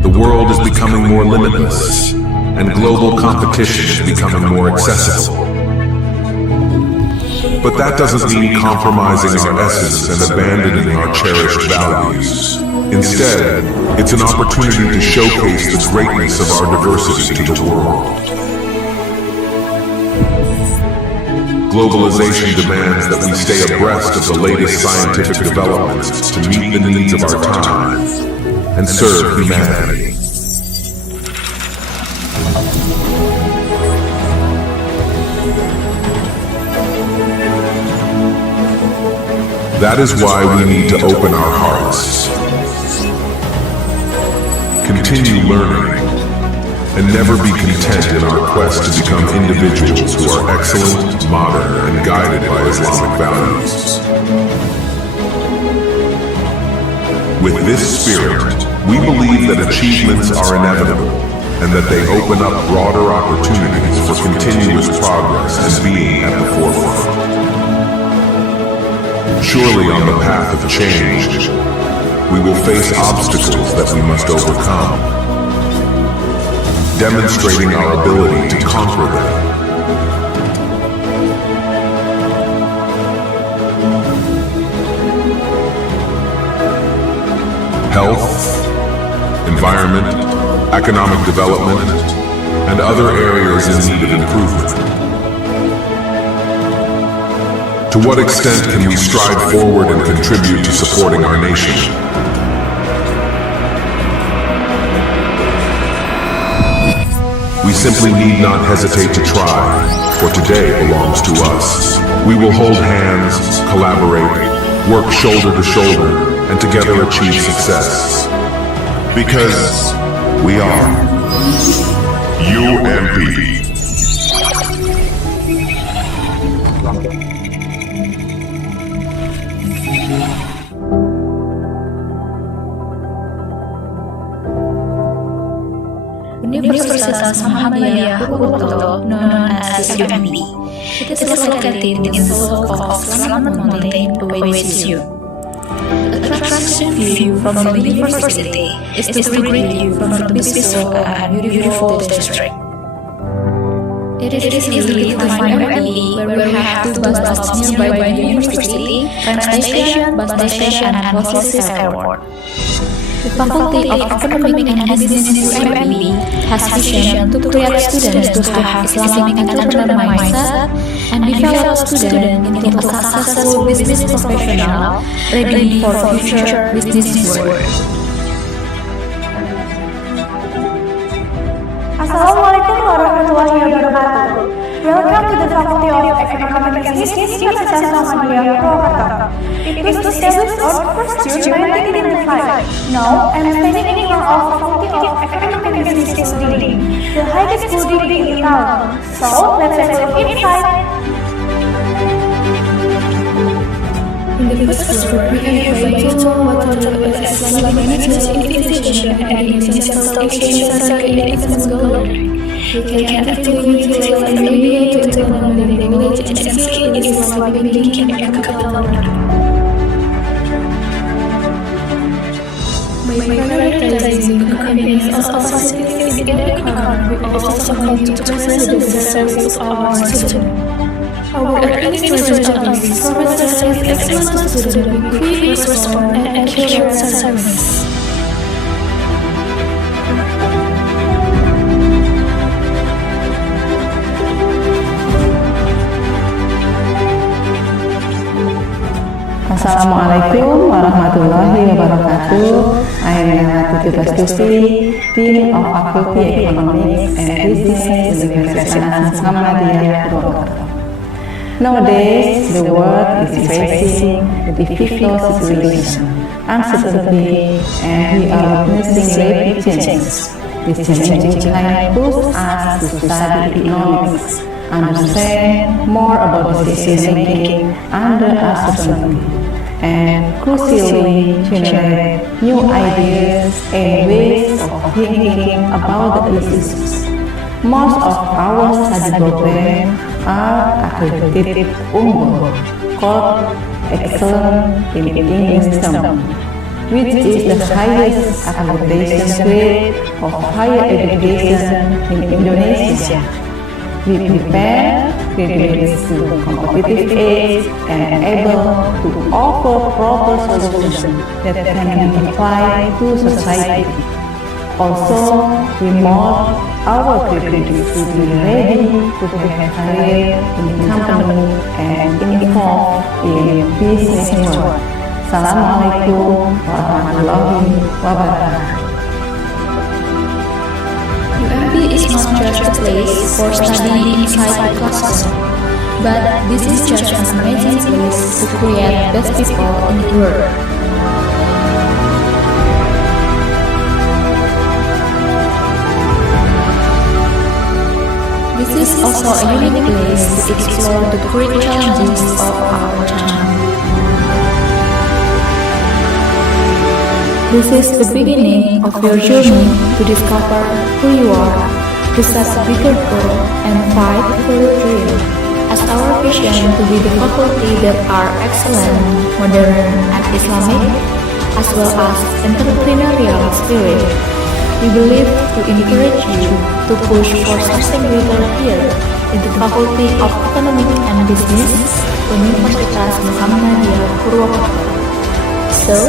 The world is becoming more limitless, and global competition is becoming more accessible. But that doesn't mean compromising our essence and abandoning our cherished values. Instead, it's an opportunity to showcase the greatness of our diversity to the world. Globalization demands that we stay abreast of the latest scientific developments to meet the needs of our time and serve humanity. That is why we need to open our hearts, continue learning, and never be content in our quest to become individuals who are excellent, modern, and guided by Islamic values. With this spirit, we believe that achievements are inevitable and that they open up broader opportunities for continuous progress and being at the forefront. Surely on the path of change, we will face obstacles that we must overcome, demonstrating our ability to conquer them. Health, environment, economic development, and other areas in need of improvement. To what extent can we stride forward and contribute to supporting our nation? We simply need not hesitate to try, for today belongs to us. We will hold hands, collaborate, work shoulder to shoulder, and together achieve success. Because we are UMP. Universitas Muhammadiyah Kuto, known as ICBAE. It is located in the so-called Selamat Mountain awaits you. The attraction view from the university is to greet you from the peaceful and beautiful district. It is easy to find UMP where we have two bus stops nearby university, train station, bus station, and Boston Airport. The Faculty of Economic and Business UMP has vision to create students to have Islamic entrepreneurial mindset and develop students into a successful business professional ready for future business world. Assalamualaikum warahmatullahi wabarakatuh. Welcome to the Faculty of Economic and Business Universitas Muhammadiyah Purwokerto. It was established on 1st June 1995. Now, I am standing in front of Faculty of Economic and Business building, the highest building in town. So, let's have a look inside. In the first floor, we have vital water Islamic management invitation and international exchange center in Excellence Gallery. We can actively utilize and mediate to economic knowledge and skill in Islamic banking and capital market. By prioritizing companies as facilities in the economy, we also come to present the services of our students. Our administration analysis provides service excellence to students with quick response and accurate service. Assalamualaikum warahmatullahi wabarakatuh. I am Nana Tuti, Dean of Faculty Economics and Business Universitas Muhammadiyah Purwokerto. Nowadays, the world is facing a difficult situation, uncertainty, and we are witnessing rapid changes. This challenging time pushes us to study economics, understand more about decision making under uncertainty, and crucially generate new ideas and ways of thinking about the issues. Most of our study programs are accredited unggul, called excellent in English term, which is the highest accreditation grade of higher education in Indonesia. We prepare graduates to competitive age and able to offer proper solutions that can be applied to society. Also, we mold our graduates to be ready to have career in company and involved in business world. Assalamualaikum warahmatullahi wabarakatuh. UMB is not just a place for studying inside the classroom, but this is just an amazing place to create best people in the world. This is also a unique place to explore the great challenges of our time. This is the beginning of your journey to discover who you are, to set a bigger goal, and fight for your dream. As our vision to be the faculty that are excellent, modern, and Islamic, as well as entrepreneurial spirit, we believe to encourage you to push for something greater here in the Faculty of Economic and Business, Universitas Muhammadiyah Purwokerto. So,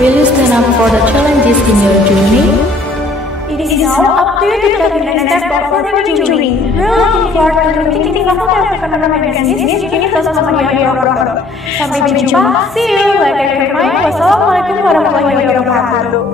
will you stand up for the challenges in your journey? It is now up to you to take the next step for the journey. We're looking forward to meeting the Faculty of Economic and Business, Universitas Muhammadiyah Purwokerto. Sampai jumpa, see you later. Wassalamualaikum warahmatullahi wabarakatuh.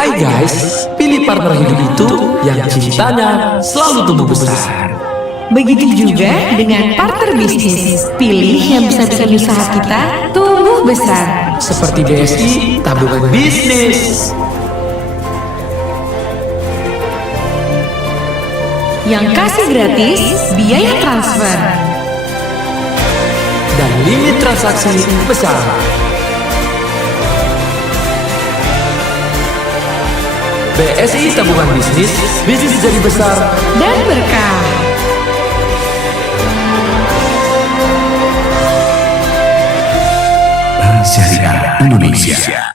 Hai guys, pilih partner hidup itu yang cintanya selalu tumbuh besar. Begitu juga dengan partner bisnis. Pilih yang bisa bikin usaha kita tumbuh tumbuh besar. seperti BSI tabungan bisnis. Yang kasih gratis biaya transfer. Dan limit transaksi besar. BSI tabungan bisnis, bisnis jadi besar Dan berkah. Bank Syariah Indonesia.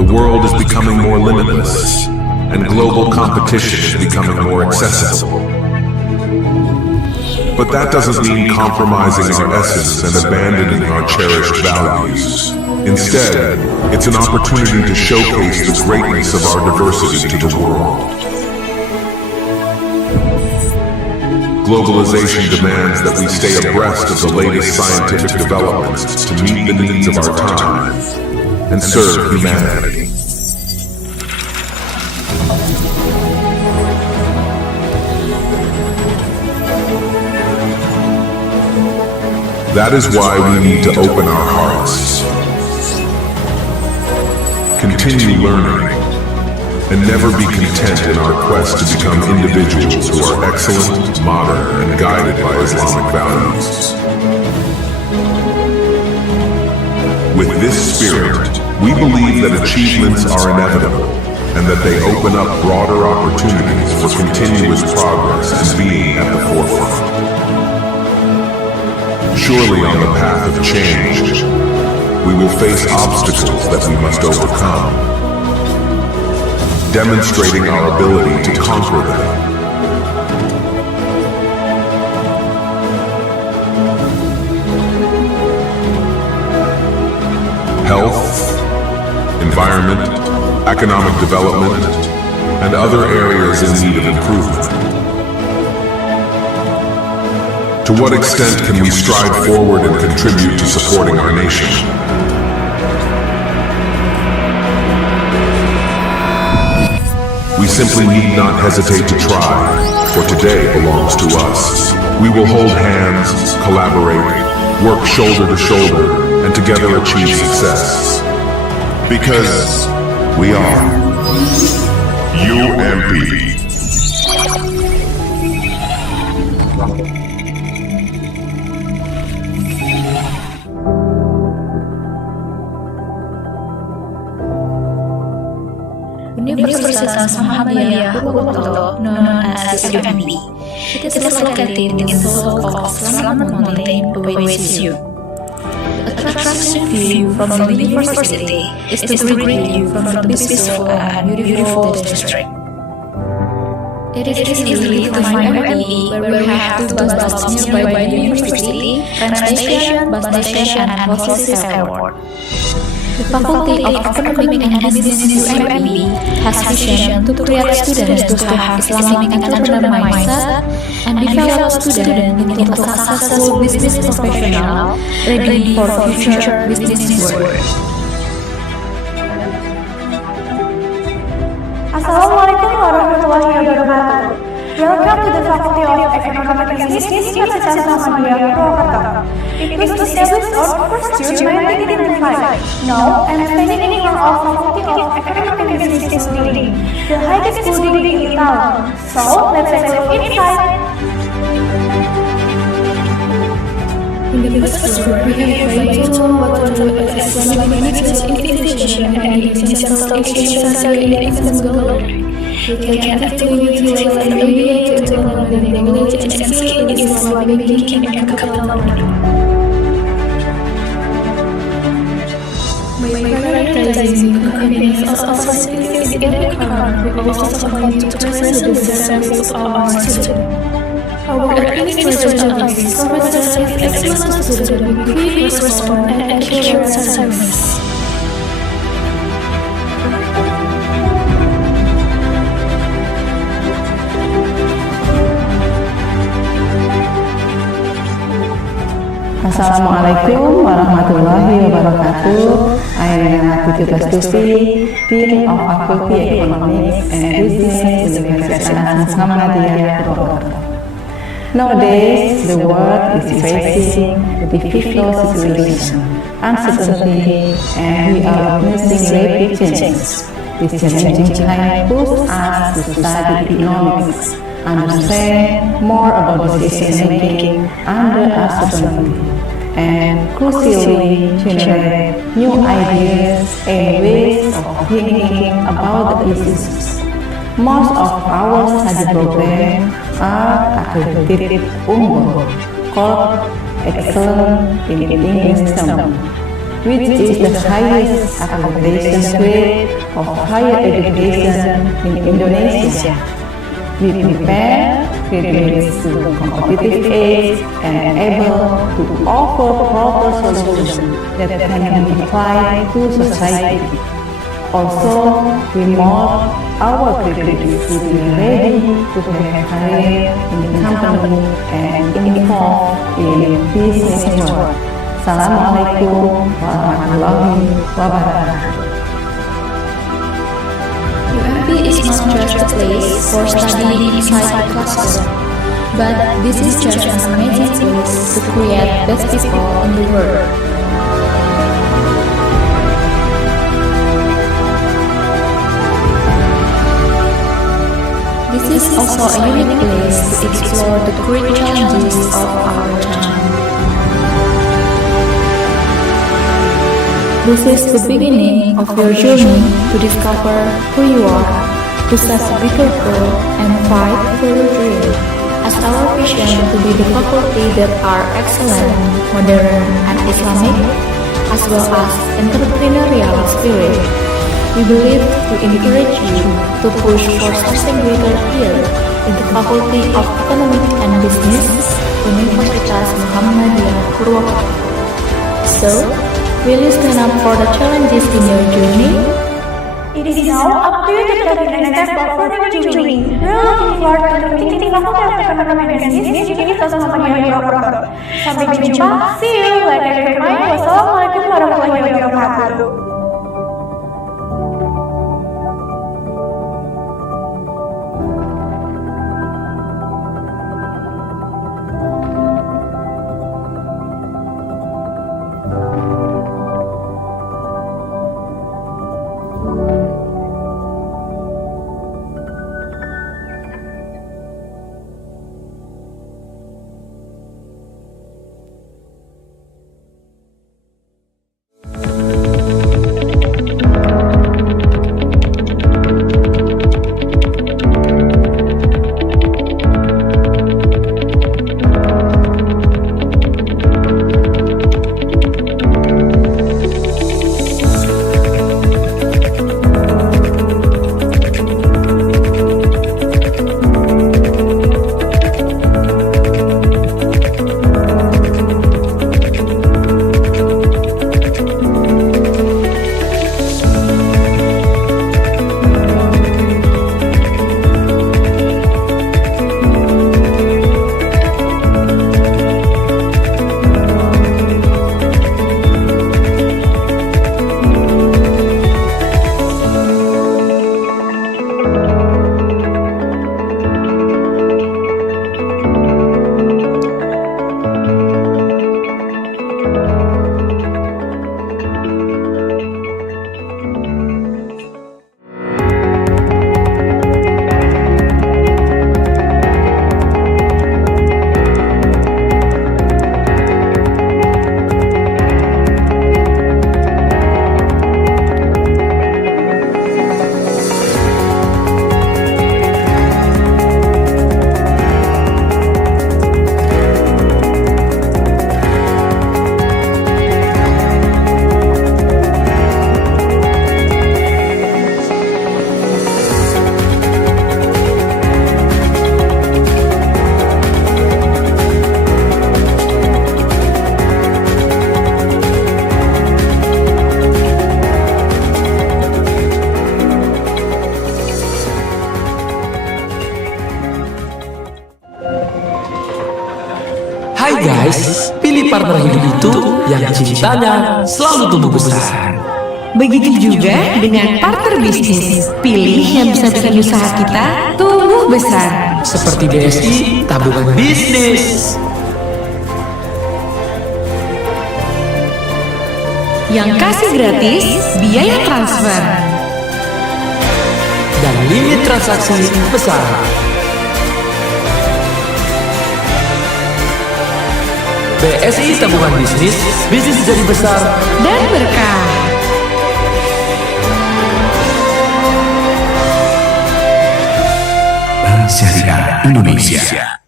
The world is becoming more limitless, and global competition is becoming more accessible. But that doesn't mean compromising our essence and abandoning our cherished values. Instead, it's an opportunity to showcase the greatness of our diversity to the world. Globalization demands that we stay abreast of the latest scientific developments to meet the needs of our time and serve humanity. That is why we need to open our hearts, continue learning, and never be content in our quest to become individuals who are excellent, modern, and guided by Islamic values. With this spirit, we believe that achievements are inevitable and that they open up broader opportunities for continuous progress and being at the forefront. Surely on the path of change, we will face obstacles that we must overcome, demonstrating our ability to conquer them. health, environment, economic development, and other areas in need of improvement. To what extent can we strive forward and contribute to supporting our nation? We simply need not hesitate to try, for today belongs to us. We will hold hands, collaborate, work shoulder to shoulder, and together achieve success. Because we are UMP. Universitas Muhammadiyah Kukuto, known as UMB. It is located in the soul of Slamet Mountain awaits you. The attraction view from the university is the great view from the peaceful and beautiful district. It is easy to find UMB where we have two bus stops nearby the university, train station, bus station, and Horses Airport. The Faculty of Economic and Business UMB has vision to create students to have Islamic entrepreneur mindset and develop students into a successful business professional ready for future business world. Assalamualaikum warahmatullahi wabarakatuh. Welcome to the Faculty of Economic and Business Universitas Muhammadiyah Purwakarta. It was established on 1st June 1995. Now, I am standing in front of Faculty of Economic and Business building, the highest school building in town. So, let's take a look inside. In the first floor, we have tried to learn what to do as Islamic management institution and education center in the Istanbul. We can actively utilize an MBA to develop the knowledge and skill in Islamic banking and capital market. By prioritizing the convenience of facilities in the car, we also commit to present the service of our students. Our administration office provides excellent students with quick response and accurate service. Assalamualaikum warahmatullahi wabarakatuh. I am happy to Tusti, Dean of Faculty Economics and Business Universitas Muhammadiyah Purwakarta. Nowadays, the world is facing a difficult situation, uncertainty, and we are witnessing rapid changes. This challenging time pushes us to study economics, understand more about decision-making under uncertainty, and crucially generate new ideas and ways of thinking about the issues. Most of our study programs are accredited UNGOL, called Excellent in English Term, which is the highest accreditation grade of higher education in Indonesia. We prepare graduates to competitive age and able to offer proper solutions that can be applied to society. Also, we mold our graduates to be ready to have career in the company and involved in business world. Assalamualaikum warahmatullahi wabarakatuh. UMP is not just a place for studying inside the classroom, but this is just an amazing place to create best people in the world. This is also a unique place to explore the great challenges of our time. This is the beginning of your journey to discover who you are, to set a bigger goal and fight for your dream. As our vision to be the faculty that are excellent, modern, and Islamic, as well as entrepreneurial spirit, we believe to encourage you to push for something greater here in the Faculty of Economic and Business, Universitas Muhammadiyah Purwakarta. So, Will you stand up for the challenges in your journey? It is now up to you to take the next step for your journey. We are looking forward to meeting Fakulty of Ekonomi dan Bisnis Universitas Muhammadiyah Purwokerto. Sampai jumpa. See you later. Wassalamualaikum warahmatullahi wabarakatuh. Hai guys, pilih partner hidup itu yang cintanya selalu tumbuh besar. Begitu juga dengan partner bisnis. Pilih yang bisa bikin usaha kita tumbuh besar. Seperti BSI, tabungan bisnis. Yang kasih gratis biaya transfer. Dan limit transaksi besar. BSI tabungan bisnis, bisnis jadi besar Dan berkah. Bank Syariah Indonesia.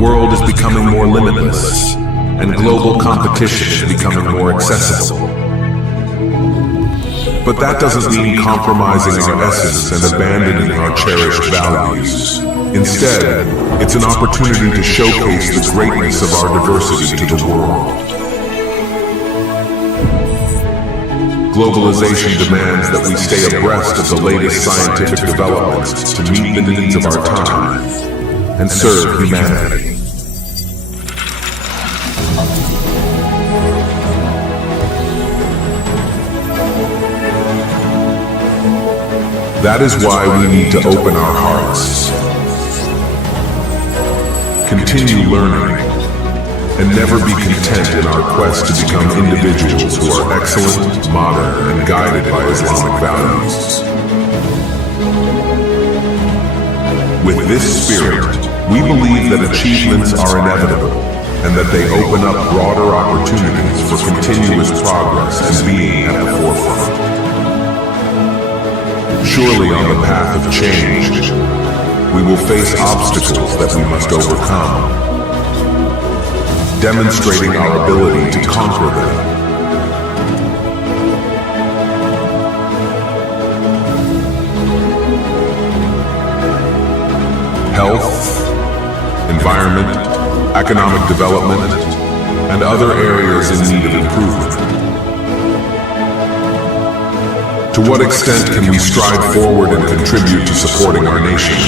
world is becoming more limitless, and global competition is becoming more accessible. But that doesn't mean compromising our essence and abandoning our cherished values. Instead, it's an opportunity to showcase the greatness of our diversity to the world. Globalization demands that we stay abreast of the latest scientific developments to meet the needs of our time and serve humanity. That is why we need to open our hearts, continue learning, and never be content in our quest to become individuals who are excellent, modern, and guided by Islamic values. With this spirit, we believe that achievements are inevitable and that they open up broader opportunities for continuous progress and being at the forefront. Surely on the path of change, we will face obstacles that we must overcome, demonstrating our ability to conquer them. Health, environment, economic development, and other areas in need of improvement. To what extent can we strive forward and contribute to supporting our nation?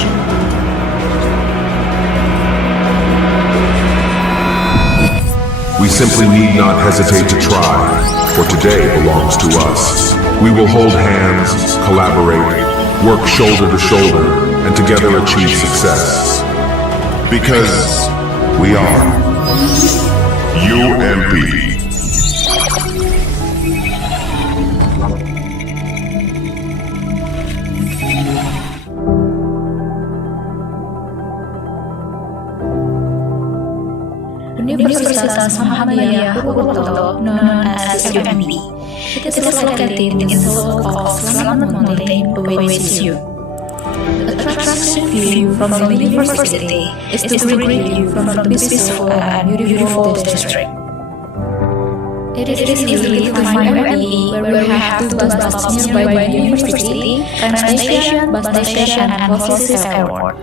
We simply need not hesitate to try, for today belongs to us. We will hold hands, collaborate, work shoulder to shoulder, and together achieve success. Because we are UMP. Universitas Muhammadiyah Kukuto, known as UMP. It is located in the so-called Selamat Mountain awaits you. The attraction view from the university is to greet you from the peaceful and beautiful district. It is easy to find UMP where we have two bus stops nearby the university, train station, bus station, and buses airport.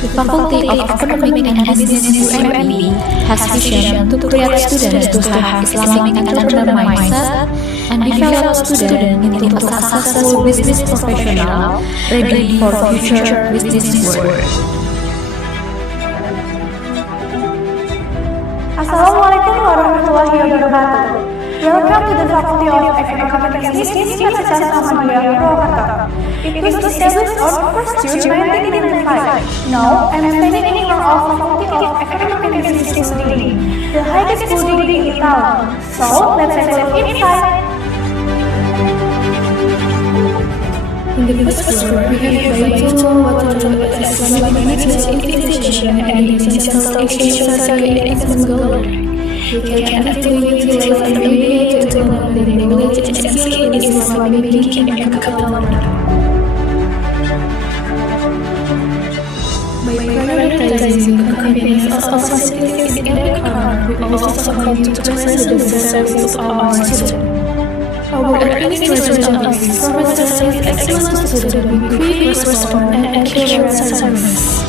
The Faculty of Economic and Business UMP has vision to create students to have Islamic entrepreneur mindset and develop students into a successful business professional ready for future business world. Assalamualaikum warahmatullahi wabarakatuh. Welcome to the Faculty of Economic and Business Universitas Muhammadiyah Purwakarta. It was established on 1st June 1995. Now, I am standing in front of Faculty of Economic and Business building, the highest building in town. So, let's have a look inside. In the first floor, we have Baitul Watul Islamic Business Invitation and International Exchange Society in Exmouth. We can actively utilize and mediate to develop the knowledge and skill in Islamic banking and capital market. By prioritizing companies as facilities in the car, we also come to present the service of our students. Our administration office provides service excellence to the quick response and accurate service.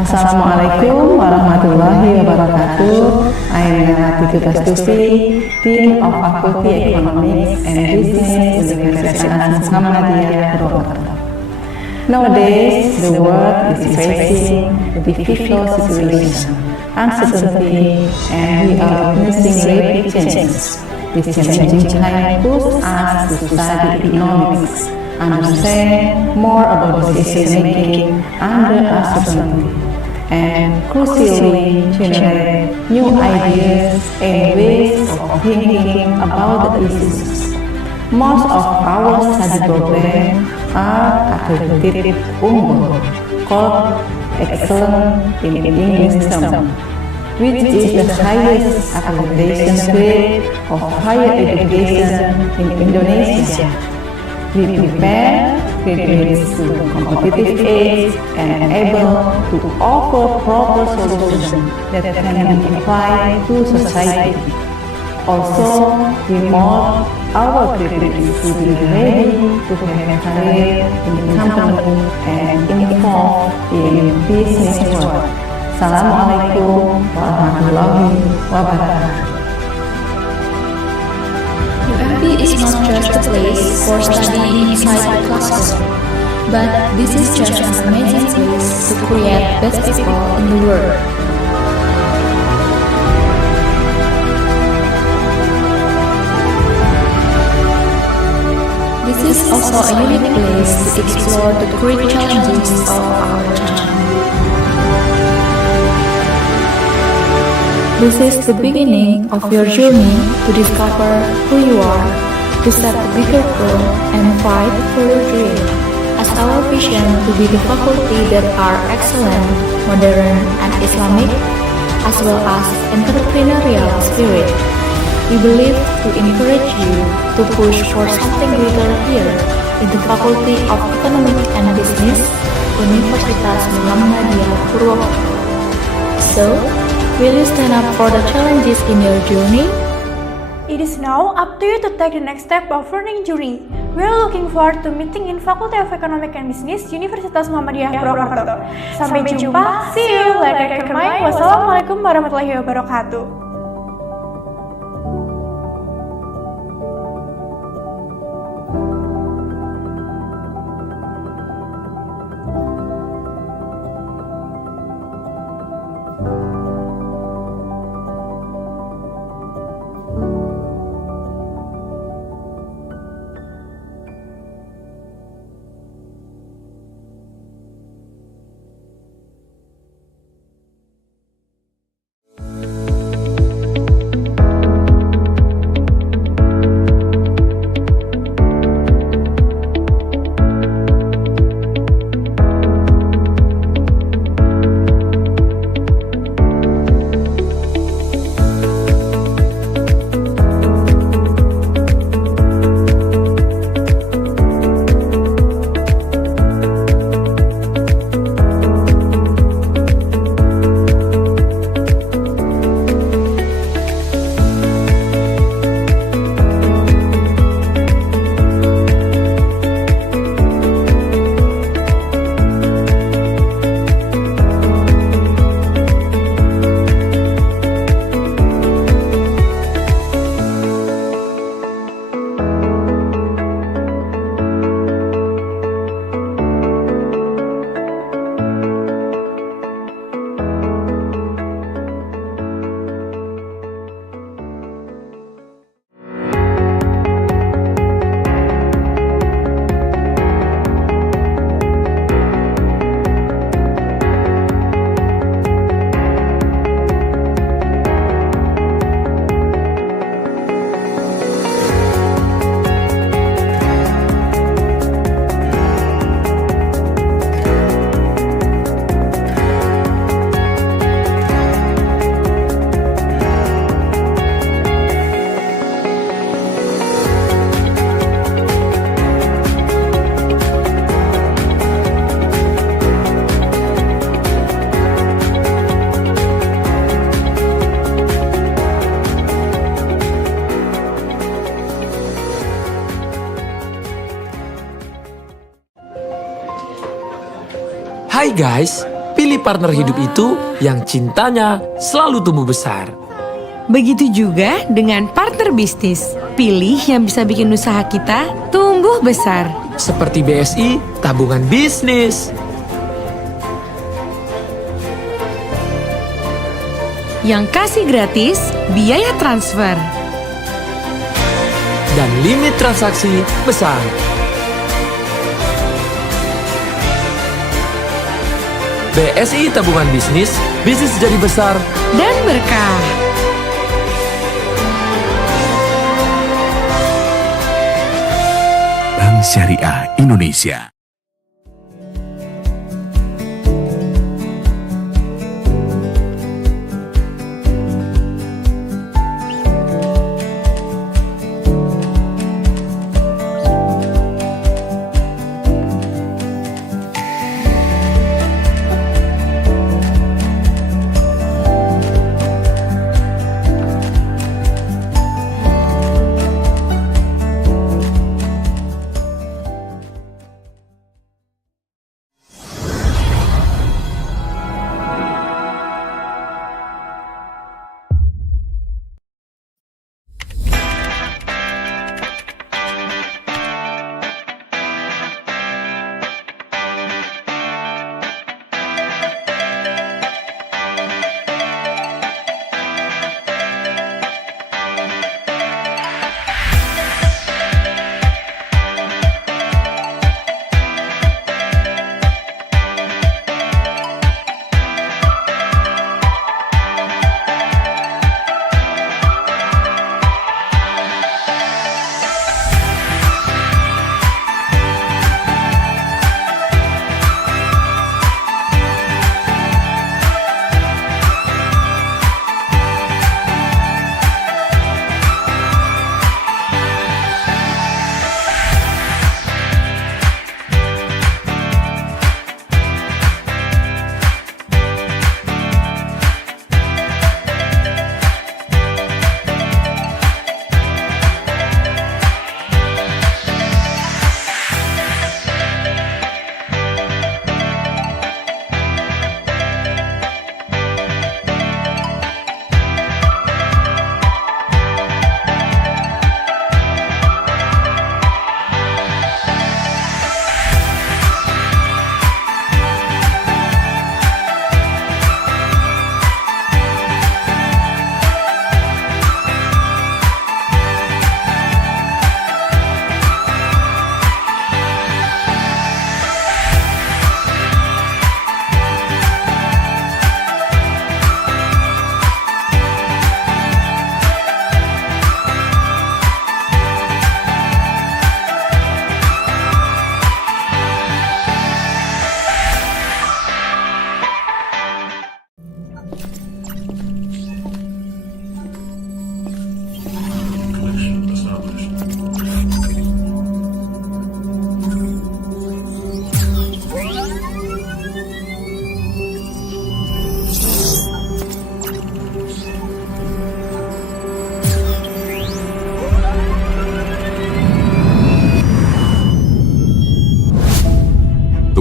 Assalamualaikum warahmatullahi wabarakatuh. I am Nati Tustufi, Dean of Faculty Economics and Business Universitas Muhammadiyah Purwakarta. Nowadays, the world is facing a difficult situation, uncertainty, and we are witnessing rapid changes. This challenging time pushes us to study economics, understand more about decision-making under uncertainty, and crucially generate new ideas and ways of thinking about the issues. Most of our study programs are accredited unggul, called excellent in English term. which is the highest accreditation grade of higher education in Indonesia. We prepare graduates to competitive age and able to offer proper solutions that can be applied to society. Also, we mold our graduates to be ready to have a career in the company and involved in business world. Assalamualaikum warahmatullahi wabarakatuh. UMP is not just a place for studying inside the classroom, but this is just an amazing place to create best people in the world. This is also a unique place to explore the great challenges of our time. This is the beginning of your journey to discover who you are, to set a bigger goal, and fight for your dream. As our vision to be the faculty that are excellent, modern, and Islamic, as well as entrepreneurial spirit, we believe to encourage you to push for something greater here in the Faculty of Economic and Business, Universitas Muhammadiyah Purwokerto. So, will you stand up for the challenges in your journey? It is now up to you to take the next step of learning journey. We are looking forward to meeting in Faculty of Economic and Business, Universitas Muhammadiyah Purwokerto. Sampai jumpa, see you later. Wassalamualaikum warahmatullahi wabarakatuh. Hai guys, pilih partner hidup itu yang cintanya selalu tumbuh besar. Begitu juga dengan partner bisnis. Pilih yang bisa bikin usaha kita tumbuh besar. Seperti BSI, tabungan bisnis. Yang kasih gratis biaya transfer. Dan limit transaksi besar. BSI tabungan bisnis, bisnis jadi besar dan berkah. Bank Syariah Indonesia.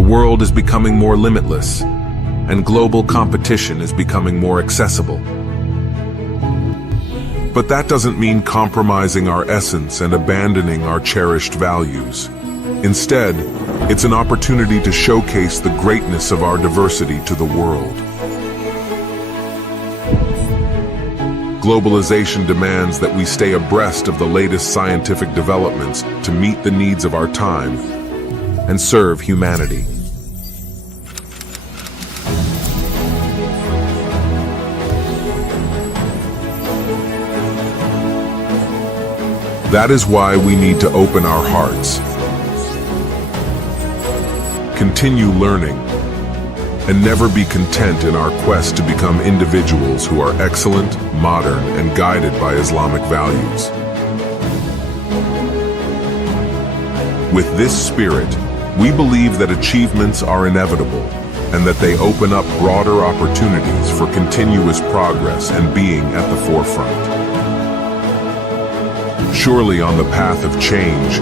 world is becoming more limitless, and global competition is becoming more accessible. But that doesn't mean compromising our essence and abandoning our cherished values. Instead, it's an opportunity to showcase the greatness of our diversity to the world. Globalization demands that we stay abreast of the latest scientific developments to meet the needs of our time and serve humanity. That is why we need to open our hearts, continue learning, and never be content in our quest to become individuals who are excellent, modern, and guided by Islamic values. With this spirit, we believe that achievements are inevitable and that they open up broader opportunities for continuous progress and being at the forefront. Surely on the path of change,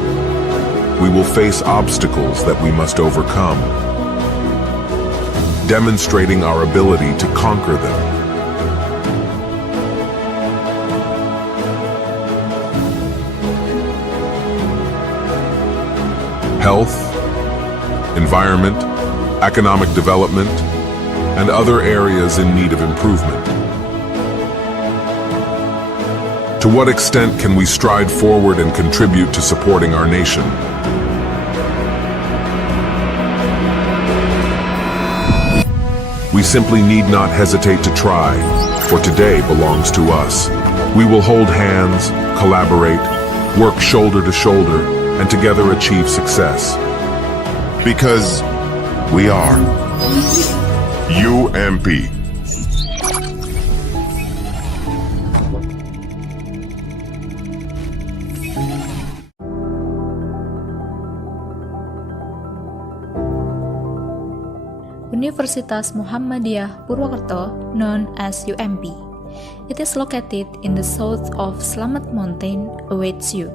we will face obstacles that we must overcome, demonstrating our ability to conquer them. Health, environment, economic development, and other areas in need of improvement. To what extent can we stride forward and contribute to supporting our nation? We simply need not hesitate to try, for today belongs to us. We will hold hands, collaborate, work shoulder to shoulder, and together achieve success. Because we are UMP. Universitas Muhammadiyah Purwokerto, known as UMP. It is located in the south of Slamet Mountain, awaits you.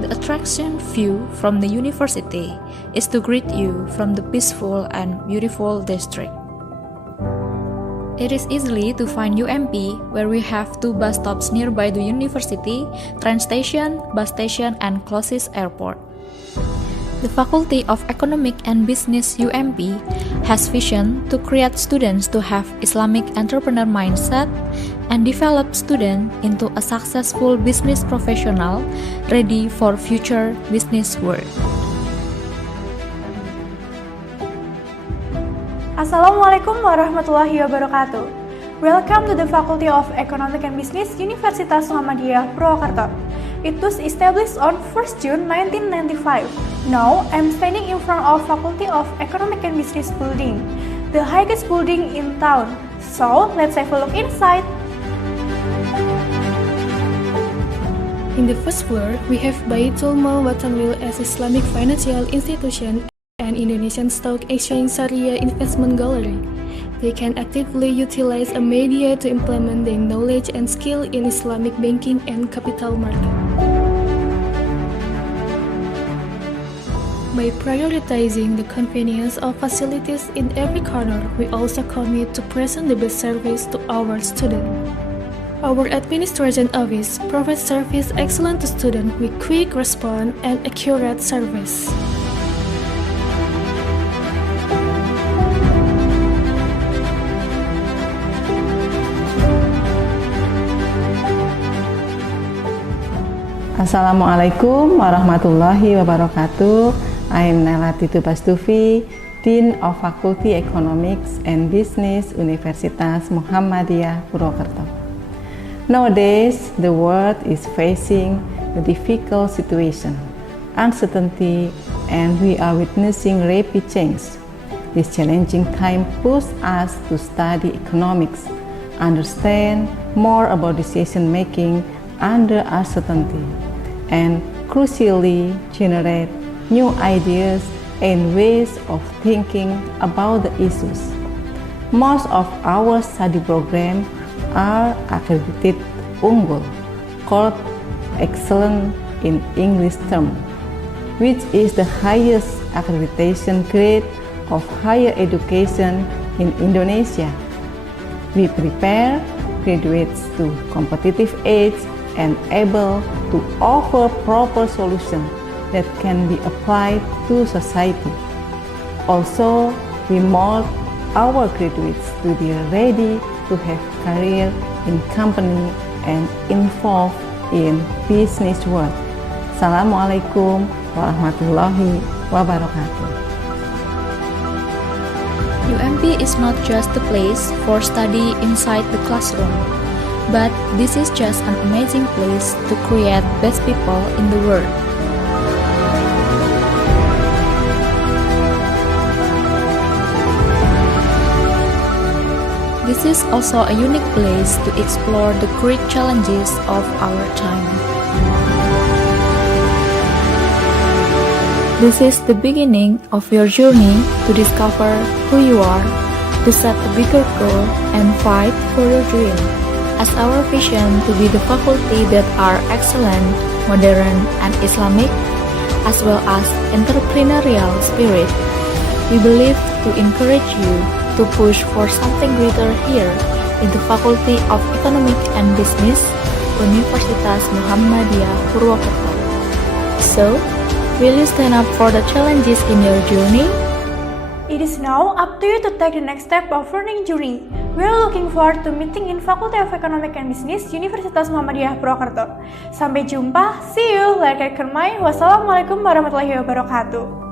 The attraction view from the university is to greet you from the peaceful and beautiful district. It is easy to find UMP, where we have 2 bus stops nearby the university, train station, bus station, and closest airport. The Faculty of Economic and Business UMP has vision to create students to have Islamic entrepreneur mindset and develop students into a successful business professional ready for future business world. Assalamualaikum warahmatullahi wabarakatuh. Welcome to the Faculty of Economic and Business, Universitas Muhammadiyah Purwokerto. It was established on 1st June 1995. Now, I'm standing in front of Faculty of Economic and Business building, the highest building in town. So, let's have a look inside. In the first floor, we have Baitul Mal Watanwil as Islamic financial institution and Indonesian Stock Exchange Sharia Investment Gallery. They can actively utilize a media to implement their knowledge and skill in Islamic banking and capital market. By prioritizing the convenience of facilities in every corner, we also commit to present the best service to our students. Our administration office provides service excellent to students with quick response and accurate service. Assalamualaikum warahmatullahi wabarakatuh. I am Naila Titu Bastufi, Dean of Faculty Economics and Business, Universitas Muhammadiyah Purwokerto. Nowadays, the world is facing a difficult situation, uncertainty, and we are witnessing rapid change. This challenging time pushes us to study economics, understand more about decision making under uncertainty, and crucially generate new ideas and ways of thinking about the issues. Most of our study programs are accredited unggul, called excellent in English term. which is the highest accreditation grade of higher education in Indonesia. We prepare graduates to competitive age and able to offer proper solutions that can be applied to society. Also, we mold our graduates to be ready to have career in company and involved in business world. Assalamualaikum warahmatullahi wabarakatuh. UMP is not just a place for study inside the classroom, but this is just an amazing place to create best people in the world. This is also a unique place to explore the great challenges of our time. This is the beginning of your journey to discover who you are, to set a bigger goal, and fight for your dream. As our vision to be the faculty that are excellent, modern, and Islamic, as well as entrepreneurial spirit, we believe to encourage you to push for something greater here in the Faculty of Economic and Business, Universitas Muhammadiyah Purwokerto. So, will you stand up for the challenges in your journey? It is now up to you to take the next step of learning journey. We are looking forward to meeting in Faculty of Economic and Business, Universitas Muhammadiyah Purwokerto. Sampai jumpa, see you, like Kermai. Wassalamualaikum warahmatullahi wabarakatuh.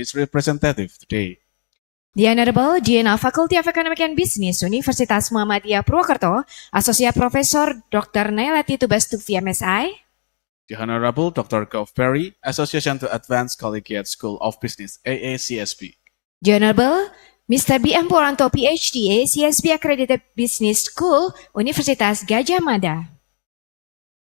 Its representative today. The Honorable Dean of Faculty of Economic and Business, Universitas Muhammadiyah Purwokerto, Associate Professor Dr. Nailati Tubastufi MSI. The Honorable Dr. Gov Perry, Association to Advanced Collegiate School of Business, AACSB. The Honorable Mr. B.M. Poranto, PhD, ACSB Accredited Business School, Universitas Gadjah Mada.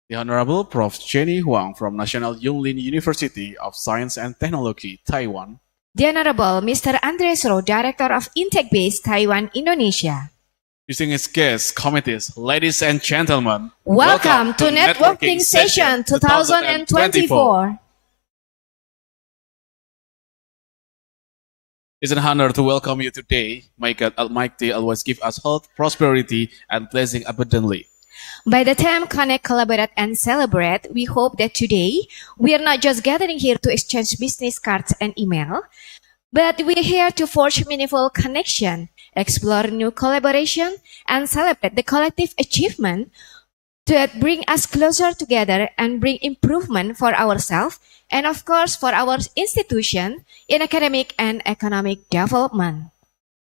The Honorable Prof. Jenny Huang from National Yunlin University of Science and Technology, Taiwan. The Honorable Mr. Andres Ro, Director of Intake Base, Taiwan, Indonesia. Distinguished guests, committees, ladies and gentlemen, Welcome to Networking Session 2024. It's an honor to welcome you today. May God Almighty always give us health, prosperity, and blessing abundantly. By the time Connect, Collaborate, and Celebrate, we hope that today we are not just gathering here to exchange business cards and email, but we're here to forge meaningful connection, explore new collaboration, and celebrate the collective achievement that bring us closer together and bring improvement for ourselves and, of course, for our institution in academic and economic development.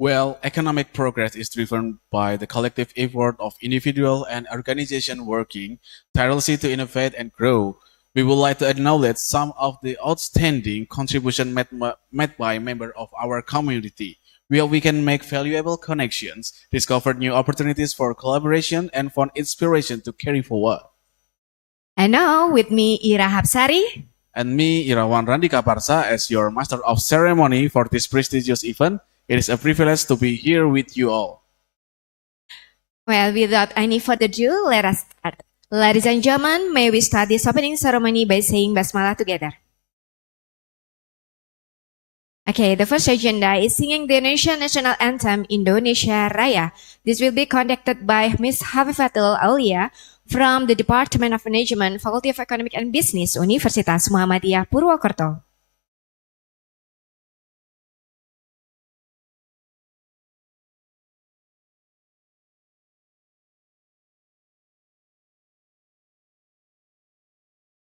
Well, economic progress is driven by the collective effort of individual and organization working tirelessly to innovate and grow. We would like to acknowledge some of the outstanding contributions made by members of our community, where we can make valuable connections, discover new opportunities for collaboration, and find inspiration to carry forward. And now, with me, Ira Hapsari. And me, Irawan Randika Parsa, as your master of ceremony for this prestigious event. It is a privilege to be here with you all. Well, without any further ado, let us start. Ladies and gentlemen, may we start this opening ceremony by saying Basmalah together. Okay, the first agenda is singing the Indonesian National Anthem, Indonesia Raya. This will be conducted by Ms. Hafifatul Aulia from the Department of Management, Faculty of Economic and Business, Universitas Muhammadiyah Purwokerto.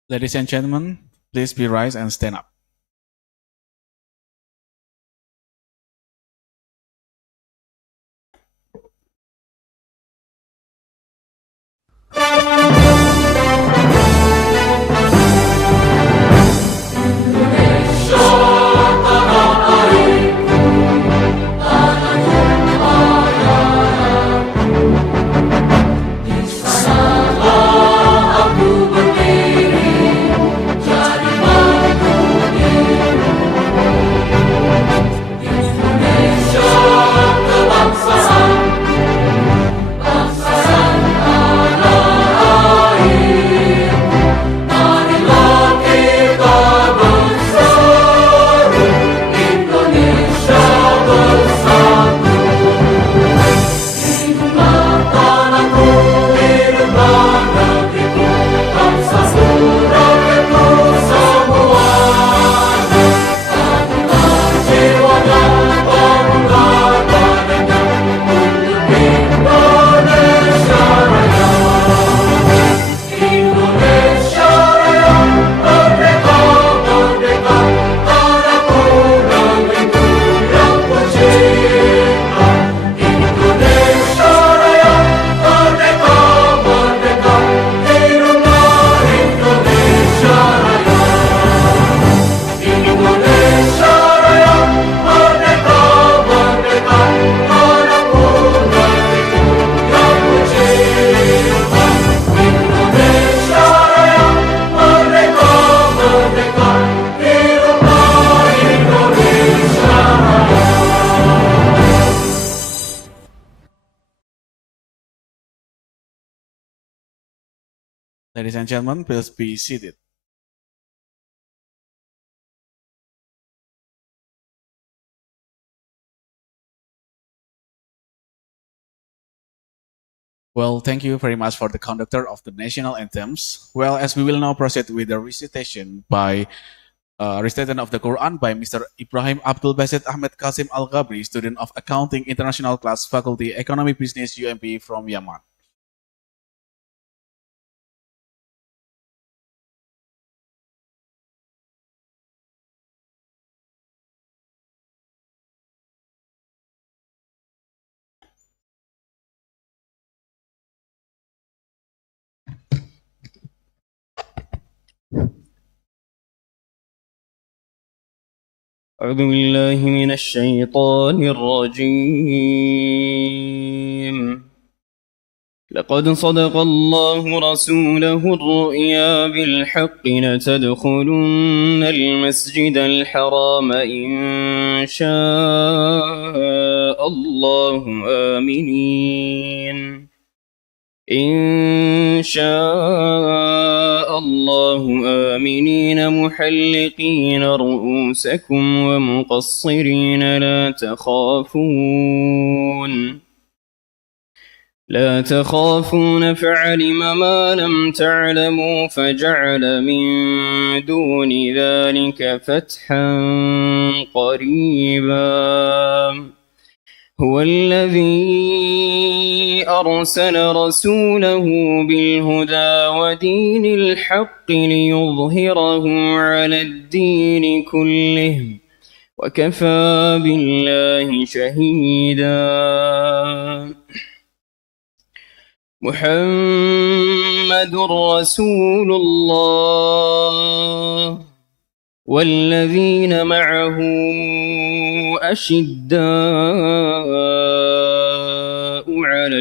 Ladies and gentlemen, please be rise and stand up. Ladies and gentlemen, please be seated. Well, thank you very much for the conductor of the national anthems. Well, as we will now proceed with the recitation of the Quran by Mr. Ibrahim Abdul Basit Ahmed Qasim Al-Ghabri, student of Accounting International Class Faculty Economic Business UMP from Yaman. أعوذ بالله من الشيطان الرجيم لقد صدق الله رسوله الرؤيا بالحق لتدخلن المسجد الحرام إن شاء الله آمنين إن شاء الله آمنين محلقين رؤوسكم ومقصرين لا تخافون فعلم ما لم تعلموا فجعل من دون ذلك فتحا قريبا هو الذي أرسل رسوله بالهدى ودين الحق ليظهره على الدين كله وكفى بالله شهيدا محمد رسول الله والذين معه أشداء على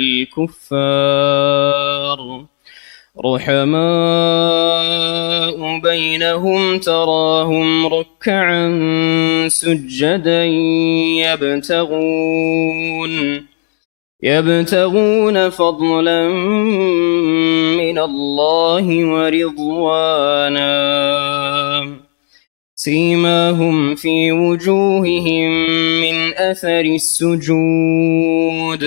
الكفار رحماء بينهم تراهم ركعا سجدا يبتغون فضلا من الله ورضوانا سيماهم في وجوههم من أثر السجود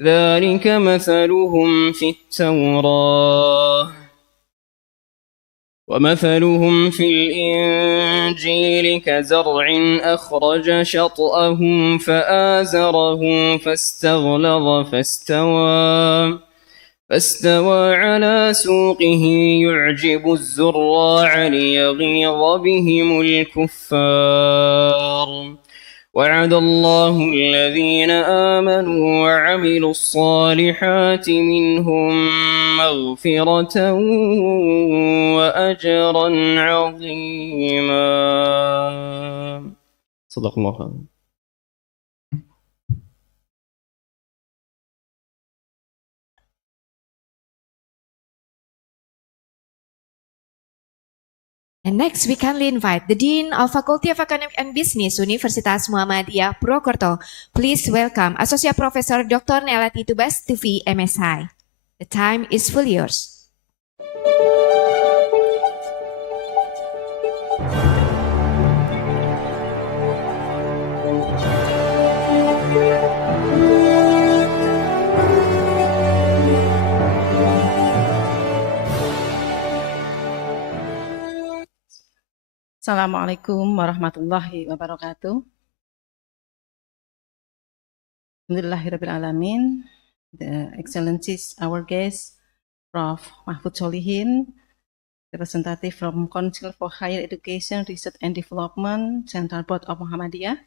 ذلك مثلهم في التوراة ومثلهم في الإنجيل كزرع أخرج شطأه فآزره فاستغلظ فاستوى على سوقه يعجب الزراع ليغيظ بهم الكفار وعد الله الذين آمنوا وعملوا الصالحات منهم مغفرة وأجرا عظيما صدق الله. And next, we kindly invite the Dean of Faculty of Economic and Business, Universitas Muhammadiyah Purwokerto. Please welcome Associate Professor Dr. Nelati Tubas Tufi, MSI. The time is fully yours. Assalamualaikum warahmatullahi wabarakatuh. Alhamdulillahirrabbilalamin. The Excellencies, our guests, Prof. Mahfud Solihin, representative from Council for Higher Education, Research and Development, Central Board of Muhammadiyah,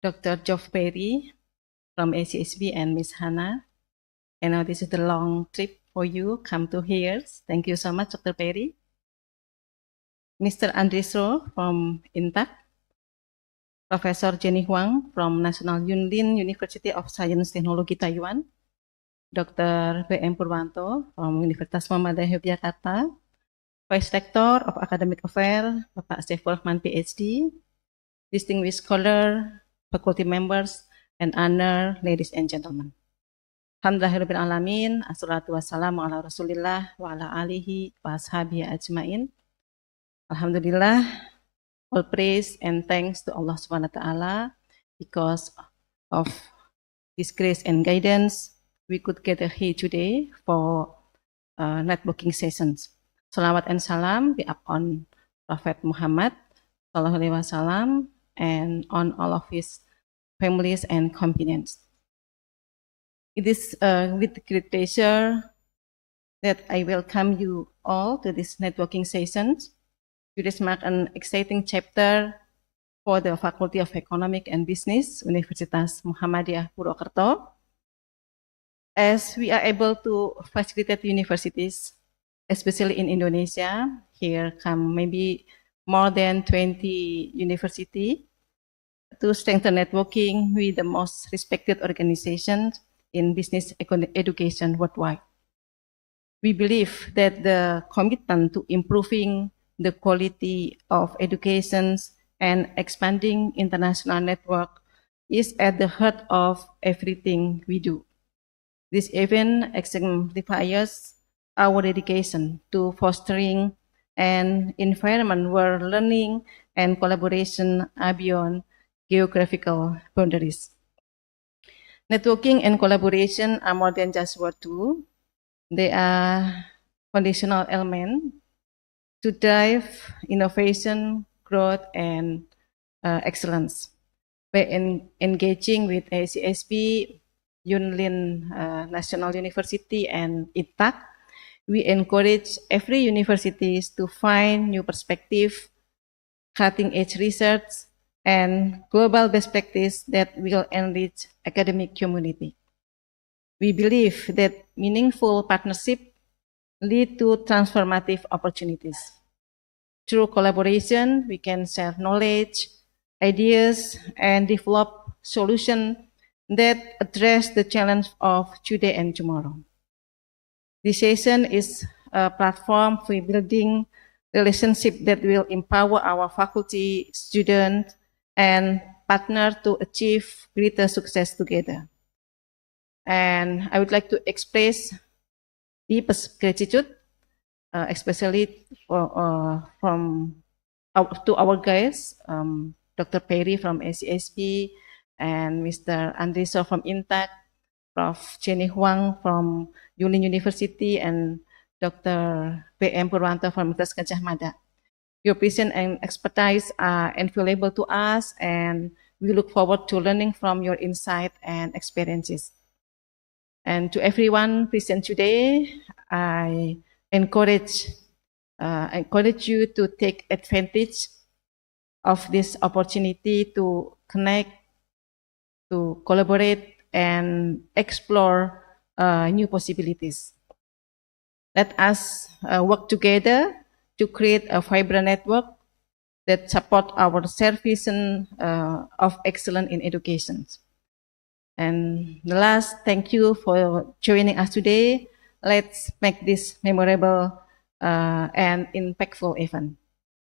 Dr. Geoff Perry from ICBAE and Ms. Hannah. I know this is the long trip for you, come to here. Thank you so much, Dr. Perry. Mr. Andresro from INTAC, Professor Jenny Huang from National Yunlin University of Science Technology Taiwan, Dr. B.M. Purwanto from Universitas Muhammadiyah Yogyakarta, Vice Rector of Academic Affairs, Bapak Saiful Rahman PhD, distinguished scholar, faculty members, and honor, ladies and gentlemen. Alhamdulillahirrahmanirrahim, assalatu wassalamu ala rasulillah wa ala alihi wa ashabihi ajmain. Alhamdulillah, all praise and thanks to Allah Subhanahu wa Ta'ala, because of His grace and guidance, we could gather here today for networking sessions. Salawat and salam be upon Prophet Muhammad Sallallahu Alaihi Wasallam and on all of his families and companions. It is with great pleasure that I welcome you all to this networking sessions. This marks an exciting chapter for the Faculty of Economic and Business, Universitas Muhammadiyah Purwokerto, as we are able to facilitate universities, especially in Indonesia. Here come maybe more than 20 universities to strengthen networking with the most respected organizations in business education worldwide. We believe that the commitment to improving the quality of education and expanding international network is at the heart of everything we do. This event exemplifies our dedication to fostering an environment where learning and collaboration are beyond geographical boundaries. Networking and collaboration are more than just word two. They are foundational elements to drive innovation, growth, and excellence. By engaging with ICSB, Yunlin National University, and ITAC, we encourage every university to find new perspective, cutting-edge research, and global best practice that will enrich academic community. We believe that meaningful partnership lead to transformative opportunities. Through collaboration, we can share knowledge, ideas, and develop solutions that address the challenge of today and tomorrow. This session is a platform for building relationships that will empower our faculty, students, and partners to achieve greater success together. And I would like to express deepest gratitude, especially to our guests, Dr. Perry from ACSB and Mr. Andreso from INTAC, Prof. Jenny Huang from Yulin University, and Dr. PM Purwanto from Universitas Gajah Mada. Your vision and expertise are invaluable to us, and we look forward to learning from your insight and experiences. And to everyone present today, I encourage you to take advantage of this opportunity to connect, to collaborate, and explore new possibilities. Let us work together to create a vibrant network that support our shared vision of excellence in education. And the last, thank you for joining us today. Let's make this memorable and impactful event.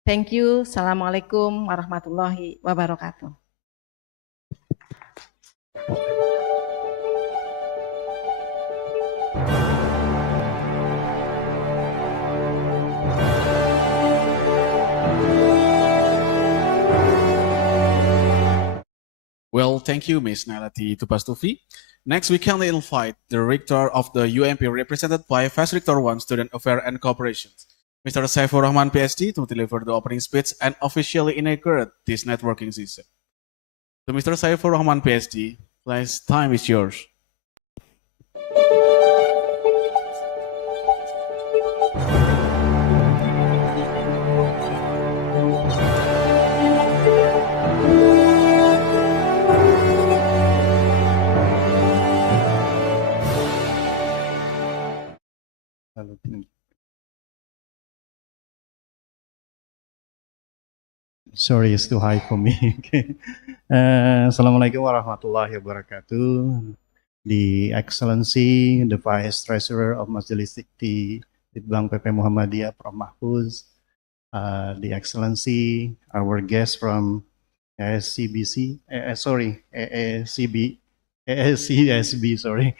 Thank you. Assalamualaikum warahmatullahi wabarakatuh. Well, thank you, Ms. Nalati Tupastufi. Next, we kindly invite the Rector of the UMP, represented by Vice Rector 1, Student Affairs and Cooperation, Mr. Saifur Rahman, PhD, to deliver the opening speech and officially inaugurate this networking session. So, Mr. Saifur Rahman, PhD, please, time is yours. Sorry, it's too high for me. Okay. Assalamualaikum warahmatullahi wabarakatuh. The Excellency, the Vice Treasurer of Majelis Dikti Litbang PP Muhammadiyah, Prof. Mahfuz, the Excellency, our guest from ASCBC, ASCSB, sorry.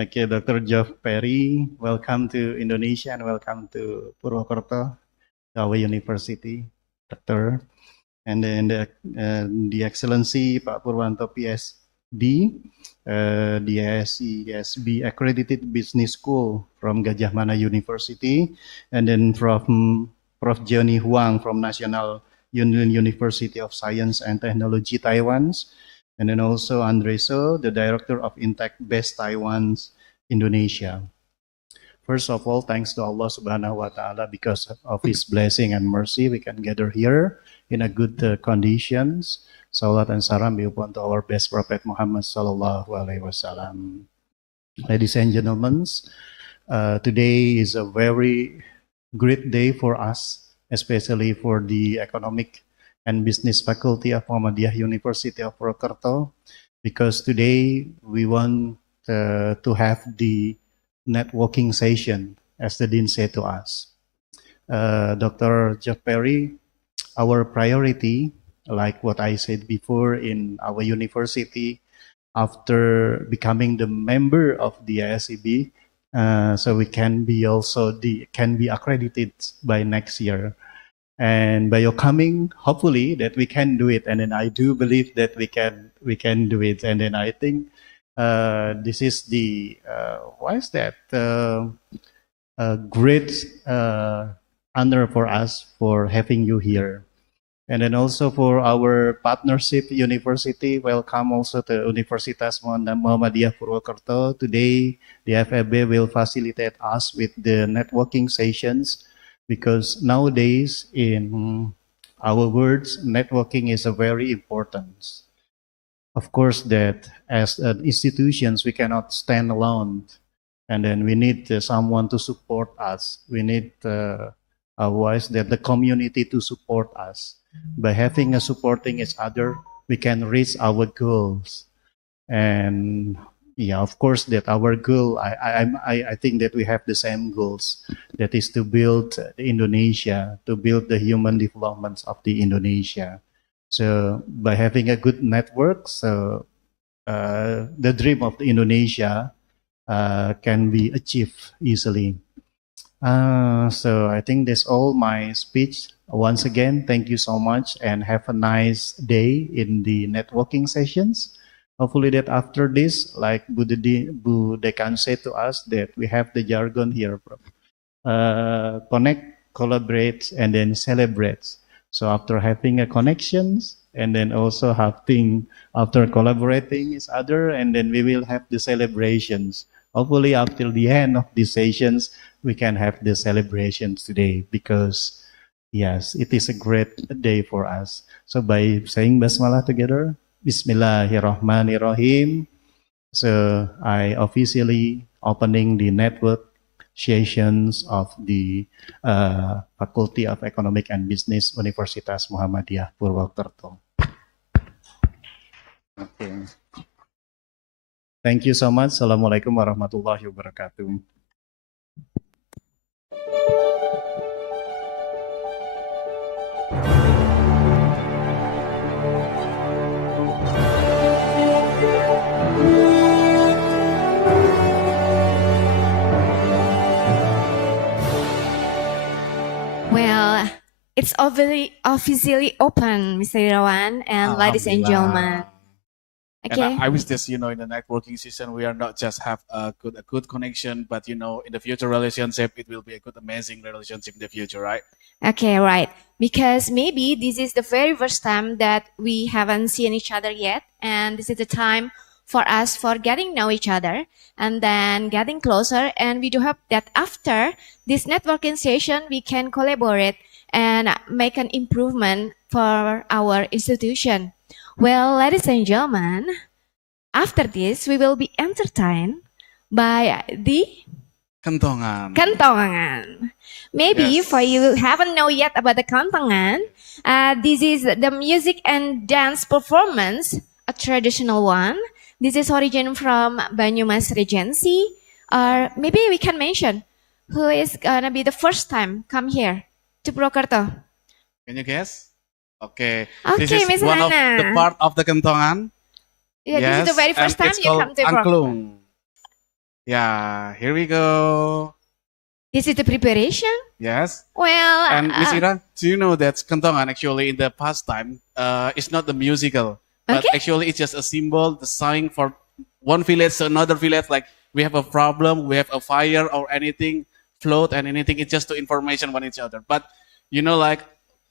Okay, Dr. Geoff Perry, welcome to Indonesia and welcome to Purwokerto, our university, Doctor. And then the Excellency Pak Purwanto PhD, the ASCSB Accredited Business School from Gajah Mada University, and then from Prof. Jenny Huang from National University of Science and Technology, Taiwan, and then also Andre So, the Director of Intech Best Taiwan, Indonesia. First of all, thanks to Allah Subhanahu wa Ta'ala, because of His blessing and mercy, we can gather here in a good conditions. Salat and salam be upon to our best Prophet Muhammad Sallallahu Alaihi Wasallam. Ladies and gentlemen, today is a very great day for us, especially for the Economic and Business Faculty of Muhammadiyah University of Purwokerto, because today we want to have the networking session, as the Dean said to us. Dr. Geoff Perry, our priority, like what I said before in our university, after becoming the member of the ICBAE, so we can be accredited by next year. And by your coming, hopefully that we can do it. And then I do believe that we can do it. And then I think this is the a great honor for us for having you here. And then also for our partnership university, welcome also to Universitas Muhammadiyah Purwokerto. Today, the FEB will facilitate us with the networking sessions, because nowadays in our words, networking is a very important. Of course, that as institutions, we cannot stand alone. And then we need someone to support us. We need otherwise that the community to support us. By having a supporting each other, we can reach our goals. And yeah, of course, that our goal, I think that we have the same goals. That is to build Indonesia, to build the human development of the Indonesia. So by having a good network, so the dream of Indonesia can be achieved easily. So I think that's all my speech. Once again, thank you so much and have a nice day in the networking sessions. Hopefully that after this, like Bu Dekan said to us, that we have the jargon here, connect, collaborate, and then celebrate. So after having a connections, and then also having after collaborating each other, and then we will have the celebrations. Hopefully after the end of these sessions, we can have the celebrations today, because yes, it is a great day for us. So by saying Basmalah together, Bismillahirrahmanirrahim. So I officially opening the network sessions of the Faculty of Economic and Business Universitas Muhammadiyah Purwokerto. Okay. Thank you so much. Assalamualaikum warahmatullahi wabarakatuh. Well, it's officially open, Mr. Irawan and ladies and gentlemen. Okay. And I wish this, in the networking season, we are not just have a good connection, but in the future relationship, it will be a good, amazing relationship in the future, right? Okay, right. Because maybe this is the very first time that we haven't seen each other yet, and this is the time for us for getting know each other and then getting closer. And we do hope that after this networking session, we can collaborate and make an improvement for our institution. Well, ladies and gentlemen, after this, we will be entertained by the Kentongan. Kentongan. Maybe for you haven't know yet about the Kentongan, this is the music and dance performance, a traditional one. This is origin from Banyumas Regency, or maybe we can mention who is gonna be the first time come here to Purwokerto. Can you guess? Okay. Okay, This is Miss one of Hana. the part of the Kentongan. Yeah, this is the very first and time it's you called come to Purwokerto. Angklung. Yeah, here we go. This is the preparation. Yes. Well, And Miss Ira, do you know that Kentongan actually in the past time, it's not the musical, but actually it's just a symbol, the sign for one village to another village. Like we have a problem, we have a fire or anything, float and anything. It's just to information one each other. But like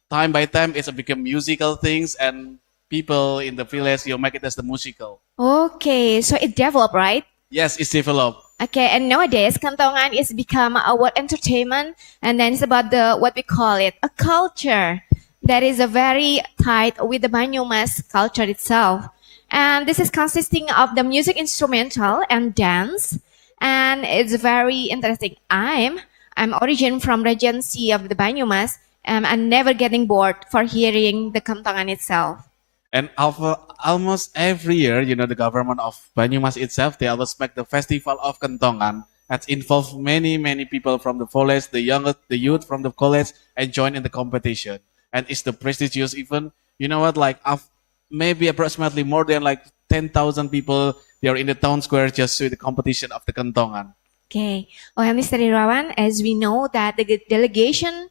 time by time, it's a become musical things, and people in the village make it as the musical. Okay, so it developed, right? Yes, it's developed. Okay, and nowadays Kentongan is become our entertainment, and then it's about what we call it, a culture that is a very tied with the Banyumas culture itself. And this is consisting of the music instrumental and dance, and it's very interesting. I'm origin from Regency of the Banyumas, and I'm never getting bored for hearing the Kentongan itself. And almost every year, the government of Banyumas itself, they always make the festival of Kentongan that involves many, many people from the college, the youth from the college, and join in the competition. And it's the prestigious event. You know what? Like maybe approximately more than like 10,000 people, they are in the town square just to the competition of the Kentongan. Okay. Oh, Mr. Irawan, as we know that the delegation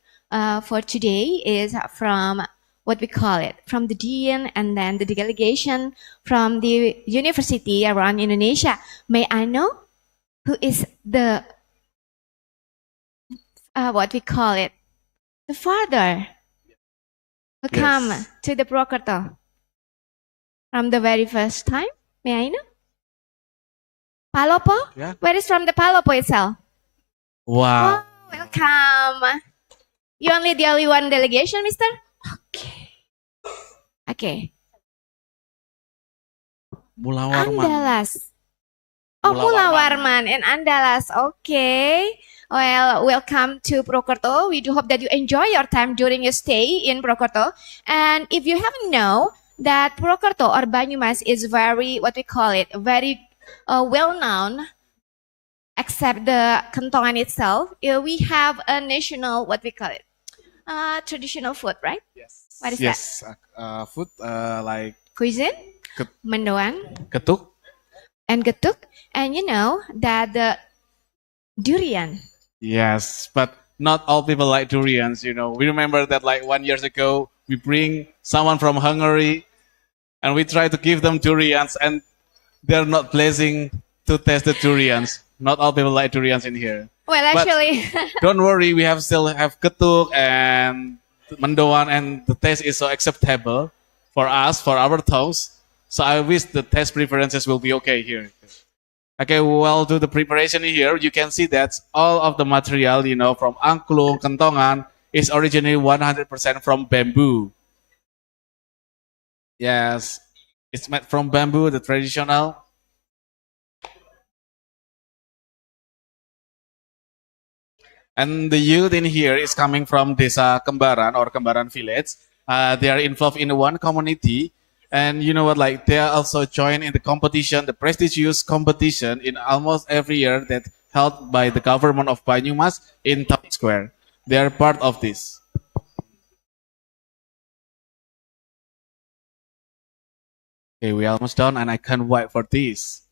for today is from what we call it, from the dean and then the delegation from the university around Indonesia. May I know who is the, what we call it, the father who come to the Purwokerto from the very first time? May I know? Palopo? Yeah. Where is from the Palopo itself? Wow. Oh, welcome. You only the only one delegation, mister? Okay. Mula Warman. Andalas. Oh, Mula Warman and Andalas. Okay. Well, welcome to Purwokerto. We do hope that you enjoy your time during your stay in Purwokerto. And if you haven't know that Purwokerto or Banyumas is very, what we call it, very well-known, except the Kentongan itself, we have a national, what we call it, traditional food, right? Yes. What is yes. that? Food like Cuisine, mendoan, ketuk, and getuk. And you know that the durian. Yes, but not all people like durians. We remember that like 1 year ago, we bring someone from Hungary, and we try to give them durians, and they're not blessing to test the durians. Not all people like durians in here. Well, But actually, don't worry, we still have ketuk and mendoan, and the taste is so acceptable for us, for our tongues. So I wish the taste preferences will be okay here. Okay, well, do the preparation here. You can see that all of the material, from angklung, kentongan, is originally 100% from bamboo. Yes, it's made from bamboo, the traditional. And the youth in here is coming from Desa Kembaran or Kembaran village. They are involved in one community. And you know what, like they are also join in the competition, the prestigious competition in almost every year that held by the government of Banyumas in Town Square. They are part of this. Okay, we almost done and I can't wait for this.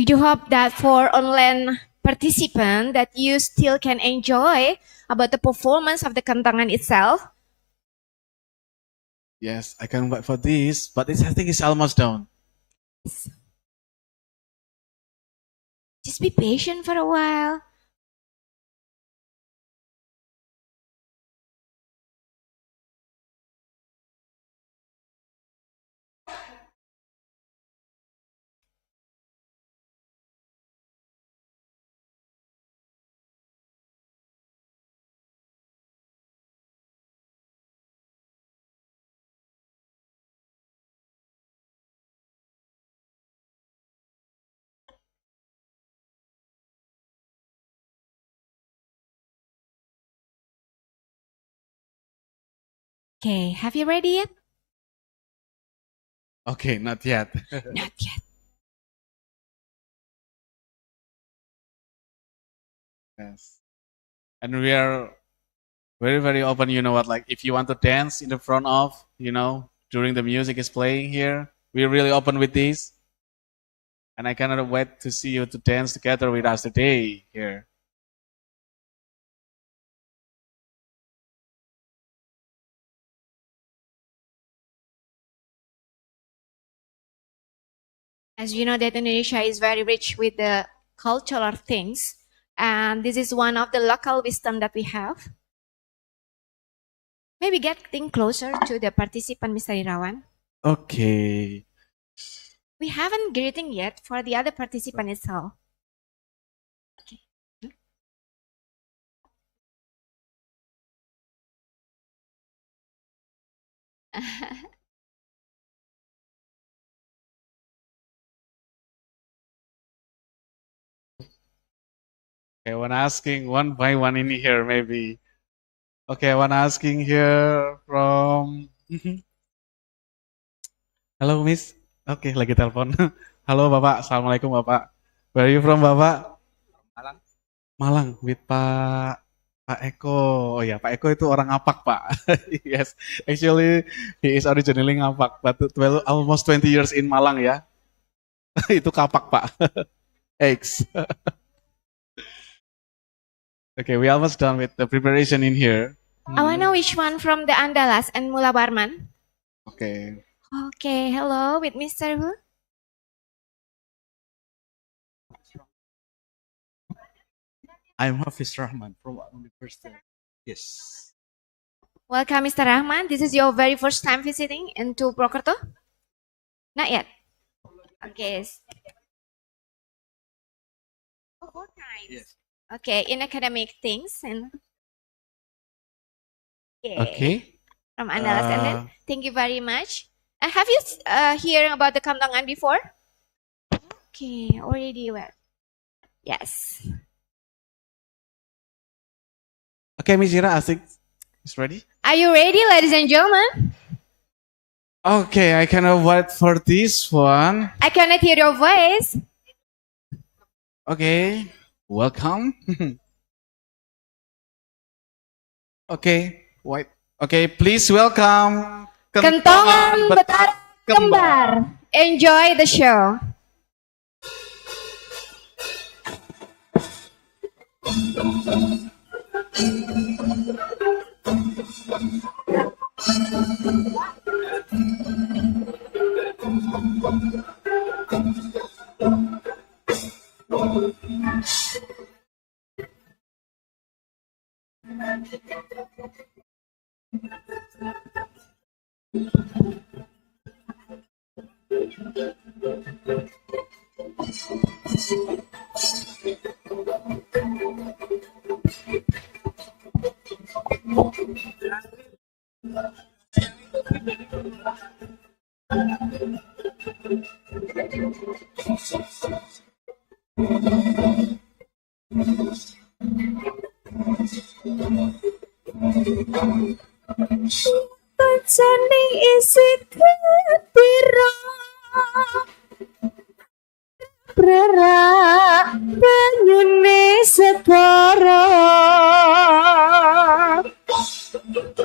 we do hope that for online participants that you still can enjoy about the performance of the kentongan itself. Yes, I can't wait for this, but I think it's almost done. Just be patient for a while. Okay, have you ready yet? Okay, not yet. Not yet. Yes. And we are very, very open. You know what? Like, if you want to dance in the front of, during the music is playing here, we're really open with this. And I cannot wait to see you to dance together with us today here. As you know that Indonesia is very rich with the cultural things. And this is one of the local wisdom that we have. Maybe getting closer to the participant, Mr. Irawan. Okay. We haven't greeting yet for the other participant itself. Okay. Okay, one asking one by one in here, maybe. Okay, one asking here from. Halo, Miss. Oke, lagi telepon. Halo, Bapak. Assalamualaikum, Bapak. Where are you from, Bapak? Malang. Malang, with Pak Eko. Oh ya, Pak Eko itu orang Ngapak, Pak. Yes, actually he is originally Ngapak, but almost 20 years in Malang ya. Itu Kapak, Pak. X. Okay, we almost done with the preparation in here. I wanna know which one from the Andalas and Mula Barman. Okay. Okay, hello with Mr. Who? I'm Hafiz Rahman from University. Yes. Welcome, Mr. Rahman. This is your very first time visiting into Purwokerto? Not yet. Okay. Oh, 4 times. Yes. Okay, in academic things and. Okay. From Andalas, and then thank you very much. Have you heard about the kentongan before? Okay, already well. Yes. Okay, Miss Ira, asik. Is ready? Are you ready, ladies and gentlemen? Okay, I cannot wait for this one. I cannot hear your voice. Okay, welcome. Okay, wait. Okay, please welcome Kentongan Betara Kembar. Enjoy the show. Pancene isi ketira Prerak banyune segara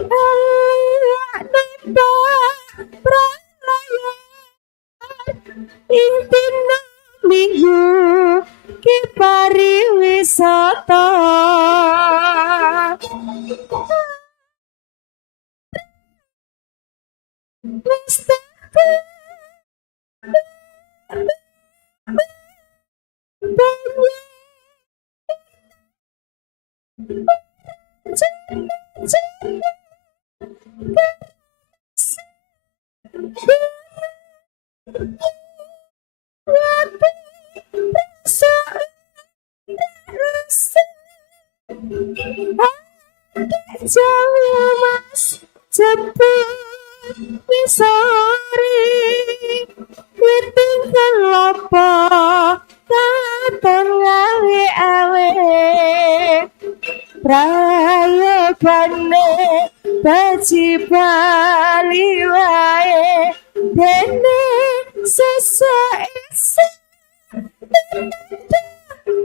Elak nembak pralaya Intina minggu ki pariwisata Wis Jawa mas cepet misori Witing kelapa katon ngawe awe Prayogane baji bali wae Dene sesaese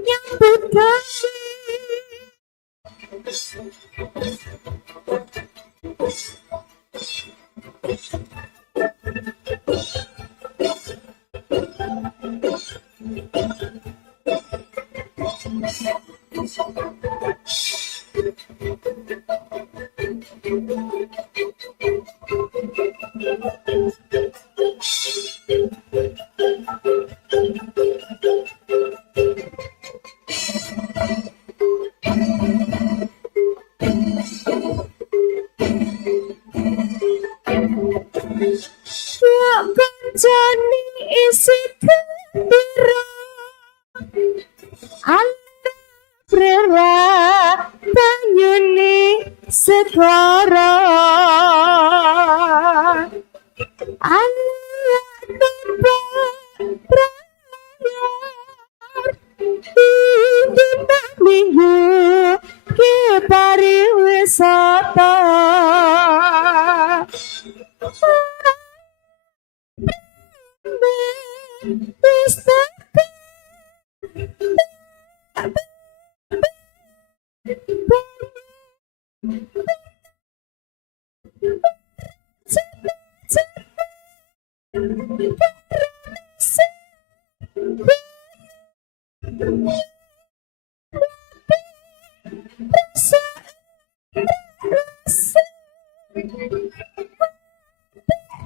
nyambut gawe Ya kancane isi ketira Anda prera banyune segara Anda nembak prayar Dina minggu ki pariwisata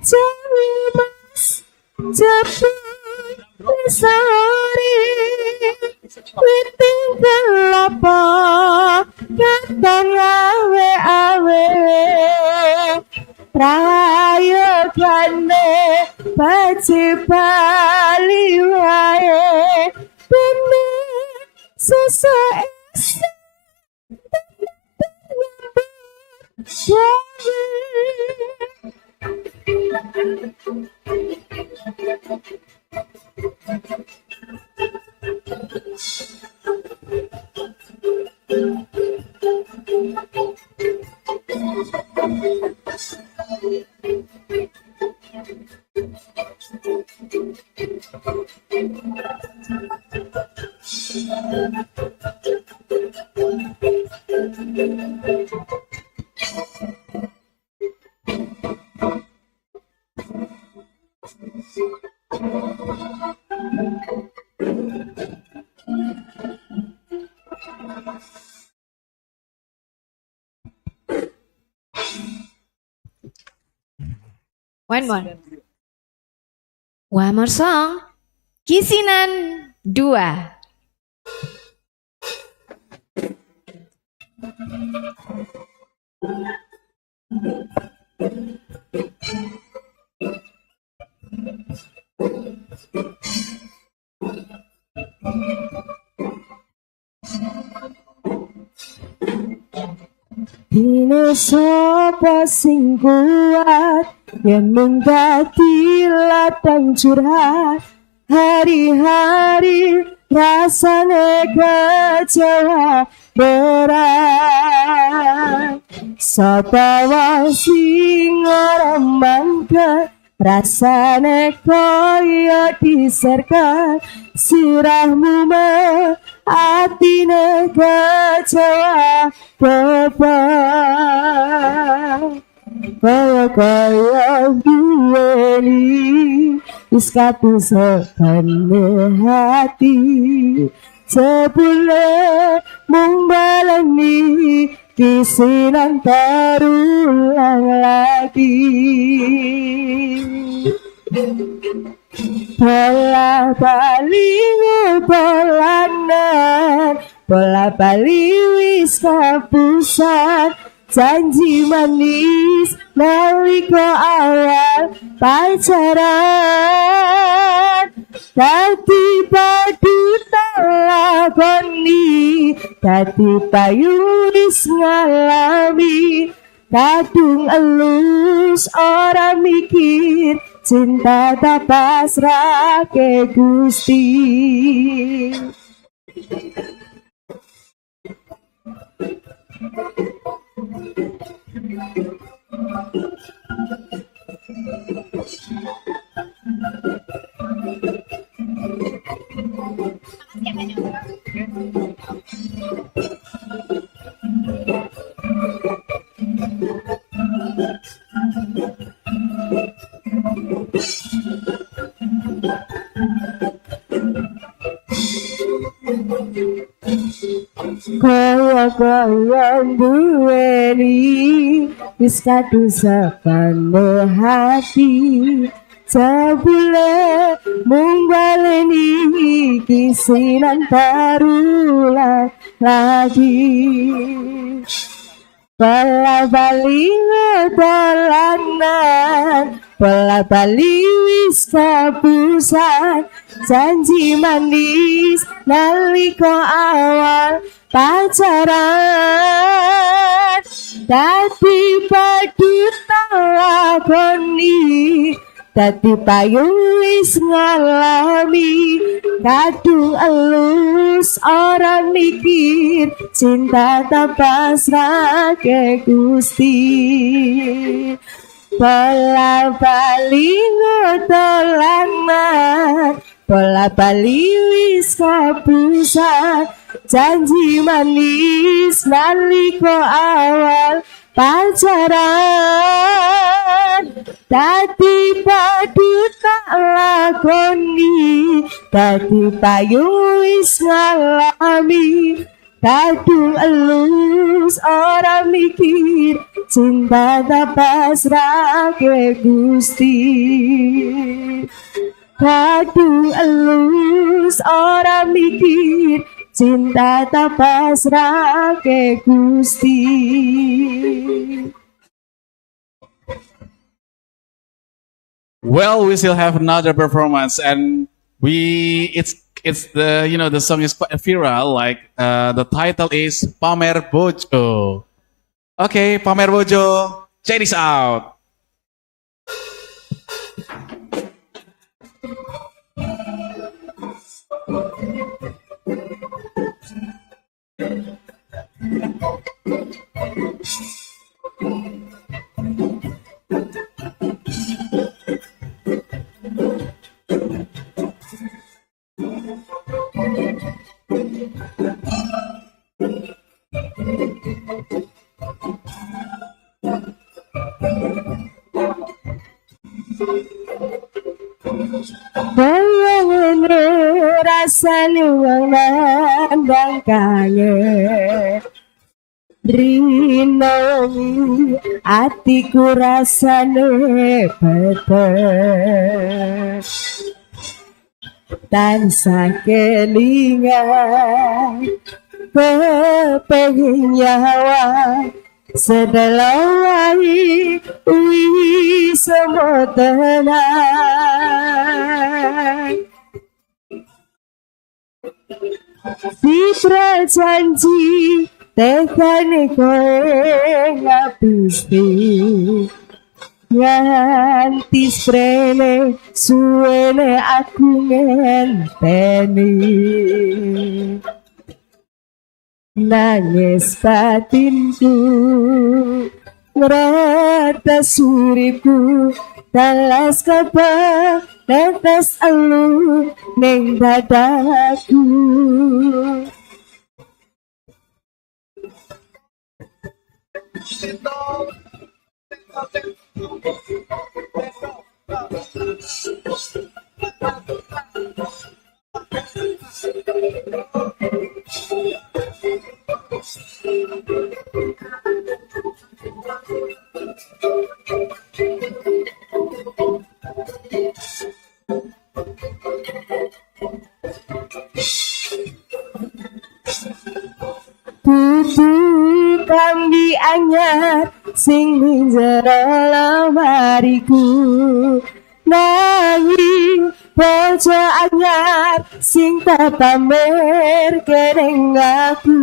Jawa mas cepet misori Witing kelapa katon awe awe Prayogane baji bali wae Dene sesaese One more. One more song. Kisinan 2. Dino sapa sing kuat yen mung dadi ladang curhat hari-hari rasane kecewa berat sapa wae sing ora mangke rasane koyo diserkan sirahmu mah atine kecewa beban kaya duweni wis kapisahan hati sebule mung baleni kisinan terulang lagi bola bali bolanan bola bali wis kapusan janji manis nalika awal pacaran dadi padu lakoni dadi payu wis ngalami kadung elus ora mikir cinta tak pasrah ke Gusti. Kaya duweni wis kadusakan hati jebule mung baleni kisinan terulang lagi bola bali dolanan bola bali wis kapusan janji manis nalika awal pacaran dadi padu lakoni dadi payu wis ngalami kadung elus ora mikir cinta tak pasrah ke Gusti bola bali dolanan bola bali wis kapusan janji manis nalika awal pacaran dadi padu tak lakoni dadi payu wis ngalami kadung elus ora mikir cinta tak pasrah ke Gusti kadung elus ora mikir cinta tak pasrah ke Gusti. Well, we still have another performance, and it's the the song is quite viral. Like the title is Pamer Bojo. Okay, Pamer Bojo, check this out. Bayangane rasane wong nandang kangen Rinongi atiku rasane petek tansah kelingan kepengin nyawa sedelawai wi semotenan Fitra janji tekane koe ngapusti nganti sprene suwene aku ngenteni nangis batinku ngerata suriku talas kapa netes elu ning dadaku Tutu kambi anyar sing ning jero lemariku nanging bojo anyar sing tak pamer keneng aku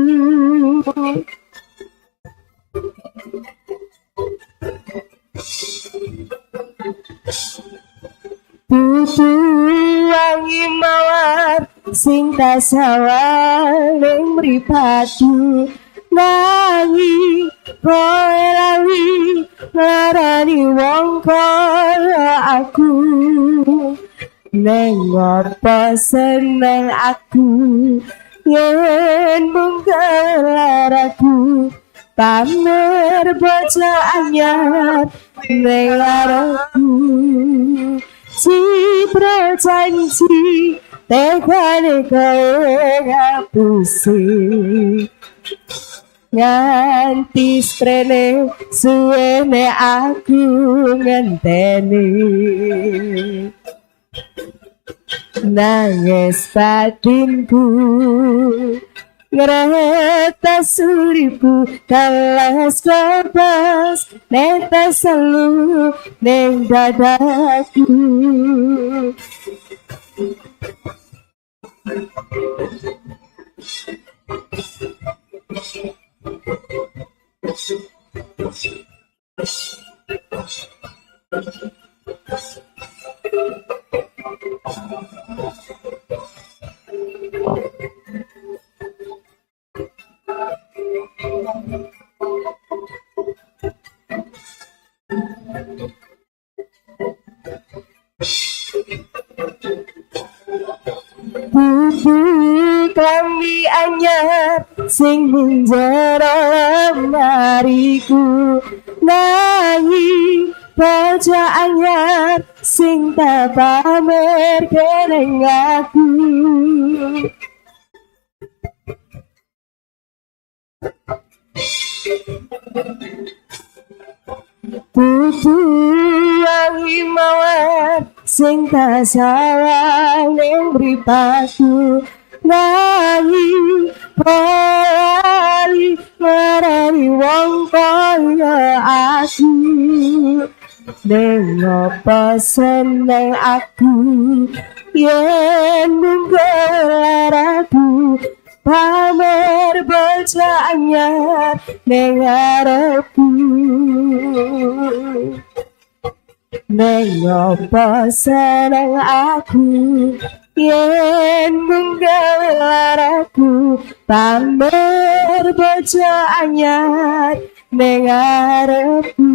Tutu wangi mawar sing tasawal ning mripatku nanging koe lali ngarani wong kaya aku neng apa seneng aku yen mung laraku pamer bojo anyar neng laraku Citra janji tekane koe ngapusi nganti sprene suwene aku ngenteni nangis batinku ngeretas uripu kalas kebas netes elu ning dadaku Tutu klambi anyar sing ning jero lemariku nanging bojo anyar sing tak pamer keneng aku Tutu wangi mawar sing tasawal ning mripatku nanging lali ngarani wong kaya aku ning apa seneng aku yen mung laraku pamer bojo anyar ning ngarepku ning apa seneng aku yen mung laraku pamer bojo anyar ning ngarepku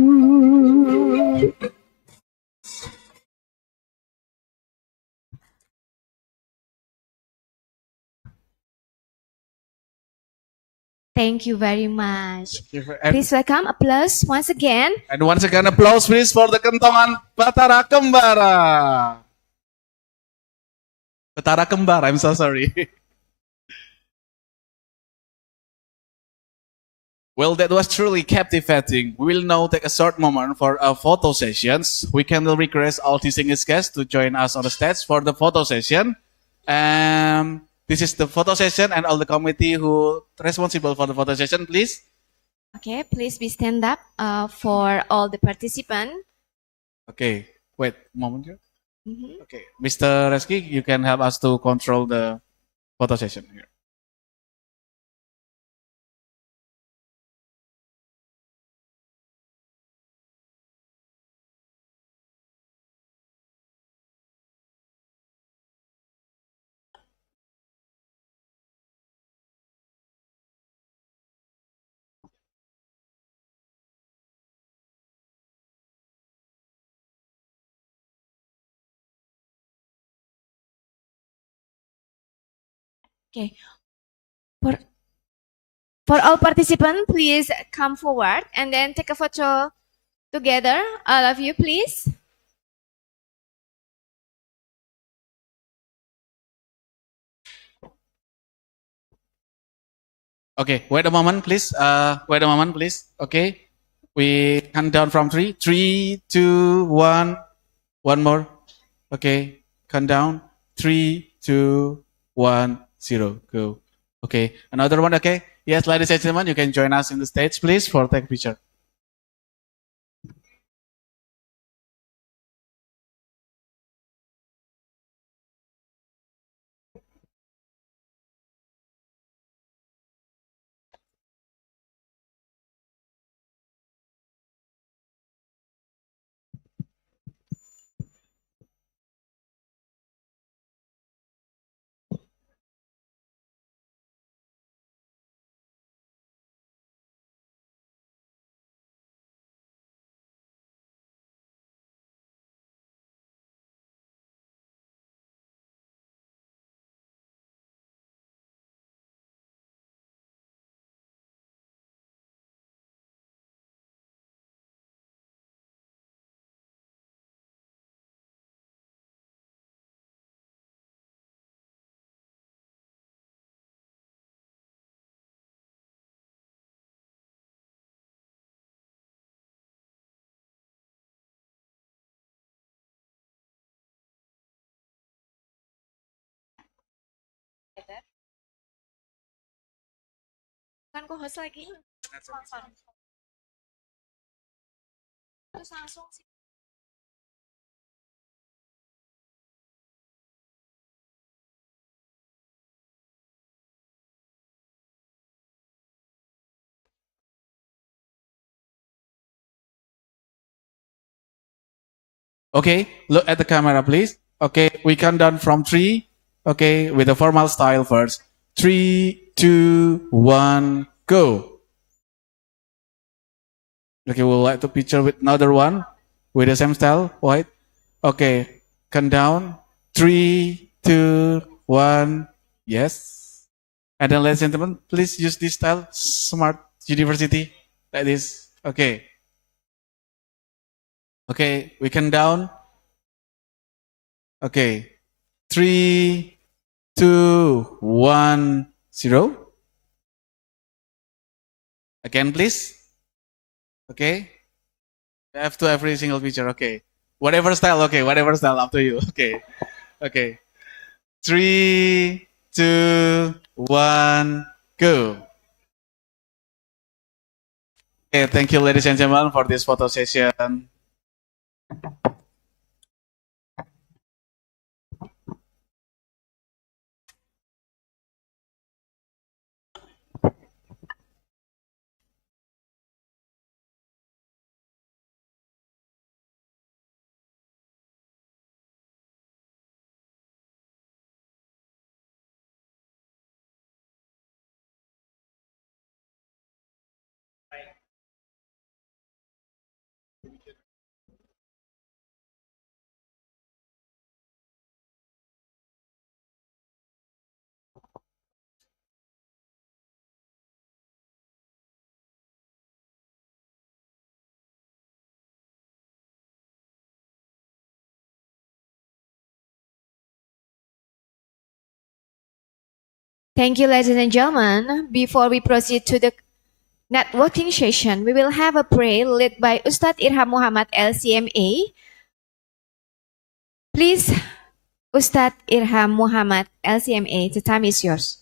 Thank you very much. Please welcome applause once again. And once again applause please for the kentongan Batara Kembara. Batara Kembar, I'm so sorry. Well, that was truly captivating. We will now take a short moment for our photo sessions. We can request all distinguished guests to join us on the stage for the photo session. This is the photo session, and all the committee who responsible for the photo session, please. Okay, please be stand up for all the participants. Okay, wait a moment here. Mhm. Okay, Mr. Reski, you can help us to control the photo session here. Okay. For all participants, please come forward and then take a photo together. All of you, please. Okay, wait a moment, please. Wait a moment, please. Okay, we count down from three. 3, 2, 1. One more. Okay, count down. 3, 2, 1, 0. Go. Okay, another one. Okay. Yes, ladies and gentlemen, you can join us in the stage, please, for take picture. Kan kok host lagi? Terus langsung sih. Okay, look at the camera, please. Okay, we count down from 3. Okay, with the formal style first. 3, 2, 1, go. Okay, we'll like to picture with another one with the same style. White. Okay, count down. 3, 2, 1. Yes. And then, ladies and gentlemen, please use this style. Smart University. Like this. Okay. Okay, we count down. Okay. 3, 2, 1, 0. Again, please. Okay. F to every single picture. Okay. Whatever style. Okay. Whatever style. Up to you. Okay. Okay. 3, 2, 1, go. Okay. Thank you, ladies and gentlemen, for this photo session. Thank you, ladies and gentlemen. Before we proceed to the networking session, we will have a prayer led by Ustadz Irham Muhammad LCMA. Please, Ustadz Irham Muhammad LCMA, the time is yours.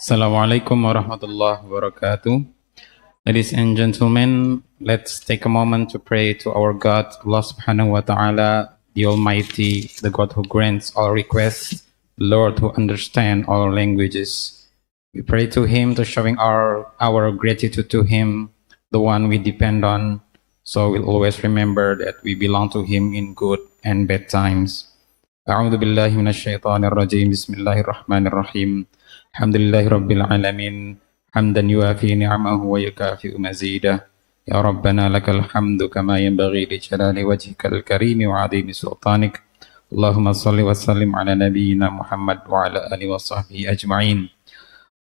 Assalamualaikum warahmatullahi wabarakatuh. Ladies and gentlemen, let's take a moment to pray to our God, Allah subhanahu wa ta'ala, the Almighty, the God who grants all requests, the Lord who understands all languages. We pray to Him to showing our gratitude to Him, the one we depend on, so we'll always remember that we belong to Him in good and bad times. A'udhu billahi minasyaitanir rajim. Bismillahirrahmanirrahim. Alhamdulillahi rabbil alamin. Hamdan yuafi ni'amahu wa yukafi'u mazidah. Ya Rabbana lakal hamdu kama yanbaghi li jalali wajhikal karimi wa 'azimi sultanik. Allahumma salli wa sallim ala nabiyyina Muhammad wa ala alihi wa sahbihi ajma'in.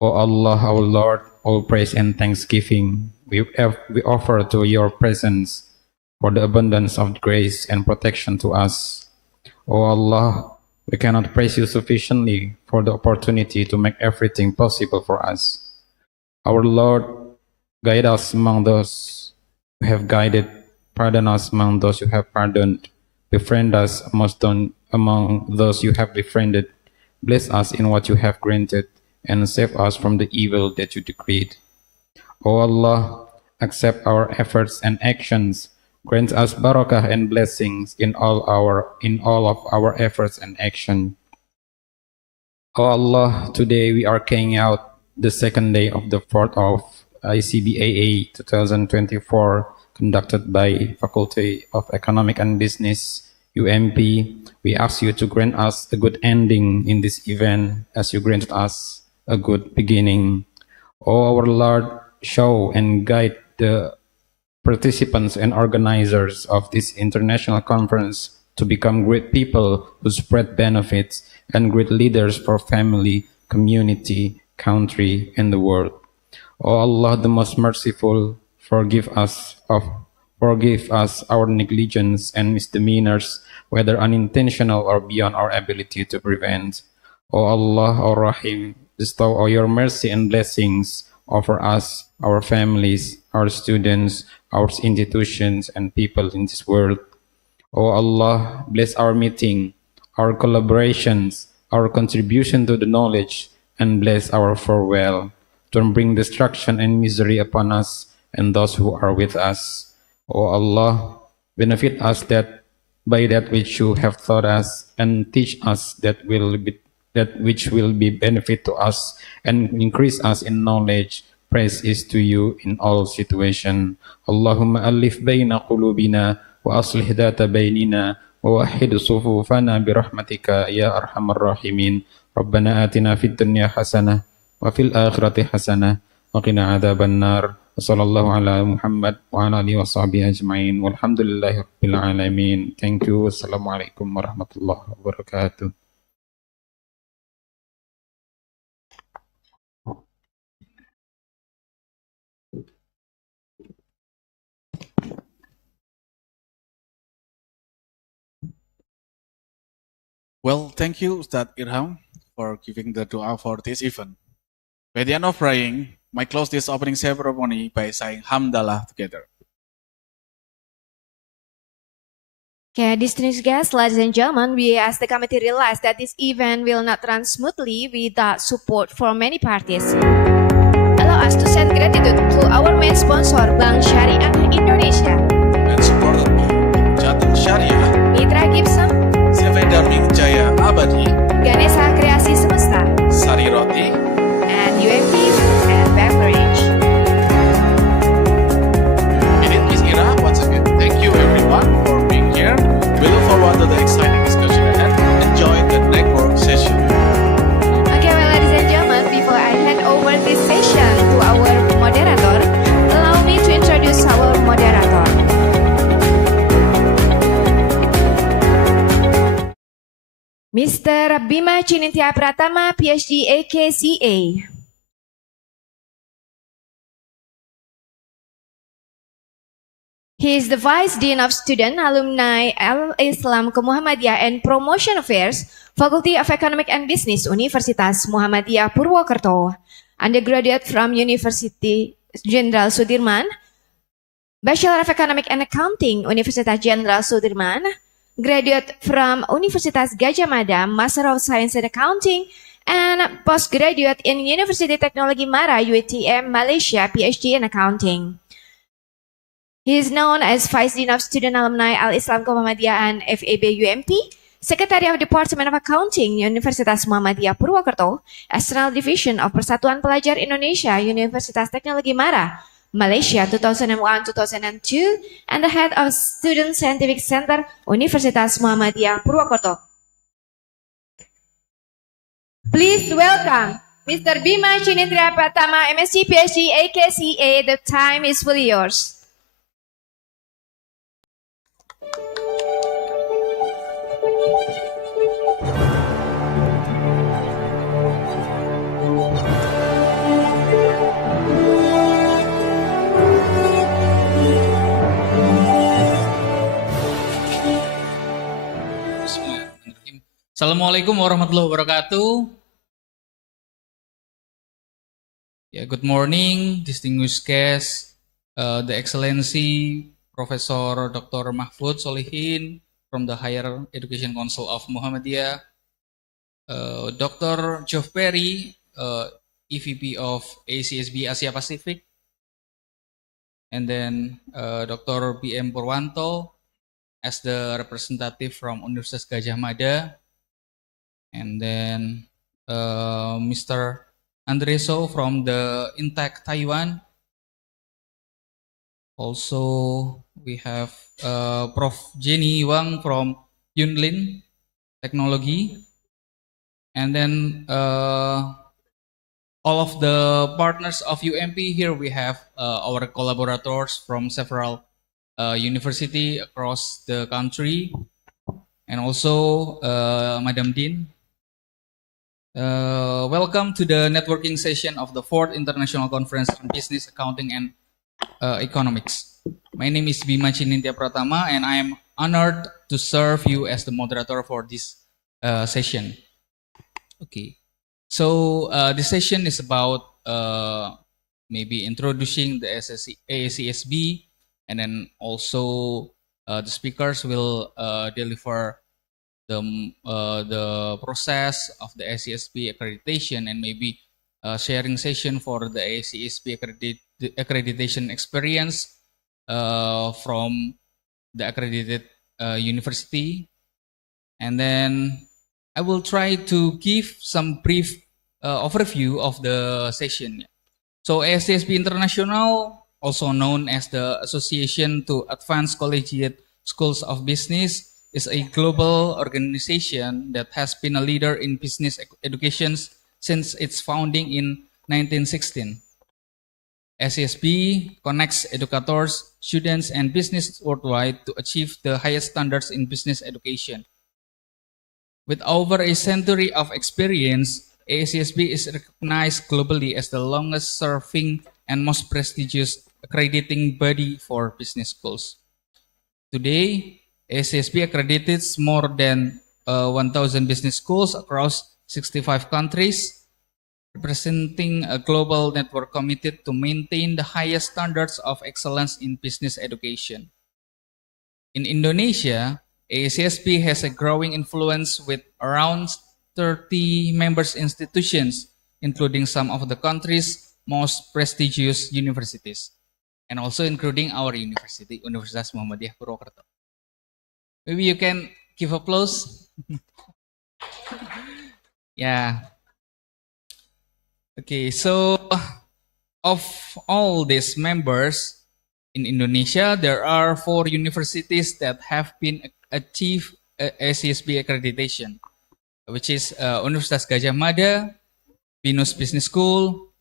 O Allah, our Lord, all praise and thanksgiving we offer to your presence for the abundance of grace and protection to us. O Allah, we cannot praise you sufficiently for the opportunity to make everything possible for us. Our Lord, guide us among those who have guided, pardon us among those who have pardoned, befriend us among those you have befriended, bless us in what you have granted, and save us from the evil that you decreed. O Allah, accept our efforts and actions. Grant us barakah and blessings in all of our efforts and action. O Allah, today we are carrying out the second day of the fourth of ICBAE 2024, conducted by Faculty of Economic and Business, UMP. We ask you to grant us a good ending in this event as you granted us a good beginning. O our Lord, show and guide the participants and organizers of this international conference to become great people who spread benefits and great leaders for family, community, country, and the world. O Allah, the most merciful, forgive us our negligence and misdemeanors, whether unintentional or beyond our ability to prevent. O Allah, O Rahim, bestow all your mercy and blessings over us, our families, our students, our institutions, and people in this world. O Allah, bless our meeting, our collaborations, our contribution to the knowledge, and bless our farewell. Don't bring destruction and misery upon us and those who are with us. O Allah, benefit us by that which you have taught us, and teach us that which will be benefit to us, and increase us in knowledge. Praise is to you in all situation. Allahumma alif baina qulubina wa aslih data bainina wa wahhid sufufana birahmatika ya arhamar rahimin. Rabbana atina fid dunya hasanah wa fil akhirati hasanah wa qina adzaban nar. Sallallahu ala Muhammad wa ala alihi wa sahbihi ajma'in. Walhamdulillahi rabbil alamin. Thank you. Wassalamualaikum warahmatullahi wabarakatuh. Well, thank you, Ustadz Irham, for giving the dua for this event. By the end of praying, I close this opening ceremony by saying Hamdalah together. Okay, distinguished guests, ladies and gentlemen, we as the committee realize that this event will not run smoothly without support from many parties. Allow us to send gratitude to our main sponsor, Bank Syariah Indonesia, And supported by Jateng Syariah, Mitra Gibson, Darming Jaya Abadi, Ganesha Kreasi Semesta, Sari Roti, and UMP and Beverage. It is Ira once again. Thank you everyone for being here. We look forward to the exciting discussion ahead. Enjoy the network session. Okay, well, ladies and gentlemen, before I hand over this session to our moderator, Mr. Bima Chinintya Pratama, PhD, ICBAE. He is the Vice Dean of Student, Alumni, Al-Islam Muhammadiyah and Promotion Affairs, Faculty of Economic and Business, Universitas Muhammadiyah Purwokerto. Undergraduate from University Jenderal Sudirman. Bachelor of Economic and Accounting, Universitas Jenderal Sudirman. Graduate from Universitas Gadjah Mada, Master of Science in Accounting, and postgraduate in University Teknologi Mara, UiTM, Malaysia, PhD in Accounting. He is known as Vice Dean of Student Alumni Al-Islam Muhammadiyah and FEB UMP, Secretary of Department of Accounting, Universitas Muhammadiyah Purwokerto, External Division of Persatuan Pelajar Indonesia, Universitas Teknologi Mara, Malaysia 2001-2002, and the Head of Student Scientific Center, Universitas Muhammadiyah Purwokerto. Please welcome Mr. Bima Chinintya Pratama, MSc, PhD, ICBAE. The time is fully yours. Assalamualaikum warahmatullahi wabarakatuh. Good morning, distinguished guests, the Excellency Professor Dr. Mahfud Solihin from the Higher Education Council of Muhammadiyah, Dr. Geoff Perry, EVP of ICBAE Asia Pacific, and then Dr. B.M. Purwanto as the representative from Universitas Gadjah Mada, and then Mr. Andre So from the Intact Taiwan. Also, we have Prof. Jenny Wang from Yunlin Technology, and then all of the partners of UMP. Here we have our collaborators from several university across the country, and also Madam Dean. Welcome to the networking session of the 4th International Conference on Business, Accounting, and Economics. My name is Bima Chinintya Pratama, and I am honored to serve you as the moderator for this session. Okay, so this session is about maybe introducing the AACSB, and then also the speakers will deliver the process of the ACSB accreditation, and maybe sharing session for the ACSB accreditation experience from the accredited university. And then I will try to give some brief overview of the session. So ACSB International, also known as the Association to Advance Collegiate Schools of Business, is a global organization that has been a leader in business education since its founding in 1916. SCSB connects educators, students, and business worldwide to achieve the highest standards in business education. With over a century of experience, ACSB is recognized globally as the longest-serving and most prestigious accrediting body for business schools. Today, ACSB accredits more than 1,000 business schools across 65 countries, representing a global network committed to maintain the highest standards of excellence in business education. In Indonesia, ACSB has a growing influence with around 30 members institutions, including some of the country's most prestigious universities, and also including our university, Universitas Muhammadiyah Purwokerto. Maybe you can give applause. Yeah. Okay, so of all these members in Indonesia, there are 4 universities that have been achieved ACSB accreditation, which is Universitas Gadjah Mada, Binus Business School,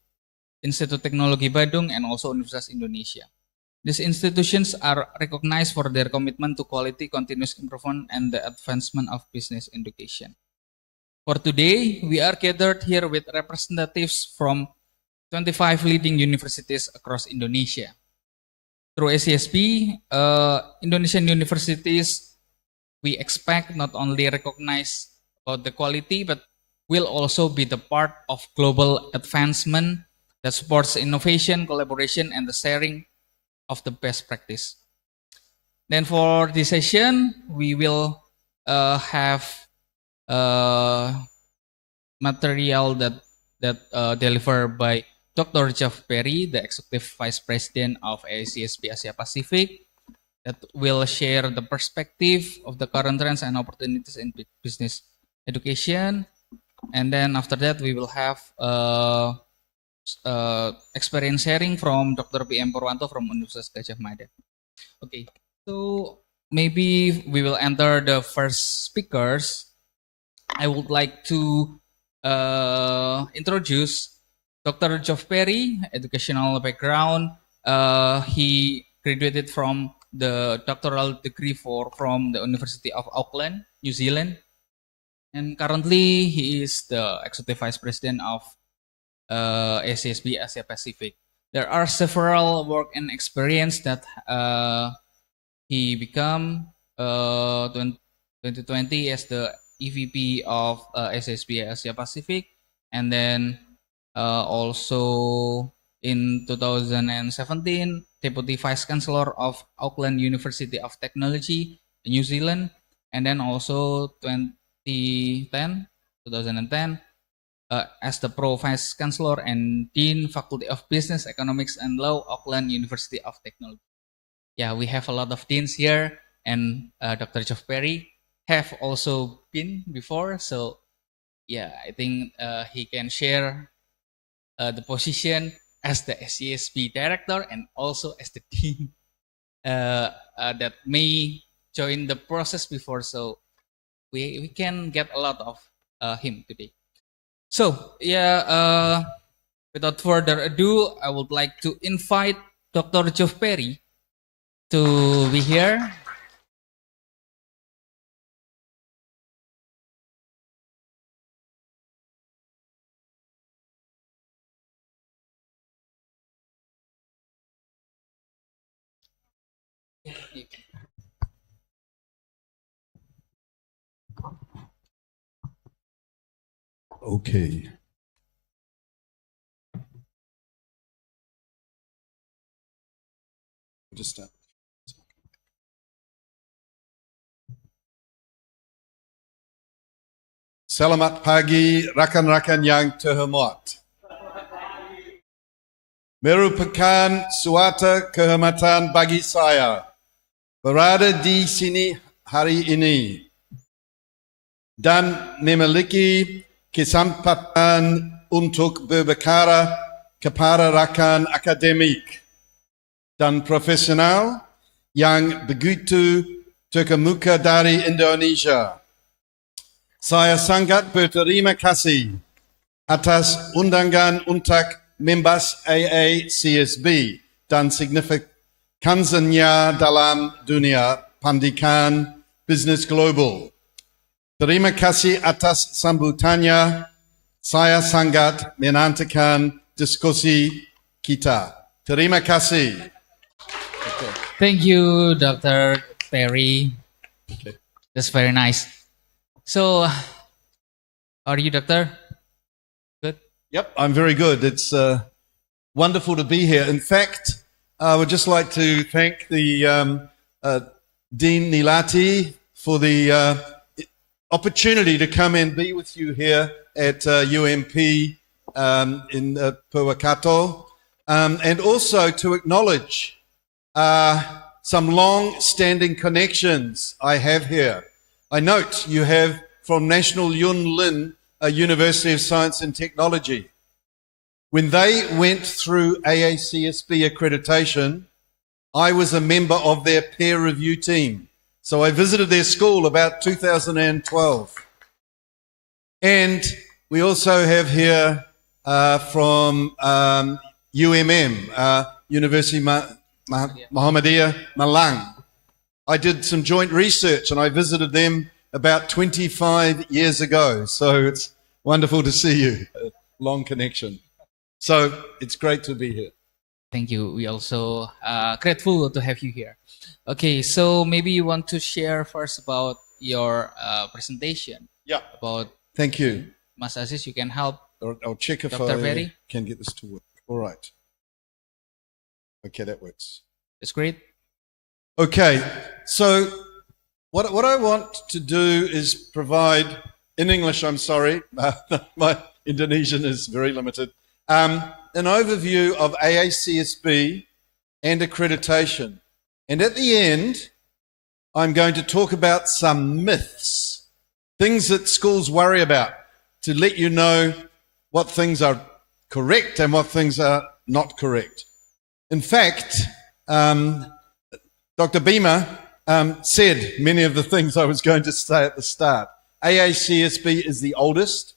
Institut Teknologi Badung, and also Universitas Indonesia. These institutions are recognized for their commitment to quality, continuous improvement, and the advancement of business education. For today, we are gathered here with representatives from 25 leading universities across Indonesia. Through ACSB, Indonesian universities, we expect not only recognize about the quality, but will also be the part of global advancement that supports innovation, collaboration, and the sharing of the best practice. Then for this session, we will have material that delivered by Dr. Jeff Perry, the Executive Vice President of ACSB Asia Pacific, that will share the perspective of the current trends and opportunities in business education. And then after that, we will have experience sharing from Dr. PM Purwanto from Universitas Gadjah Mada. Okay, so maybe we will enter the first speakers. I would like to introduce Dr. Geoff Perry, educational background. He graduated from the doctoral degree from the University of Auckland, New Zealand. And currently, he is the Executive Vice President of ACSB Asia Pacific. There are several work and experience that he became 2020 as the EVP of ACSB Asia Pacific, and then also in 2017, Deputy Vice Chancellor of Auckland University of Technology, New Zealand, and then also 2010 as the Pro Vice Chancellor and Dean Faculty of Business, Economics, and Law, Auckland University of Technology. Yeah, we have a lot of deans here, and Dr. Geoff Perry have also been before, so yeah, I think he can share the position as the SCSB director and also as the dean that may join the process before, so we can get a lot of him today. So yeah, without further ado, I would like to invite Dr. Geoff Perry to be here. Okay. Just stop. Selamat pagi rakan-rakan yang terhormat. Merupakan suatu kehormatan bagi saya berada di sini hari ini dan memiliki kesempatan untuk berbicara kepada rakan akademik dan profesional yang begitu terkemuka dari Indonesia. Saya sangat berterima kasih atas undangan untuk membahas AACSB dan signifikansinya dalam dunia pendidikan bisnis global. Terima kasih atas sambutannya. Saya sangat menantikan diskusi kita. Terima kasih. Thank you, Dr. Perry. Okay. That's very nice. So, how are you, Doctor? Good? Yep, I'm very good. It's wonderful to be here. In fact, I would just like to thank the Dean Nilati for the opportunity to come and be with you here at UMP in Purwakarta, and also to acknowledge some long-standing connections I have here. I note you have from National Yun Lin University of Science and Technology. When they went through AACSB accreditation, I was a member of their peer review team. So I visited their school about 2012. And we also have here from UMM, University Muhammadiyah Malang. I did some joint research and I visited them about 25 years ago. So it's wonderful to see you. A long connection. So it's great to be here. Thank you. We also grateful to have you here. Okay, so maybe you want to share first about your presentation. Yeah. About. Thank you. Mas Aziz, you can help. I'll check if Dr. I Perry? can get this to work. All right. Okay, that works. That's great. Okay, so what I want to do is provide, in English, I'm sorry, my Indonesian is very limited, an overview of AACSB and accreditation. And at the end, I'm going to talk about some myths, things that schools worry about, to let you know what things are correct and what things are not correct. In fact, Dr. Beamer said many of the things I was going to say at the start. AACSB is the oldest,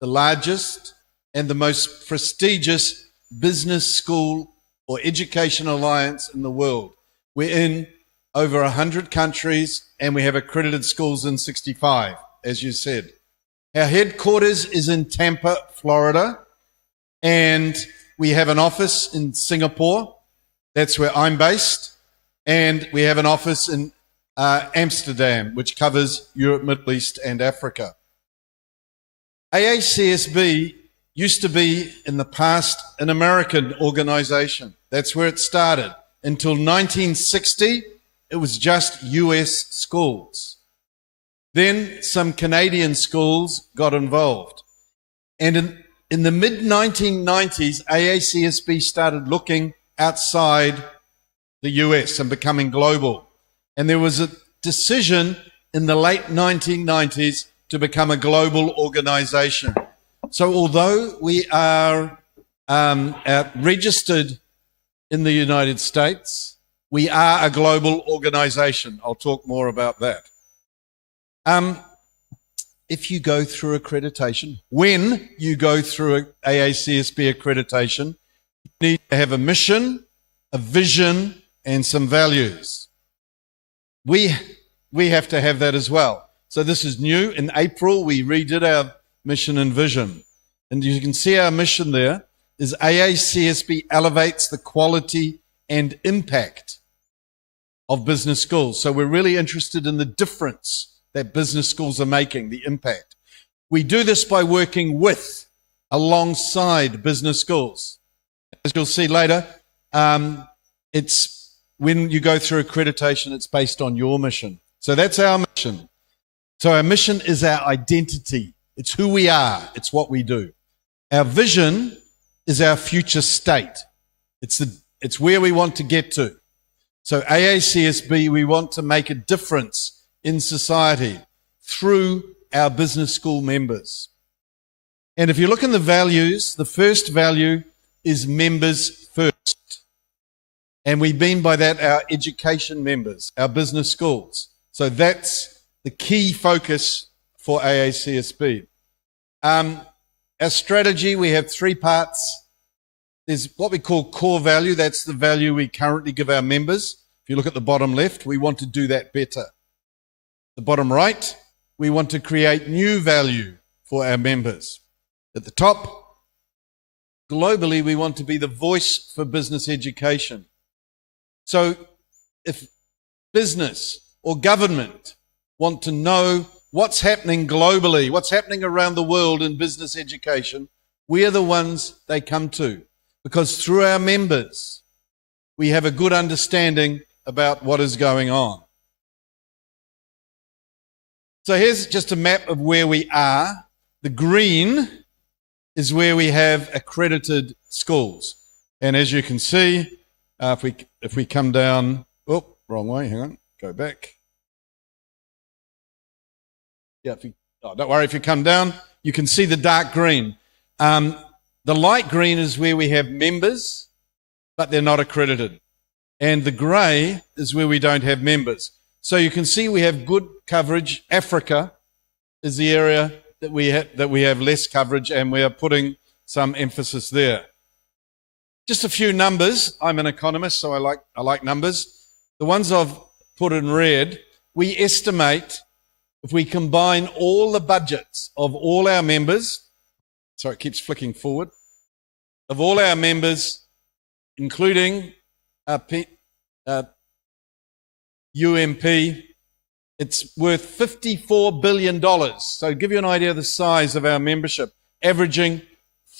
the largest, and the most prestigious business school or education alliance in the world. We're in over 100 countries, and we have accredited schools in 65, as you said. Our headquarters is in Tampa, Florida, and we have an office in Singapore. That's where I'm based. And we have an office in Amsterdam, which covers Europe, Middle East, and Africa. AACSB used to be, in the past, an American organization. That's where it started. Until 1960, it was just US schools. Then some Canadian schools got involved. And in the mid-1990s, AACSB started looking outside the US and becoming global. And there was a decision in the late 1990s to become a global organization. So although we are registered in the United States, we are a global organization. I'll talk more about that. If you go through accreditation, when you go through AACSB accreditation, you need to have a mission, a vision, and some values. We have to have that as well. So this is new. In April, we redid our mission and vision. And you can see our mission there is AACSB elevates the quality and impact of business schools. So we're really interested in the difference that business schools are making, the impact. We do this by working with, alongside business schools. As you'll see later, it's when you go through accreditation, it's based on your mission. So that's our mission. So our mission is our identity. It's who we are. It's what we do. Our vision is our future state. It's where we want to get to. So AACSB, we want to make a difference in society through our business school members. And if you look in the values, the first value is members first. And we mean by that our education members, our business schools. So that's the key focus for AACSB. Our strategy, we have three parts. There's what we call core value. That's the value we currently give our members. If you look at the bottom left, we want to do that better. The bottom right, we want to create new value for our members. At the top, globally, we want to be the voice for business education. So if business or government want to know what's happening globally, what's happening around the world in business education, we are the ones they come to, because through our members, we have a good understanding about what is going on. So here's just a map of where we are. The green is where we have accredited schools. And as you can see, if we come down, oh, wrong way, hang on, go back. Yeah, don't worry, if you come down, you can see the dark green. The light green is where we have members, but they're not accredited. And the grey is where we don't have members. So you can see we have good coverage. Africa is the area that we have less coverage, and we are putting some emphasis there. Just a few numbers. I'm an economist, so I like numbers. The ones I've put in red, we estimate if we combine all the budgets of all our members, sorry, it keeps flicking forward, of all our members, including UMP, it's worth $54 billion. So to give you an idea of the size of our membership, averaging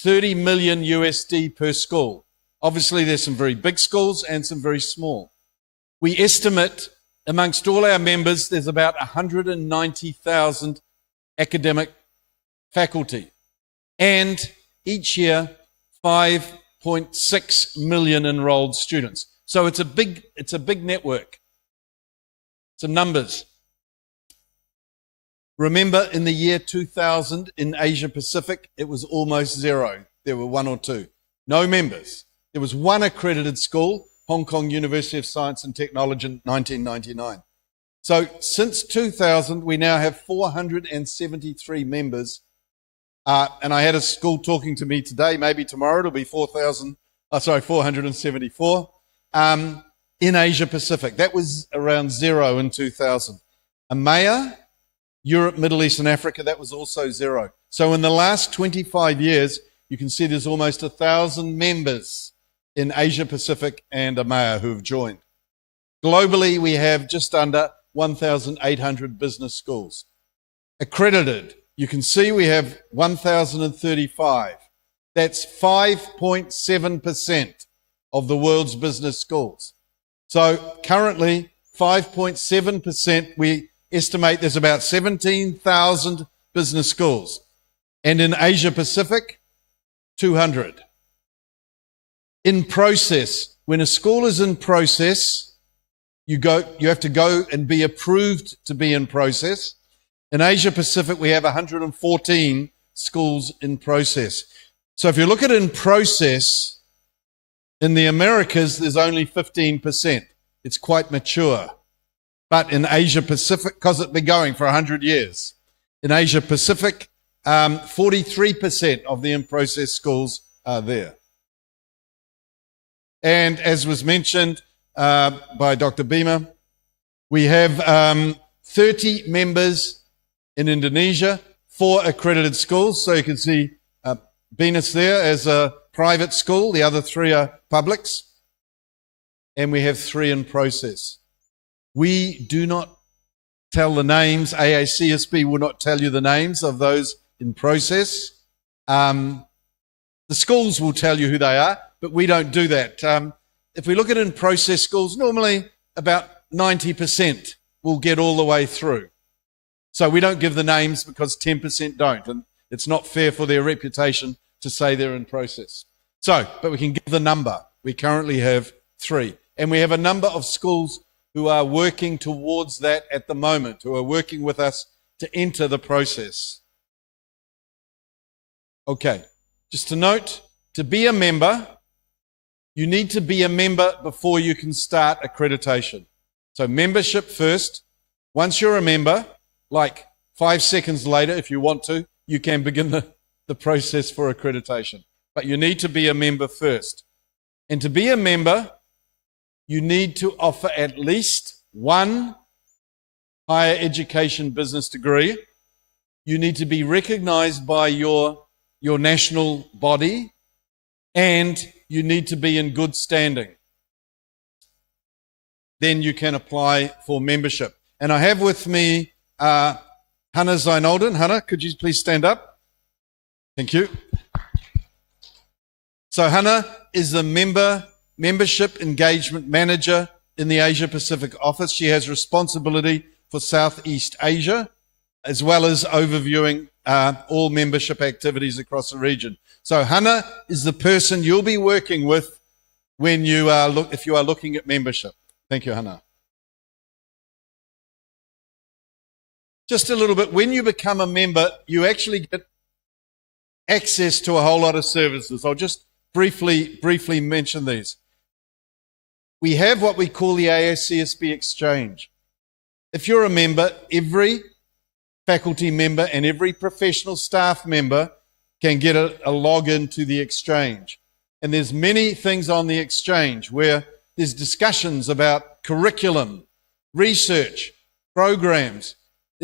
30 million USD per school. Obviously, there's some very big schools and some very small. We estimate amongst all our members, there's about 190,000 academic faculty. And each year, 5.6 million enrolled students. So it's a big network. Some numbers. Remember, in the year 2000 in Asia Pacific, it was almost zero. There were one or two. No members. There was one accredited school, Hong Kong University of Science and Technology in 1999. So since 2000, we now have 473 members. And I had a school talking to me today, maybe tomorrow it'll be 474 in Asia Pacific. That was around zero in 2000. EMEA, Europe, Middle East and Africa, that was also zero. So in the last 25 years, you can see there's almost 1,000 members in Asia Pacific and EMEA who have joined. Globally, we have just under 1,800 business schools. Accredited, you can see we have 1,035. That's 5.7% of the world's business schools. So currently, 5.7%, we estimate there's about 17,000 business schools. And in Asia Pacific, 200. In process, when a school is in process, you have to go and be approved to be in process. In Asia Pacific, we have 114 schools in process. So if you look at in process, in the Americas, there's only 15%. It's quite mature. But in Asia Pacific, because it's been going for 100 years, in Asia Pacific, 43% of the in-process schools are there. And as was mentioned by Dr. Bima, we have 30 members in Indonesia, 4 accredited schools. So you can see Venus there as a private school. The other 3 are publics. And we have 3 in process. We do not tell the names. AACSB will not tell you the names of those in process. The schools will tell you who they are, but we don't do that. If we look at in-process schools, normally about 90% will get all the way through. So we don't give the names because 10% don't, and it's not fair for their reputation to say they're in process. So, but we can give the number. We currently have 3, and we have a number of schools who are working towards that at the moment, who are working with us to enter the process. Okay, just to note, to be a member, you need to be a member before you can start accreditation. So membership first. Once you're a member, like 5 seconds later, if you want to, you can begin the process for accreditation. But you need to be a member first. And to be a member, you need to offer at least 1 higher education business degree. You need to be recognized by your national body, and you need to be in good standing. Then you can apply for membership. And I have with me Hannah Zeinolden. Hannah, could you please stand up? Thank you. So Hannah is the Membership Engagement Manager in the Asia Pacific office. She has responsibility for Southeast Asia, as well as overviewing all membership activities across the region. So Hannah is the person you'll be working with when you are if you are looking at membership. Thank you, Hannah. Just a little bit, when you become a member, you actually get access to a whole lot of services. I'll just briefly mention these. We have what we call the ASCSB Exchange. If you're a member, every faculty member and every professional staff member can get a login to the Exchange. And there's many things on the Exchange where there's discussions about curriculum, research, programs.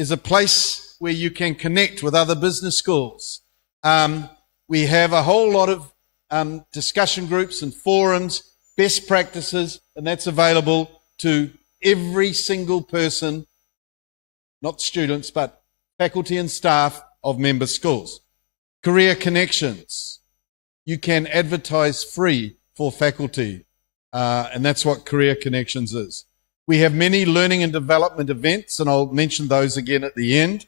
is a place where you can connect with other business schools. We have a whole lot of discussion groups and forums, best practices, and that's available to every single person, not students, but faculty and staff of member schools. Career Connections. You can advertise free for faculty, and that's what Career Connections is. We have many learning and development events, and I'll mention those again at the end.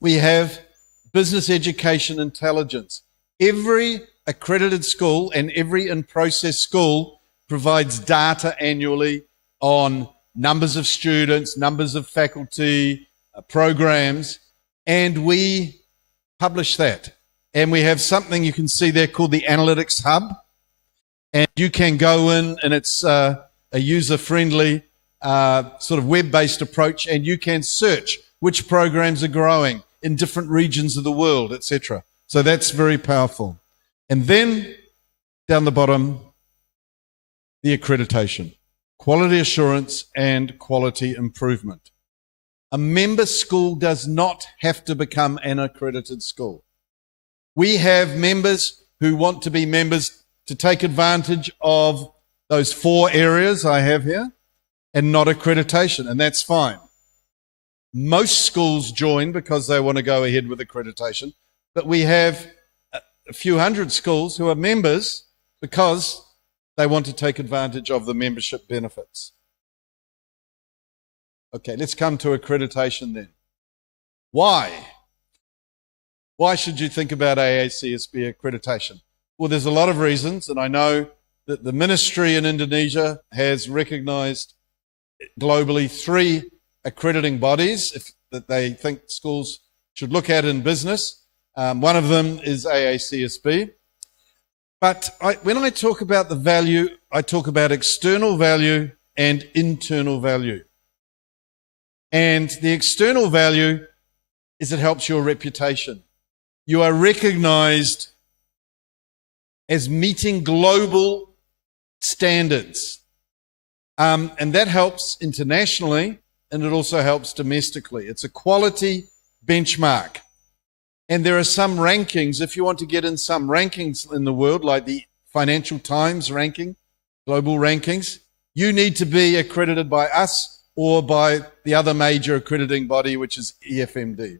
We have business education intelligence. Every accredited school and every in-process school provides data annually on numbers of students, numbers of faculty, programs, and we publish that. And we have something you can see there called the Analytics Hub. And you can go in, and it's a user-friendly sort of web-based approach, and you can search which programs are growing in different regions of the world, etc. So that's very powerful. And then down the bottom, the accreditation, quality assurance and quality improvement. A member school does not have to become an accredited school. We have members who want to be members to take advantage of those 4 areas I have here and not accreditation, and that's fine. Most schools join because they want to go ahead with accreditation, but we have a few hundred schools who are members because they want to take advantage of the membership benefits. Okay, let's come to accreditation then. Why? Why should you think about AACSB accreditation? Well, there's a lot of reasons, and I know that the ministry in Indonesia has recognized globally 3 accrediting bodies that they think schools should look at in business. One of them is AACSB. But when I talk about the value, I talk about external value and internal value. And the external value is it helps your reputation. You are recognized as meeting global standards. And that helps internationally, and it also helps domestically. It's a quality benchmark. And there are some rankings, if you want to get in some rankings in the world, like the Financial Times ranking, global rankings, you need to be accredited by us or by the other major accrediting body, which is EFMD.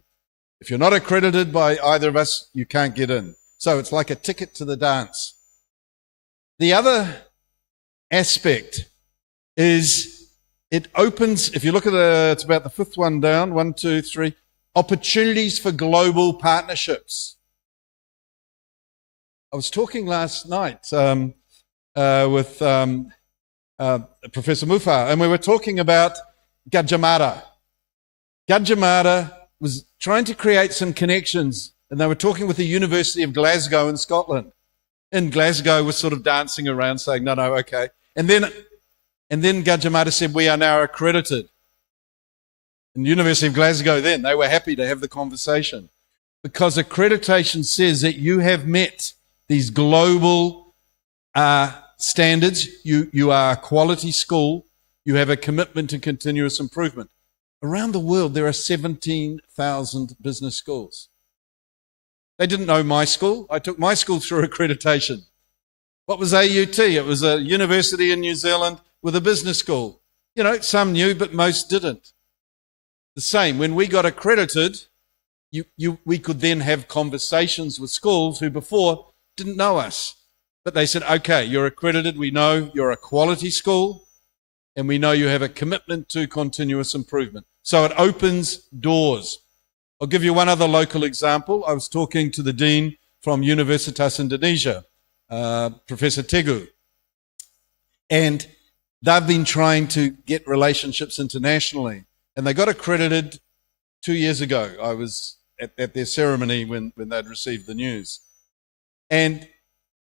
If you're not accredited by either of us, you can't get in. So it's like a ticket to the dance. The other aspect is it opens, if you look at it's about the 5th one down, 1, 2, 3, opportunities for global partnerships. I was talking last night with Professor Mufa, and we were talking about Gajah Mada. Gajah Mada was trying to create some connections, and they were talking with the University of Glasgow in Scotland. And Glasgow was sort of dancing around saying, no, okay. And then Gajah Mada said, we are now accredited. And the University of Glasgow then, they were happy to have the conversation because accreditation says that you have met these global standards. You are a quality school. You have a commitment to continuous improvement. Around the world, there are 17,000 business schools. They didn't know my school. I took my school through accreditation. What was AUT? It was a university in New Zealand with a business school. You know, some knew, but most didn't. The same, when we got accredited, we could then have conversations with schools who before didn't know us. But they said, okay, you're accredited, we know you're a quality school, and we know you have a commitment to continuous improvement. So it opens doors. I'll give you one other local example. I was talking to the Dean from Universitas Indonesia, Professor Teguh, and they've been trying to get relationships internationally. And they got accredited 2 years ago. I was at their ceremony when they'd received the news. And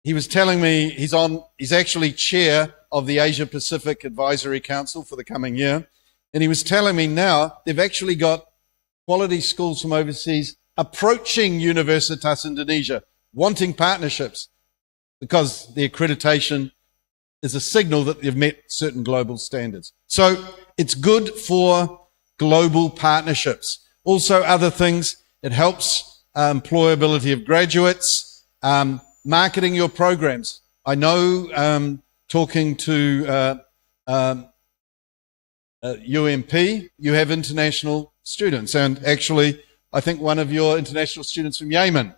he was telling me he's actually chair of the Asia Pacific Advisory Council for the coming year. And he was telling me now they've actually got quality schools from overseas approaching Universitas Indonesia, wanting partnerships because the accreditation is a signal that they've met certain global standards. So it's good for global partnerships. Also other things, it helps employability of graduates, marketing your programs. I know talking to UMP, you have international students, and actually I think one of your international students from Yemen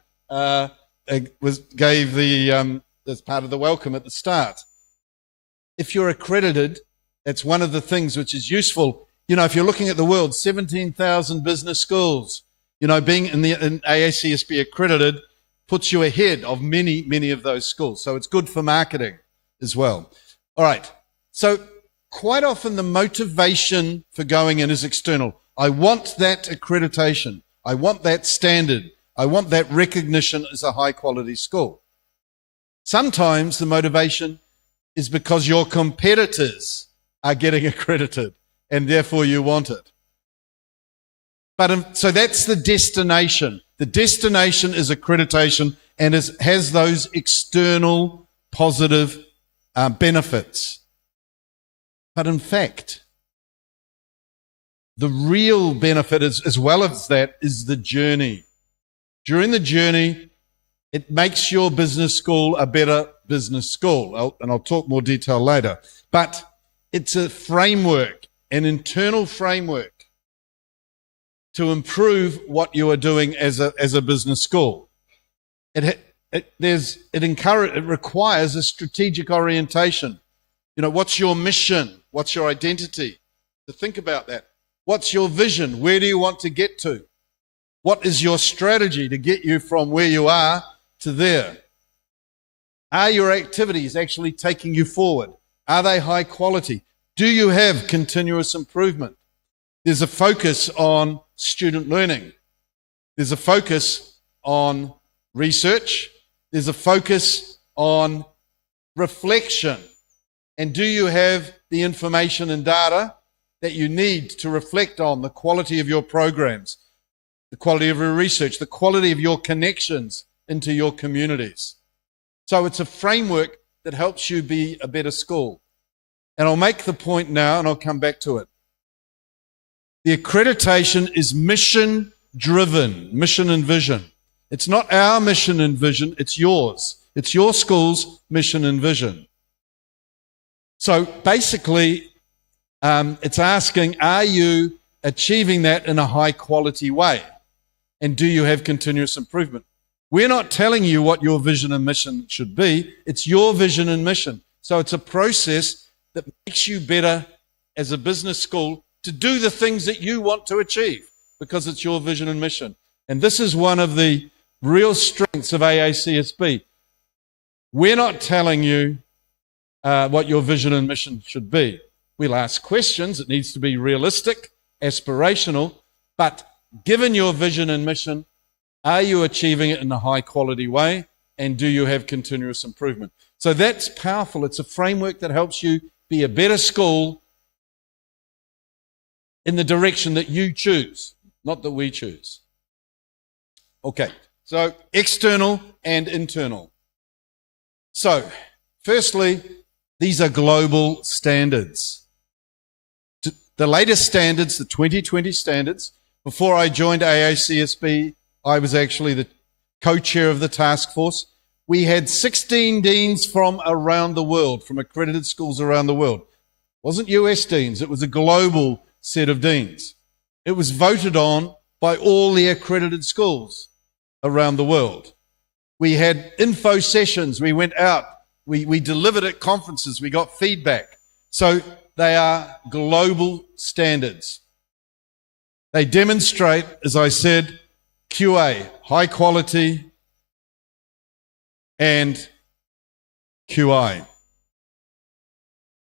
gave the as part of the welcome at the start. If you're accredited, that's one of the things which is useful. You know, if you're looking at the world, 17,000 business schools, you know, being in AACSB accredited puts you ahead of many of those schools. So it's good for marketing as well. All right. So quite often the motivation for going in is external. I want that accreditation. I want that standard. I want that recognition as a high quality school. Sometimes the motivation is because your competitors are getting accredited and therefore you want it. But so that's the destination. The destination is accreditation and has those external positive benefits. But in fact, the real benefit is, as well as that, is the journey. During the journey, it makes your business school a better business school. And I'll talk more detail later. But it's a framework, an internal framework to improve what you are doing as a business school. It requires a strategic orientation. You know, what's your mission? What's your identity? To think about that. What's your vision? Where do you want to get to? What is your strategy to get you from where you are to there? Are your activities actually taking you forward? Are they high quality? Do you have continuous improvement? There's a focus on student learning. There's a focus on research. There's a focus on reflection. And do you have the information and data that you need to reflect on the quality of your programs, the quality of your research, the quality of your connections into your communities? So it's a framework that helps you be a better school. And I'll make the point now, and I'll come back to it. The accreditation is mission-driven, mission and vision. It's not our mission and vision, it's yours. It's your school's mission and vision. So basically, it's asking, are you achieving that in a high-quality way? And do you have continuous improvement? We're not telling you what your vision and mission should be. It's your vision and mission. So it's a process that makes you better as a business school to do the things that you want to achieve because it's your vision and mission. And this is one of the real strengths of AACSB. We're not telling you what your vision and mission should be. We'll ask questions. It needs to be realistic, aspirational, but given your vision and mission, are you achieving it in a high quality way? And do you have continuous improvement? So that's powerful. It's a framework that helps you be a better school in the direction that you choose, not that we choose. Okay, so external and internal. So, firstly, these are global standards. The latest standards, the 2020 standards, before I joined AACSB, I was actually the co-chair of the task force. We had 16 deans from around the world, from accredited schools around the world. It wasn't US deans, it was a global set of deans. It was voted on by all the accredited schools around the world. We had info sessions, we went out, we delivered at conferences, we got feedback. So they are global standards. They demonstrate, as I said, QA, high quality, and QI.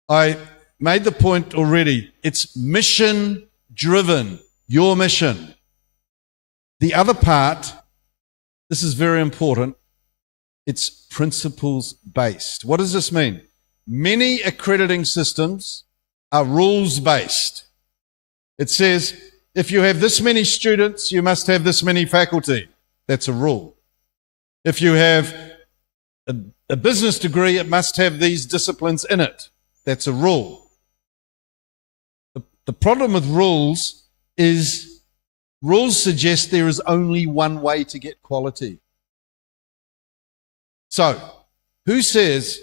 I made the point already, it's mission driven, your mission. The other part, this is very important, it's principles based. What does this mean? Many accrediting systems are rules based. It says, if you have this many students, you must have this many faculty. That's a rule. If you have a business degree, it must have these disciplines in it. That's a rule. The problem with rules is rules suggest there is only one way to get quality. So, who says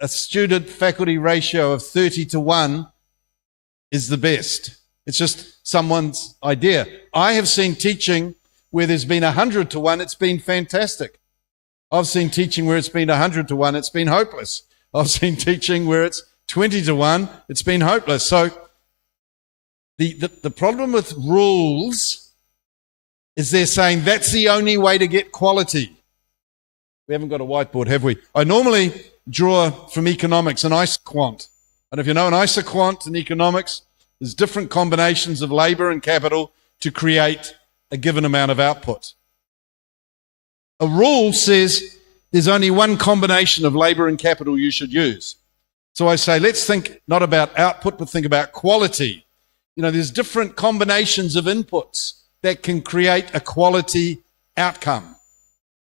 a student-faculty ratio of 30:1 is the best? It's just someone's idea. I have seen teaching where there's been 100:1, it's been fantastic. I've seen teaching where it's been 100:1, it's been hopeless. I've seen teaching where it's 20:1, it's been hopeless. So the problem with rules is they're saying that's the only way to get quality. We haven't got a whiteboard, have we? I normally draw from economics an isoquant. And if you know an isoquant in economics, there's different combinations of labor and capital to create a given amount of output. A rule says there's only one combination of labor and capital you should use. So I say, let's think not about output, but think about quality. You know, there's different combinations of inputs that can create a quality outcome.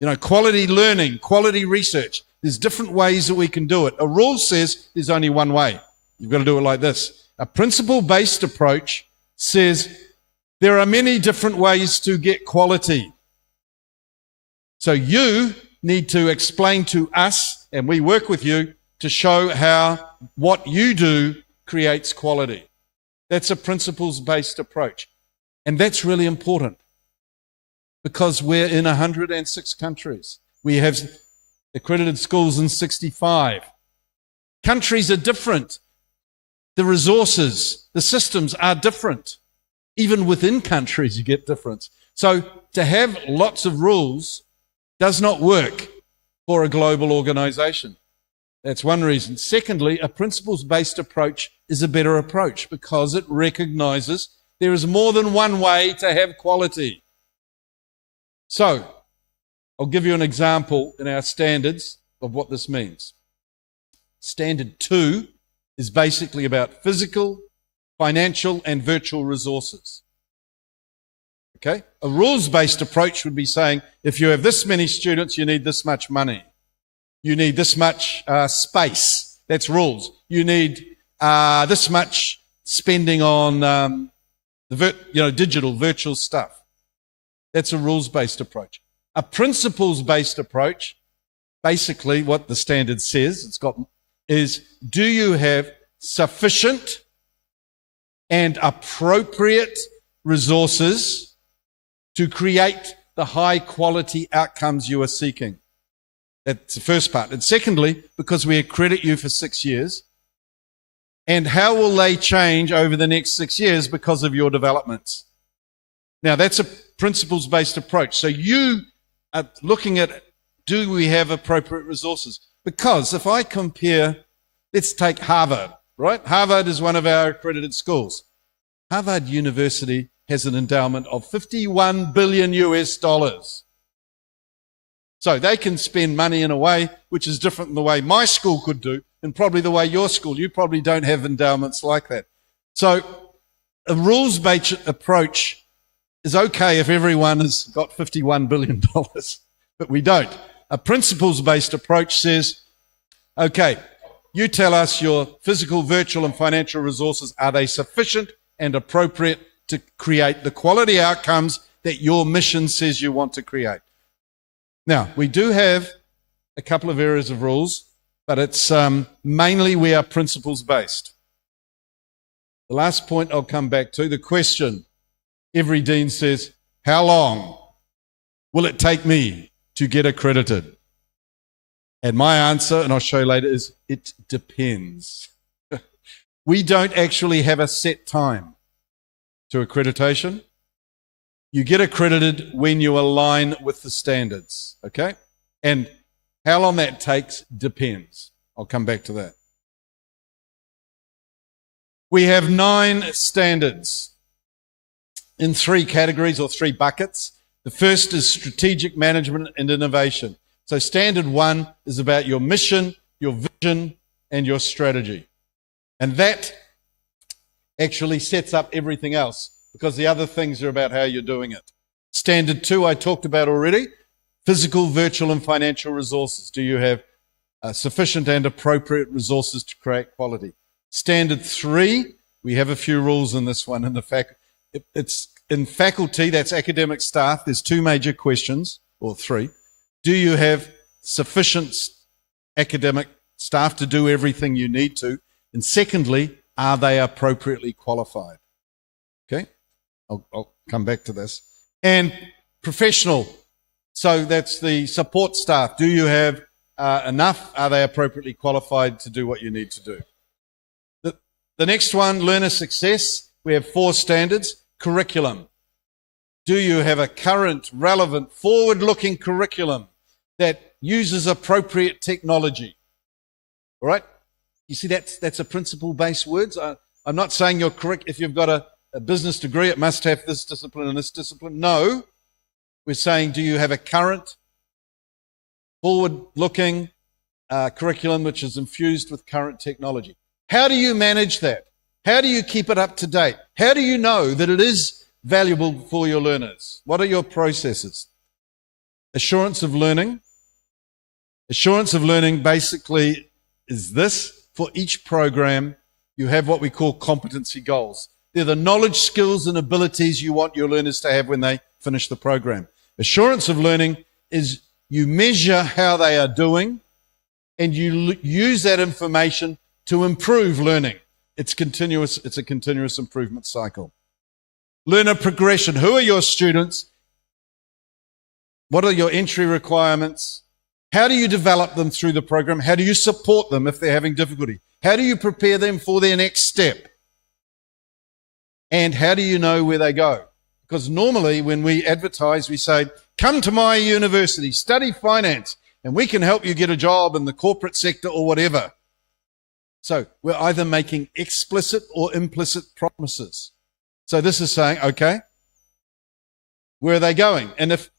You know, quality learning, quality research. There's different ways that we can do it. A rule says there's only one way. You've got to do it like this. A principle-based approach says there are many different ways to get quality. So you need to explain to us, and we work with you, to show how what you do creates quality. That's a principles-based approach. And that's really important because we're in 106 countries. We have accredited schools in 65. Countries are different. The resources, the systems are different. Even within countries, you get difference. So to have lots of rules does not work for a global organization. That's one reason. Secondly, a principles-based approach is a better approach because it recognizes there is more than one way to have quality. So, I'll give you an example in our standards of what this means. Standard 2 is basically about physical, financial, and virtual resources. Okay? A rules-based approach would be saying, if you have this many students, you need this much money. You need this much space. That's rules. You need this much spending on digital, virtual stuff. That's a rules-based approach. A principles-based approach, basically what the standard says, is do you have sufficient and appropriate resources to create the high-quality outcomes you are seeking? That's the first part. And secondly, because we accredit you for 6 years, and how will they change over the next 6 years because of your developments? Now, that's a principles-based approach. So you are looking at, do we have appropriate resources? Because if I compare, let's take Harvard, right? Harvard is one of our accredited schools. Harvard University has an endowment of $51 billion US. So they can spend money in a way which is different than the way my school could do, and probably the way your school, you probably don't have endowments like that. So a rules-based approach is okay if everyone has got $51 billion, but we don't. A principles-based approach says, okay, you tell us your physical, virtual, and financial resources, are they sufficient and appropriate to create the quality outcomes that your mission says you want to create? Now, we do have a couple of areas of rules, but it's mainly we are principles-based. The last point I'll come back to, the question every dean says, how long will it take me to get accredited? And my answer, and I'll show you later, is it depends. We don't actually have a set time to accreditation. You get accredited when you align with the standards, okay? And how long that takes depends. I'll come back to that. We have 9 standards in 3 categories or 3 buckets. The first is strategic management and innovation. So standard 1 is about your mission, your vision, and your strategy. And that actually sets up everything else, because the other things are about how you're doing it. Standard 2, I talked about already, physical, virtual, and financial resources. Do you have sufficient and appropriate resources to create quality? Standard 3, we have a few rules in this one, and the fact it's in faculty, that's academic staff. There's two major questions, or three. Do you have sufficient academic staff to do everything you need to? And secondly, are they appropriately qualified? Okay, I'll come back to this. And professional, so that's the support staff. Do you have enough? Are they appropriately qualified to do what you need to do? The next one, learner success. We have 4 standards. Curriculum. Do you have a current, relevant, forward-looking curriculum that uses appropriate technology? All right? You see, that's a principle-based words. I'm not saying you're correct. If you've got a business degree, it must have this discipline and this discipline. No. We're saying, do you have a current, forward-looking curriculum which is infused with current technology? How do you manage that? How do you keep it up to date? How do you know that it is valuable for your learners? What are your processes? Assurance of learning. Assurance of learning basically is this. For each program, you have what we call competency goals. They're the knowledge, skills, and abilities you want your learners to have when they finish the program. Assurance of learning is you measure how they are doing and you use that information to improve learning. It's continuous. It's a continuous improvement cycle. Learner progression. Who are your students? What are your entry requirements? How do you develop them through the program? How do you support them if they're having difficulty? How do you prepare them for their next step? And how do you know where they go? Because normally when we advertise, we say, come to my university, study finance, and we can help you get a job in the corporate sector or whatever. So we're either making explicit or implicit promises. So this is saying, okay, where are they going? And if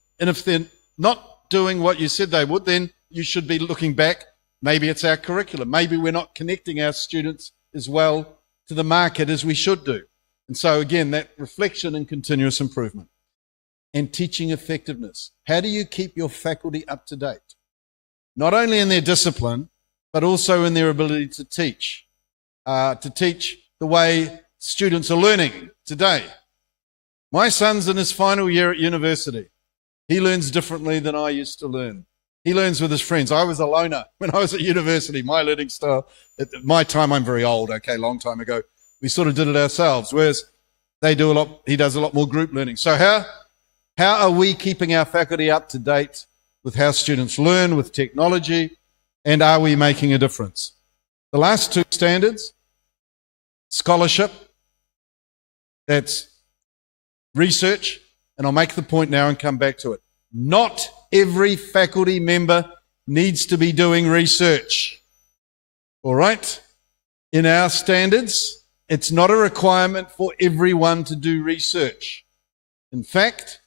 they're not doing what you said they would, then you should be looking back. Maybe it's our curriculum. Maybe we're not connecting our students as well to the market as we should do. And so again, that reflection and continuous improvement. And teaching effectiveness. How do you keep your faculty up to date? Not only in their discipline, but also in their ability to teach the way students are learning today. My son's in his final year at university. He learns differently than I used to learn. He learns with his friends. I was a loner when I was at university. My learning style, at my time, I'm very old, okay, long time ago. We sort of did it ourselves, whereas he does a lot more group learning. So how are we keeping our faculty up to date with how students learn with technology? And are we making a difference? The last 2 standards, scholarship, that's research, and I'll make the point now and come back to it. Not every faculty member needs to be doing research. All right? In our standards, it's not a requirement for everyone to do research. In fact,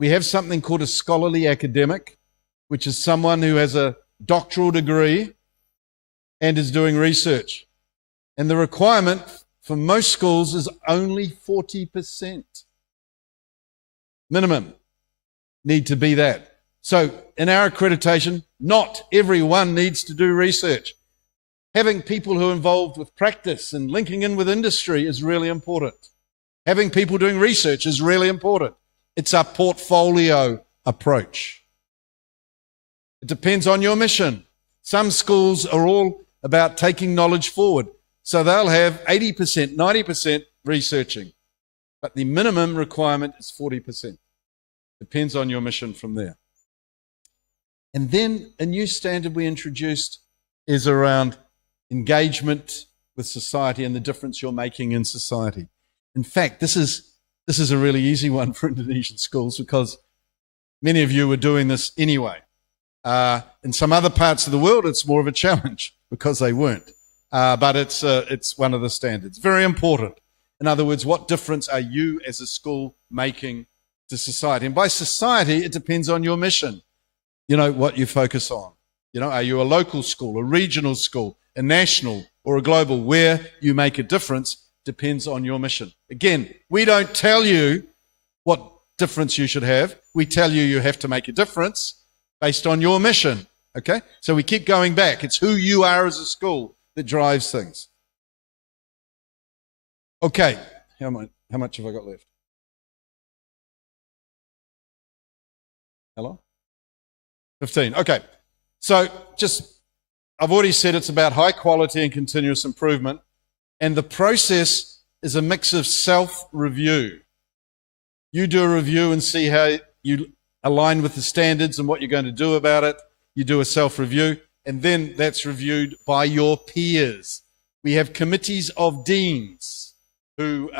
we have something called a scholarly academic, which is someone who has a doctoral degree and is doing research. And the requirement for most schools is only 40%. Minimum need to be that. So in our accreditation, not everyone needs to do research. Having people who are involved with practice and linking in with industry is really important. Having people doing research is really important. It's a portfolio approach. It depends on your mission. Some schools are all about taking knowledge forward. So they'll have 80%, 90% researching. But the minimum requirement is 40%. Depends on your mission from there. And then a new standard we introduced is around engagement with society and the difference you're making in society. In fact, this is a really easy one for Indonesian schools because many of you were doing this anyway. In some other parts of the world, it's more of a challenge because they weren't. But it's one of the standards. Very important. In other words, what difference are you as a school making to society? And by society, it depends on your mission. You know, what you focus on. You know, are you a local school, a regional school, a national, or a global? Where you make a difference depends on your mission. Again, we don't tell you what difference you should have. We tell you you have to make a difference based on your mission. Okay? So we keep going back. It's who you are as a school that drives things. Okay. How much have I got left? Hello? 15. Okay. So I've already said it's about high quality and continuous improvement. And the process is a mix of self-review. You do a review and see how you align with the standards and what you're going to do about it. You do a self-review, and then that's reviewed by your peers. We have committees of deans who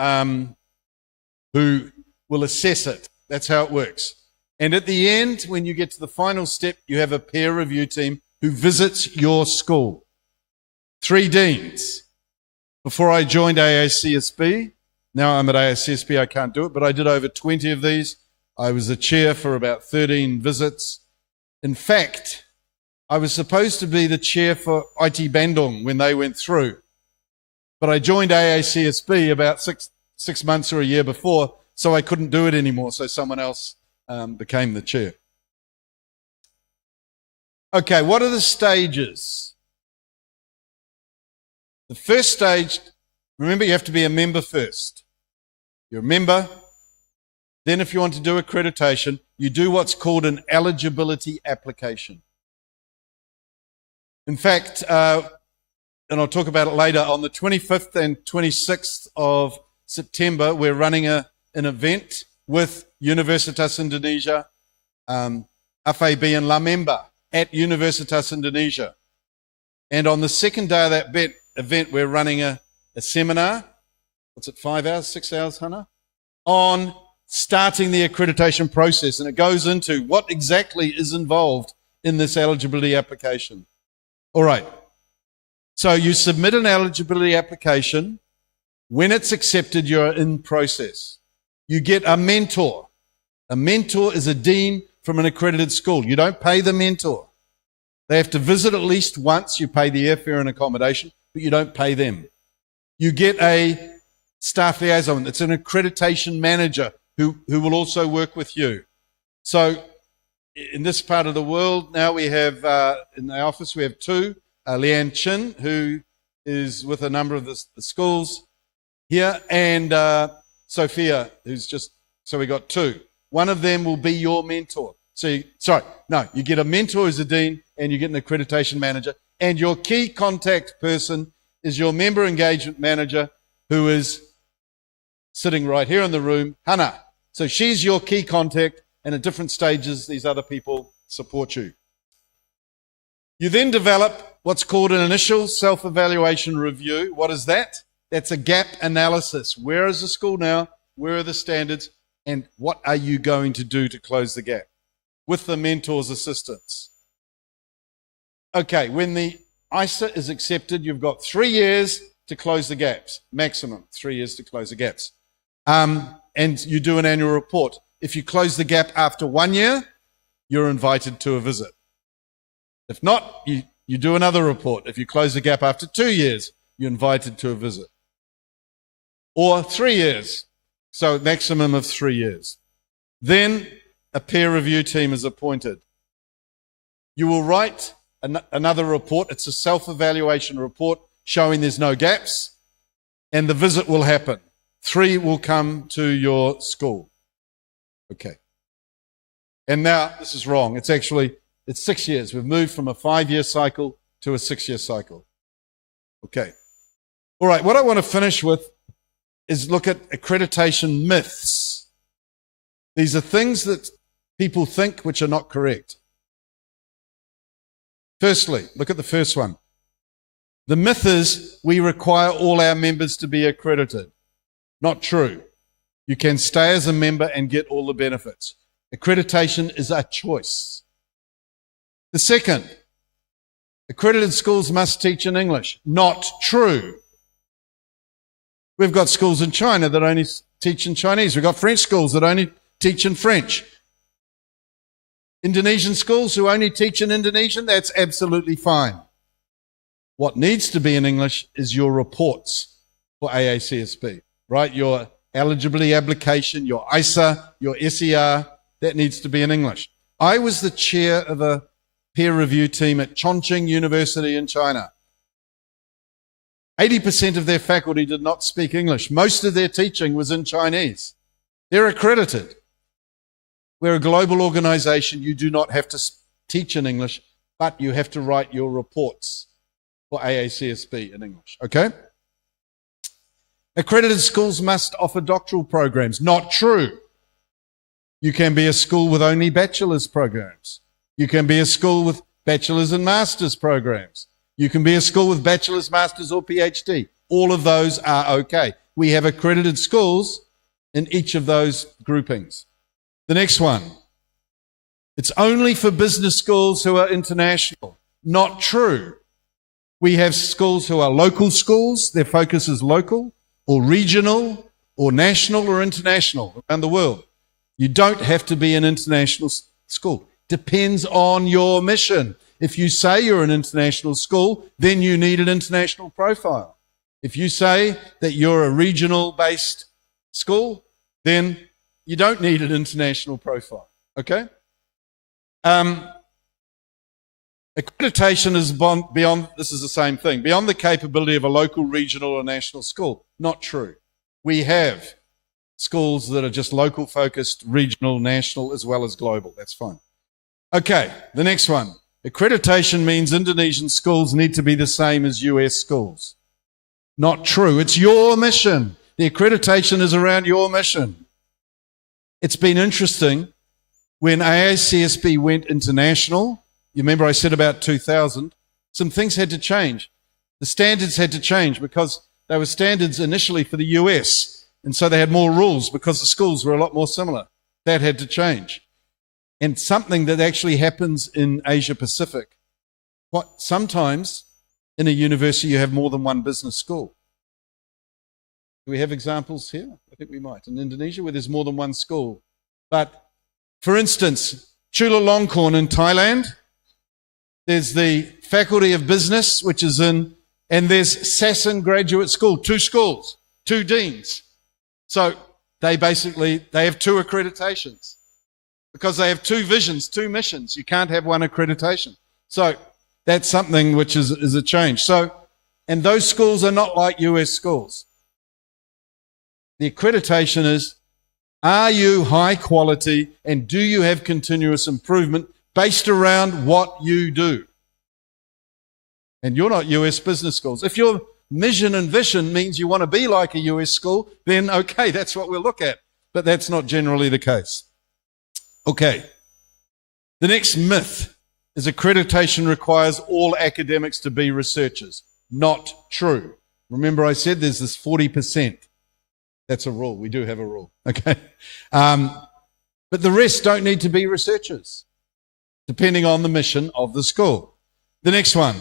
will assess it. That's how it works. And at the end, when you get to the final step, you have a peer review team who visits your school. 3 deans. Before I joined AICSB, now I'm at AICSB, I can't do it, but I did over 20 of these. I was the chair for about 13 visits. In fact, I was supposed to be the chair for IT Bandung when they went through. But I joined AICSB about six months or a year before, so I couldn't do it anymore, so someone else became the chair. Okay, what are the stages? The first stage, remember, you have to be a member first. You're a member. Then if you want to do accreditation, you do what's called an eligibility application. In fact, and I'll talk about it later, on the 25th and 26th of September, we're running an event with Universitas Indonesia, FAB and La Member at Universitas Indonesia. And on the second day of that event, we're running a seminar. What's it, 5 hours, 6 hours, Hannah? On starting the accreditation process. And it goes into what exactly is involved in this eligibility application. All right. So you submit an eligibility application. When it's accepted, you're in process. You get a mentor. A mentor is a dean from an accredited school. You don't pay the mentor. They have to visit at least once. You pay the airfare and accommodation, but you don't pay them. You get a staff liaison. It's an accreditation manager who will also work with you. So in this part of the world, now we have, in the office, we have 2. Leanne Chin, who is with a number of the schools here, and Sophia, who's so we got 2. One of them will be your mentor. So, you get a mentor as a dean, and you get an accreditation manager, and your key contact person is your member engagement manager, who is sitting right here in the room, Hannah. So she's your key contact, and at different stages, these other people support you. You then develop what's called an initial self-evaluation review. What is that? That's a gap analysis. Where is the school now? Where are the standards? And what are you going to do to close the gap? With the mentor's assistance. Okay, when the ISA is accepted, you've got 3 years to close the gaps. Maximum 3 years to close the gaps. And you do an annual report. If you close the gap after 1 year, you're invited to a visit. If not, you do another report. If you close the gap after 2 years, you're invited to a visit. Or 3 years. So maximum of 3 years. Then a peer review team is appointed. You will write another report. It's a self-evaluation report showing there's no gaps, and the visit will happen. 3 will come to your school. Okay. And now, this is wrong. It's 6 years. We've moved from a 5-year cycle to a 6-year cycle. Okay. All right, what I want to finish with is look at accreditation myths. These are things that people think which are not correct. Firstly, look at the first one. The myth is we require all our members to be accredited. Not true. You can stay as a member and get all the benefits. Accreditation is a choice. The second, accredited schools must teach in English. Not true. We've got schools in China that only teach in Chinese. We've got French schools that only teach in French. Indonesian schools who only teach in Indonesian, that's absolutely fine. What needs to be in English is your reports for AACSB, right? Your eligibility application, your ISA, your SER, that needs to be in English. I was the chair of a peer review team at Chongqing University in China. 80% of their faculty did not speak English. Most of their teaching was in Chinese. They're accredited. We're a global organization. You do not have to teach in English, but you have to write your reports for AACSB in English, okay? Accredited schools must offer doctoral programs. Not true. You can be a school with only bachelor's programs. You can be a school with bachelor's and master's programs. You can be a school with bachelor's, master's, or PhD. All of those are okay. We have accredited schools in each of those groupings. The next one. It's only for business schools who are international. Not true. We have schools who are local schools. Their focus is local or regional or national or international around the world. You don't have to be an international school. Depends on your mission. If you say you're an international school, then you need an international profile. If you say that you're a regional-based school, then you don't need an international profile, okay? Accreditation is beyond, this is the same thing, beyond the capability of a local, regional, or national school. Not true. We have schools that are just local focused, regional, national, as well as global. That's fine. Okay, the next one. Accreditation means Indonesian schools need to be the same as US schools. Not true. It's your mission. The accreditation is around your mission. It's been interesting when AACSB went international. You remember I said about 2000, some things had to change. The standards had to change because they were standards initially for the US. And so they had more rules because the schools were a lot more similar. That had to change. And something that actually happens in Asia Pacific, sometimes in a university you have more than one business school. Do we have examples here? I think we might. In Indonesia where there's more than one school. But for instance, Chulalongkorn in Thailand, there's the Faculty of Business, which is in, and there's Sasson Graduate School, 2 schools, 2 deans. So they have 2 accreditations because they have 2 visions, 2 missions. You can't have one accreditation. So that's something which is a change. So, and those schools are not like US schools. The accreditation is, are you high quality and do you have continuous improvement based around what you do? And you're not US business schools. If your mission and vision means you want to be like a US school, then okay, that's what we'll look at. But that's not generally the case. Okay. The next myth is accreditation requires all academics to be researchers. Not true. Remember I said there's this 40%. That's a rule. We do have a rule. Okay. But the rest don't need to be researchers, depending on the mission of the school. The next one.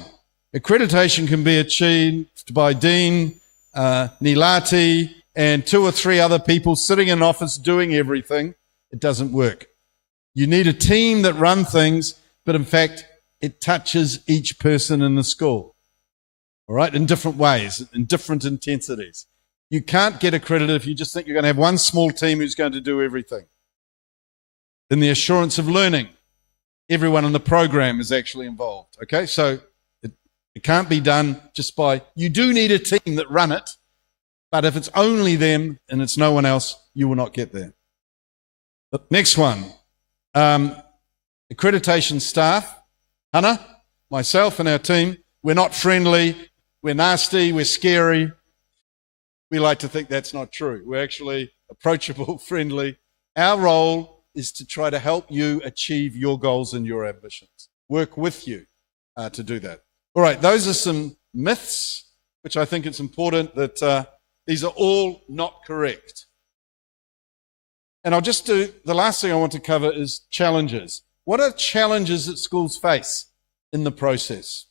Accreditation can be achieved by Dean, Nilati, and 2 or 3 other people sitting in an office doing everything. It doesn't work. You need a team that run things, but in fact, it touches each person in the school. All right, in different ways, in different intensities. You can't get accredited if you just think you're going to have one small team who's going to do everything. In the assurance of learning, everyone in the program is actually involved. Okay, so it can't be done just by, you do need a team that run it, but if it's only them and it's no one else, you will not get there. The next one, accreditation staff, Hannah, myself and our team, we're not friendly, we're nasty, we're scary. We like to think that's not true. We're actually approachable, friendly. Our role is to try to help you achieve your goals and your ambitions. Work with you to do that. All right, those are some myths, which I think it's important that these are all not correct. And I'll just do, the last thing I want to cover is challenges. What are challenges that schools face in the process?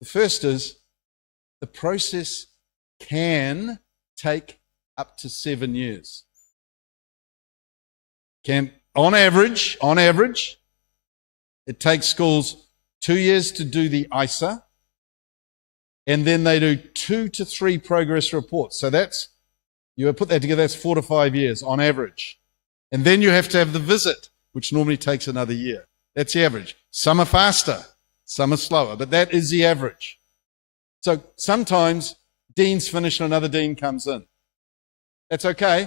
The first is the process can take up to 7 years. On average, it takes schools 2 years to do the ISA, and then they do 2 to 3 progress reports. So that's, you put that together, that's 4 to 5 years on average. And then you have to have the visit, which normally takes another year. That's the average. Some are faster, some are slower, but that is the average. So sometimes deans finish and another dean comes in. That's okay.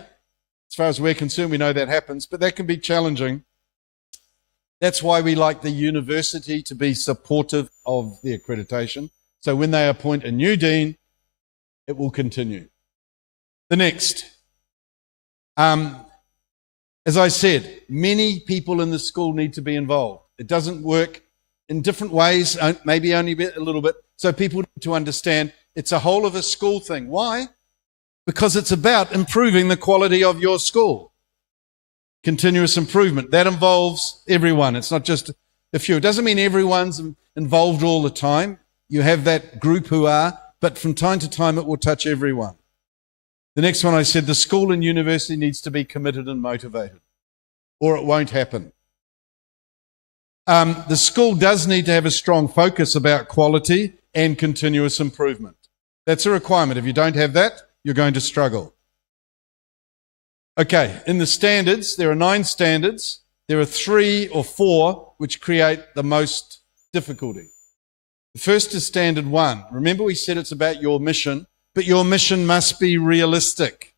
As far as we're concerned, we know that happens, but that can be challenging. That's why we like the university to be supportive of the accreditation. So when they appoint a new dean, it will continue. The next. As I said, many people in the school need to be involved. It doesn't work in different ways, maybe only a little bit. So people need to understand it's a whole of a school thing. Why? Because it's about improving the quality of your school. Continuous improvement. That involves everyone. It's not just a few. It doesn't mean everyone's involved all the time. You have that group who are, but from time to time it will touch everyone. The next one I said, the school and university needs to be committed and motivated, or it won't happen. The school does need to have a strong focus about quality and continuous improvement. That's a requirement. If you don't have that, you're going to struggle. Okay, in the standards, there are 9 standards. There are 3 or 4 which create the most difficulty. The first is standard 1. Remember we said it's about your mission, but your mission must be realistic.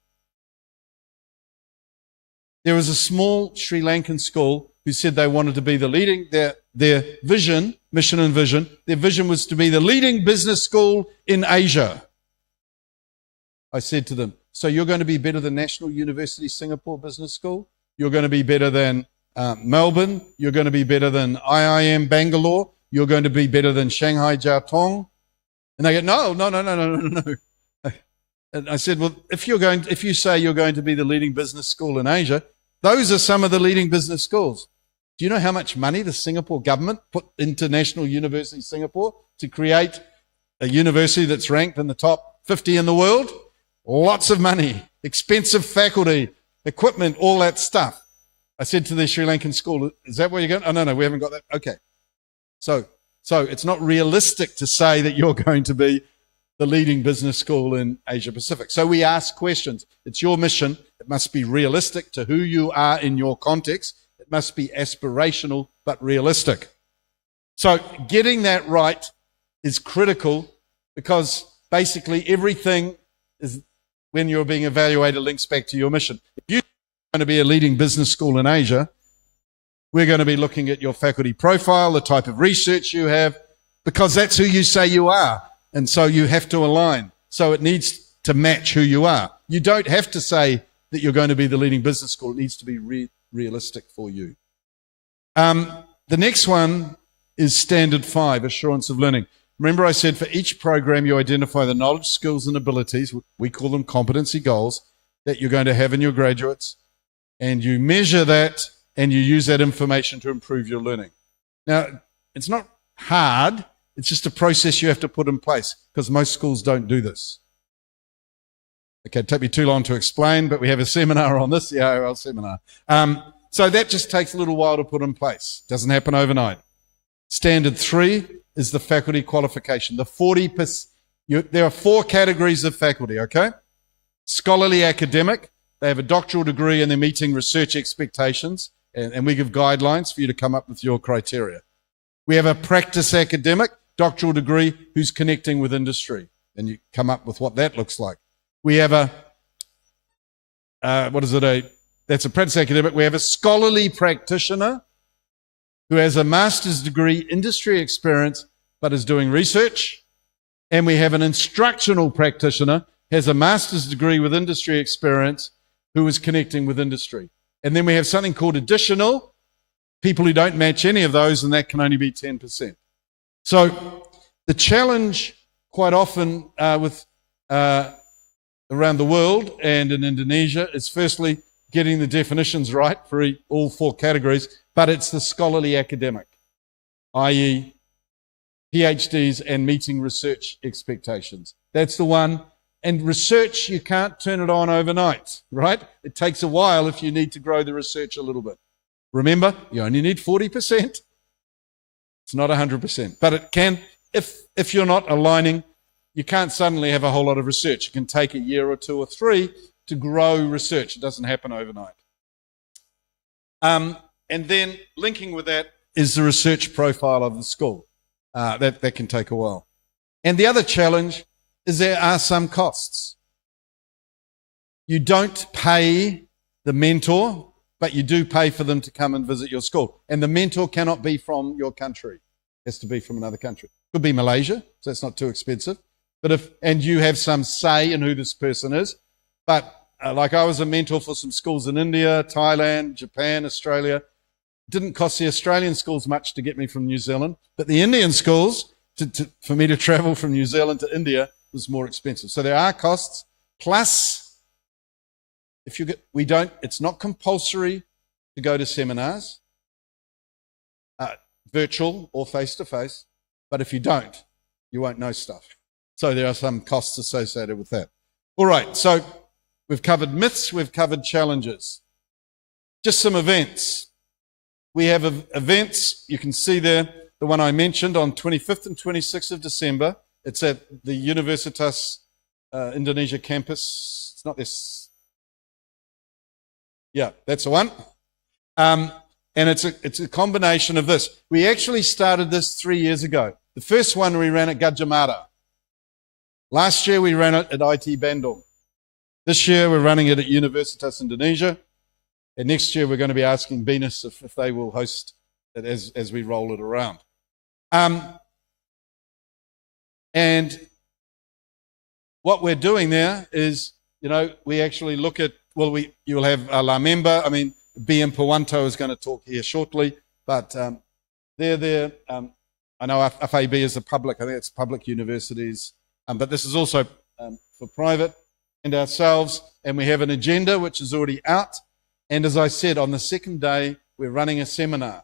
There was a small Sri Lankan school who said they wanted to be the leading, their vision, mission and vision, their vision was to be the leading business school in Asia. I said to them, so you're going to be better than National University Singapore Business School? You're going to be better than Melbourne? You're going to be better than IIM Bangalore? You're going to be better than Shanghai Jiao Tong? And they go, no. And I said, well, if you say you're going to be the leading business school in Asia, those are some of the leading business schools. Do you know how much money the Singapore government put into National University Singapore to create a university that's ranked in the top 50 in the world? Lots of money, expensive faculty, equipment, all that stuff. I said to the Sri Lankan school, is that where you're going? Oh, no, we haven't got that. Okay. So it's not realistic to say that you're going to be the leading business school in Asia Pacific. So we ask questions. It's your mission. It must be realistic to who you are in your context. It must be aspirational but realistic. So getting that right is critical because basically everything is, when you're being evaluated, links back to your mission. If you're going to be a leading business school in Asia, we're going to be looking at your faculty profile, the type of research you have, because that's who you say you are. And so you have to align. So it needs to match who you are. You don't have to say that you're going to be the leading business school. It needs to be realistic for you. The next one is standard 5, assurance of learning. Remember I said for each program you identify the knowledge, skills and abilities, we call them competency goals, that you're going to have in your graduates, and you measure that and you use that information to improve your learning. Now, it's not hard, it's just a process you have to put in place because most schools don't do this. Okay, it'd take me too long to explain, but we have a seminar on this, the IOL seminar. So that just takes a little while to put in place. Doesn't happen overnight. Standard 3 is the faculty qualification. The 40%, there are 4 categories of faculty, okay? Scholarly academic, they have a doctoral degree and they're meeting research expectations, and we give guidelines for you to come up with your criteria. We have a practice academic, doctoral degree, who's connecting with industry, and you come up with what that looks like. We have that's a practice academic. We have a scholarly practitioner who has a master's degree, industry experience, but is doing research. And we have an instructional practitioner, has a master's degree with industry experience, who is connecting with industry. And then we have something called additional, people who don't match any of those, and that can only be 10%. So the challenge quite often around the world and in Indonesia is firstly getting the definitions right for all 4 categories, but it's the scholarly academic, i.e. PhDs and meeting research expectations. That's the one. And research, you can't turn it on overnight, right? It takes a while if you need to grow the research a little bit. Remember, you only need 40%. It's not 100%, but it can, if you're not aligning, you can't suddenly have a whole lot of research. It can take a year or 2 or 3 to grow research. It doesn't happen overnight. And then linking with that is the research profile of the school. That can take a while. And the other challenge is there are some costs. You don't pay the mentor, but you do pay for them to come and visit your school. And the mentor cannot be from your country. It has to be from another country. Could be Malaysia, so it's not too expensive. And you have some say in who this person is. But like I was a mentor for some schools in India, Thailand, Japan, Australia. It didn't cost the Australian schools much to get me from New Zealand, but the Indian schools, for me to travel from New Zealand to India was more expensive. So there are costs. Plus, it's not compulsory to go to seminars, virtual or face-to-face, but if you don't, you won't know stuff. So there are some costs associated with that. All right, so we've covered myths, we've covered challenges. Just some events. We have events, you can see there, the one I mentioned on 25th and 26th of December. It's at the Universitas Indonesia campus. It's not this. Yeah, that's the one. And it's a combination of this. We actually started this 3 years ago. The first one we ran at Gadjah Mada. Last year we ran it at IT Bandung. This year we're running it at Universitas Indonesia. And next year we're going to be asking Venus if they will host it as we roll it around. And what we're doing there is, we actually look at, you'll have La Member. I mean, BM Pawanto is going to talk here shortly, but they're there. I know FAB is a public, I think it's public universities, but this is also for private, and ourselves, and we have an agenda which is already out. And as I said, on the second day, we're running a seminar,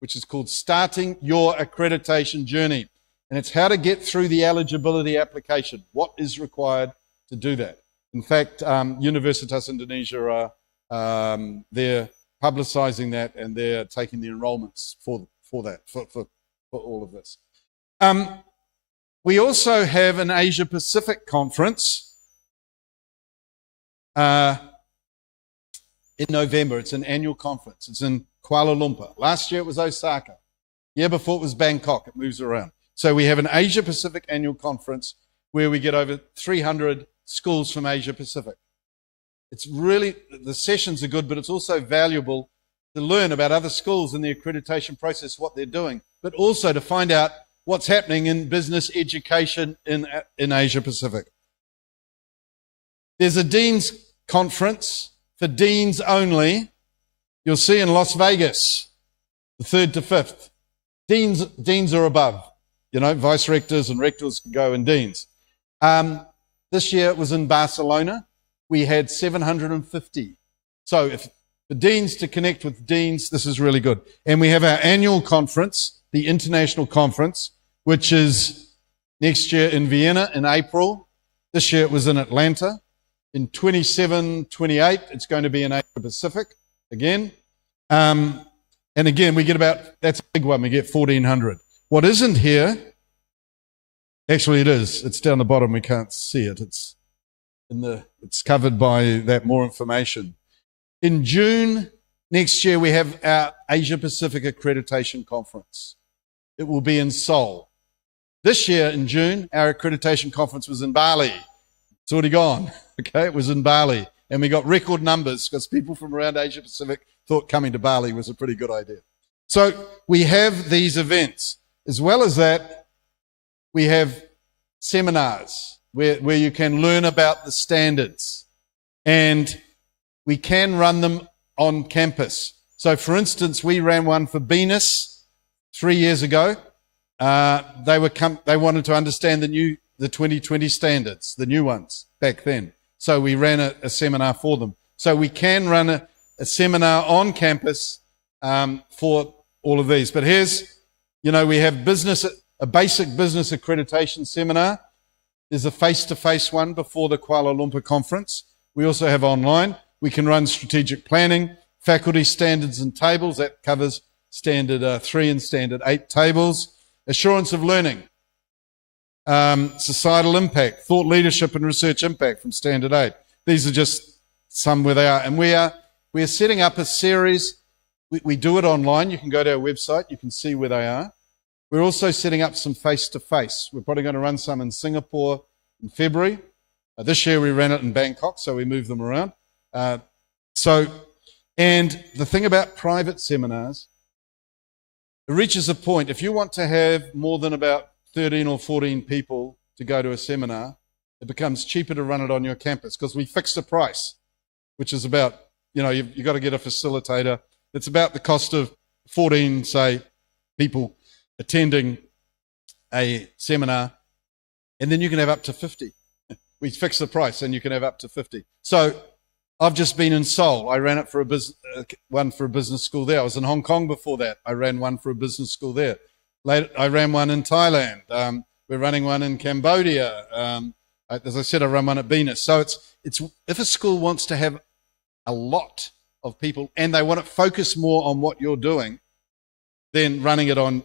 which is called Starting Your Accreditation Journey. And it's how to get through the eligibility application. What is required to do that? In fact, Universitas Indonesia are they're publicizing that, and they're taking the enrollments for all of this. We also have an Asia Pacific conference in November. It's an annual conference. It's in Kuala Lumpur. Last year it was Osaka. Year before it was Bangkok. It moves around. So we have an Asia Pacific annual conference where we get over 300 schools from Asia Pacific. It's really, the sessions are good, but it's also valuable to learn about other schools in the accreditation process, what they're doing, but also to find out what's happening in business education in Asia Pacific. There's a Dean's Conference for Deans only. You'll see in Las Vegas, the 3rd to 5th. Deans are above. Vice rectors and rectors can go, and deans. This year it was in Barcelona. We had 750. So for deans to connect with deans, this is really good. And we have our annual conference, the International Conference, which is next year in Vienna in April. This year it was in Atlanta. In 27, 28, it's going to be in Asia Pacific again. And again, we get that's a big one, we get 1,400. What isn't here, actually it is, it's down the bottom, we can't see it. It's covered by that more information. In June next year, we have our Asia Pacific Accreditation Conference. It will be in Seoul. This year in June, our accreditation conference was in Bali. It's already gone. Okay, it was in Bali. And we got record numbers because people from around Asia Pacific thought coming to Bali was a pretty good idea. So we have these events. As well as that, we have seminars where you can learn about the standards. And we can run them on campus. So for instance, we ran one for Venus 3 years ago. They wanted to understand the 2020 standards, the new ones back then. So we ran a seminar for them. So we can run a seminar on campus for all of these. But here's, we have a basic business accreditation seminar. There's a face-to-face one before the Kuala Lumpur conference. We also have online. We can run strategic planning, faculty standards and tables. That covers standard 3 and standard 8 tables. Assurance of learning. Societal impact, thought leadership and research impact from standard 8. These are just some where they are. And we are setting up a series. We do it online. You can go to our website. You can see where they are. We're also setting up some face-to-face. We're probably going to run some in Singapore in February. This year we ran it in Bangkok, so we moved them around. And the thing about private seminars, it reaches a point, if you want to have more than about 13 or 14 people to go to a seminar, it becomes cheaper to run it on your campus because we fixed a price, which is about, you've got to get a facilitator. It's about the cost of 14, say, people attending a seminar, and then you can have up to 50. We fix the price and you can have up to 50. So I've just been in Seoul. I ran it for one for a business school there. I was in Hong Kong before that. I ran one for a business school there. Later, I ran one in Thailand. We're running one in Cambodia. As I said, I run one at Venus. So it's if a school wants to have a lot of people and they want to focus more on what you're doing, then running it on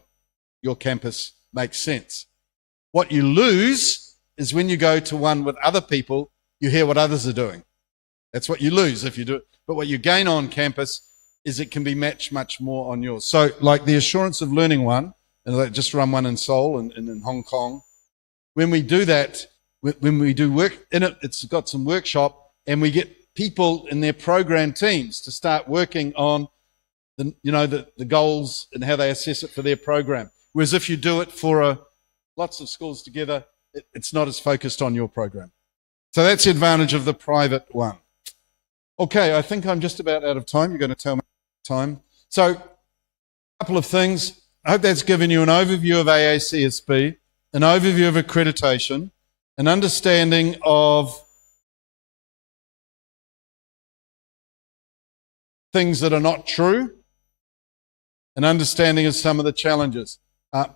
your campus makes sense. What you lose is when you go to one with other people, you hear what others are doing. That's what you lose if you do it. But what you gain on campus is it can be matched much more on yours. So like the Assurance of Learning one, and I just run one in Seoul and in Hong Kong. When we do that, when we do work in it, it's got some workshop and we get people in their program teams to start working on the goals and how they assess it for their program. Whereas if you do it for lots of schools together, it's not as focused on your program. So that's the advantage of the private one. Okay, I think I'm just about out of time. You're going to tell me time. So a couple of things. I hope that's given you an overview of AACSB, an overview of accreditation, an understanding of things that are not true, an understanding of some of the challenges.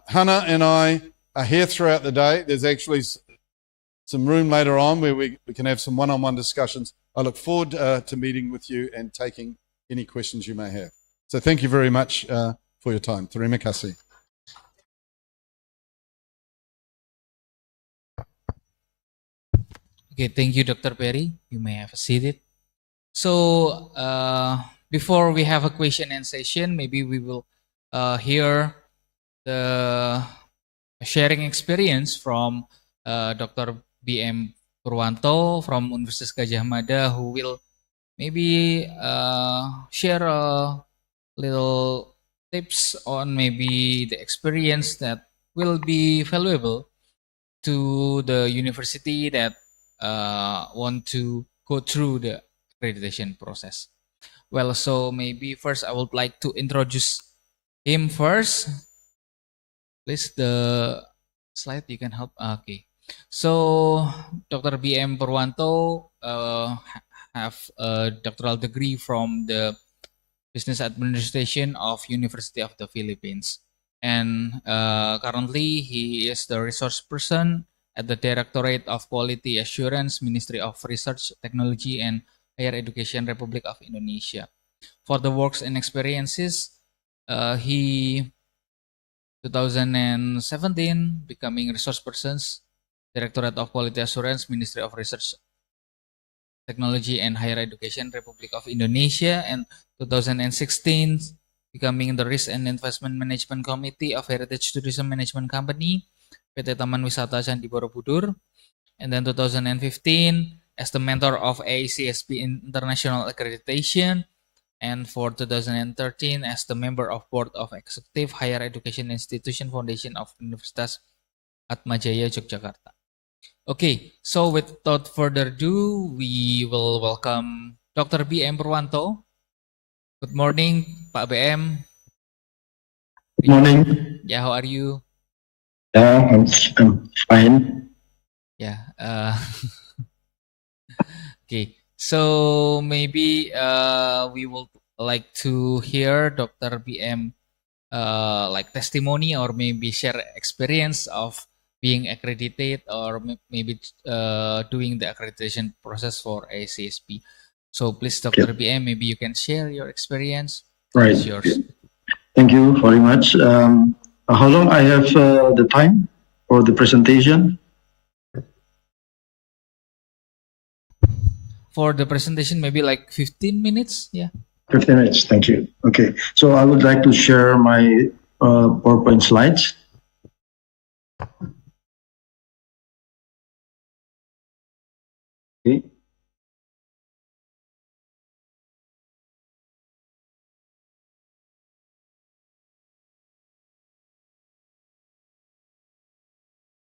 Hannah and I are here throughout the day. There's actually some room later on where we can have some one-on-one discussions. I look forward to meeting with you and taking any questions you may have. So thank you very much for your time. Terima kasih. Okay, thank you, Dr. Perry. You may have a seat. So before we have a question and session, maybe we will hear the sharing experience from Dr. B.M. Purwanto from Universitas Gadjah Mada, who will maybe share a little tips on maybe the experience that will be valuable to the university that want to go through the accreditation process. Well, so maybe first I would like to introduce him first. Please, the slide you can help. Okay. So Dr. B.M. Purwanto have a doctoral degree from the Business Administration of University of the Philippines. And currently he is the resource person at the Directorate of Quality Assurance, Ministry of Research, Technology and Higher Education, Republic of Indonesia. For the works and experiences, he 2017 becoming resource persons, Directorate of Quality Assurance, Ministry of Research, Technology and Higher Education, Republic of Indonesia, and 2016 becoming the Risk and Investment Management Committee of Heritage Tourism Management Company, PT Taman Wisata Candi Borobudur, and then 2015 as the mentor of AACSB International Accreditation, and for 2013 as the member of Board of Executive Higher Education Institution Foundation of Universitas Atmajaya Yogyakarta. Okay, so without further ado, we will welcome Dr. B.M. Purwanto. Good morning, Pak BM. Good morning. Yeah, how are you? Yeah, I'm fine. Yeah. Okay, so maybe we would like to hear Dr. BM like testimony or maybe share experience of being accredited or maybe doing the accreditation process for ACSB. So please, Dr. Okay. BM, maybe you can share your experience. Right. It's yours. Thank you very much. How long I have the time for the presentation? For the presentation, maybe like 15 minutes. Yeah. 15 minutes. Thank you. Okay. So I would like to share my PowerPoint slides. Okay.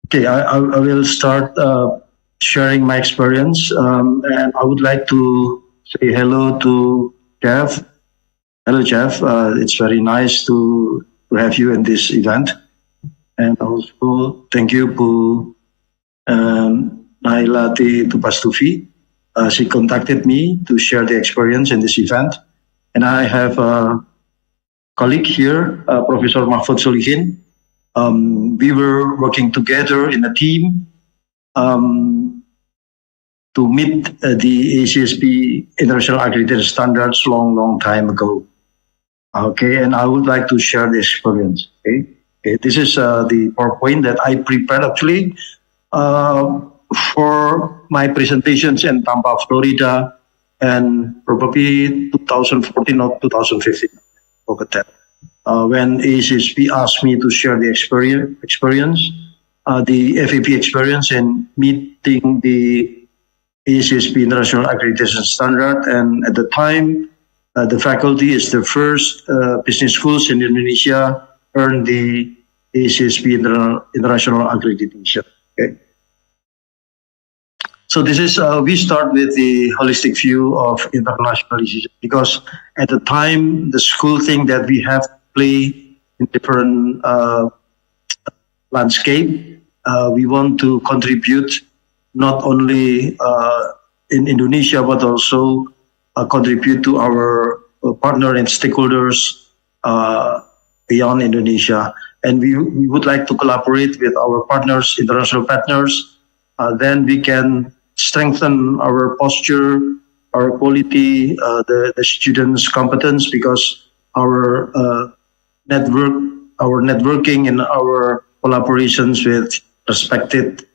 Okay, I will start sharing my experience, and I would like to say hello to Jeff. Hello, Jeff. It's very nice to have you in this event, and also thank you to Nailati Tupastufi. She contacted me to share the experience in this event, and I have a colleague here, Professor Mahfud Solihin. We were working together in a team to meet the ACSB International Accreditation Standards long time ago. Okay, and I would like to share the experience. Okay, this is the PowerPoint that I prepared actually for my presentations in Tampa, Florida, and probably 2014 or 2015. Forget that. When ACSB asked me to share the experience, the FAP experience in meeting the ACSB International Accreditation Standard, and at the time, the faculty is the first business schools in Indonesia earned the ACSB International Accreditation. Okay. So this is, we start with the holistic view of internationalization, because at the time, the school think that we have to play in different landscape. We want to contribute not only in Indonesia, but also contribute to our partner and stakeholders beyond Indonesia. And we would like to collaborate with our partners, international partners. Then we can strengthen our posture, our quality, the students' competence, because our networking and our collaborations with respected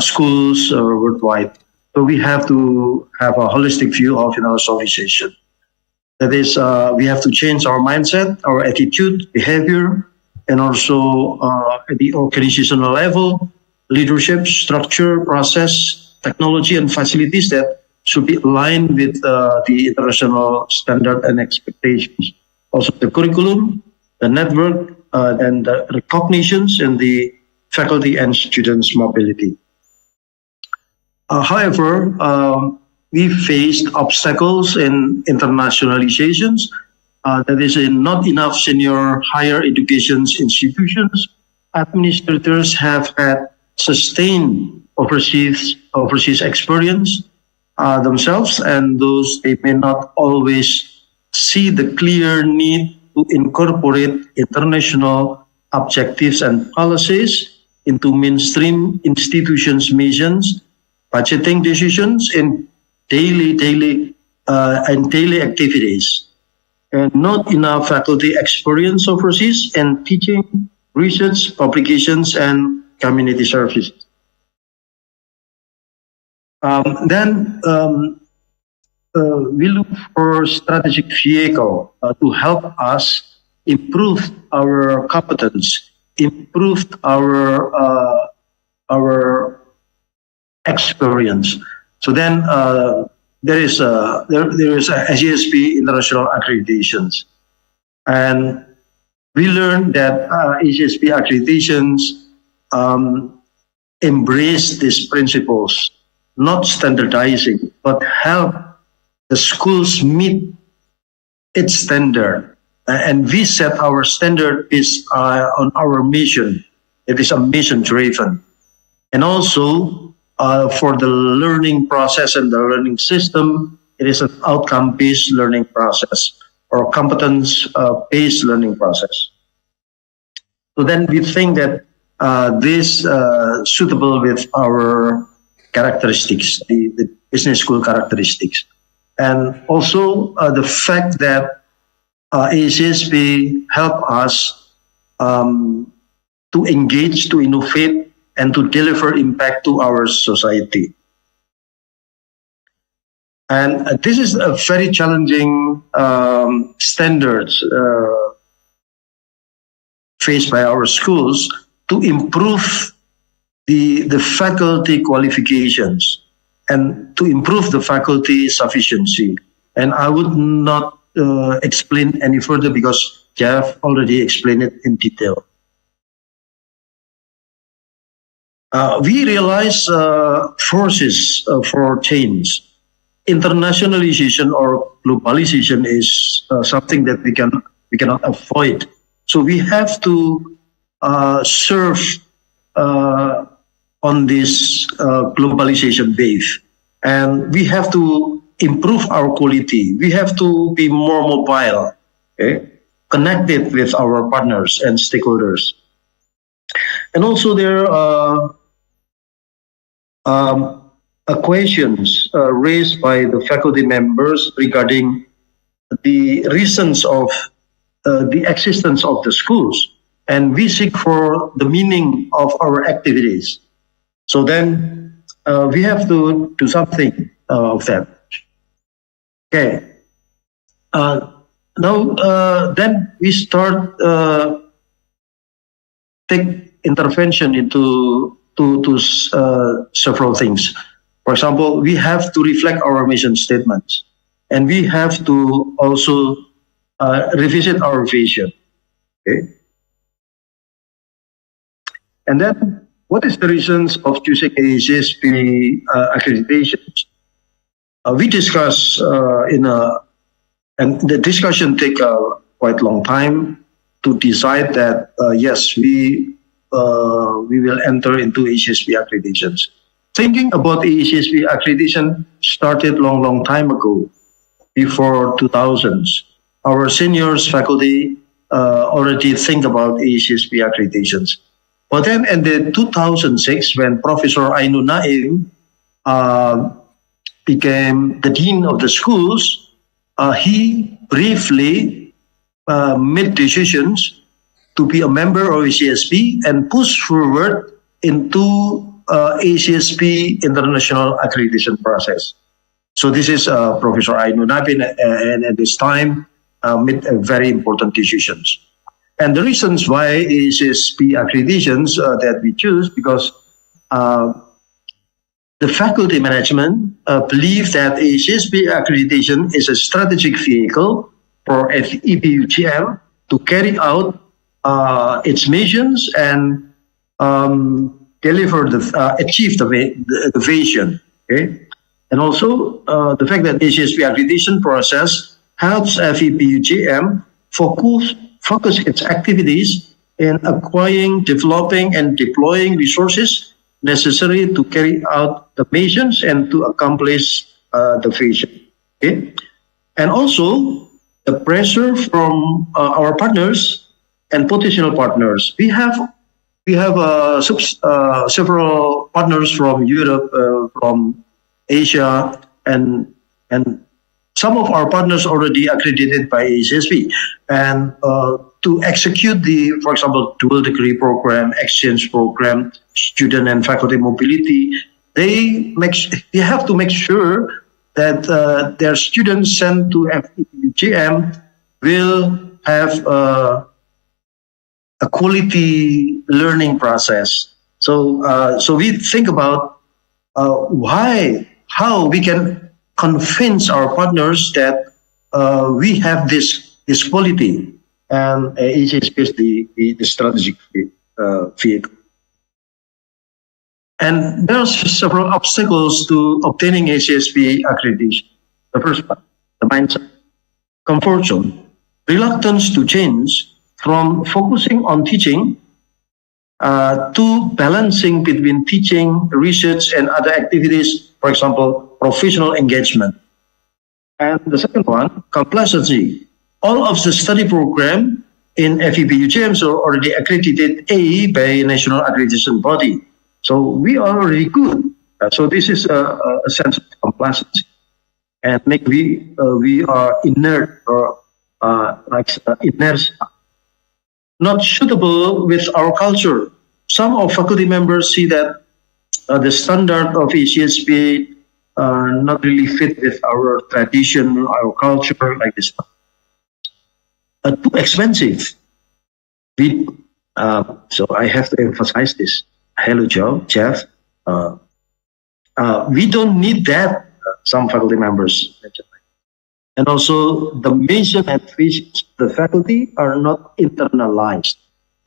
schools worldwide. So we have to have a holistic view of internationalization. That is, we have to change our mindset, our attitude, behavior, and also at the organizational level, leadership, structure, process, technology, and facilities that should be aligned with the international standard and expectations. Also the curriculum, the network, and the recognitions and the faculty and students' mobility. However, we faced obstacles in internationalizations. That is, in not enough senior higher education institutions. Administrators have had sustained overseas experience themselves, and those they may not always see the clear need to incorporate international objectives and policies into mainstream institutions' missions, budgeting decisions, and daily activities. And not enough faculty experience overseas in teaching, research, publications, and community services. We look for strategic vehicle to help us improve our competence, improve our experience. So then there is a ACSB international accreditations, and we learned that ACSB accreditations embrace these principles, not standardizing, but help the schools meet its standard. And we set our standard is on our mission. It is a mission driven. And also for the learning process and the learning system, it is an outcome-based learning process or competence-based learning process. So then we think that this suitable with our characteristics, the business school characteristics. And also the fact that ACSB help us to engage, to innovate, and to deliver impact to our society. And this is a very challenging standards faced by our schools to improve the faculty qualifications. and to improve the faculty sufficiency. And I would not explain any further because Jeff already explained it in detail. We realize forces for change. Internationalization or globalization is something that we cannot avoid. So we have to serve on this globalization wave, and we have to improve our quality. We have to be more mobile, okay? Connected with our partners and stakeholders. And also there are questions raised by the faculty members regarding the reasons of the existence of the schools, and we seek for the meaning of our activities. So then we have to do something of that. Okay. Now then we start take intervention into several things. For example, we have to reflect our mission statements, and we have to also revisit our vision. Okay. And then, what is the reasons of choosing ACSB accreditations? We discuss and the discussion take quite a long time to decide that yes, we will enter into ACSB accreditations. Thinking about ACSB accreditation started long time ago, before 2000s. Our seniors faculty already think about ACSB accreditations. But then in the 2006, when Professor Ainu Naim became the dean of the schools, he briefly made decisions to be a member of ACSB and push forward into ACSB international accreditation process. So this is Professor Ainu Naim, and at this time made very important decisions. And the reasons why ACSB accreditations that we choose, because the faculty management believe that ACSB accreditation is a strategic vehicle for EBUGM to carry out its missions and achieve the vision. Okay? And also the fact that ACSB accreditation process helps FEBUGM focus its activities in acquiring, developing, and deploying resources necessary to carry out the missions and to accomplish the vision. Okay? And also the pressure from our partners and potential partners. We have several partners from Europe, from Asia, and some of our partners already accredited by ACSB. And to execute the, for example, dual degree program, exchange program, student and faculty mobility, they have to make sure that their students sent to FEBUGM will have a quality learning process. So we think about how we can convince our partners that we have this quality, and ACSB is the strategic vehicle. And there are several obstacles to obtaining ACSB accreditation. The first one, the mindset, comfort zone, reluctance to change from focusing on teaching to balancing between teaching, research, and other activities, for example, professional engagement. And the second one, complacency. All of the study program in FEBUGM are already accredited A by national accreditation body. So we are already good. So this is a sense of complacency, and we are inert or inertia, not suitable with our culture. Some of faculty members see that the standard of ACSB not really fit with our tradition, our culture, like this. Too expensive. So I have to emphasize this. Hello, Joe, Jeff. We don't need that, some faculty members mentioned. And also the mission and visions of the faculty are not internalized.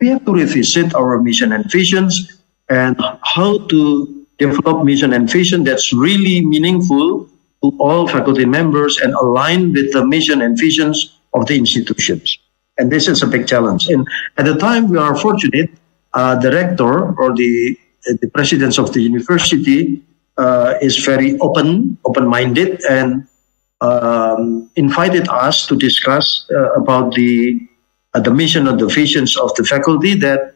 We have to revisit our mission and visions and how to develop mission and vision that's really meaningful to all faculty members and align with the mission and visions of the institutions. And this is a big challenge. And at the time, we are fortunate, the rector or the presidents of the university is very open-minded and invited us to discuss about the mission and the visions of the faculty that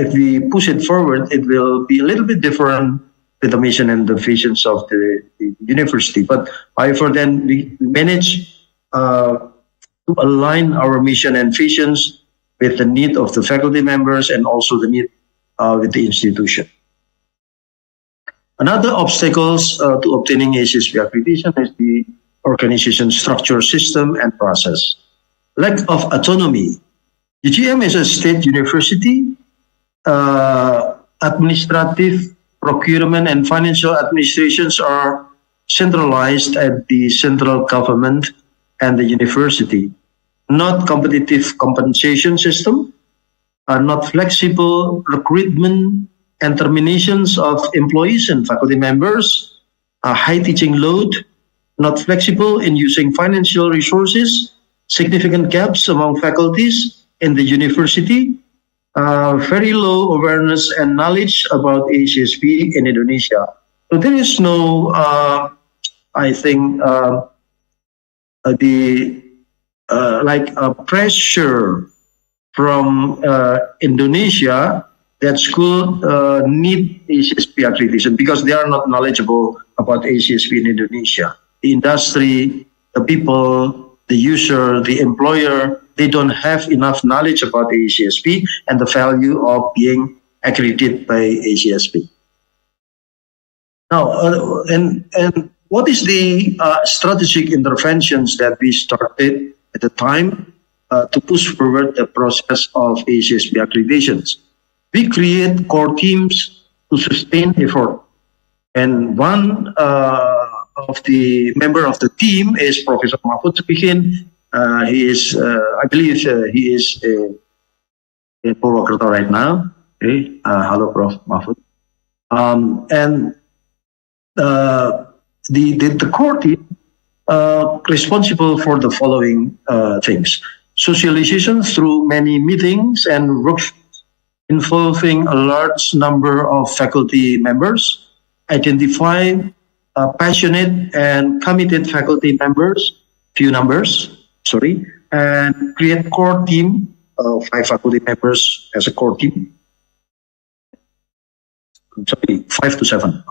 if we push it forward, it will be a little bit different with the mission and the visions of the university. But however, then we manage to align our mission and visions with the need of the faculty members and also the need with the institution. Another obstacles to obtaining ICSB accreditation is the organization structure, system, and process. Lack of autonomy. UGM is a state university. Administrative, procurement, and financial administrations are centralized at the central government and the university. Not competitive compensation system, not flexible recruitment and terminations of employees and faculty members, a high teaching load, not flexible in using financial resources, significant gaps among faculties in the university, very low awareness and knowledge about ICSB in Indonesia. So there is no, I think, pressure from Indonesia that school need ICSB accreditation because they are not knowledgeable about ICSB in Indonesia. The industry, the people, the user, the employer, they don't have enough knowledge about the ICSB and the value of being accredited by ICSB. Now, and what is the strategic interventions that we started at the time to push forward the process of ICSB accreditations? We create core teams to sustain effort. And one of the member of the team is Professor Mahfud speaking. He is, I believe, he is in Purwokerto right now. Okay, hello, Prof. Mahfud. And the core team responsible for the following things: socialization through many meetings and workshops involving a large number of faculty members, identify passionate and committed faculty members, and create core team of 5 faculty members as a core team. 5 to 7.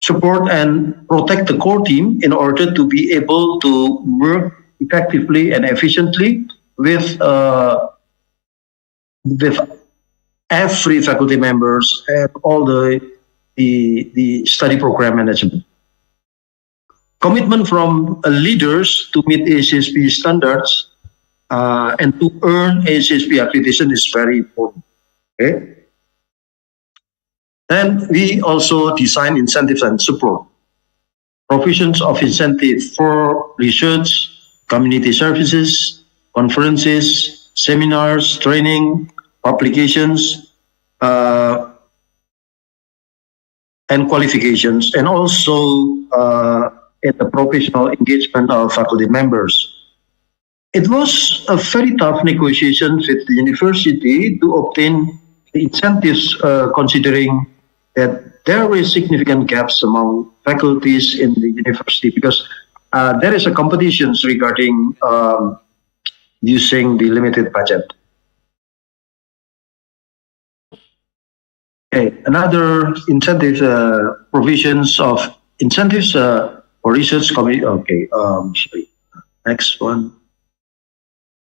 Support and protect the core team in order to be able to work effectively and efficiently with every faculty members and all the study program management. Commitment from leaders to meet ICSB standards and to earn ICSB accreditation is very important. Okay. Then we also design incentives and support. Provisions of incentive for research, community services, conferences, seminars, training, publications, and qualifications, and also at the professional engagement of faculty members. It was a very tough negotiation with the university to obtain the incentives, considering that there were significant gaps among faculties in the university because there is a competition regarding using the limited budget. Okay, another incentive provisions of incentives for research community. Okay, sorry. Next one.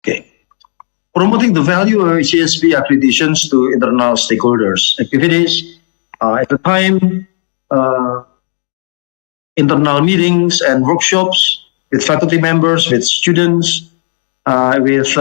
Okay. Promoting the value of ICSB accreditations to internal stakeholders. Activities at the time, internal meetings and workshops with faculty members, with students, with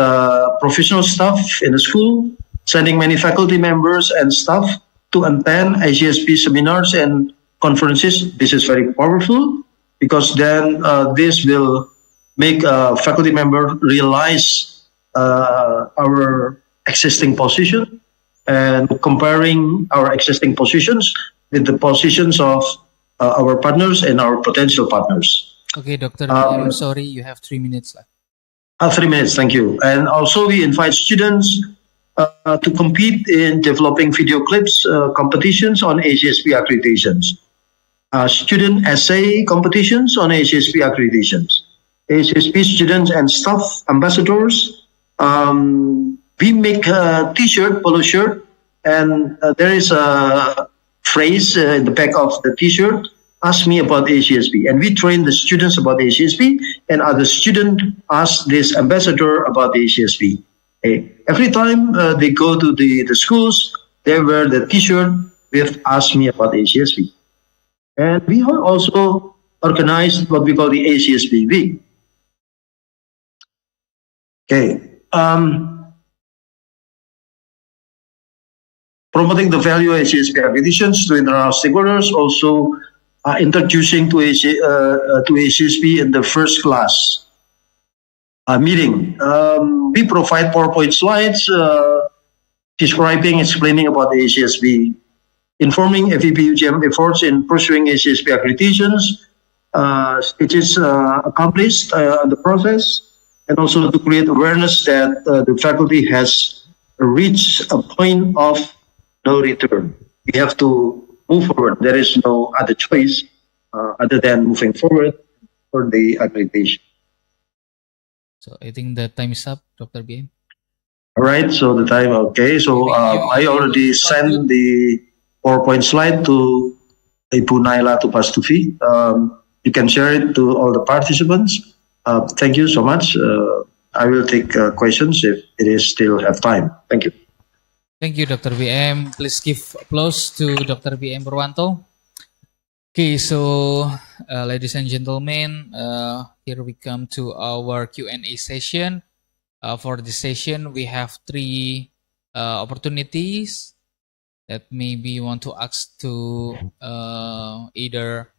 professional staff in the school, sending many faculty members and staff to attend ICSB seminars and conferences. This is very powerful because then this will make a faculty member realize our existing position and comparing our existing positions with the positions of our partners and our potential partners. Okay, Dr. I'm sorry, you have 3 minutes left. 3 minutes, thank you. And also we invite students to compete in developing video clips competitions on ACSB accreditations, student essay competitions on ACSB accreditations, ACSB students and staff ambassadors. We make a t-shirt, polo shirt, and there is a phrase in the back of the t-shirt, ask me about ACSB. And we train the students about ACSB, and other student ask this ambassador about the ACSB. Okay. Every time they go to the schools, they wear the t-shirt with ask me about ACSB. And we also organized what we call the ACSB week. Okay. Promoting the value of ACSB accreditations to international stakeholders, also introducing to ACSB in the first class meeting. We provide PowerPoint slides describing, explaining about the ACSB, informing FEB UGM efforts in pursuing ACSB accreditations. It is accomplished the process, and also to create awareness that the faculty has reached a point of no return. We have to move forward. There is no other choice other than moving forward for the accreditation. So I think the time is up, Dr. BM. All right, so the time, okay. So I already sent the PowerPoint slide to Ibu Naila Tupastufi. You can share it to all the participants. Thank you so much. I will take questions if it is still have time. Thank you. Thank you, Dr. BM. Please give applause to Dr. BM Purwanto. Okay, so ladies and gentlemen, here we come to our Q&A session. For this session, we have 3 opportunities that maybe you want to ask to either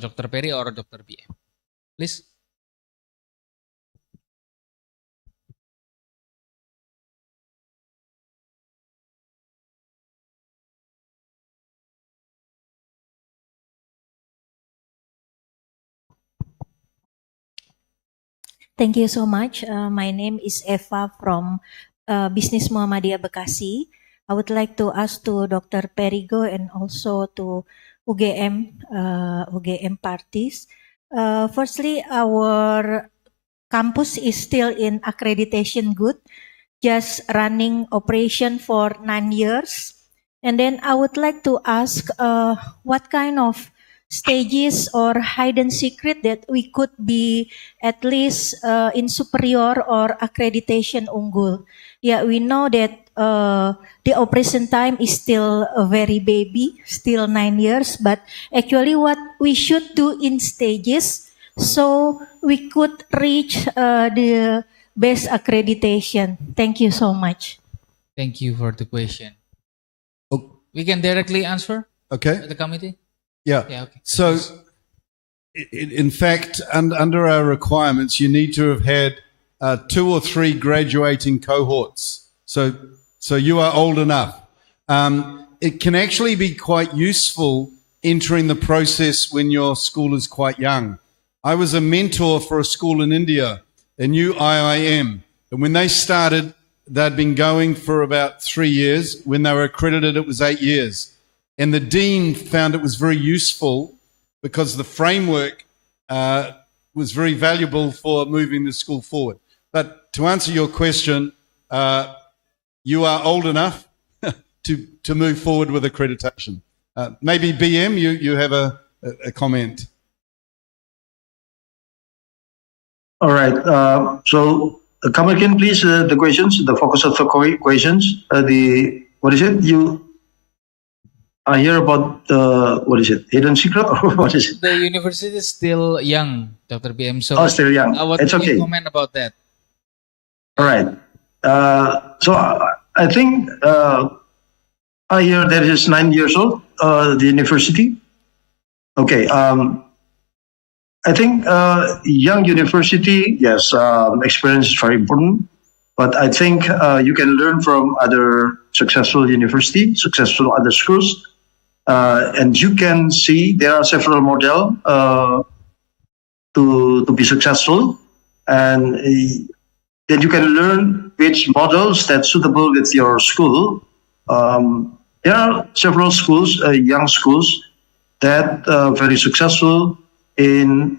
Dr. Perry or Dr. BM. Please. Thank you so much. My name is Eva from Business Muhammadiyah Bekasi. I would like to ask to Dr. Perigo and also to UGM parties. Firstly, our campus is still in accreditation good, just running operation for 9 years. And then I would like to ask what kind of stages or hidden secret that we could be at least in superior or accreditation unggul. Yeah, we know that the operation time is still a very baby, still 9 years, but actually what we should do in stages so we could reach the best accreditation. Thank you so much. Thank you for the question. We can directly answer. Okay. The committee. Yeah. Yeah. Okay. So, in fact, under our requirements, you need to have had 2 or 3 graduating cohorts. So you are old enough. It can actually be quite useful entering the process when your school is quite young. I was a mentor for a school in India, a new IIM, and when they started, they'd been going for about 3 years. When they were accredited, it was 8 years. And the dean found it was very useful because the framework was very valuable for moving the school forward. But to answer your question, you are old enough to move forward with accreditation. Maybe BM, you have a comment. All right. So come again, please. The questions, the focus of the questions. What is it? I hear about what is it? Hidden secret or what is it? The university is still young, Dr. BM. So still young. What It's do okay. you comment about that? All right. So I think I hear that is 9 years old, the university. Okay. I think young university, yes, experience is very important. But I think you can learn from other successful university, successful other schools, and you can see there are several models to be successful, and then you can learn which models that's suitable with your school. There are several schools, young schools, that very successful in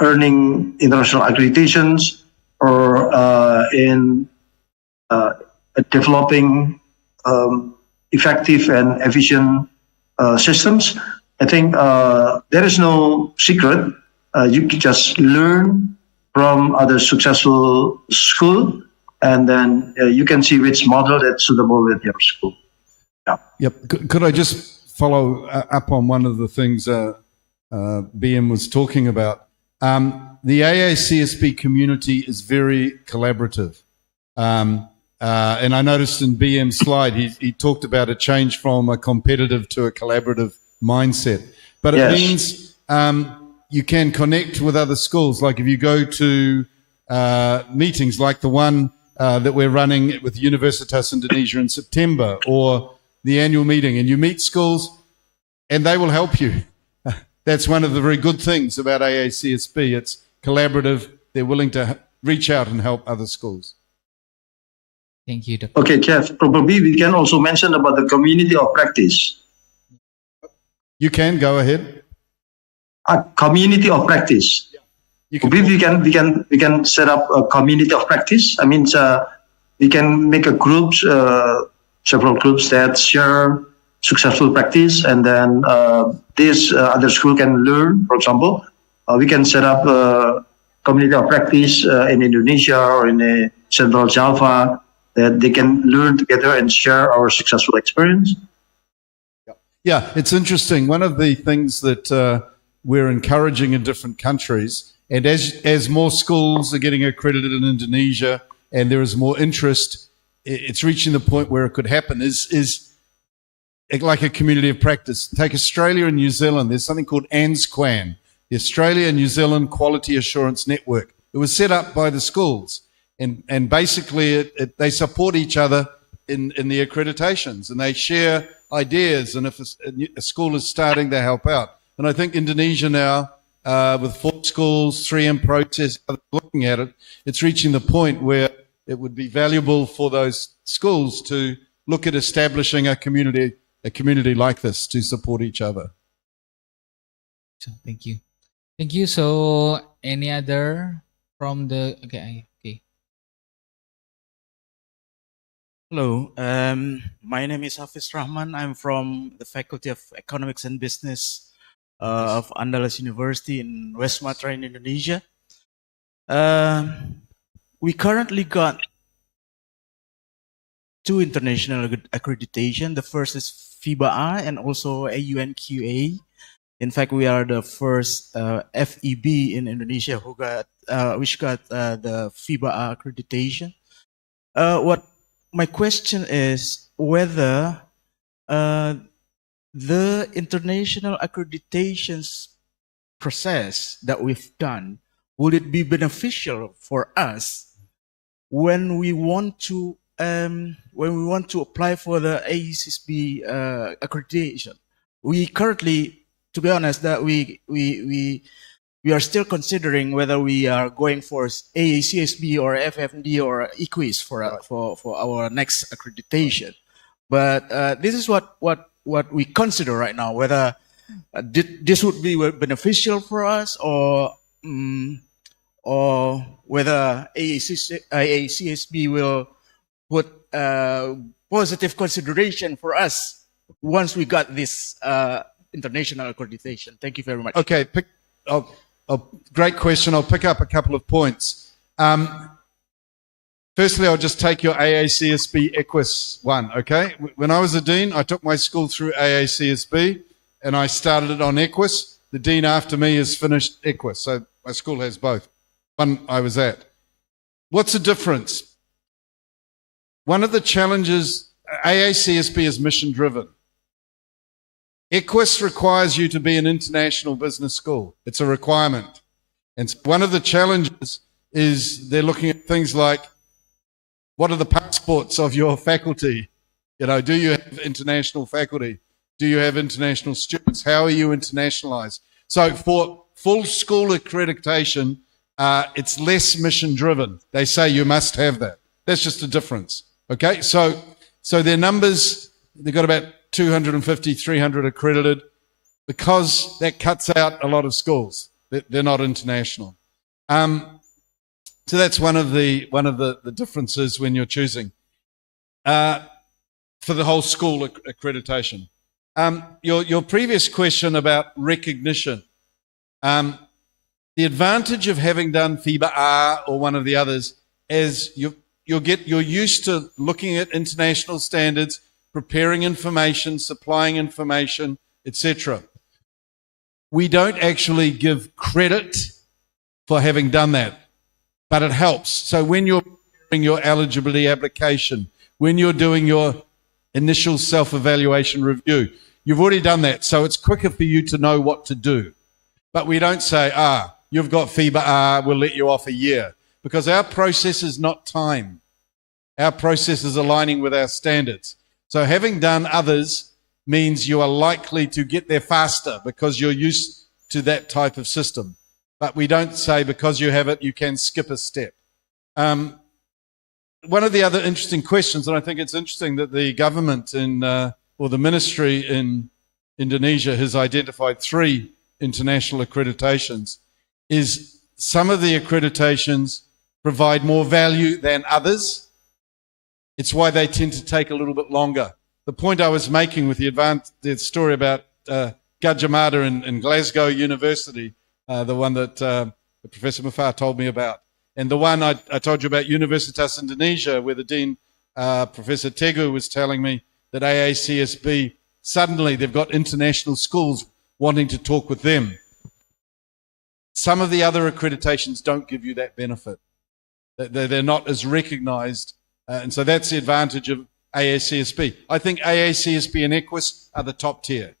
earning international accreditations or in developing effective and efficient systems. I think there is no secret. You can just learn from other successful school, and then you can see which model that's suitable with your school. Yeah. Yep. Could I just follow up on one of the things BM was talking about? The AACSB community is very collaborative. And I noticed in BM's slide, he talked about a change from a competitive to a collaborative mindset. But it means you can connect with other schools. Like if you go to meetings like the one that we're running with Universitas Indonesia in September, or the annual meeting, and you meet schools and they will help you. That's one of the very good things about AACSB. It's collaborative. They're willing to reach out and help other schools. Thank you, Dr. Okay, Jeff, probably we can also mention about the community of practice. You can go ahead. A community of practice. Probably we can set up a community of practice. I mean, we can make a groups, several groups that share successful practice, and then this other school can learn. For example, we can set up a community of practice in Indonesia or in Central Java, that they can learn together and share our successful experience. Yeah, it's interesting. One of the things that we're encouraging in different countries, and as more schools are getting accredited in Indonesia and there is more interest, it's reaching the point where it could happen, is like a community of practice. Take Australia and New Zealand. There's something called ANZQUAN, the Australia and New Zealand Quality Assurance Network. It was set up by the schools, and basically they support each other in the accreditations, and they share ideas, and if a school is starting, they help out. And I think Indonesia now, with 4 schools, 3M process, looking at it, it's reaching the point where it would be valuable for those schools to look at establishing a community like this to support each other. So, thank you. Thank you. So, any other from the... Okay. Hello, my name is Hafiz Rahman. I'm from the Faculty of Economics and Business of Andalas University in West Sumatra in Indonesia. We currently got 2 international accreditation. The first is FIBA-A and also AUNQA. In fact, we are the first FEB in Indonesia which got the FIBA-A accreditation. My question is whether the international accreditations process that we've done, would it be beneficial for us when we want to apply for the AACSB accreditation? We currently, to be honest, that we are still considering whether we are going for AACSB or FFD or EQUIS for our next accreditation. But this is what we consider right now, whether this would be beneficial for us, or whether AACSB will put positive consideration for us once we got this international accreditation. Thank you very much. Okay, great question. I'll pick up a couple of points. Firstly, I'll just take your AACSB EQUIS one, okay? When I was a dean, I took my school through AACSB and I started it on EQUIS. The dean after me has finished EQUIS, so my school has both. One I was at. What's the difference? One of the challenges, AACSB is mission driven. Equus requires you to be an international business school. It's a requirement. And one of the challenges is they're looking at things like, what are the passports of your faculty? You know, do you have international faculty? Do you have international students? How are you internationalized? So for full school accreditation, it's less mission driven. They say you must have that. That's just a difference. Okay, so their numbers, they've got about 250, 300 accredited, because that cuts out a lot of schools. They're not international. So that's one of the differences when you're choosing for the whole school accreditation. Your previous question about recognition. The advantage of having done ICBAE or one of the others is you're used to looking at international standards, preparing information, supplying information, etc. We don't actually give credit for having done that, but it helps. So when you're doing your eligibility application, when you're doing your initial self-evaluation review, you've already done that, so it's quicker for you to know what to do. But we don't say, you've got ICBAE, we'll let you off a year, because our process is not time. Our process is aligning with our standards. So having done others means you are likely to get there faster because you're used to that type of system. But we don't say because you have it, you can skip a step. One of the other interesting questions, and I think it's interesting that the government or the ministry in Indonesia has identified 3 international accreditations, is some of the accreditations provide more value than others. It's why they tend to take a little bit longer. The point I was making with the story about Gajah Mada in Glasgow University, the one that Professor Mufar told me about, and the one I told you about Universitas Indonesia, where the Dean, Professor Tegu, was telling me that AACSB, suddenly they've got international schools wanting to talk with them. Some of the other accreditations don't give you that benefit. They're not as recognized. And so that's the advantage of AACSB. I think AACSB and Equus are the top tier.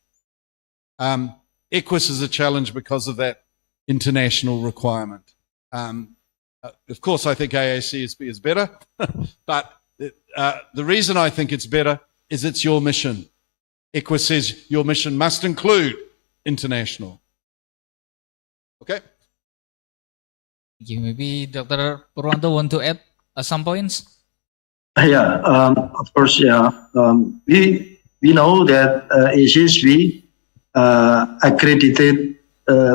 Equus is a challenge because of that international requirement. Of course, I think AACSB is better, but the reason I think it's better is it's your mission. Equus says your mission must include international. Okay? Thank you. Maybe Dr. Purwanto want to add some points? Yeah, of course, yeah. We know that ACSB accredited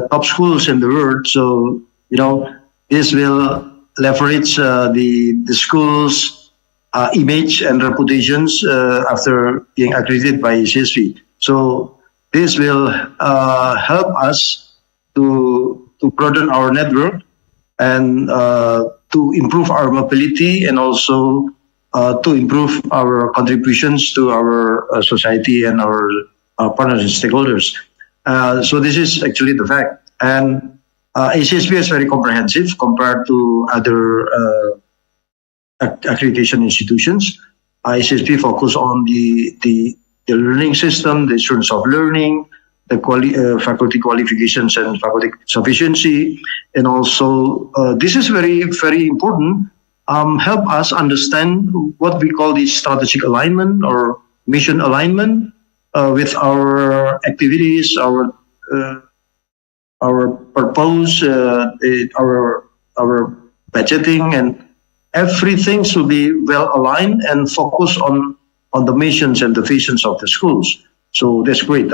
top schools in the world, so this will leverage the school's image and reputations after being accredited by ACSB. So this will help us to broaden our network and to improve our mobility, and also to improve our contributions to our society and our partners and stakeholders. So this is actually the fact. And ACSB is very comprehensive compared to other accreditation institutions. ACSB focus on the learning system, the assurance of learning, the faculty qualifications and faculty sufficiency, and also this is very, very important. Help us understand what we call the strategic alignment or mission alignment with our activities, our purpose, our budgeting, and everything should be well aligned and focus on the missions and the visions of the schools. So that's great.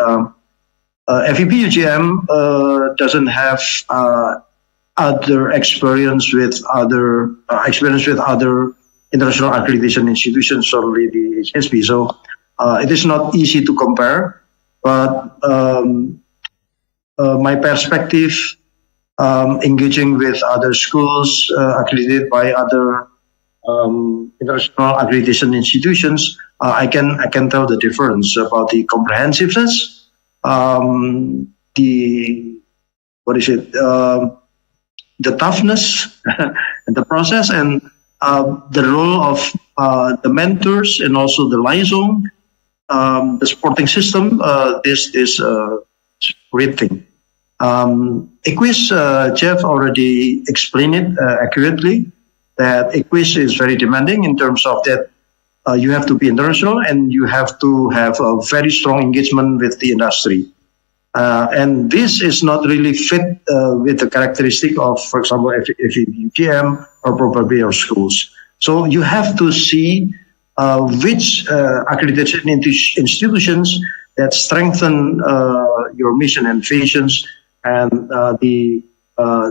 FEP UGM doesn't have other experience with other international accreditation institutions, only the HSB. So it is not easy to compare, but my perspective, engaging with other schools accredited by other international accreditation institutions, I can tell the difference about the comprehensiveness, the toughness and the process, and the role of the mentors and also the liaison the supporting system, this is a great thing. Equis, Jeff already explained it accurately, that Equis is very demanding in terms of that you have to be international and you have to have a very strong engagement with the industry. And this is not really fit with the characteristic of, for example, UGM or probably your schools. So you have to see which accreditation institutions that strengthen your mission and visions and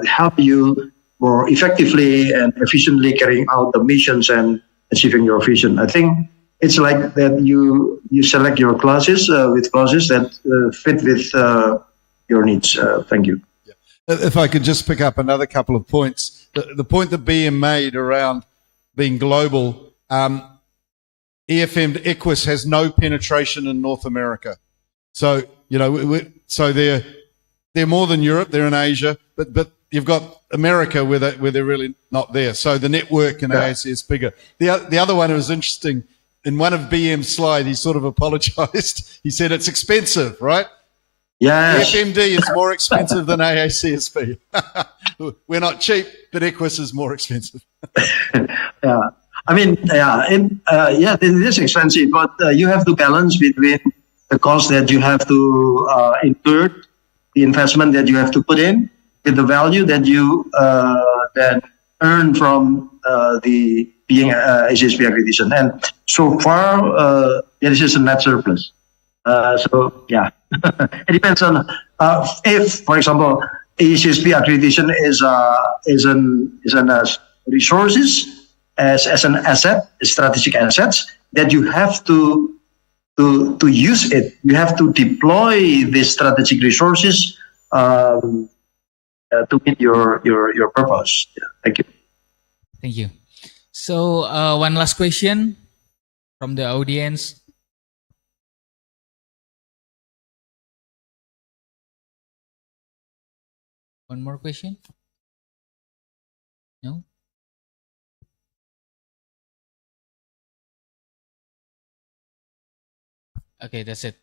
help you more effectively and efficiently carrying out the missions and achieving your vision. I think it's like that you select your classes with classes that fit with your needs. Thank you. If I could just pick up another couple of points. The point that BM made around being global, EFM Equus has no penetration in North America. So, you know, so they're more than Europe, they're in Asia, but you've got America where they're really not there. So the network in AAC is bigger. The other one was interesting. In one of BM's slide, he sort of apologized. He said it's expensive, right? Yes. FMD is more expensive than AACSB. We're not cheap, but Equus is more expensive. Yeah. I mean, it is expensive, but you have to balance between the cost that you have to incur, the investment that you have to put in, with the value that you then earn from the being HSP accreditation. And so far, this is a net surplus. So yeah, it depends on if, for example, HSP accreditation is an resources as an asset, strategic assets that you have to use it. You have to deploy these strategic resources to meet your purpose. Yeah, thank you. Thank you. So one last question from the audience. One more question? No? Okay, that's it.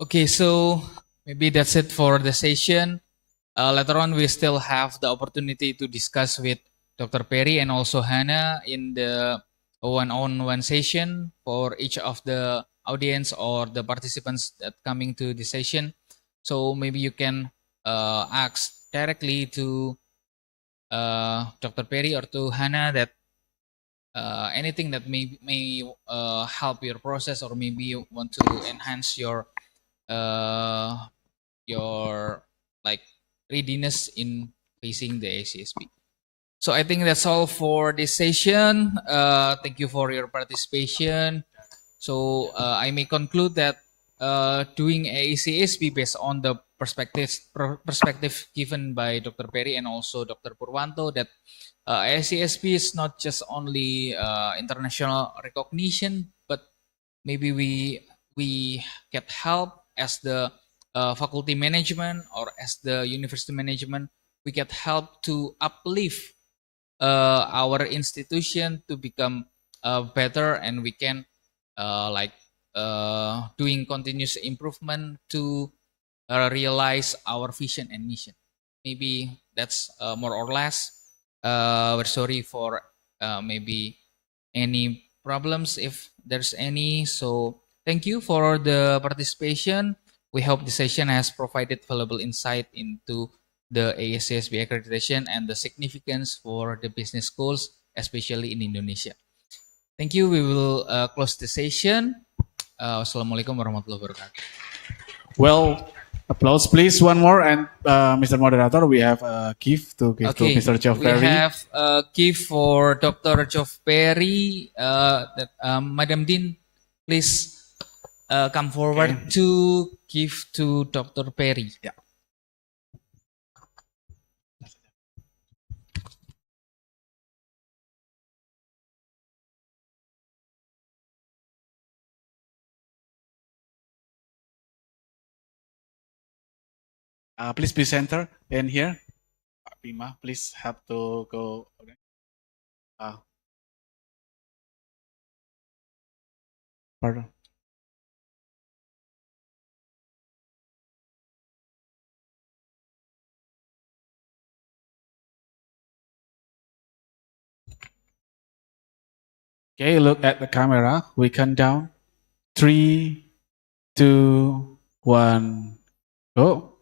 Okay, so maybe that's it for the session. Later on, we still have the opportunity to discuss with Dr. Perry and also Hannah in the one-on-one session for each of the audience or the participants that coming to the session. So maybe you can ask directly to Dr. Perry or to Hannah that anything that may help your process, or maybe you want to enhance your like readiness in facing the ACSB. So I think that's all for this session. Thank you for your participation. So I may conclude that doing ACSB based on the perspective given by Dr. Perry and also Dr. Purwanto, that ACSB is not just only international recognition, but maybe we get help as the faculty management or as the university management. We get help to uplift our institution to become better, and we can doing continuous improvement to realize our vision and mission. Maybe that's more or less. We're sorry for maybe any problems if there's any. So thank you for the participation. We hope the session has provided valuable insight into the ASCSB accreditation and the significance for the business schools, especially in Indonesia. Thank you. We will close the session. Wassalamualaikum warahmatullahi wabarakatuh. Well, applause please, one more. And Mr. Moderator, we have a gift to give to Mr. Geoff Perry. We have a gift for Dr. Geoff Perry. Madam Dean, please come forward to give to Dr. Perry. Yeah. Please be center in here. Bima, please have to go. Pardon. Okay, look at the camera. We count down. 3, 2, 1, go.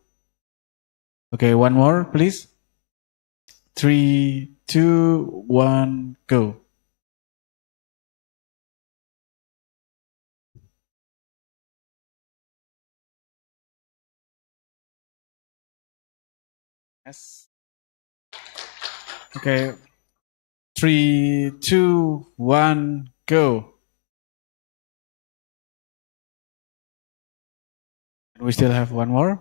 Okay, one more, please. 3, 2, 1, go. Yes. Okay. 3, 2, 1, go. We still have one more.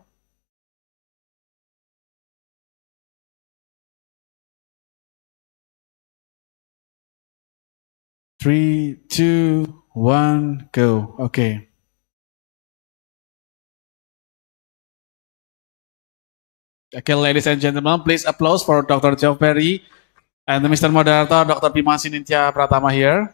Three, two, one, go. Okay. Okay, ladies and gentlemen, please applause for Dr. Joe Perry and Mr. Moderator, Dr. Bima Sinintya Pratama here.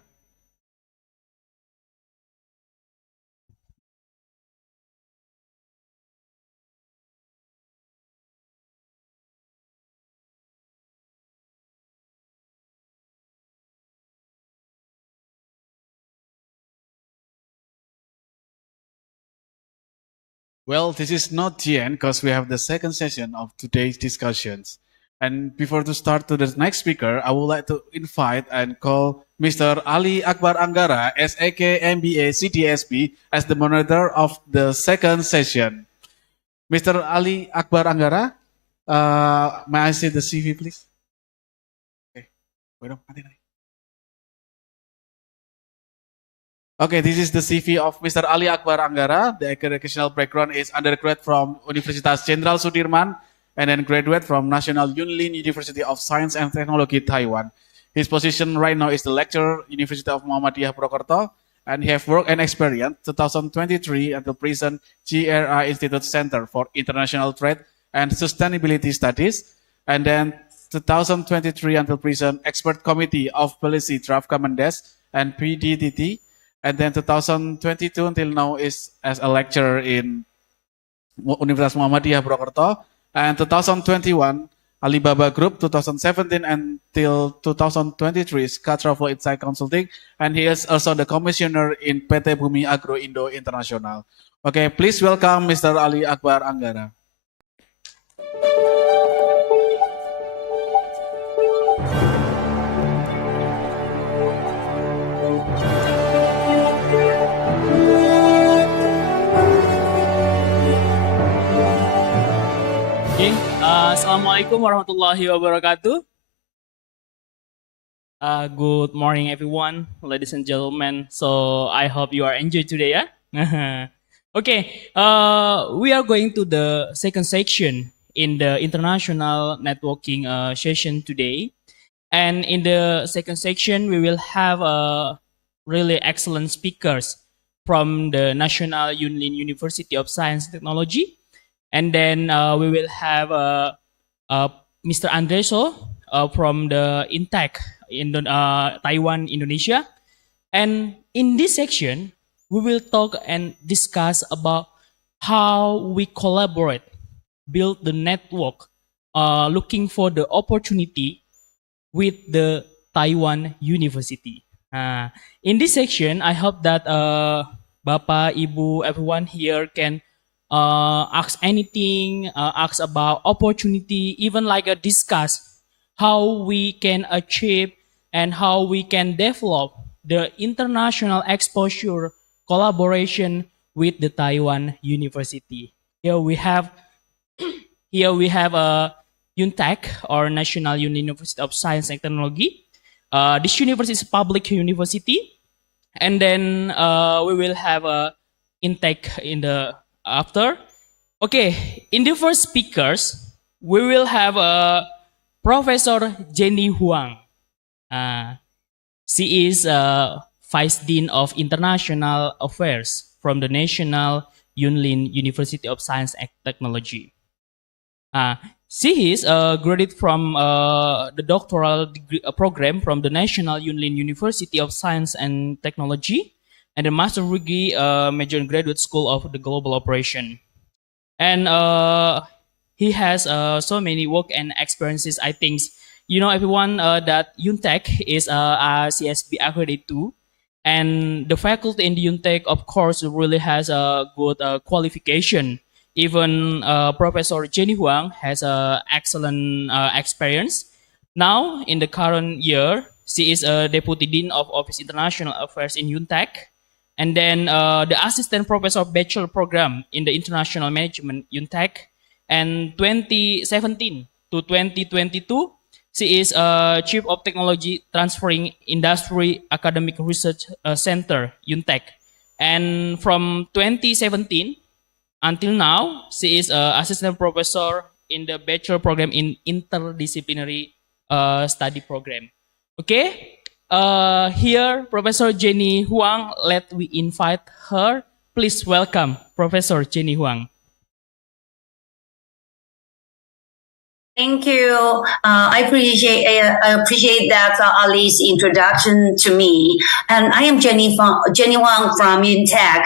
Well, this is not the end because we have the second session of today's discussions. And before to start to the next speaker, I would like to invite and call Mr. Ali Akbar Anggara, SAK MBA CDSB, as the moderator of the second session. Mr. Ali Akbar Anggara, may I see the CV, please? Okay. Wait, nanti. Okay, this is the CV of Mr. Ali Akbar Anggara. The educational background is undergrad from Universitas Jenderal Sudirman and then graduate from National Yunlin University of Science and Technology, Taiwan. His position right now is the lecturer, University of Muhammadiyah Purwokerto, and he have work and experience 2023 until present GRI Institute Center for International Trade and Sustainability Studies, and then 2023 until present Expert Committee of Policy Draft Commendes and PDDT, and then 2022 until now is as a lecturer in Universitas Muhammadiyah Purwokerto, and 2021 Alibaba Group, 2017 until 2023 is Travel Insight Consulting, and he is also the commissioner in PT Bumi Agro Indo International. Okay, please welcome Mr. Ali Akbar Anggara. Assalamualaikum warahmatullahi wabarakatuh. Good morning, everyone, ladies and gentlemen. So I hope you are enjoying today, yeah? Okay, we are going to the second section in the international networking session today. And in the second section, we will have really excellent speakers from the National Yunlin University of Science and Technology. And then we will have Mr. Andreso from the INTEC in Taiwan, Indonesia. And in this section, we will talk and discuss about how we collaborate, build the network, looking for the opportunity with the Taiwan University. In this section, I hope that Bapak, Ibu, everyone here can ask anything, ask about opportunity, even like discuss how we can achieve and how we can develop the international exposure collaboration with the Taiwan University. Here we have UNTEC, or National University of Science and Technology. This university is a public university, and then we will have a INTEC in the after. Okay, in the first speakers, we will have Professor Jenny Huang. She is Vice Dean of International Affairs from the National Yunlin University of Science and Technology. She is graduated from the doctoral degree, program from the National Yunlin University of Science and Technology, and the master degree major in Graduate School of the Global Operation. And he has so many work and experiences, I think, You know, everyone, that UNTEC is a CSB accredited too. And the faculty in the UNTEC, of course, really has a good qualification. Even Professor Jenny Huang has a excellent experience. Now, in the current year, she is a Deputy Dean of Office International Affairs in UNTEC. And then the Assistant Professor Bachelor Program in the International Management UNTEC. And 2017 to 2022, she is Chief of Technology Transferring Industry Academic Research Center, UNTEC. And from 2017 until now, she is Assistant Professor in the Bachelor Program in Interdisciplinary Study Program. Okay, here Professor Jenny Huang, let we invite her. Please welcome Professor Jenny Huang. Thank you. I appreciate that Ali's introduction to me. And I am Jenny Wang from UNTEC.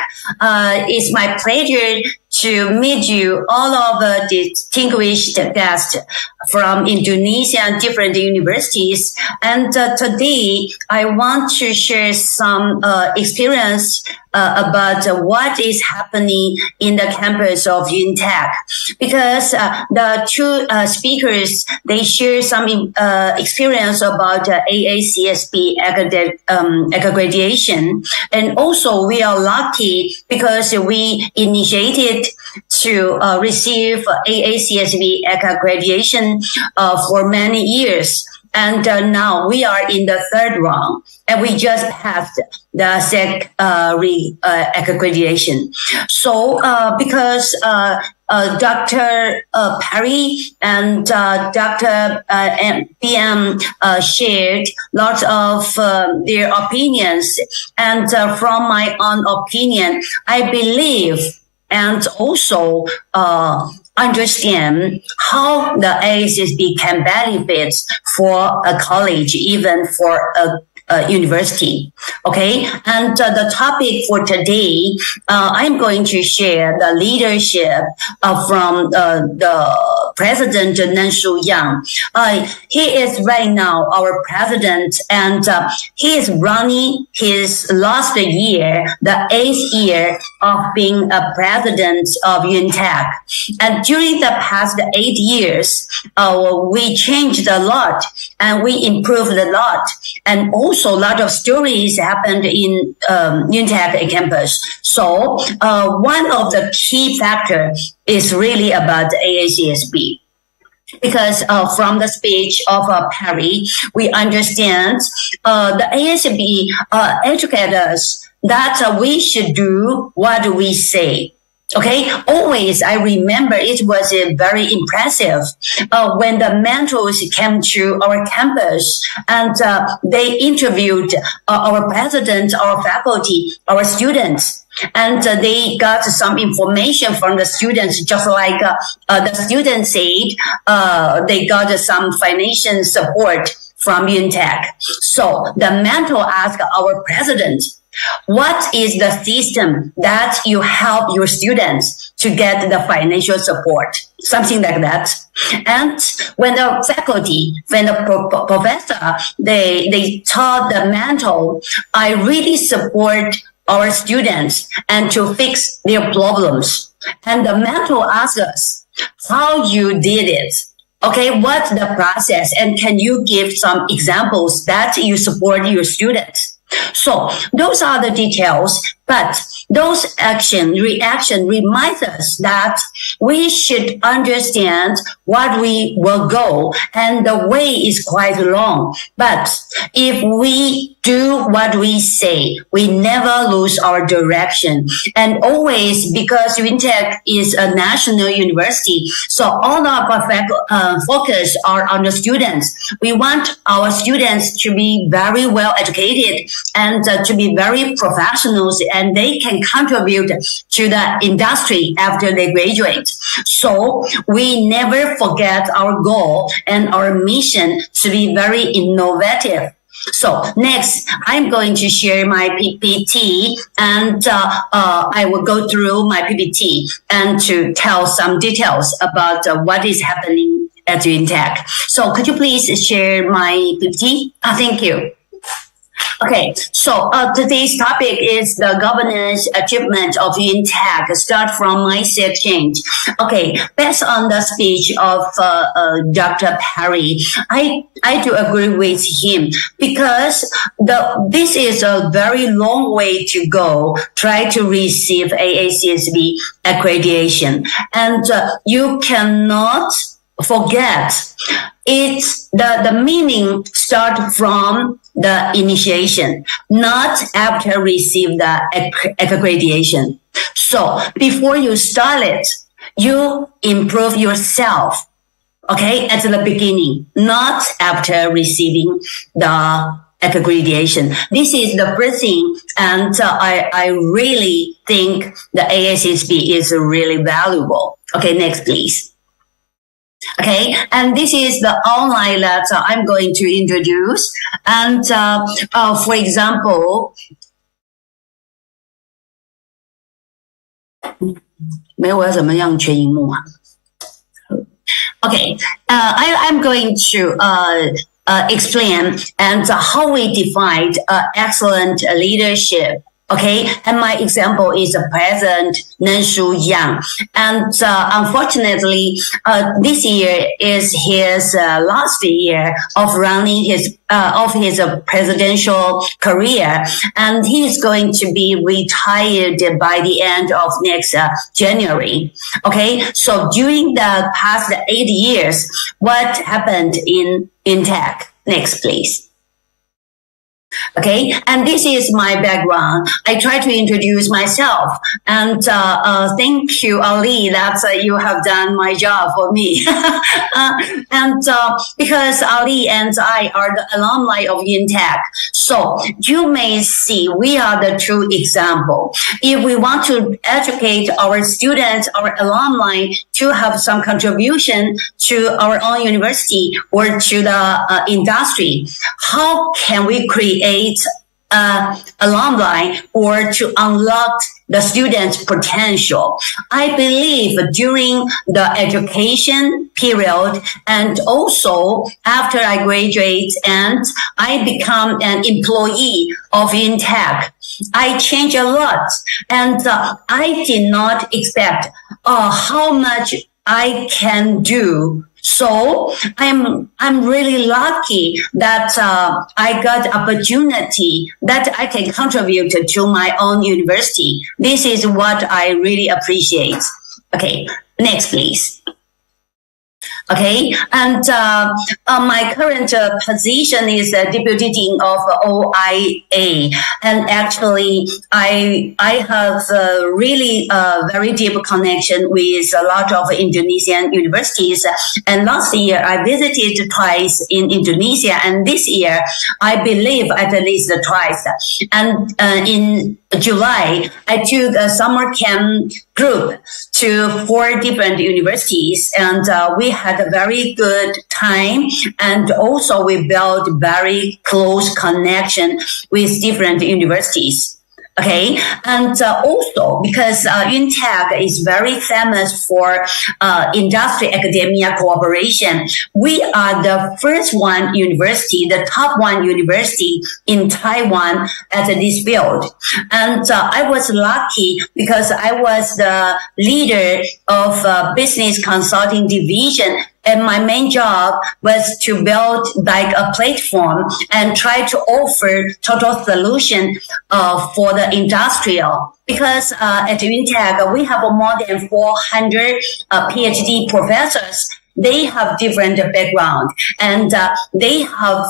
It's my pleasure to meet you, all of the distinguished guests from Indonesia and different universities. And today, I want to share some experience about what is happening in the campus of UNTEC. Because the two speakers, they share some experience about AACSB accreditation. And also, we are lucky because we initiated to receive AACSB accreditation for many years. And now we are in the third round, and we just passed the SEC accreditation. So because Dr. Perry and Dr. PM shared lots of their opinions, and from my own opinion, I believe and also understand how the AACSB can benefit for a college, even for a university. Okay, and the topic for today, I'm going to share the leadership from the President Nanshu Yang. He is right now our president, and he is running his last year, the 8th year of being a president of UNTEC. And during the past 8 years, we changed a lot and we improved a lot. And also a lot of stories happened in UNTEC campus. So one of the key factors is really about AACSB. Because from the speech of Perry, we understand the AACSB educate us that we should do what we say. Okay, always I remember it was very impressive when the mentors came to our campus and they interviewed our president, our faculty, our students. And they got some information from the students, just like the students said, they got some financial support from UNTEC. So the mentor asked our president, what is the system that you help your students to get the financial support? Something like that. And when the faculty, when the professor, they taught the mentor, I really support our students and to fix their problems. And the mentor asked us how you did it. Okay, what's the process? And can you give some examples that you support your students? So those are the details, but those reaction reminds us that we should understand what we will go, and the way is quite long. But if we do what we say, we never lose our direction. And always, because UNTEC is a national university, so all of our focus are on the students. We want our students to be very well educated and to be very professionals, and they can contribute to the industry after they graduate. So we never forget our goal and our mission to be very innovative. So next, I'm going to share my PPT, and I will go through my PPT and to tell some details about what is happening at UNTAC. So could you please share my PPT? Thank you. Okay, so today's topic is the governance achievement of UNTAC. Start from mindset change. Okay, based on the speech of Dr. Perry, I do agree with him because this is a very long way to go. Try to receive AACSB accreditation, and you cannot forget it's the meaning start from the initiation, not after receive the accreditation. So before you start it, you improve yourself, okay, at the beginning, not after receiving the accreditation. This is the first thing, and I really think the AACSB is really valuable. Okay, next please. Okay, and this is the online that I'm going to introduce. And for example, Okay, I'm going to explain and how we define excellent leadership. Okay, and my example is President Nanshu Yang. And unfortunately, this year is his last year of running his presidential career, and he is going to be retired by the end of next January. Okay, so during the past 8 years, what happened in tech? Next, please. Okay, and this is my background. I try to introduce myself, and thank you, Ali, that you have done my job for me. And because Ali and I are the alumni of UNTAC, so you may see we are the true example. If we want to educate our students, our alumni, to have some contribution to our own university or to the industry, how can we create alumni or to unlock the students' potential? I believe during the education period and also after I graduate and I become an employee of UNTAC, I changed a lot, and I did not expect how much I can do. So I'm really lucky that I got opportunity that I can contribute to my own university. This is what I really appreciate. Okay, next please. Okay, and my current position is Deputy Dean of OIA, and actually I have really very deep connection with a lot of Indonesian universities. And last year I visited twice in Indonesia, and this year I believe at least twice. And in July I took a summer camp group to 4 different universities, and we had a very good time, and also we built very close connection with different universities. Okay, and also because UNTAC is very famous for industry academia cooperation, we are the first one university, the top one university in Taiwan at this field. And I was lucky because I was the leader of business consulting division. And my main job was to build like a platform and try to offer total solution for the industrial. Because at UNTAC, we have more than 400 PhD professors. They have different background, and they have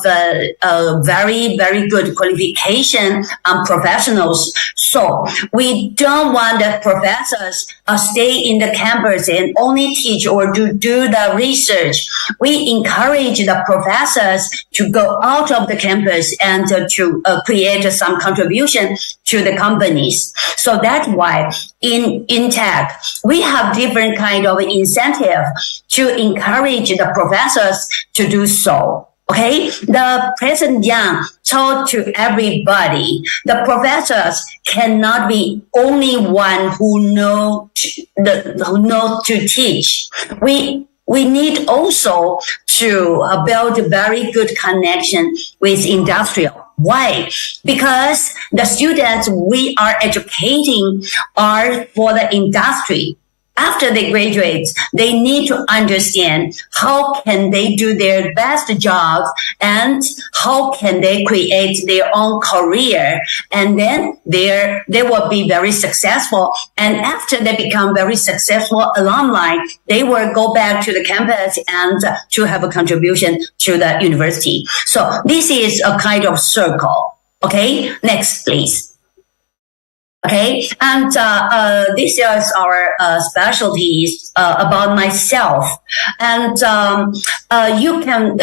very, very good qualification professionals. So we don't want the professors stay in the campus and only teach or do the research. We encourage the professors to go out of the campus and to create some contribution to the companies. So that's why in tech, we have different kind of incentive to encourage the professors to do so. Okay, the President Yang told to everybody, the professors cannot be only one who know to teach. We we need also to build a very good connection with industrial. Why? Because the students we are educating are for the industry. After they graduate, they need to understand how can they do their best job and how can they create their own career. And then they will be very successful. And after they become very successful alumni, they will go back to the campus and to have a contribution to the university. So this is a kind of circle. Okay, next, please. Okay, and this is our specialties about myself, and you can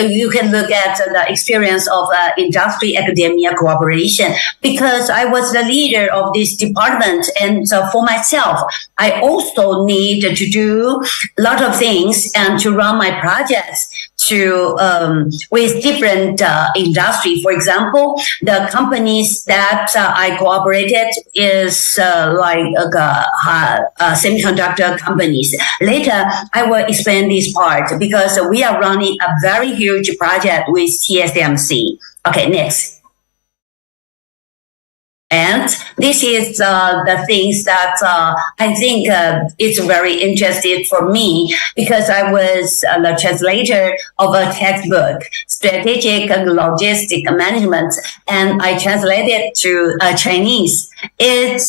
look at the experience of industry academia cooperation because I was the leader of this department, and for myself, I also need to do a lot of things and to run my projects to with different industry. For example, the companies that I cooperated is like semiconductor companies. Later, I will explain this part because we are running a very huge project with TSMC. Okay, next. And this is the things that I think it's very interesting for me because I was the translator of a textbook, Strategic Logistic Management, and I translated to Chinese. It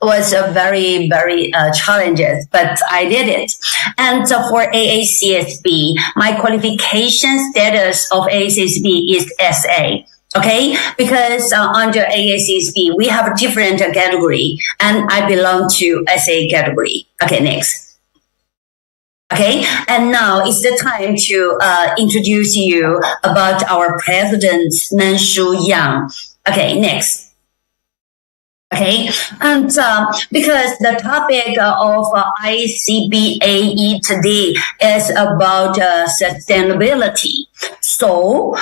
was a very, very challenging, but I did it. And for AACSB, my qualification status of AACSB is SA. Okay, because under AACSB, we have a different category, and I belong to SA category. Okay, next. Okay, and now it's the time to introduce you about our president, Nanshu Yang. Okay, next. Okay, and because the topic of ICBAE today is about sustainability, so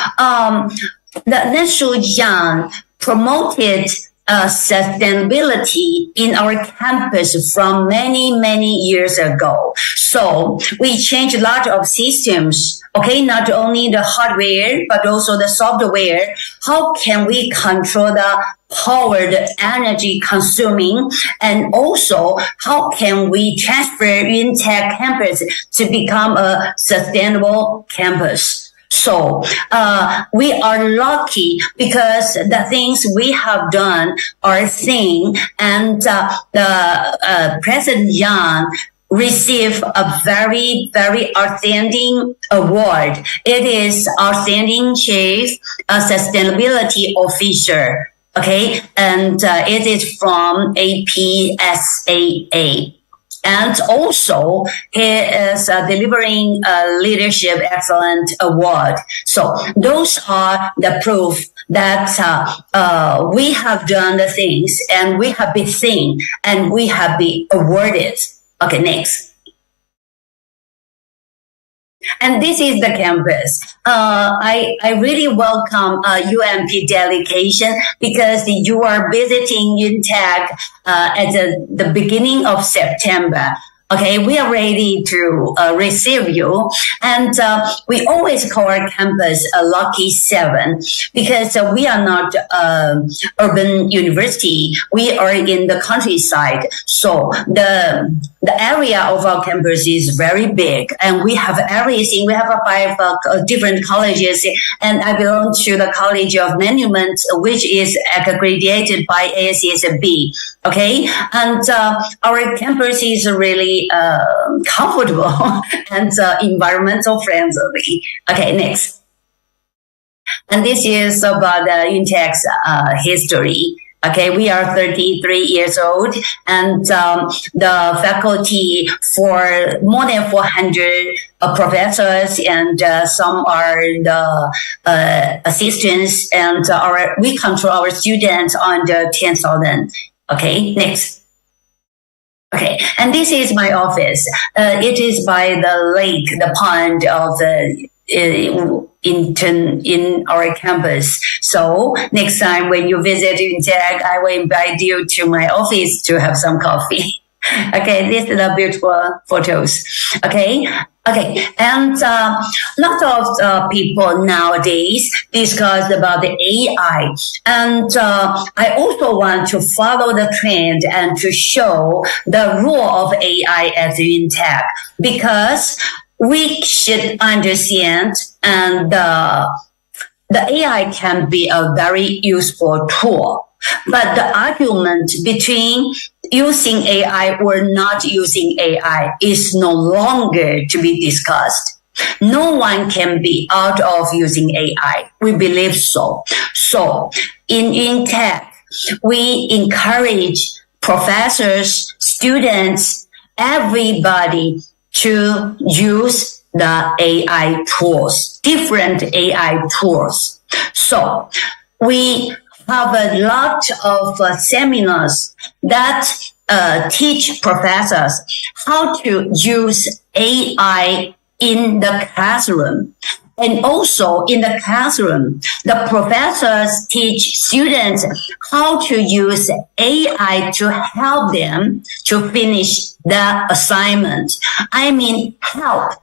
the Nanshu Yang promoted sustainability in our campus from many, many years ago. So we changed a lot of systems, okay, not only the hardware, but also the software. How can we control the power, the energy consuming, and also how can we transfer UNTAC campus to become a sustainable campus? So we are lucky because the things we have done are seen, and the President Yang received a very, very outstanding award. It is Outstanding Chief Sustainability Officer. Okay, and it is from APSAA. And also, he is delivering a Leadership Excellence Award. So those are the proof that we have done the things and we have been seen and we have been awarded. Okay, next. And this is the campus. I really welcome UMP delegation because you are visiting UNTAC at the beginning of September. Okay, we are ready to receive you. And we always call our campus a Lucky 7 because we are not urban university. We are in the countryside. So the area of our campus is very big and we have everything. We have 5 different colleges and I belong to the College of Management, which is accredited by ACSB. Okay, and our campus is really comfortable and environmental friendly. Okay, next. And this is about UNTAC's history. Okay, we are 33 years old, and the faculty for more than 400 professors, and some are the assistants, and we control our students under 10,000. Okay, next. Okay, and this is my office. It is by the lake, the pond of the in our campus. So next time when you visit UNTAC, I will invite you to my office to have some coffee. Okay, these are the beautiful photos. Okay, and lot of people nowadays discuss about the AI, and I also want to follow the trend and to show the role of AI as in tech, because we should understand and the AI can be a very useful tool. But the argument between using AI or not using AI is no longer to be discussed. No one can be out of using AI. We believe so. So in tech, we encourage professors, students, everybody to use the AI tools, different AI tools. So we have a lot of seminars that teach professors how to use AI in the classroom. And also in the classroom, the professors teach students how to use AI to help them to finish the assignment. I mean, help,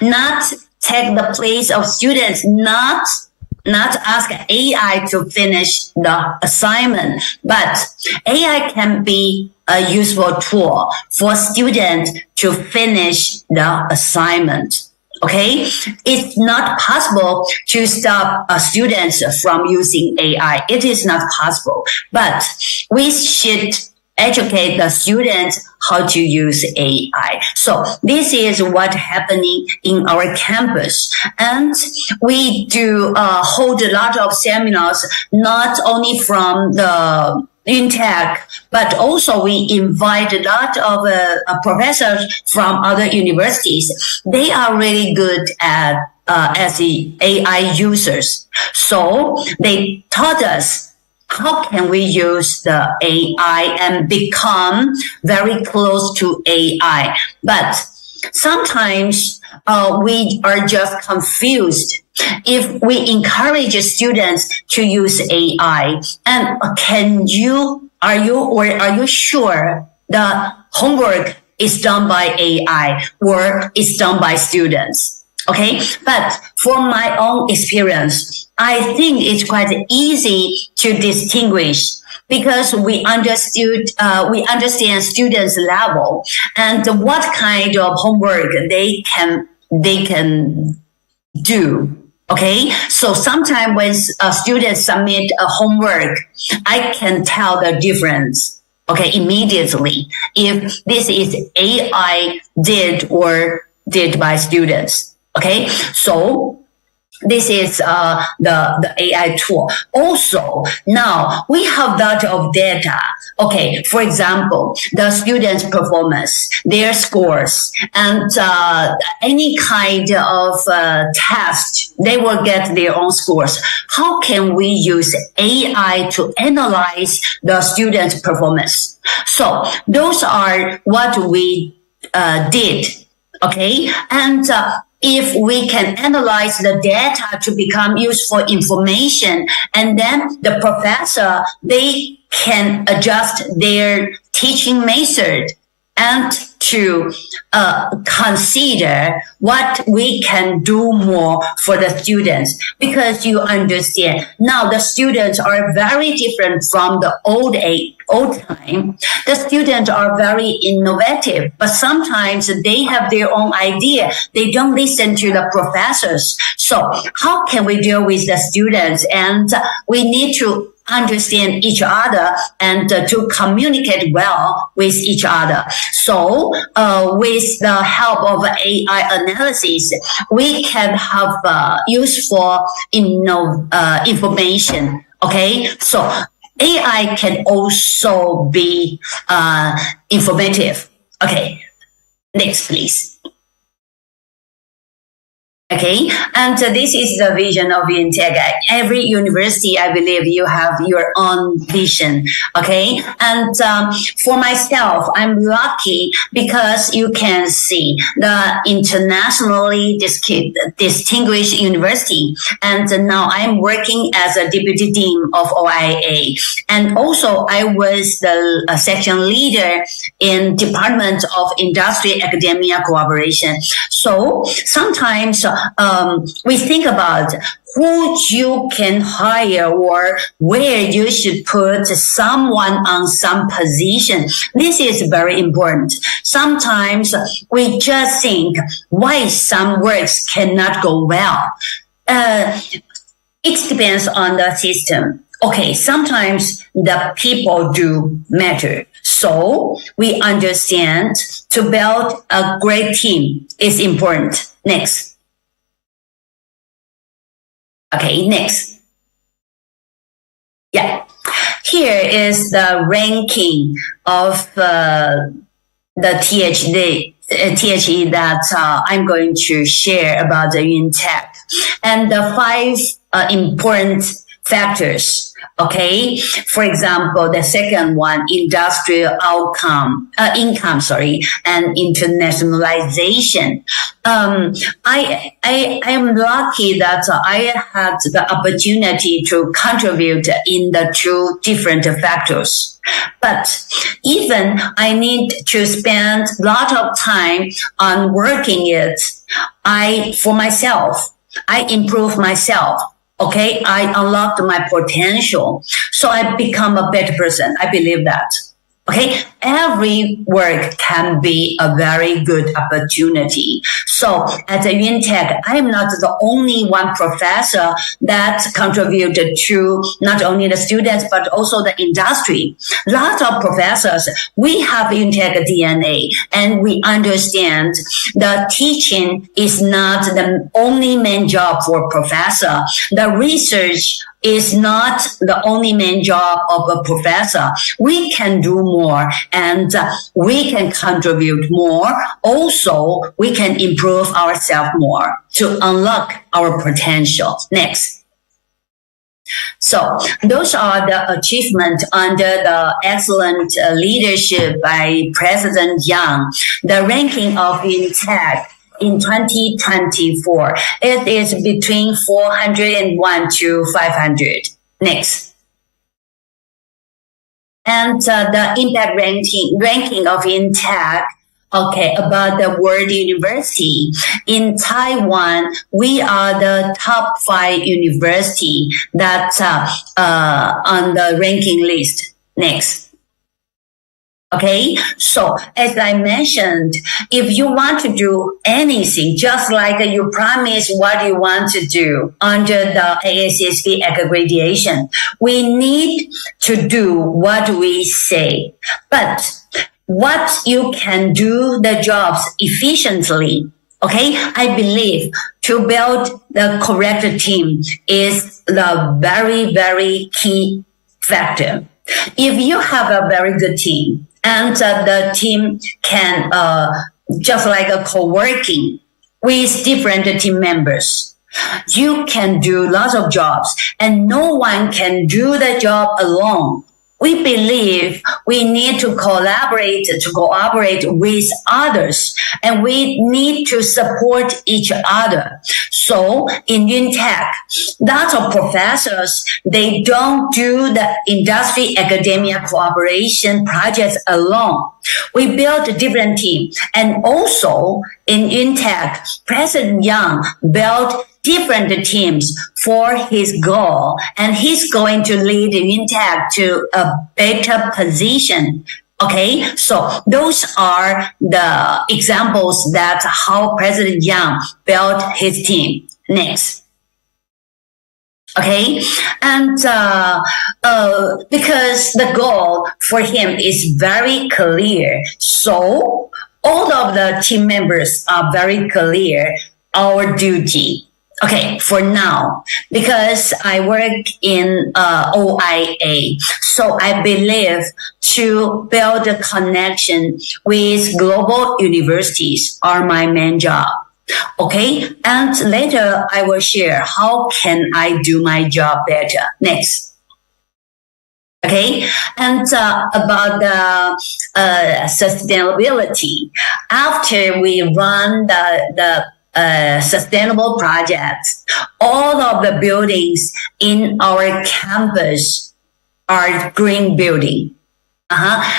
not take the place of students, not ask AI to finish the assignment, but AI can be a useful tool for students to finish the assignment. Okay, it's not possible to stop students from using AI. It is not possible, but we should educate the students how to use AI. So this is what's happening in our campus. And we do hold a lot of seminars, not only from the InTech, but also we invite a lot of professors from other universities. They are really good at as the AI users. So they taught us how can we use the AI and become very close to AI. But sometimes we are just confused. If we encourage students to use AI, and are you sure the homework is done by AI or is done by students? Okay, but for my own experience, I think it's quite easy to distinguish because we understand students' level and what kind of homework they can do. Okay, so sometimes when students submit a homework, I can tell the difference. Okay, immediately if this is AI did or did by students. Okay, so this is the AI tool. Also, now we have a lot of data. Okay, for example, the students' performance, their scores, and any kind of test, they will get their own scores. How can we use AI to analyze the students' performance? So those are what we did. Okay, and if we can analyze the data to become useful information, and then the professor, they can adjust their teaching method and to consider what we can do more for the students. Because you understand, now the students are very different from the old time. The students are very innovative, but sometimes they have their own idea. They don't listen to the professors. So how can we deal with the students? And we need to understand each other and to communicate well with each other. So with the help of AI analysis, we can have useful information. Okay, so AI can also be informative. Okay, next please. Okay, and this is the vision of UNTEC. Every university, I believe, you have your own vision. Okay, and for myself, I'm lucky because you can see the internationally distinguished university, and now I'm working as a deputy dean of OIA, and also I was the section leader in Department of Industry Academia Cooperation. So sometimes we think about who you can hire or where you should put someone on some position. This is very important. Sometimes we just think why some works cannot go well. It depends on the system. Okay, sometimes the people do matter. So we understand to build a great team is important. Next. Okay, next. Yeah. Here is the ranking of the THE that I'm going to share about the UNTEC and the 5 important factors. Okay, for example, the second one, industrial income, and internationalization. I am lucky that I had the opportunity to contribute in the 2 different factors. But even I need to spend a lot of time on working it. For myself, I improve myself. Okay, I unlocked my potential. So I become a better person. I believe that. Okay, every work can be a very good opportunity. So at the UNTEC, I am not the only one professor that contributed to not only the students, but also the industry. Lots of professors, we have UNTEC DNA, and we understand the teaching is not the only main job for a professor. The research is not the only main job of a professor. We can do more and we can contribute more. Also, we can improve ourselves more to unlock our potential. Next. So those are the achievements under the excellent leadership by President Yang. The ranking of UNTEC in 2024, it is between 401 to 500. Next. And the impact ranking of UNTEC, okay, about the world university. In Taiwan, we are the top 5 university that on the ranking list. Next. Okay, so as I mentioned, if you want to do anything, just like you promise what you want to do under the ASSB accreditation, we need to do what we say. But what you can do the jobs efficiently, okay, I believe to build the correct team is the very, very key factor. If you have a very good team, and the team can, just like a co-working with different team members, you can do lots of jobs and no one can do the job alone. We believe we need to cooperate with others, and we need to support each other. So in UNTEC, lots of professors, they don't do the industry academia cooperation projects alone. We built a different team. And also in UNTEC, President Yang built different teams for his goal, and he's going to lead UNTEC to a better position. Okay, so those are the examples that how President Yang built his team. Next. Okay, and because the goal for him is very clear, so all of the team members are very clear our duty. Okay, for now, because I work in OIA, so I believe to build a connection with global universities are my main job. Okay, and later I will share how can I do my job better. Next. Okay, and about the sustainability, after we run the sustainable projects, all of the buildings in our campus are green building.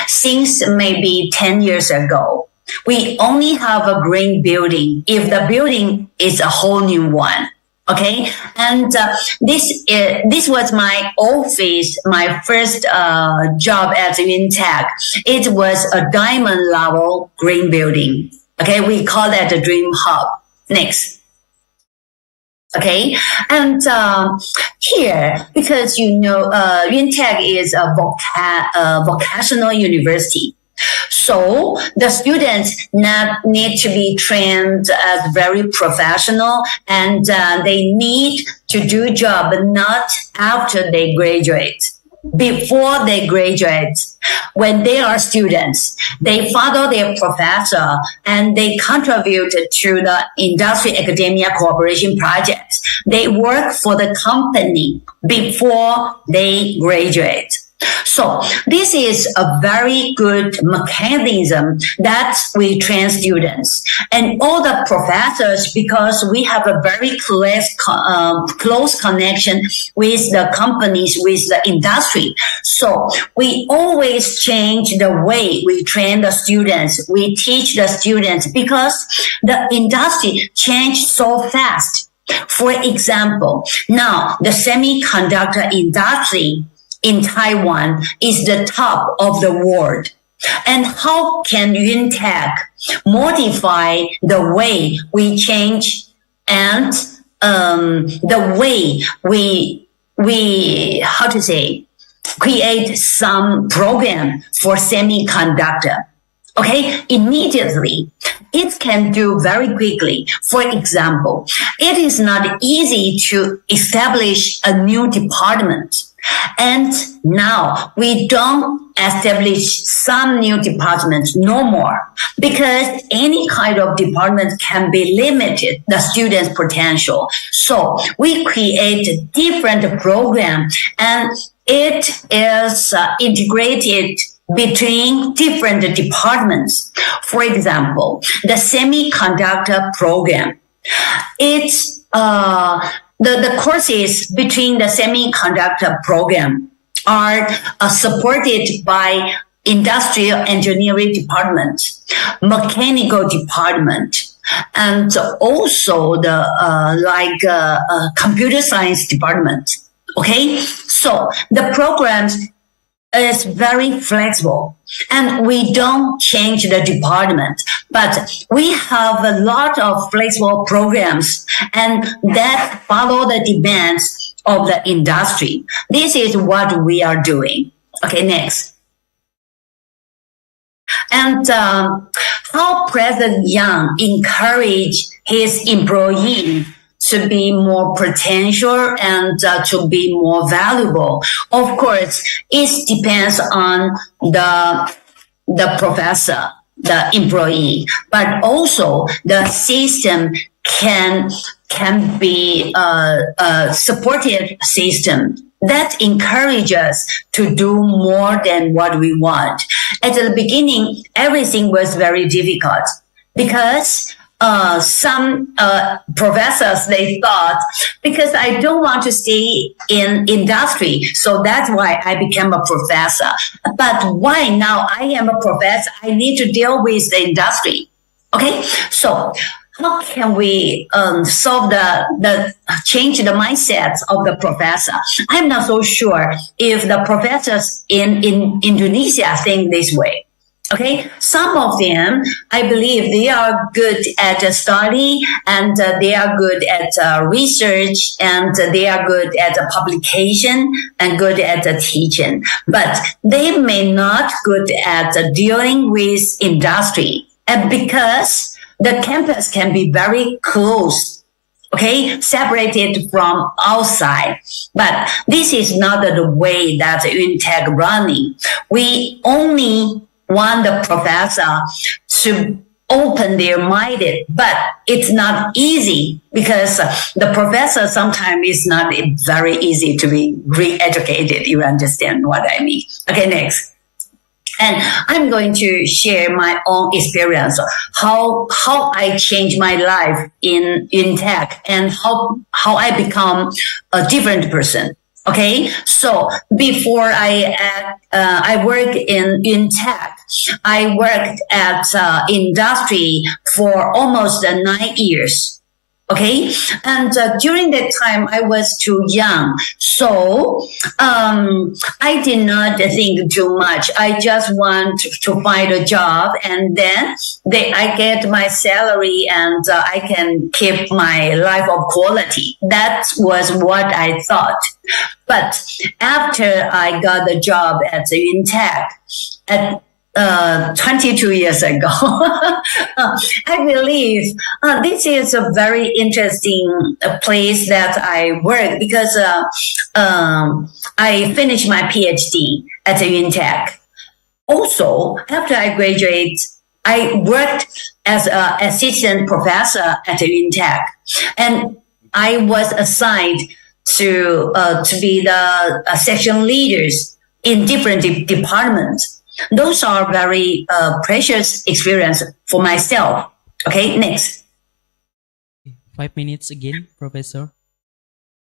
Since maybe 10 years ago, we only have a green building if the building is a whole new one. Okay, and this was my office, my first job at UNTech. It was a diamond level green building. Okay, we call that a dream hub. Next. Okay, and here, because UNTech is a vocational university, so the students need to be trained as very professional, and they need to do job not after they graduate. Before they graduate, when they are students, they follow their professor and they contribute to the industry academia cooperation projects. They work for the company before they graduate. So this is a very good mechanism that we train students and all the professors, because we have a very close connection with the companies, with the industry. So we always change the way we train the students, we teach the students, because the industry changed so fast. For example, now the semiconductor industry in Taiwan is the top of the world. And how can UNTech modify the way we change and the way we create some program for semiconductor? Okay, immediately, it can do very quickly. For example, it is not easy to establish a new department. And now we don't establish some new departments no more, because any kind of department can be limited, the student's potential. So we create a different program, and it is integrated between different departments. For example, the semiconductor program, it's the courses between the semiconductor program are supported by industrial engineering department, mechanical department, and also the computer science department. Okay, so the programs is very flexible, and we don't change the department, but we have a lot of flexible programs and that follow the demands of the industry. This is what we are doing. Okay, next. And how President Yang encourage his employee to be more potential and to be more valuable. Of course, it depends on the professor, the employee, but also the system can be a supportive system that encourages us to do more than what we want. At the beginning, everything was very difficult because some professors, they thought, because I don't want to stay in industry, so that's why I became a professor. But why now I am a professor, I need to deal with the industry? Okay, so how can we change the mindset of the professor? I'm not so sure if the professors in Indonesia think this way. Okay, some of them, I believe they are good at study, and they are good at research, and they are good at publication and good at teaching. But they may not good at dealing with industry, and because the campus can be very close, okay, separated from outside. But this is not the way that UNTech running. We only want the professor to open their minded, but it's not easy because the professor sometimes is not very easy to be re-educated. You understand what I mean? Okay, next. And I'm going to share my own experience, how I changed my life in tech and how I become a different person. Okay, so before I work in tech, I worked at industry for almost 9 years. Okay, and during that time I was too young, so I did not think too much. I just want to find a job, and then I get my salary, and I can keep my life of quality. That was what I thought. But after I got the job at Intech at 22 years ago, I believe this is a very interesting place that I work because I finished my PhD at Intech. Also, after I graduate, I worked as an assistant professor at Intech, and I was assigned to be the section leaders in different departments. Those are very precious experience for myself. Okay, next. 5 minutes again, Professor.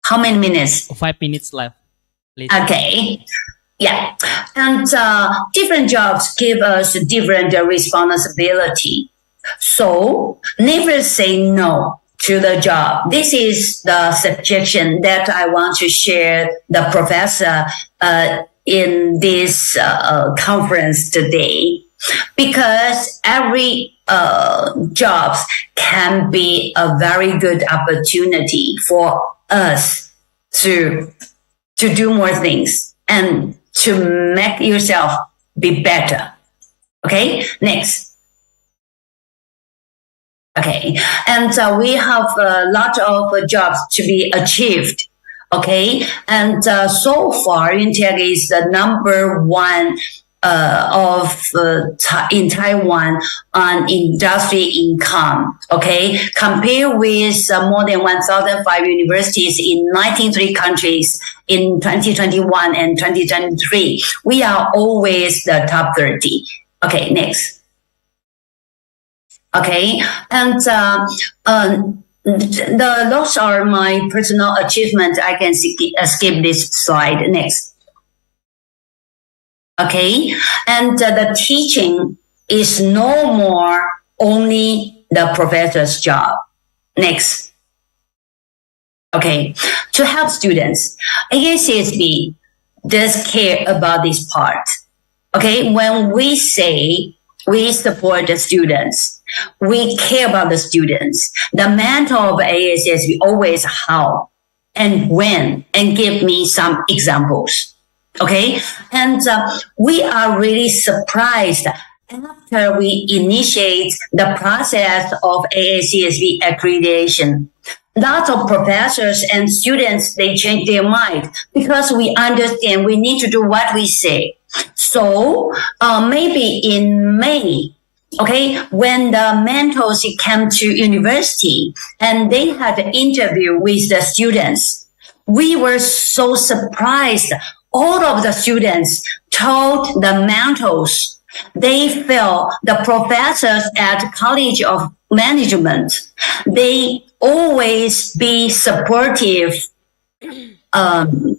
How many minutes? 5 minutes left, please. Okay. Yeah. And different jobs give us different responsibility. So never say no to the job. This is the suggestion that I want to share the professor in this conference today, because every job can be a very good opportunity for us to do more things and to make yourself be better. Okay, next. Okay, and we have a lot of jobs to be achieved. Okay, and so far, Intech is the number one in Taiwan on industry income. Okay, compared with more than 1,005 universities in 93 countries in 2021 and 2023, we are always the top 30. Okay, next. Okay, and those are my personal achievements. I can skip this slide. Next. Okay, and the teaching is no more only the professor's job. Next. Okay, to help students, ICBAE does care about this part. Okay, when we say we support the students, we care about the students. The mantle of ICBAE always how and when, and give me some examples. Okay, and we are really surprised after we initiate the process of ICBAE accreditation. Lots of professors and students, they change their mind because we understand we need to do what we say. So maybe in May, okay, when the mentors came to university and they had an interview with the students, we were so surprised. All of the students told the mentors they felt the professors at College of Management, they always be supportive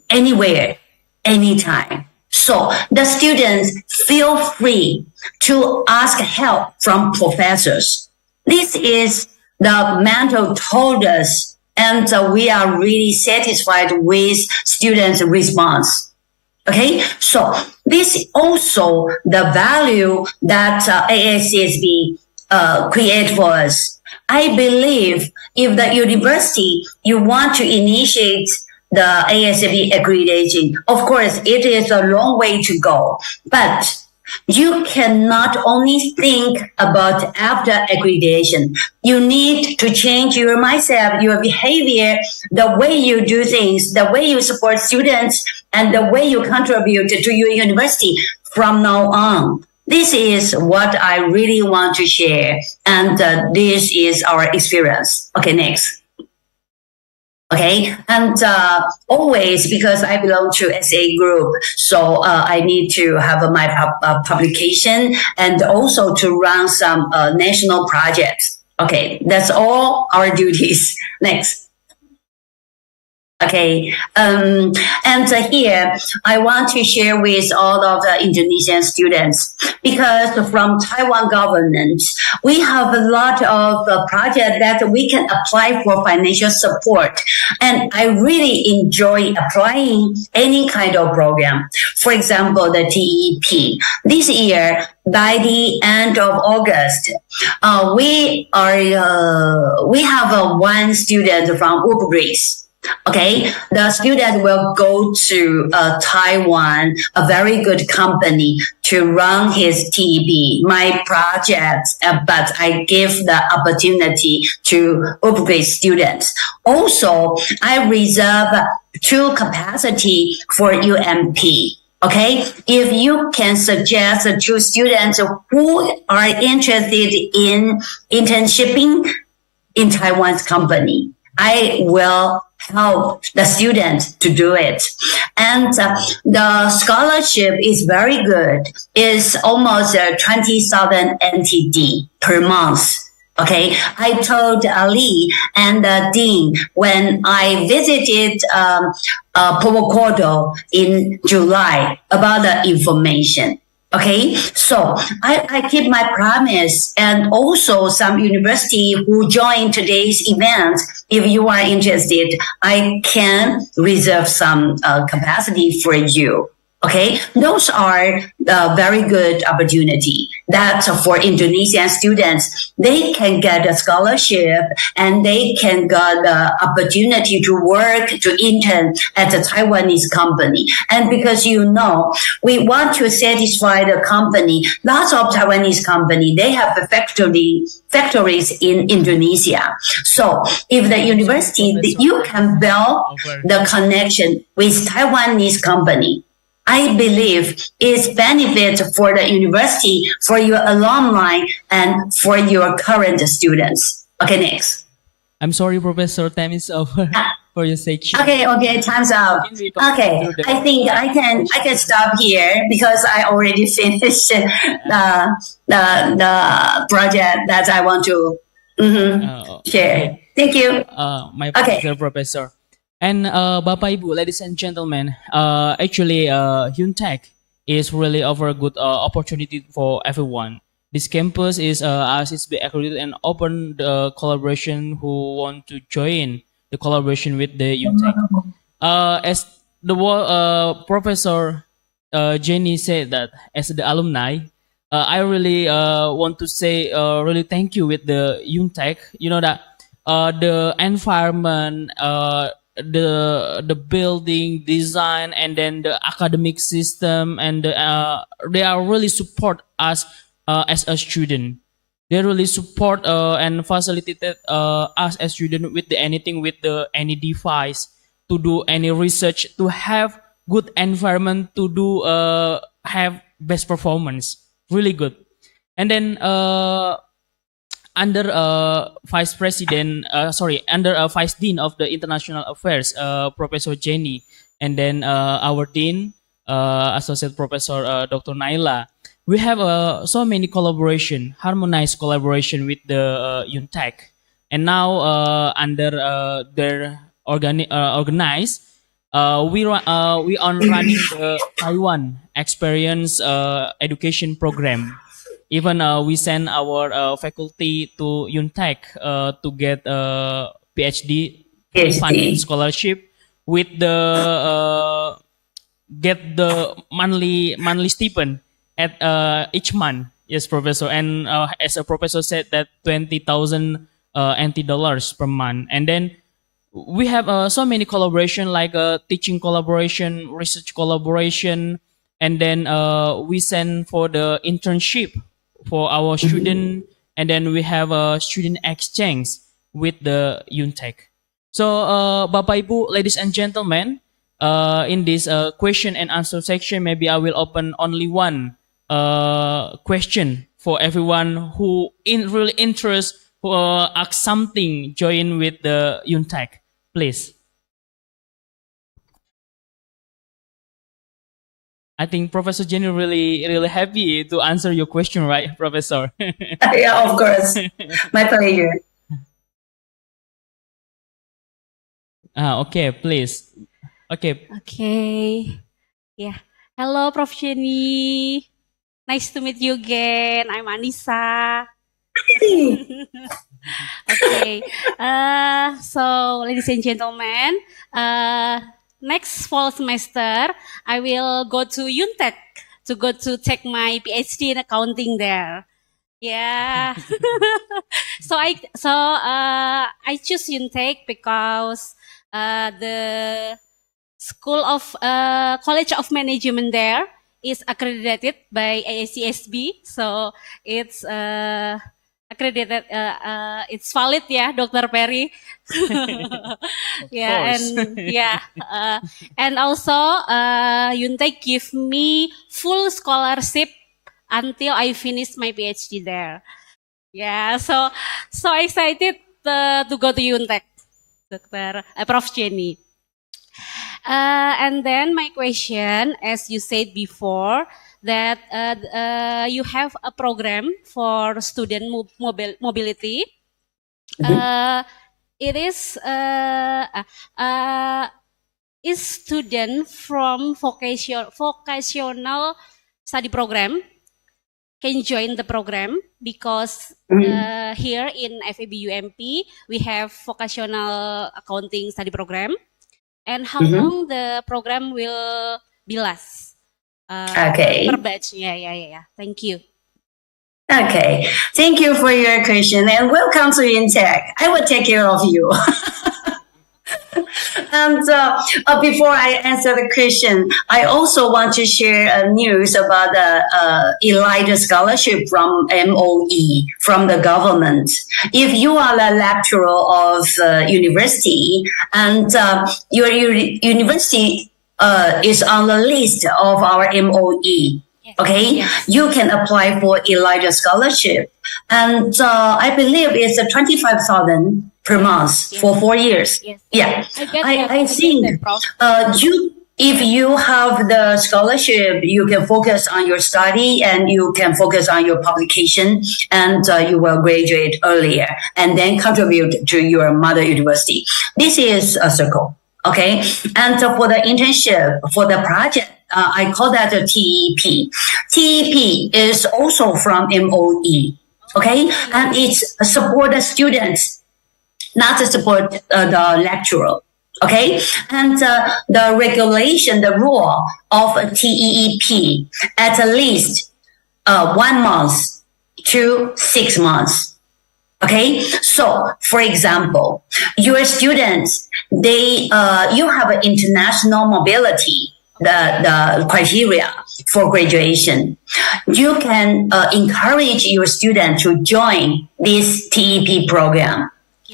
anywhere, anytime. So the students feel free to ask help from professors. This is the mentor told us, and we are really satisfied with students' response. Okay, so this is also the value that ICBAE create for us. I believe if the university, you want to initiate the ICBAE accreditation, of course, it is a long way to go, but you cannot only think about after accreditation. You need to change your mindset, your behavior, the way you do things, the way you support students, and the way you contribute to your university from now on. This is what I really want to share, and this is our experience. Okay, next. Okay, and always because I belong to SA group, so I need to have my publication and also to run some national projects. Okay, that's all our duties. Next. Okay, and here I want to share with all of the Indonesian students because from Taiwan government we have a lot of projects that we can apply for financial support, and I really enjoy applying any kind of program. For example, the TEP this year. By the end of August, we have one student from Greece. Okay, the student will go to Taiwan, a very good company, to run his TB, my project, but I give the opportunity to upgrade students. Also, I reserve 2 capacity for UMP. Okay, if you can suggest 2 students who are interested in internshipping in Taiwan's company, I will help the student to do it. And the scholarship is very good. It's almost 20,000 NTD per month. Okay, I told Ali and the dean when I visited Purwokerto in July about the information. Okay, so I keep my promise, and also some university who join today's event. If you are interested, I can reserve some capacity for you. Okay, those are very good opportunity that for Indonesian students, they can get a scholarship and they can get the opportunity to work, to intern at a Taiwanese company. And because we want to satisfy the company, lots of Taiwanese company, they have the factories in Indonesia. So if the university, you can build the connection with Taiwanese company, I believe it's benefit for the university, for your alumni, and for your current students. Okay, next. I'm sorry, Professor, time is over for your section. Okay, time's up. Okay, I think I can stop here because I already finished the project that I want to share. Okay. Thank you. My pleasure, Professor. And Bapak Ibu, ladies and gentlemen, actually UNTEC is really offer a good opportunity for everyone. This campus is ICBAE accredited and open the collaboration who want to join the collaboration with the UNTEC. As the Professor Jenny said that as the alumni, I really want to say really thank you with the UNTEC. You know that the environment, the building design, and then the academic system, and they are really support us as a student. They really support and facilitated us as student with anything, with any device, to do any research, to have good environment, to do have best performance, really good. And then under vice dean of the international affairs, Professor Jenny, and then our dean, associate professor Dr. Naila, we have so many harmonized collaboration with the UNTEC, and now under their organized, we are running the Taiwan experience education program. Even we send our faculty to UNTEC to get a PhD funded scholarship with the get the monthly stipend at each month. Yes, Professor. And as a professor said, that 20,000 NT dollars per month. And then we have so many collaboration, like teaching collaboration, research collaboration, and then we send for the internship for our student, and then we have a student exchange with the UNTEC. So, Bapak Ibu, ladies and gentlemen, in this question and answer section, maybe I will open only one question for everyone who really interest who ask something join with the UNTEC, please. I think Professor Jenny really happy to answer your question, right, Professor? Yeah, of course. My pleasure. Okay, please. Okay. Okay. Yeah. Hello, Prof. Jenny. Nice to meet you again. I'm Anissa. Okay. So, ladies and gentlemen, next fall semester, I will go to UNTEC to take my PhD in accounting there. Yeah. I choose UNTEC because the School of College of Management there is accredited by ICSB, so it's accredited. It's valid, yeah, Dr. Perry. Yeah, course. and also UNTEC give me full scholarship until I finish my PhD there. Yeah, so excited to go to UNTEC, Prof. Jenny. And then my question, as you said before, that you have a program for student mobility. It is student from vocational study program can join the program because here in FEB UMP we have vocational accounting study program. And how long the program will be last? Okay. Per batch. Yeah. Thank you. Okay. Thank you for your question and welcome to UNTEC. I will take care of you. And before I answer the question, I also want to share news about the Elite Scholarship from MOE, from the government. If you are a lecturer of university and your university is on the list of our MOE, okay, you can apply for Elite Scholarship. And I believe it's 25,000 per month for 4 years. Yeah, I think if you have the scholarship, you can focus on your study and you can focus on your publication, and you will graduate earlier and then contribute to your mother university. This is a circle, okay? And for the internship, for the project, I call that a TEP. TEP is also from MOE, okay? And it's support the students, not to support the lecturer. Okay, and the regulation, the rule of TEP, at least 1 month to 6 months. Okay, so for example, your students, you have an international mobility, the criteria for graduation. You can encourage your student to join this TEP program.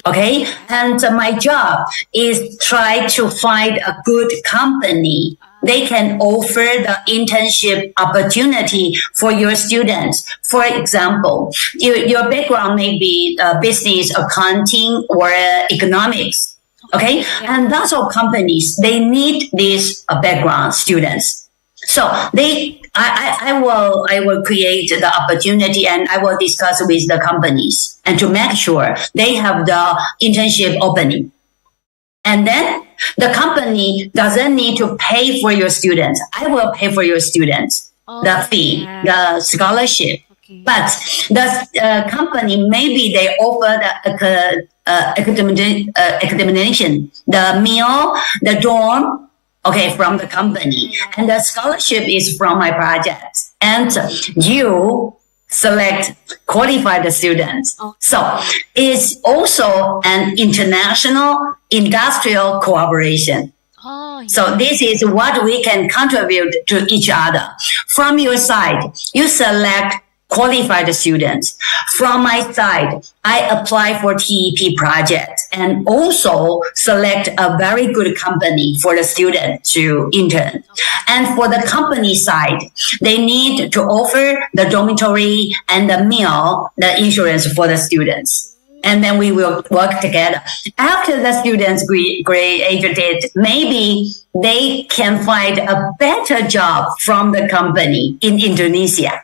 Okay, and my job is try to find a good company. They can offer the internship opportunity for your students. For example, your background may be business, accounting, or economics. Okay, and lots of companies, they need these background students. So I will create the opportunity and I will discuss with the companies and to make sure they have the internship opening. And then the company doesn't need to pay for your students. I will pay for your students, the fee, the scholarship. But the company, maybe they offer the accommodation, the meal, the dorm, okay, from the company. And the scholarship is from my project. And you qualify the students. So it's also an international industrial cooperation. So this is what we can contribute to each other. From your side, you select qualify the students. From my side, I apply for TEP project and also select a very good company for the student to intern. And for the company side, they need to offer the dormitory and the meal, the insurance for the students. And then we will work together. After the students graduate, maybe they can find a better job from the company in Indonesia.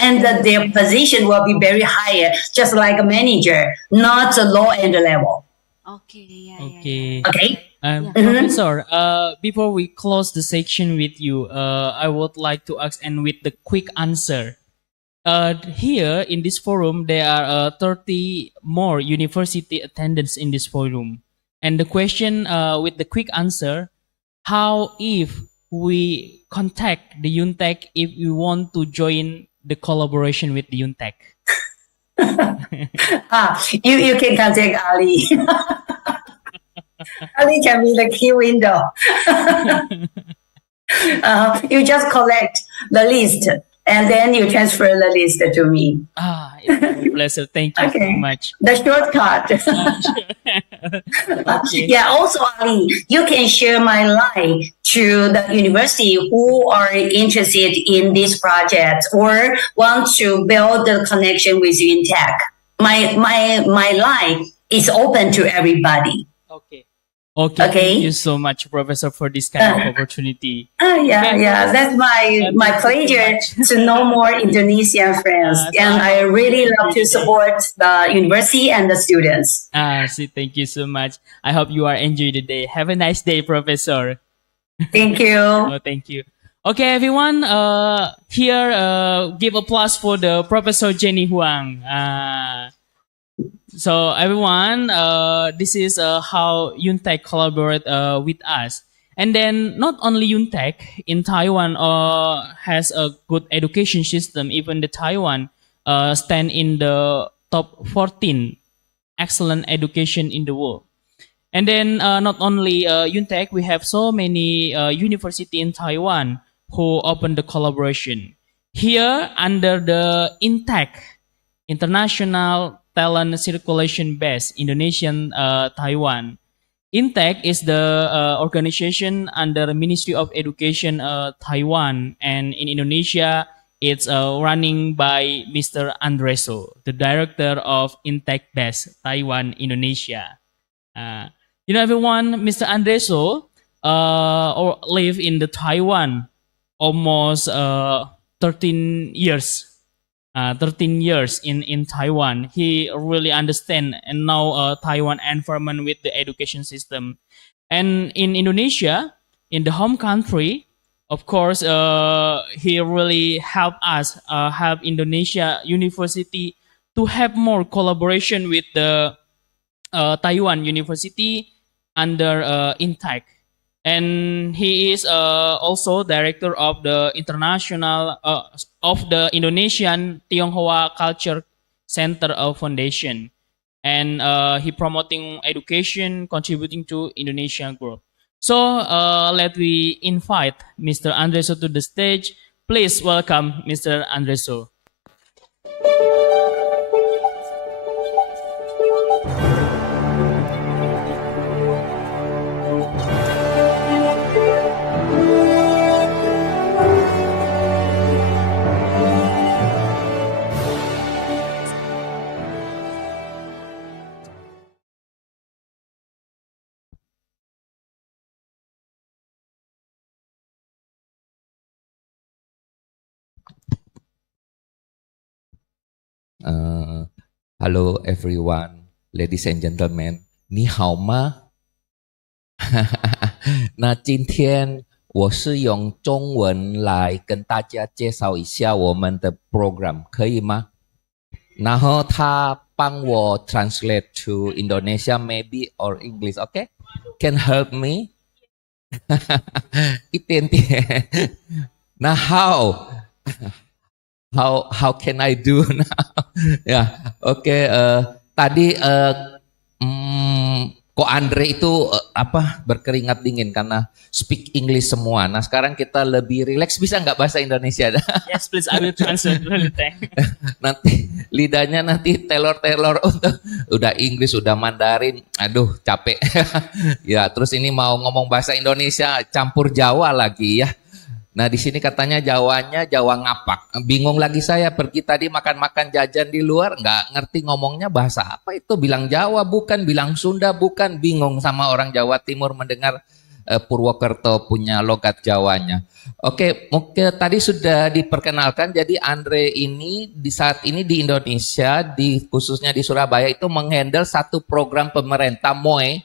And their position will be very higher, just like a manager, not a low-end level. Okay. Okay. Professor, before we close the section with you, I would like to ask, and with the quick answer. Here in this forum, there are 30 more university attendants in this forum. And the question with the quick answer, how if we contact the UNTEC if we want to join the collaboration with the UNTEC? You can contact Ali. Ali can be the key window. You just collect the list and then you transfer the list to me. It's my pleasure. Thank you so much. The shortcut. Yeah, also Ali, you can share my line to the university who are interested in this project or want to build the connection with UNTEC. My line is open to everybody. Okay. Thank you so much, Professor, for this kind of opportunity. That's my pleasure to know more Indonesian friends. And I really love to support the university and the students. Thank you so much. I hope you are enjoying the day. Have a nice day, Professor. Thank you. Thank you. Okay, everyone. Here, give applause for the Professor Jenny Huang. So everyone, this is how UNTEC collaborate with us. And then not only UNTEC in Taiwan has a good education system. Even the Taiwan stand in the top 14 excellent education in the world. And then not only UNTEC, we have so many university in Taiwan who open the collaboration. Here under the INTEC, International Talent Circulation Base, Indonesian Taiwan. INTEC is the organization under the Ministry of Education Taiwan, and in Indonesia, it's running by Mr. Andreso, the director of INTEC Base, Taiwan, Indonesia. Everyone, Mr. Andreso live in the Taiwan almost 13 years. 13 years in Taiwan. He really understand and know Taiwan environment with the education system. And in Indonesia, in the home country, of course, he really helped us, help Indonesia University to have more collaboration with the Taiwan University under INTEC. And he is also director of the international of the Indonesian Tionghoa Culture Center Foundation, and he promoting education, contributing to Indonesian growth. So let we invite Mr. Andreso to the stage. Please welcome Mr. Andreso. Hello everyone, ladies and gentlemen, 你好吗？那今天我是用中文来跟大家介绍一下我们的 program， 可以吗？然后他帮我 translate to Indonesia maybe or English, okay? Can help me? 一点点。那 How can I do now? Ya, oke. Tadi Kok Andre itu berkeringat dingin karena speak English semua. Nah sekarang kita lebih relax, bisa nggak bahasa Indonesia? Yes, please, I will translate. Nanti lidahnya nanti telor-telor untuk udah Inggris, udah Mandarin, aduh capek. Ya terus ini mau ngomong bahasa Indonesia campur Jawa lagi ya. Nah di sini katanya Jawanya Jawa ngapak. Bingung lagi saya, pergi tadi makan-makan jajan di luar, nggak ngerti ngomongnya bahasa apa itu. Bilang Jawa bukan, bilang Sunda bukan, bingung sama orang Jawa Timur mendengar Purwokerto punya logat Jawanya. Oke, mungkin tadi sudah diperkenalkan. Jadi Andre ini di saat ini di Indonesia, khususnya di Surabaya itu menghandle satu program pemerintah MOE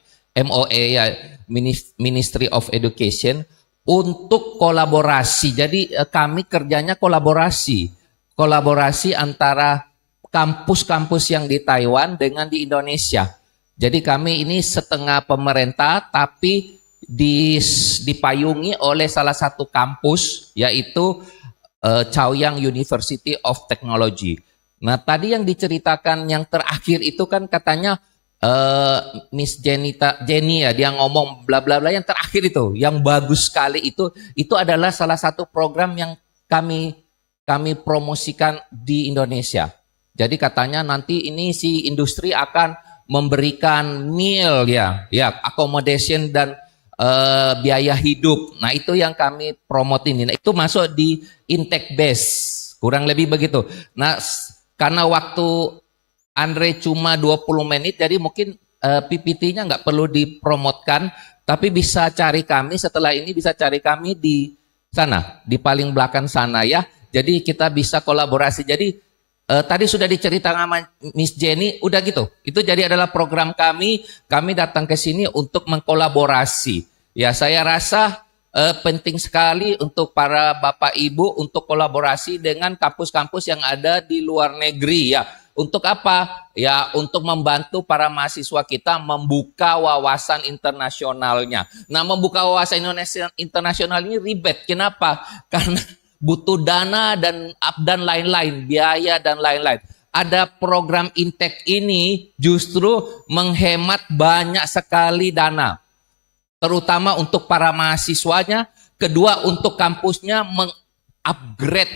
ya, Ministry of Education, untuk kolaborasi. Jadi kami kerjanya kolaborasi antara kampus-kampus yang di Taiwan dengan di Indonesia. Jadi kami ini setengah pemerintah tapi dipayungi oleh salah satu kampus, yaitu Chaoyang University of Technology. Nah tadi yang diceritakan yang terakhir itu kan katanya Miss Jenny ya, dia ngomong bla bla bla yang terakhir itu, yang bagus sekali itu adalah salah satu program yang kami promosikan di Indonesia. Jadi katanya nanti ini si industri akan memberikan meal ya accommodation dan biaya hidup. Nah itu yang kami promotin. Nah, itu masuk di intake base, kurang lebih begitu. Nah karena waktu Andre cuma 20 menit, jadi mungkin PPT-nya nggak perlu dipromotkan, tapi bisa cari kami setelah ini, bisa cari kami di sana, di paling belakang sana ya. Jadi kita bisa kolaborasi. Jadi tadi sudah diceritakan sama Miss Jenny, udah gitu. Itu jadi adalah program kami datang ke sini untuk mengkolaborasi. Ya saya rasa penting sekali untuk para Bapak Ibu untuk kolaborasi dengan kampus-kampus yang ada di luar negeri ya. Untuk apa? Ya untuk membantu para mahasiswa kita membuka wawasan internasionalnya. Nah membuka wawasan internasional ini ribet. Kenapa? Karena butuh dana dan lain-lain, biaya dan lain-lain. Ada program intake ini justru menghemat banyak sekali dana. Terutama untuk para mahasiswanya. Kedua untuk kampusnya mengupgrade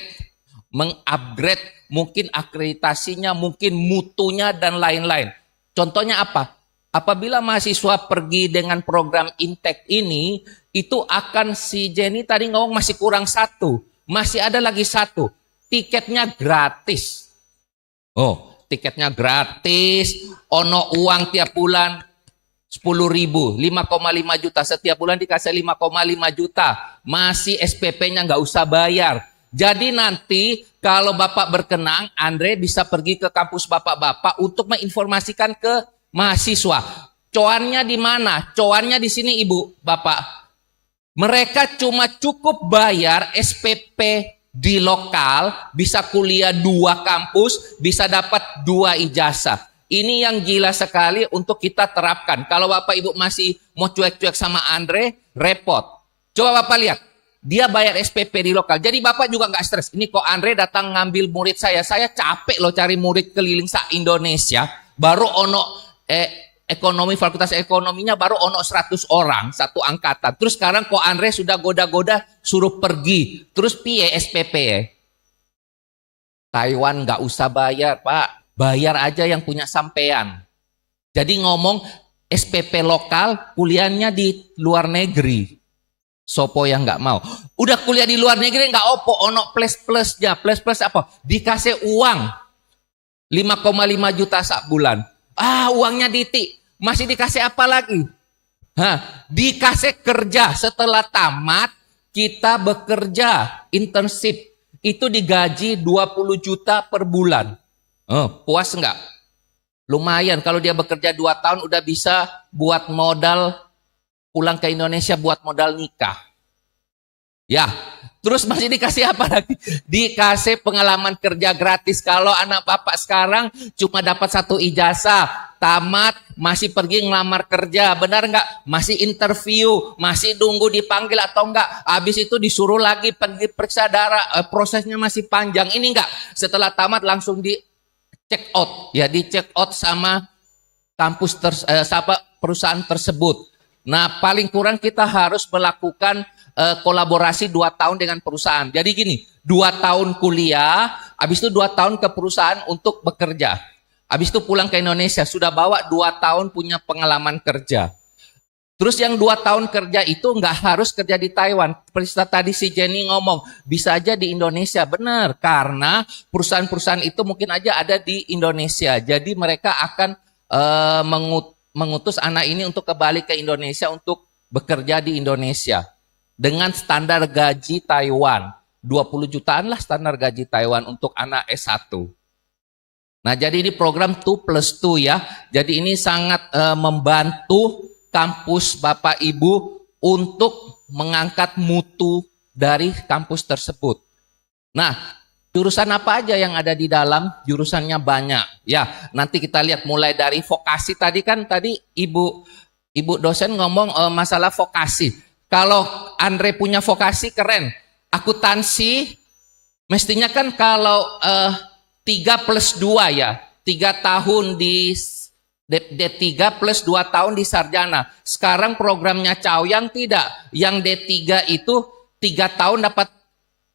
mungkin akreditasinya, mungkin mutunya dan lain-lain. Contohnya apa? Apabila mahasiswa pergi dengan program intake ini, itu akan si Jenny tadi ngomong masih kurang satu. Masih ada lagi satu. Tiketnya gratis. Oh, tiketnya gratis. Ono uang tiap bulan 10.000, 5,5 juta. Setiap bulan dikasih 5,5 juta. Masih SPP-nya nggak usah bayar. Jadi nanti kalau Bapak berkenan, Andre bisa pergi ke kampus Bapak-Bapak untuk menginformasikan ke mahasiswa. Coannya di mana? Coannya di sini Ibu, Bapak. Mereka cuma cukup bayar SPP di lokal, bisa kuliah 2 kampus, bisa dapat 2 ijazah. Ini yang gila sekali untuk kita terapkan. Kalau Bapak Ibu masih mau cuek-cuek sama Andre, repot. Coba Bapak lihat. Dia bayar SPP di lokal. Jadi Bapak juga nggak stres. Ini kok Andre datang ngambil murid saya. Saya capek loh cari murid keliling se-Indonesia. Baru ono fakultas ekonominya baru ono 100 orang. Satu angkatan. Terus sekarang kok Andre sudah goda-goda suruh pergi. Terus piye SPP ya? Taiwan nggak usah bayar Pak. Bayar aja yang punya sampean. Jadi ngomong SPP lokal kuliahnya di luar negeri. Sopo yang nggak mau. Udah kuliah di luar negeri nggak opo, ono plus-plusnya. Plus-plus apa? Dikasih uang 5,5 juta sak bulan. Uangnya ditik. Masih dikasih apa lagi? Dikasih kerja. Setelah tamat kita bekerja internship. Itu digaji 20 juta per bulan. Puas nggak? Lumayan kalau dia bekerja 2 tahun udah bisa buat modal pulang ke Indonesia buat modal nikah. Ya, terus masih dikasih apa lagi? Dikasih pengalaman kerja gratis. Kalau anak Bapak sekarang cuma dapat 1 ijazah, tamat, masih pergi ngelamar kerja, benar nggak? Masih interview, masih nunggu dipanggil atau enggak? Habis itu disuruh lagi pergi periksa darah, prosesnya masih panjang. Ini enggak, setelah tamat langsung di check out, ya di check out sama kampus perusahaan tersebut. Nah, paling kurang kita harus melakukan kolaborasi 2 tahun dengan perusahaan. Jadi gini, 2 tahun kuliah, habis itu 2 tahun ke perusahaan untuk bekerja. Habis itu pulang ke Indonesia, sudah bawa 2 tahun punya pengalaman kerja. Terus yang 2 tahun kerja itu nggak harus kerja di Taiwan. Seperti tadi si Jenny ngomong, bisa aja di Indonesia. Benar, karena perusahaan-perusahaan itu mungkin aja ada di Indonesia. Jadi mereka akan mengutus anak ini untuk kembali ke Indonesia untuk bekerja di Indonesia. Dengan standar gaji Taiwan. 20 jutaan lah standar gaji Taiwan untuk anak S1. Nah, jadi ini program 2+2 ya. Jadi ini sangat membantu kampus Bapak Ibu untuk mengangkat mutu dari kampus tersebut. Nah, jurusan apa aja yang ada di dalam? Jurusannya banyak. Ya, nanti kita lihat mulai dari vokasi tadi kan Ibu dosen ngomong masalah vokasi. Kalau Andre punya vokasi keren. Akuntansi mestinya kan kalau 3+2 ya. 3 tahun di D3 plus 2 tahun di sarjana. Sekarang programnya Chaoyang tidak. Yang D3 itu 3 tahun dapat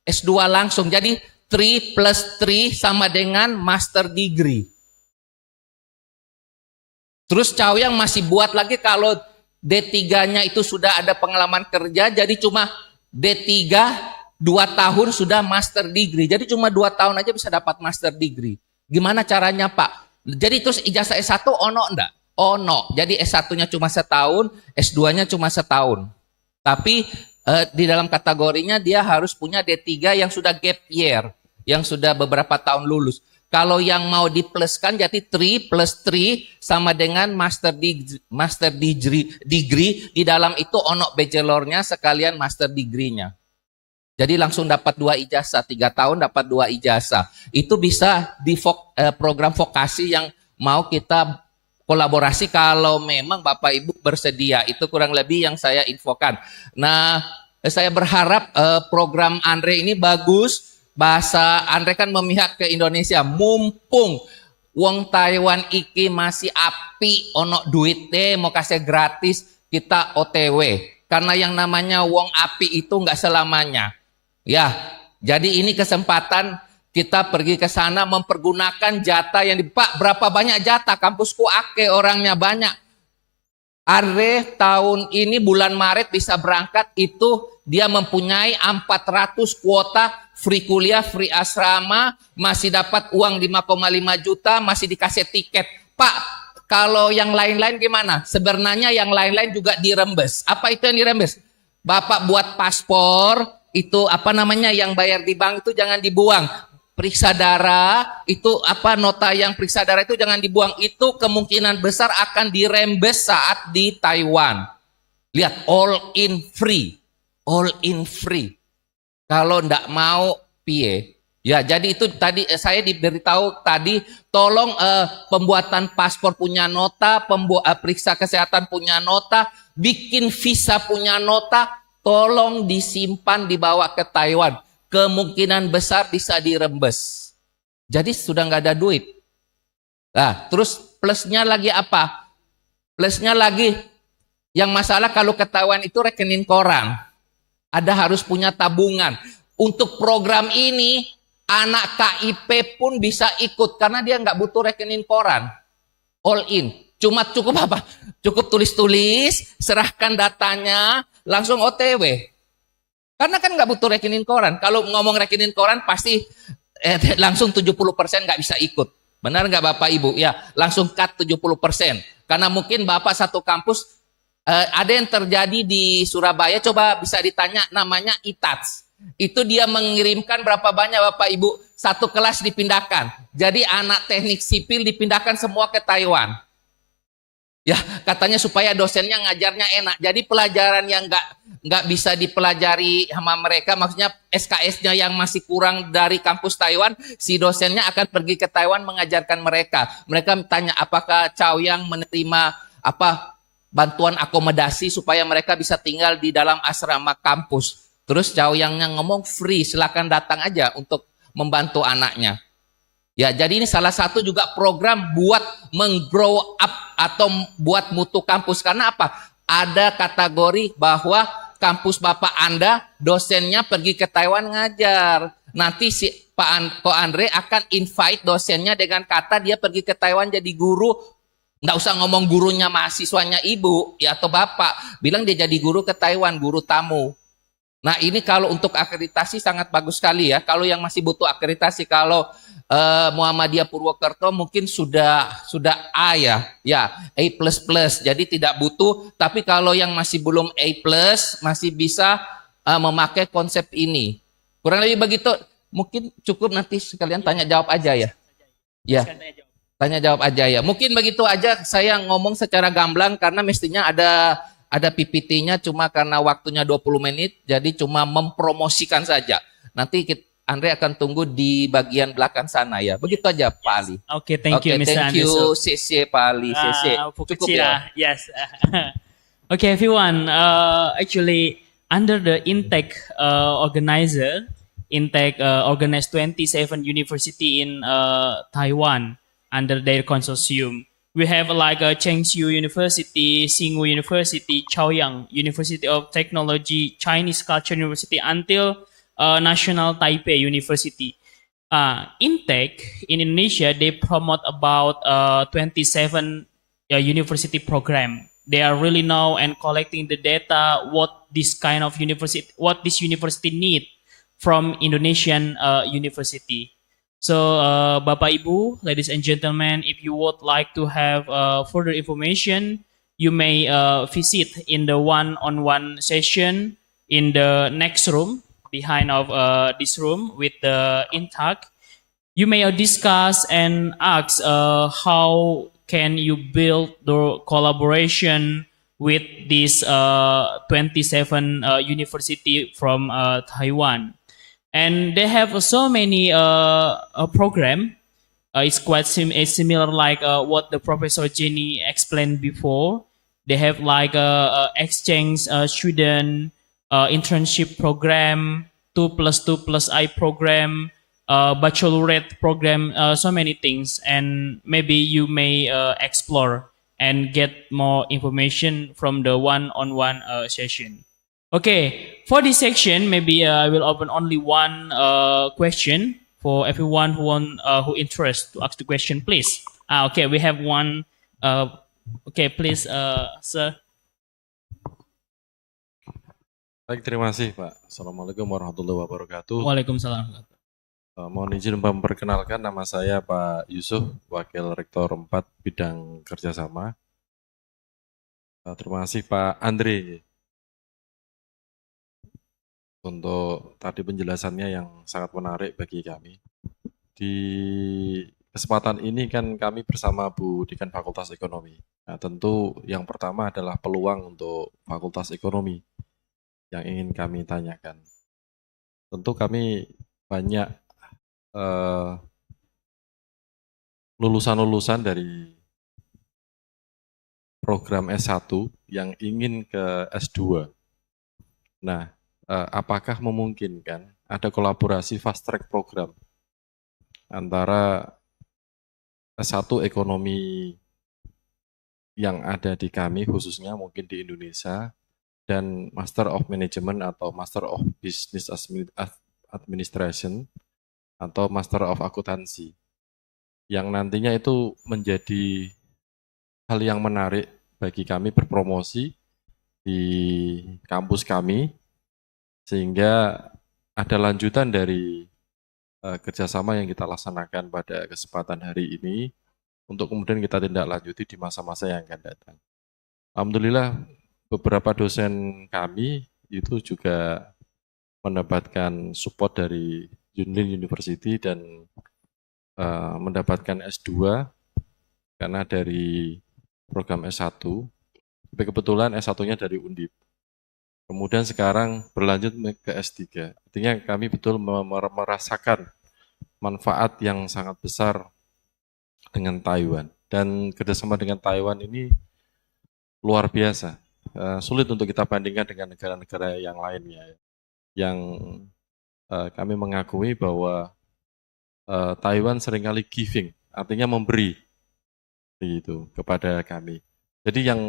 S2 langsung. Jadi 3+3 sama dengan master degree. Terus Chaoyang masih buat lagi kalau D3-nya itu sudah ada pengalaman kerja, jadi cuma D3 2 tahun sudah master degree. Jadi cuma 2 tahun aja bisa dapat master degree. Gimana caranya Pak? Jadi terus ijazah S1 ono enggak? Ono. Jadi S1-nya cuma setahun, S2-nya cuma setahun. Tapi di dalam kategorinya dia harus punya D3 yang sudah gap year, yang sudah beberapa tahun lulus. Kalau yang mau dipluskan jadi 3+3 sama dengan master degree. Di dalam itu ono bachelornya sekalian master degree-nya. Jadi langsung dapat 2 ijazah, 3 tahun dapat 2 ijazah. Itu bisa di program vokasi yang mau kita kolaborasi kalau memang Bapak Ibu bersedia. Itu kurang lebih yang saya infokan. Nah, saya berharap program Andre ini bagus. Bahasa Andre kan memihak ke Indonesia. Mumpung wong Taiwan iki masih api, ono duit deh, mau kasih gratis, kita OTW. Karena yang namanya wong api itu nggak selamanya. Ya, jadi ini kesempatan kita pergi ke sana mempergunakan jatah yang Pak, berapa banyak jatah? Kampusku ake orangnya banyak. Andre tahun ini bulan Maret bisa berangkat itu dia mempunyai 400 kuota free kuliah, free asrama, masih dapat uang 5,5 juta, masih dikasih tiket. Pak, kalau yang lain-lain gimana? Sebenarnya yang lain-lain juga dirembes. Apa itu yang dirembes? Bapak buat paspor, itu apa namanya yang bayar di bank itu jangan dibuang. Periksa darah, itu apa nota yang periksa darah itu jangan dibuang. Itu kemungkinan besar akan dirembes saat di Taiwan. Lihat, all in free. All in free. Kalau ndak mau piye? Ya, jadi itu tadi saya diberitahu tadi, tolong pembuatan paspor punya nota, periksa kesehatan punya nota, bikin visa punya nota, tolong disimpan dibawa ke Taiwan. Kemungkinan besar bisa dirembes. Jadi sudah nggak ada duit. Nah, terus plusnya lagi apa? Plusnya lagi yang masalah kalau ke Taiwan itu rekening koran. Ada harus punya tabungan. Untuk program ini anak KIP pun bisa ikut karena dia nggak butuh rekening koran. All in. Cuma cukup apa? Cukup tulis-tulis, serahkan datanya, langsung OTW. Karena kan nggak butuh rekening koran. Kalau ngomong rekening koran pasti langsung 70% nggak bisa ikut. Benar nggak Bapak Ibu? Ya, langsung cut 70%. Karena mungkin Bapak satu kampus ada yang terjadi di Surabaya, coba bisa ditanya namanya ITATS. Itu dia mengirimkan berapa banyak Bapak Ibu, satu kelas dipindahkan. Jadi anak teknik sipil dipindahkan semua ke Taiwan. Ya, katanya supaya dosennya ngajarnya enak. Jadi pelajaran yang nggak bisa dipelajari sama mereka, maksudnya SKS-nya yang masih kurang dari kampus Taiwan, si dosennya akan pergi ke Taiwan mengajarkan mereka. Mereka tanya apakah Chaoyang menerima bantuan akomodasi supaya mereka bisa tinggal di dalam asrama kampus. Terus Chaoyangnya ngomong free, silakan datang aja untuk membantu anaknya. Ya, jadi ini salah satu juga program buat menggrow up atau buat mutu kampus. Karena apa? Ada kategori bahwa kampus Bapak Anda dosennya pergi ke Taiwan ngajar. Nanti si Ko Andre akan invite dosennya dengan kata dia pergi ke Taiwan jadi guru. Nggak usah ngomong gurunya mahasiswanya ibu ya atau bapak. Bilang dia jadi guru ke Taiwan, guru tamu. Nah ini kalau untuk akreditasi sangat bagus sekali ya. Kalau yang masih butuh akreditasi, kalau Muhammadiyah Purwokerto mungkin sudah A ya A++. Jadi tidak butuh. Tapi kalau yang masih belum A+, masih bisa memakai konsep ini. Kurang lebih begitu. Mungkin cukup nanti sekalian tanya jawab aja ya. Ya. Tanya jawab aja ya. Mungkin begitu aja saya ngomong secara gamblang karena mestinya ada PPT-nya, cuma karena waktunya 20 menit, jadi cuma mempromosikan saja. Nanti Andre akan tunggu di bagian belakang sana ya. Begitu aja Pak Ali. Okay, thank you, Mr. Thank you, CC Pak Ali, CC. Cukup ya. Yes. Okay, everyone. Actually, under the intake organizer, intake organized 27 university in Taiwan under their consortium. We have like Chengxiu University, Tsinghua University, Chaoyang University of Technology, Chinese Culture University, until National Taipei University. Intake in Indonesia, they promote about 27 university program. They are really now and collecting the data what this university need from Indonesian university. So, Bapak Ibu, ladies and gentlemen, if you would like to have further information, you may visit in the one-on-one session in the next room, behind of this room with the intake. You may discuss and ask how can you build the collaboration with this 27 university from Taiwan. And they have so many program. It's quite similar like what the Professor Jenny explained before. They have like exchange student internship program, 2+2+I program, baccalaureate program, so many things. And maybe you may explore and get more information from the one-on-one session. Okay, for this section, maybe I will open only one question for everyone who interested to ask the question, please. Okay, we have one. Okay, please, sir. Baik, terima kasih Pak. Assalamualaikum warahmatullahi wabarakatuh. Waalaikumsalam. Mohon izin memperkenalkan, nama saya Pak Yusuf, Wakil Rektor 4 Bidang Kerjasama. Terima kasih Pak Andre untuk tadi penjelasannya yang sangat menarik bagi kami. Di kesempatan ini kan kami bersama Bu Dekan Fakultas Ekonomi. Nah, tentu yang pertama adalah peluang untuk Fakultas Ekonomi yang ingin kami tanyakan. Tentu kami banyak lulusan-lulusan dari program S1 yang ingin ke S2. Nah, apakah memungkinkan ada kolaborasi fast track program antara S1 ekonomi yang ada di kami, khususnya mungkin di Indonesia, dan Master of Management atau Master of Business Administration atau Master of Akuntansi, yang nantinya itu menjadi hal yang menarik bagi kami berpromosi di kampus kami, sehingga ada lanjutan dari kerjasama yang kita laksanakan pada kesempatan hari ini untuk kemudian kita tindak lanjuti di masa-masa yang akan datang. Alhamdulillah beberapa dosen kami itu juga mendapatkan support dari Yunlin University dan mendapatkan S2 karena dari program S1, tapi kebetulan S1-nya dari Undip. Kemudian sekarang berlanjut ke S3. Artinya kami betul merasakan manfaat yang sangat besar dengan Taiwan. Dan kerjasama dengan Taiwan ini luar biasa. Sulit untuk kita bandingkan dengan negara-negara yang lainnya. Yang kami mengakui bahwa Taiwan seringkali giving, artinya memberi gitu kepada kami. Jadi yang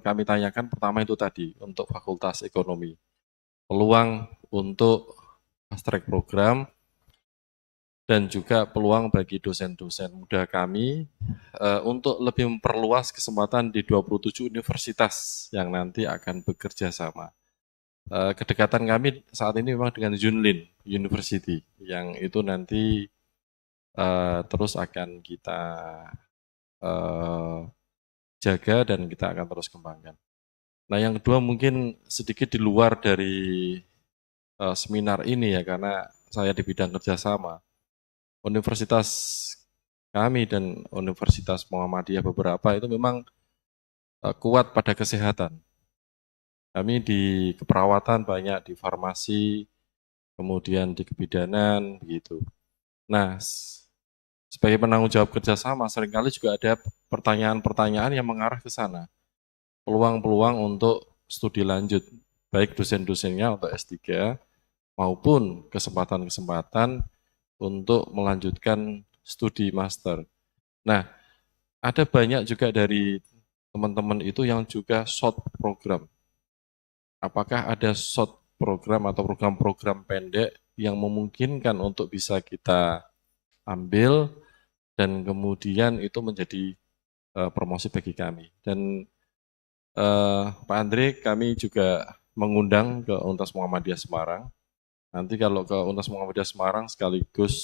kami tanyakan pertama itu tadi untuk Fakultas Ekonomi, peluang untuk fast track program dan juga peluang bagi dosen-dosen muda kami untuk lebih memperluas kesempatan di 27 universitas yang nanti akan bekerja sama. Kedekatan kami saat ini memang dengan Yunlin University yang itu nanti terus akan kita jaga dan kita akan terus kembangkan. Nah, yang kedua mungkin sedikit di luar dari seminar ini ya, karena saya di bidang kerjasama. Universitas kami dan Universitas Muhammadiyah beberapa itu memang kuat pada kesehatan. Kami di keperawatan banyak, di farmasi, kemudian di kebidanan, begitu. Nah, sebagai penanggung jawab kerjasama, seringkali juga ada pertanyaan-pertanyaan yang mengarah ke sana. Peluang-peluang untuk studi lanjut, baik dosen-dosennya untuk S3, maupun kesempatan-kesempatan untuk melanjutkan studi master. Nah, ada banyak juga dari teman-teman itu yang juga short program. Apakah ada short program atau program-program pendek yang memungkinkan untuk bisa kita ambil dan kemudian itu menjadi promosi bagi kami. Dan Pak Andre, kami juga mengundang ke Universitas Muhammadiyah Semarang. Nanti kalau ke Universitas Muhammadiyah Semarang sekaligus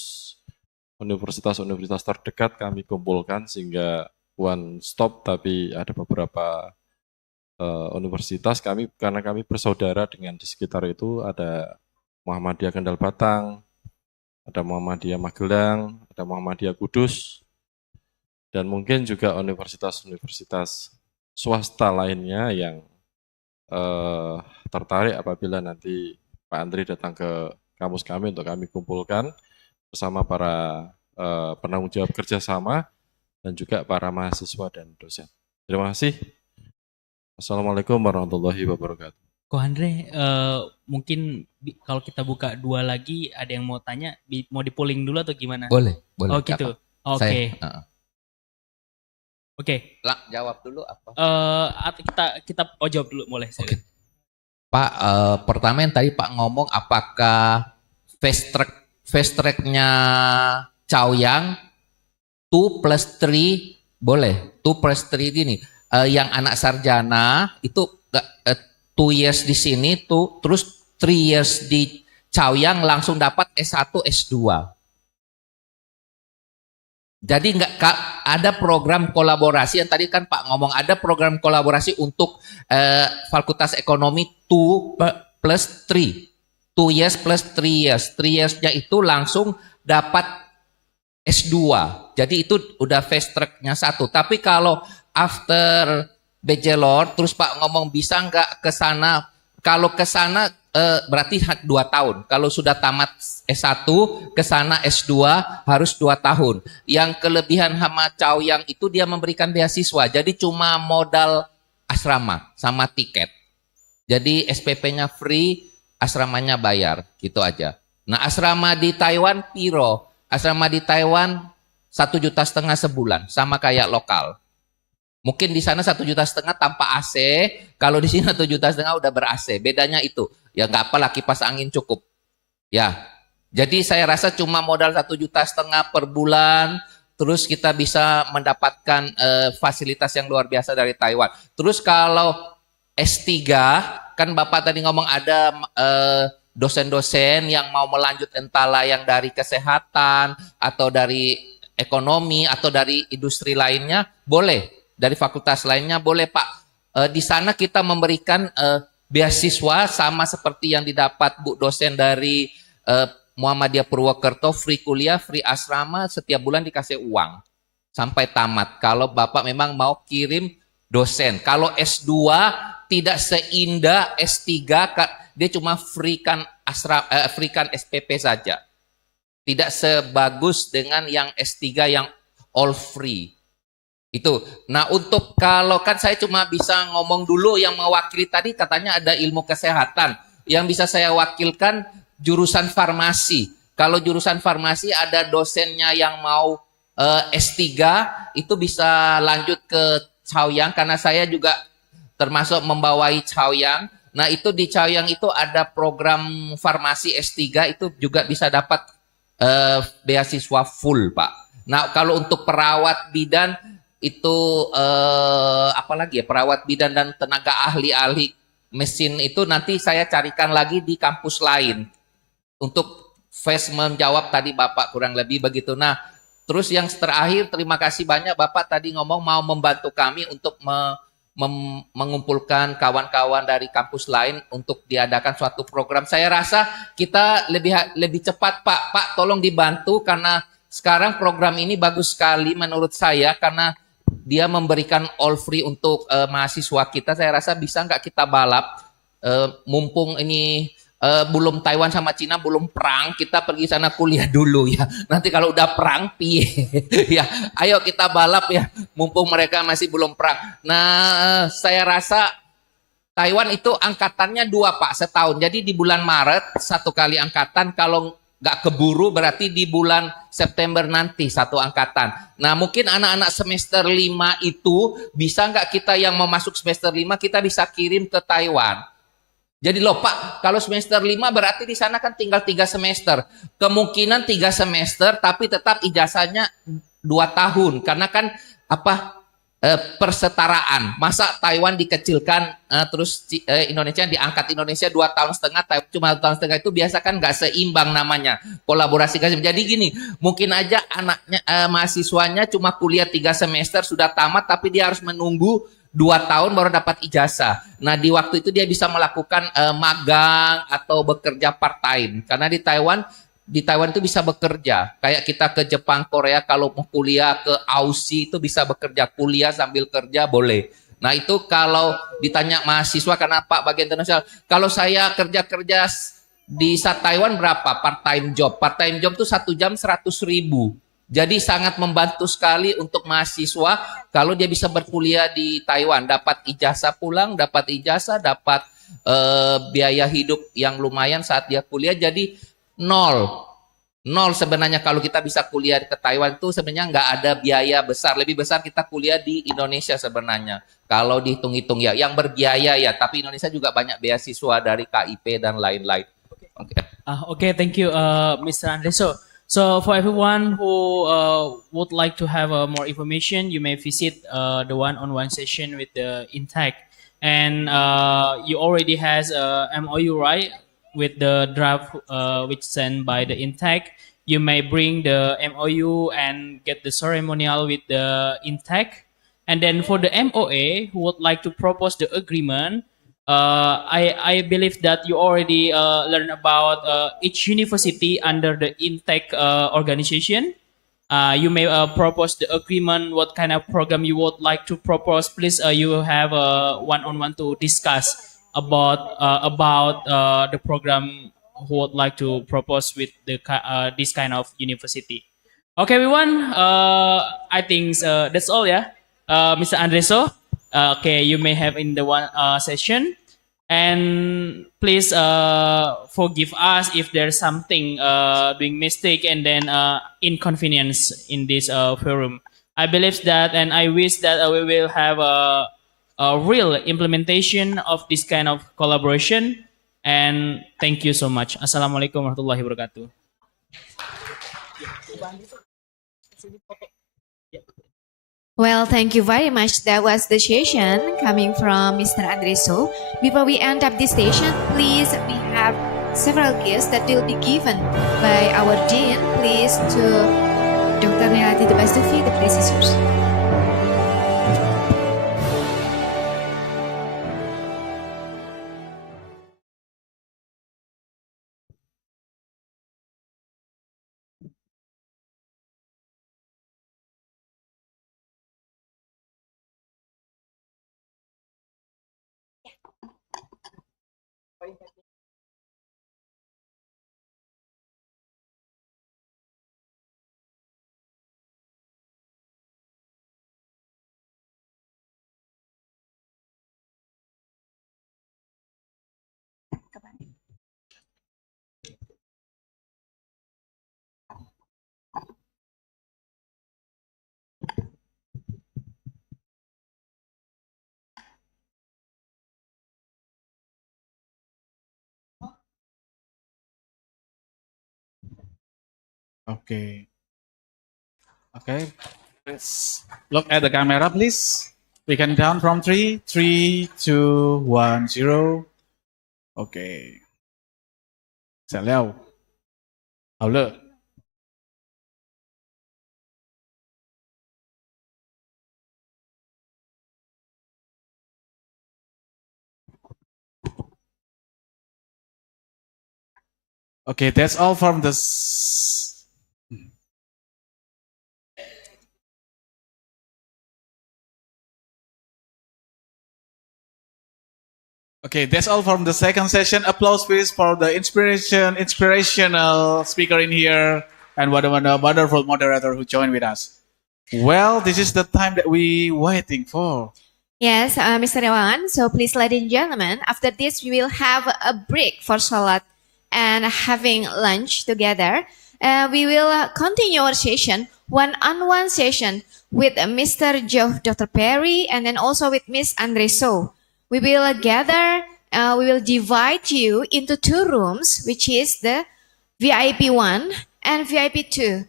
universitas-universitas terdekat kami kumpulkan sehingga one stop, tapi ada beberapa universitas karena kami bersaudara dengan di sekitar itu, ada Muhammadiyah Kendal Batang, ada Muhammadiyah Magelang, ada Muhammadiyah Kudus, dan mungkin juga universitas-universitas swasta lainnya yang tertarik apabila nanti Pak Andri datang ke kampus kami untuk kami kumpulkan bersama para penanggung jawab kerjasama dan juga para mahasiswa dan dosen. Terima kasih. Assalamualaikum warahmatullahi wabarakatuh. Ko Andre, mungkin kalau kita buka dua lagi, ada yang mau tanya, mau di-polling dulu atau gimana? Boleh. Oh gitu. Oke. Oke. Jawab dulu apa? Kita jawab dulu, boleh. Okay. Pak, pertama yang tadi Pak ngomong apakah fast track-nya Chaoyang 2 plus 3 boleh? 2 plus 3 gini. Yang anak sarjana itu 2 years di sini tuh, terus 3 years di Chaoyang langsung dapat S1, S2. Jadi nggak ada program kolaborasi yang tadi kan Pak ngomong, ada program kolaborasi untuk Fakultas Ekonomi 2 plus 3. 2 years plus 3 years. 3 years-nya itu langsung dapat S2. Jadi itu udah fast track-nya 1. Tapi kalau after bachelor, terus Pak ngomong bisa nggak ke sana? Kalau ke sana berarti 2 tahun. Kalau sudah tamat S1, ke sana S2 harus 2 tahun. Yang kelebihan sama Chaoyang itu dia memberikan beasiswa. Jadi cuma modal asrama sama tiket. Jadi SPP-nya free, asramanya bayar. Gitu aja. Nah asrama di Taiwan piro? Asrama di Taiwan 1,5 juta sebulan. Sama kayak lokal. Mungkin di sana 1,5 juta tanpa AC, kalau di sini 1,5 juta udah ber-AC. Bedanya itu, ya nggak apalah kipas angin cukup. Ya, jadi saya rasa cuma modal 1,5 juta per bulan, terus kita bisa mendapatkan fasilitas yang luar biasa dari Taiwan. Terus kalau S3, kan Bapak tadi ngomong ada dosen-dosen yang mau melanjut entahlah yang dari kesehatan atau dari ekonomi atau dari industri lainnya, boleh. Dari fakultas lainnya boleh Pak. Di sana kita memberikan beasiswa sama seperti yang didapat Bu dosen dari Muhammadiyah Purwokerto, free kuliah, free asrama, setiap bulan dikasih uang sampai tamat. Kalau Bapak memang mau kirim dosen. Kalau S2 tidak seindah S3, dia cuma free kan SPP saja. Tidak sebagus dengan yang S3 yang all free. Itu. Nah untuk kalau kan saya cuma bisa ngomong dulu yang mewakili tadi katanya ada ilmu kesehatan. Yang bisa saya wakilkan jurusan farmasi. Kalau jurusan farmasi ada dosennya yang mau S3 itu bisa lanjut ke Chaoyang karena saya juga termasuk membawai Chaoyang. Nah, itu di Chaoyang itu ada program farmasi S3 itu juga bisa dapat beasiswa full, Pak. Nah, kalau untuk perawat bidan itu apalagi ya, perawat bidan dan tenaga ahli-ahli mesin itu nanti saya carikan lagi di kampus lain untuk Fes menjawab tadi Bapak kurang lebih begitu. Nah, terus yang terakhir terima kasih banyak Bapak tadi ngomong mau membantu kami untuk mengumpulkan kawan-kawan dari kampus lain untuk diadakan suatu program. Saya rasa kita lebih cepat Pak. Pak tolong dibantu karena sekarang program ini bagus sekali menurut saya karena dia memberikan all free untuk mahasiswa kita. Saya rasa bisa nggak kita balap mumpung ini belum Taiwan sama Cina belum perang, kita pergi sana kuliah dulu ya. Nanti kalau udah perang, piye ya. Ayo kita balap ya, mumpung mereka masih belum perang. Nah, saya rasa Taiwan itu angkatannya 2 Pak setahun. Jadi di bulan Maret 1 kali angkatan, kalau nggak keburu berarti di bulan September nanti 1 angkatan. Nah mungkin anak-anak semester 5 itu bisa nggak kita yang mau masuk semester 5 kita bisa kirim ke Taiwan. Jadi loh Pak, kalau semester 5 berarti di sana kan tinggal 3 semester. Kemungkinan 3 semester tapi tetap ijazahnya 2 tahun. Karena kan apa persetaraan. Masa Taiwan dikecilkan terus Indonesia diangkat Indonesia 2,5 tahun, cuma 2,5 tahun itu biasa kan nggak seimbang namanya. Kolaborasi kasih. Jadi gini, mungkin aja anaknya mahasiswanya cuma kuliah 3 semester sudah tamat tapi dia harus menunggu 2 tahun baru dapat ijazah. Nah di waktu itu dia bisa melakukan magang atau bekerja part time. Karena di Taiwan itu bisa bekerja. Kayak kita ke Jepang, Korea kalau mau kuliah ke Aussie itu bisa bekerja, kuliah sambil kerja boleh. Nah itu kalau ditanya mahasiswa kenapa bagian internasional. Kalau saya kerja-kerja di Taiwan berapa part time job? Part time job itu 1 jam 100.000. Jadi sangat membantu sekali untuk mahasiswa kalau dia bisa berkuliah di Taiwan, dapat ijazah pulang, dapat ijazah, dapat biaya hidup yang lumayan saat dia kuliah. Jadi nol sebenarnya kalau kita bisa kuliah ke Taiwan itu sebenarnya nggak ada biaya besar. Lebih besar kita kuliah di Indonesia sebenarnya. Kalau dihitung-hitung ya, yang berbiaya ya. Tapi Indonesia juga banyak beasiswa dari KIP dan lain-lain. Okay, thank you, Mr. Andre. So for everyone who would like to have more information, you may visit the one-on-one session with the Intech. And you already has a MOU, right? With the draft which sent by the Intech. You may bring the MOU and get the ceremonial with the Intech. And then for the MOA who would like to propose the agreement, I believe that you already learned about each university under the Intake organization. You may propose the agreement, what kind of program you would like to propose. Please, you have one-on-one to discuss about the program who would like to propose with the this kind of university. Okay, everyone. I think that's all, yeah. Mr. Andreso. Okay, you may have in the one session, and please forgive us if there's something doing mistake and then inconvenience in this forum. I believe that, and I wish that we will have a real implementation of this kind of collaboration. And thank you so much. Assalamualaikum warahmatullahi wabarakatuh. Well, thank you very much. That was the session coming from Mr. Andreso. Before we end up this session, please, we have several gifts that will be given by our Dean. Please to Dr. Nelati, the best of you, the place is yours. Okay. Okay. Let's look at the camera, please. We can count from 3, 3, 2, 1, 0. Okay. 闪亮。好了。Okay, that's all from the. Okay, that's all from the second session. Applause, please, for the inspirational speaker in here, and what a wonderful moderator who joined with us. Well, this is the time that we waiting for. Yes, Mr. Dewan. So please, ladies and gentlemen, after this we will have a break for salat and having lunch together. We will continue our session, one-on-one session with Mr. Dr. Perry and then also with Miss Andre So. We will gather, we will divide you into 2 rooms, which is the VIP 1 and VIP 2.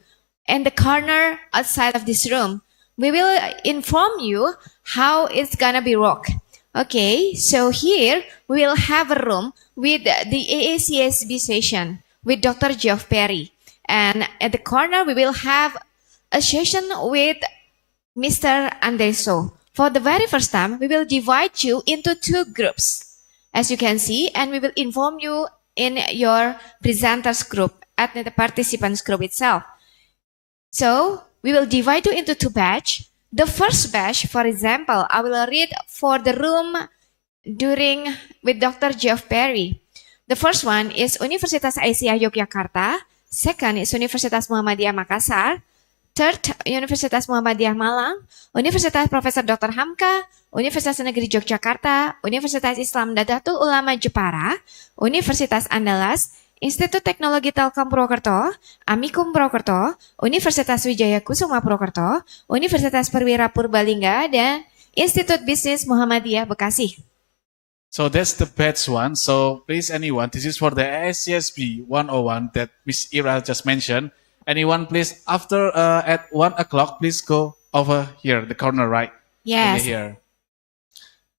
And the corner outside of this room, we will inform you how it's gonna be work. Okay, so here we will have a room with the AACSB session with Dr. Geoff Perry. And at the corner, we will have a session with Mr. Andeso. For the very first time, we will divide you into 2 groups, as you can see, and we will inform you in your presenters group at the participants group itself. So we will divide you into 2 batch. The first batch, for example, I will read for the room during with Dr. Geoff Perry. The first one is Universitas Aisyah Yogyakarta. Second is Universitas Muhammadiyah Makassar. Third, Universitas Muhammadiyah Malang, Universitas Profesor Dr. Hamka, Universitas Negeri Yogyakarta, Universitas Islam Nadatul Ulama Jepara, Universitas Andalas, Institut Teknologi Telkom Purwokerto, Amikum Purwokerto, Universitas Wijaya Kusuma Purwokerto, Universitas Perwira Purbalingga, dan Institut Bisnis Muhammadiyah Bekasi. So that's the batch 1. So please anyone, this is for the ASCSB 101 that Miss Ira just mentioned. Anyone please, after at 1 o'clock, please go over here, the corner, right? Yes. Here.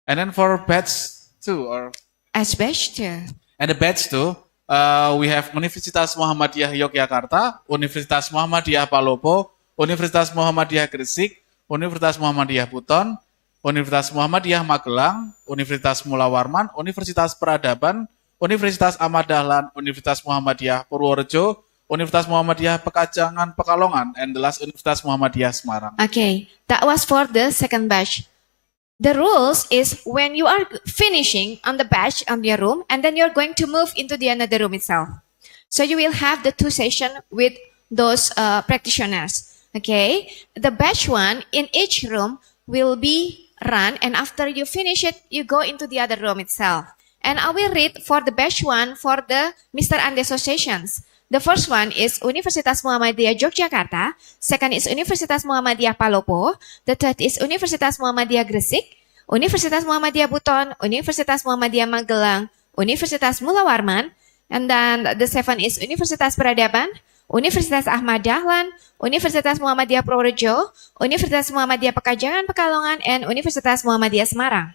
And then for batch 2 or? As batch 2. And the batch 2, we have Universitas Muhammadiyah Yogyakarta, Universitas Muhammadiyah Palopo, Universitas Muhammadiyah Gresik, Universitas Muhammadiyah Buton, Universitas Muhammadiyah Magelang, Universitas Mula Warman, Universitas Peradaban, Universitas Ahmad Dahlan, Universitas Muhammadiyah Purworejo, Universitas Muhammadiyah Pekajangan Pekalongan, and the last Universitas Muhammadiyah Semarang. Okay, that was for the second batch. The rules is when you are finishing on the batch on your room, and then you're going to move into the another room itself. So you will have the 2 sessions with those practitioners. Okay, the batch 1 in each room will be run, and after you finish it, you go into the other room itself. And I will read for the batch 1 for the Mr. Andeso sessions. The first one is Universitas Muhammadiyah Yogyakarta. Second is Universitas Muhammadiyah Palopo. The third is Universitas Muhammadiyah Gresik, Universitas Muhammadiyah Buton, Universitas Muhammadiyah Magelang, Universitas Mula Warman. And then the 7 is Universitas Peradaban, Universitas Ahmad Dahlan, Universitas Muhammadiyah Purworejo, Universitas Muhammadiyah Pekajangan Pekalongan, and Universitas Muhammadiyah Semarang.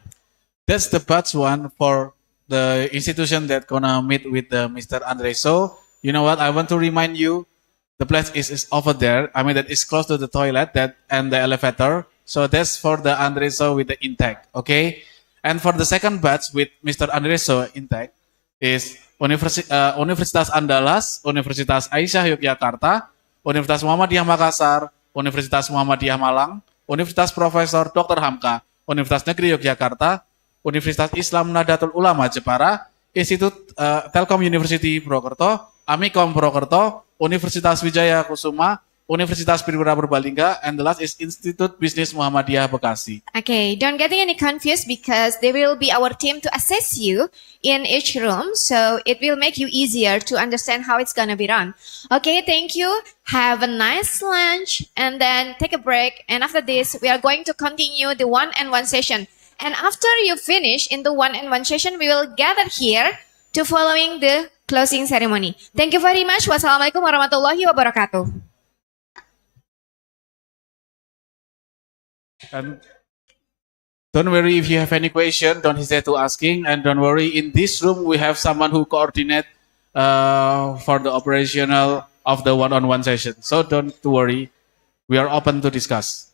That's the batch 1 for the institution that gonna meet with Mr. Andre. So, you know what? I want to remind you, the place is over there. I mean, that is close to the toilet and the elevator. So that's for the Andreso with the intake, okay? And for the second batch with Mr. Andreso intake is Universitas Andalas, Universitas Aisyah Yogyakarta, Universitas Muhammadiyah Makassar, Universitas Muhammadiyah Malang, Universitas Profesor Dr. Hamka, Universitas Negeri Yogyakarta, Universitas Islam Nadatul Ulama Jepara, Institut Telkom University Purwokerto, Amikom Purwokerto, Universitas Wijaya Kusuma, Universitas Perwira Purbalingga, and the last is Institut Bisnis Muhammadiyah Bekasi. Okay, don't get any confused because there will be our team to assess you in each room, so it will make you easier to understand how it's gonna be run. Okay, thank you. Have a nice lunch, and then take a break. And after this, we are going to continue the one-on-one session. And after you finish in the one-on-one session, we will gather here to following the closing ceremony. Thank you very much. Wassalamualaikum warahmatullahi wabarakatuh. And don't worry if you have any question, don't hesitate to asking. And don't worry, in this room we have someone who coordinate for the operational of the one-on-one session. So don't worry, we are open to discuss.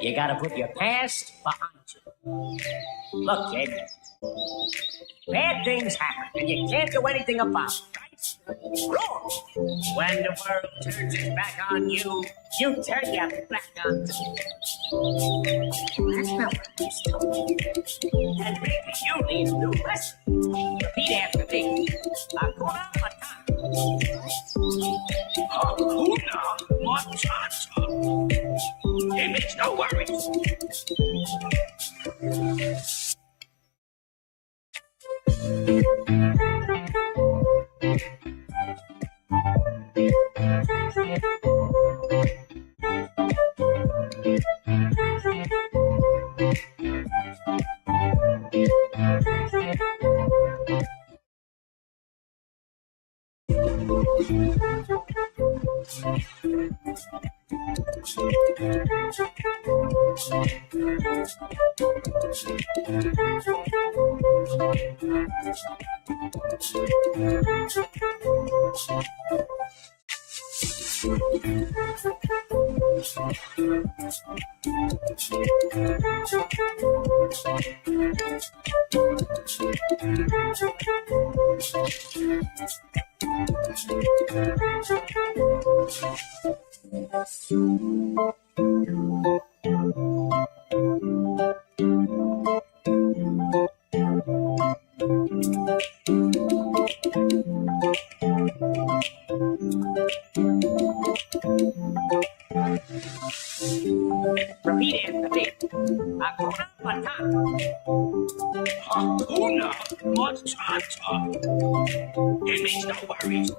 You gotta put your past behind you. Look, kid, bad things happen, and you can't do anything about it, right? Wrong. When the world turns its back on you, you turn your back on them. That's not what he's told. And maybe you need a new lesson. Repeat after me. Hakuna Matata. Hakuna Matata. It makes no worries. Repeat after me. Hakuna Matata. Hakuna Matata. It makes no worries.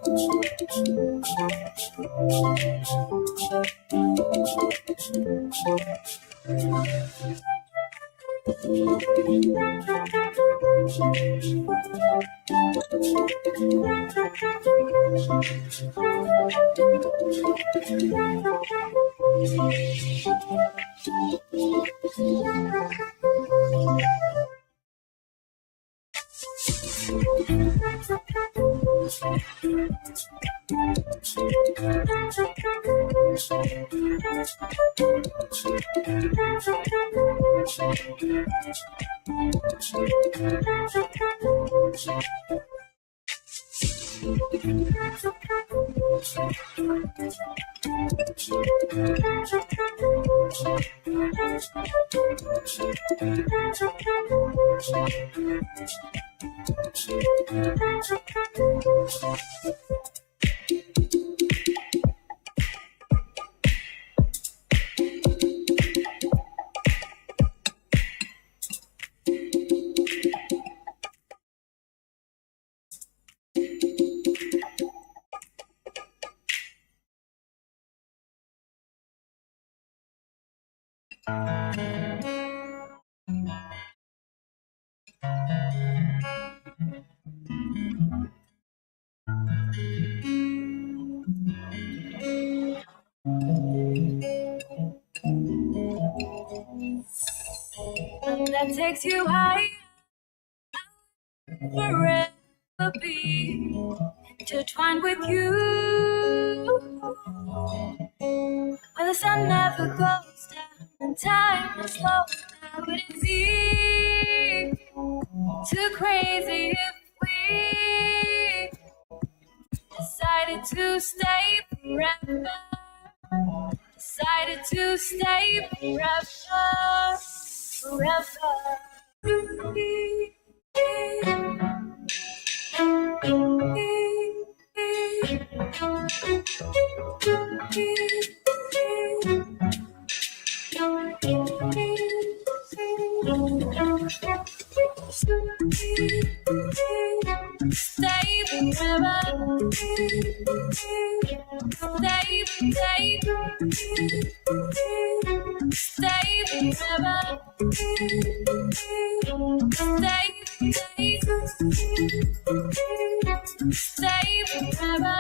That takes you high, forever be intertwined with you. When the sun never goes down and time is slow down, would it be too crazy if we decided to stay forever? Decided to stay forever, forever. Stay forever. Stay, stay, stay forever. Stay, stay, stay forever.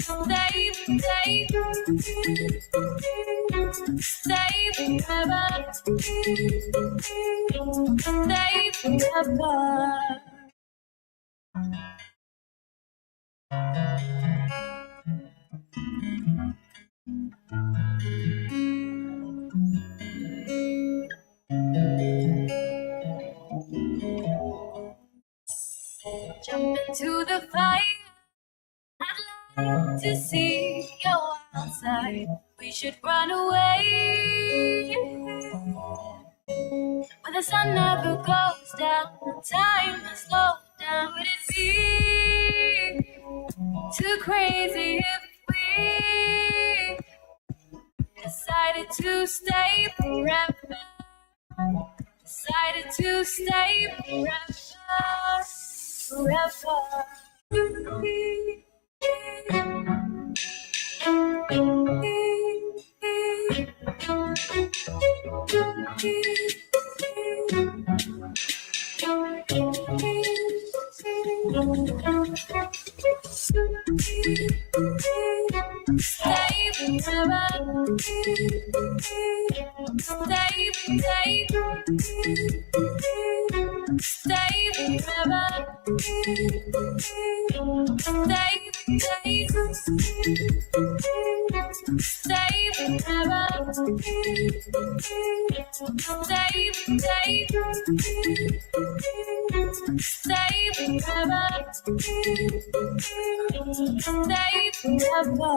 Stay, stay, stay forever. Stay forever. Jump into the fire. I'd like to see you outside. We should run away. When the sun never goes down, the time has slowed down. Would it be too crazy if we decided to stay forever? Decided to stay forever, forever. Stay forever. Stay, stay, stay forever. Stay, stay, stay forever. Stay, stay, stay forever. Stay forever.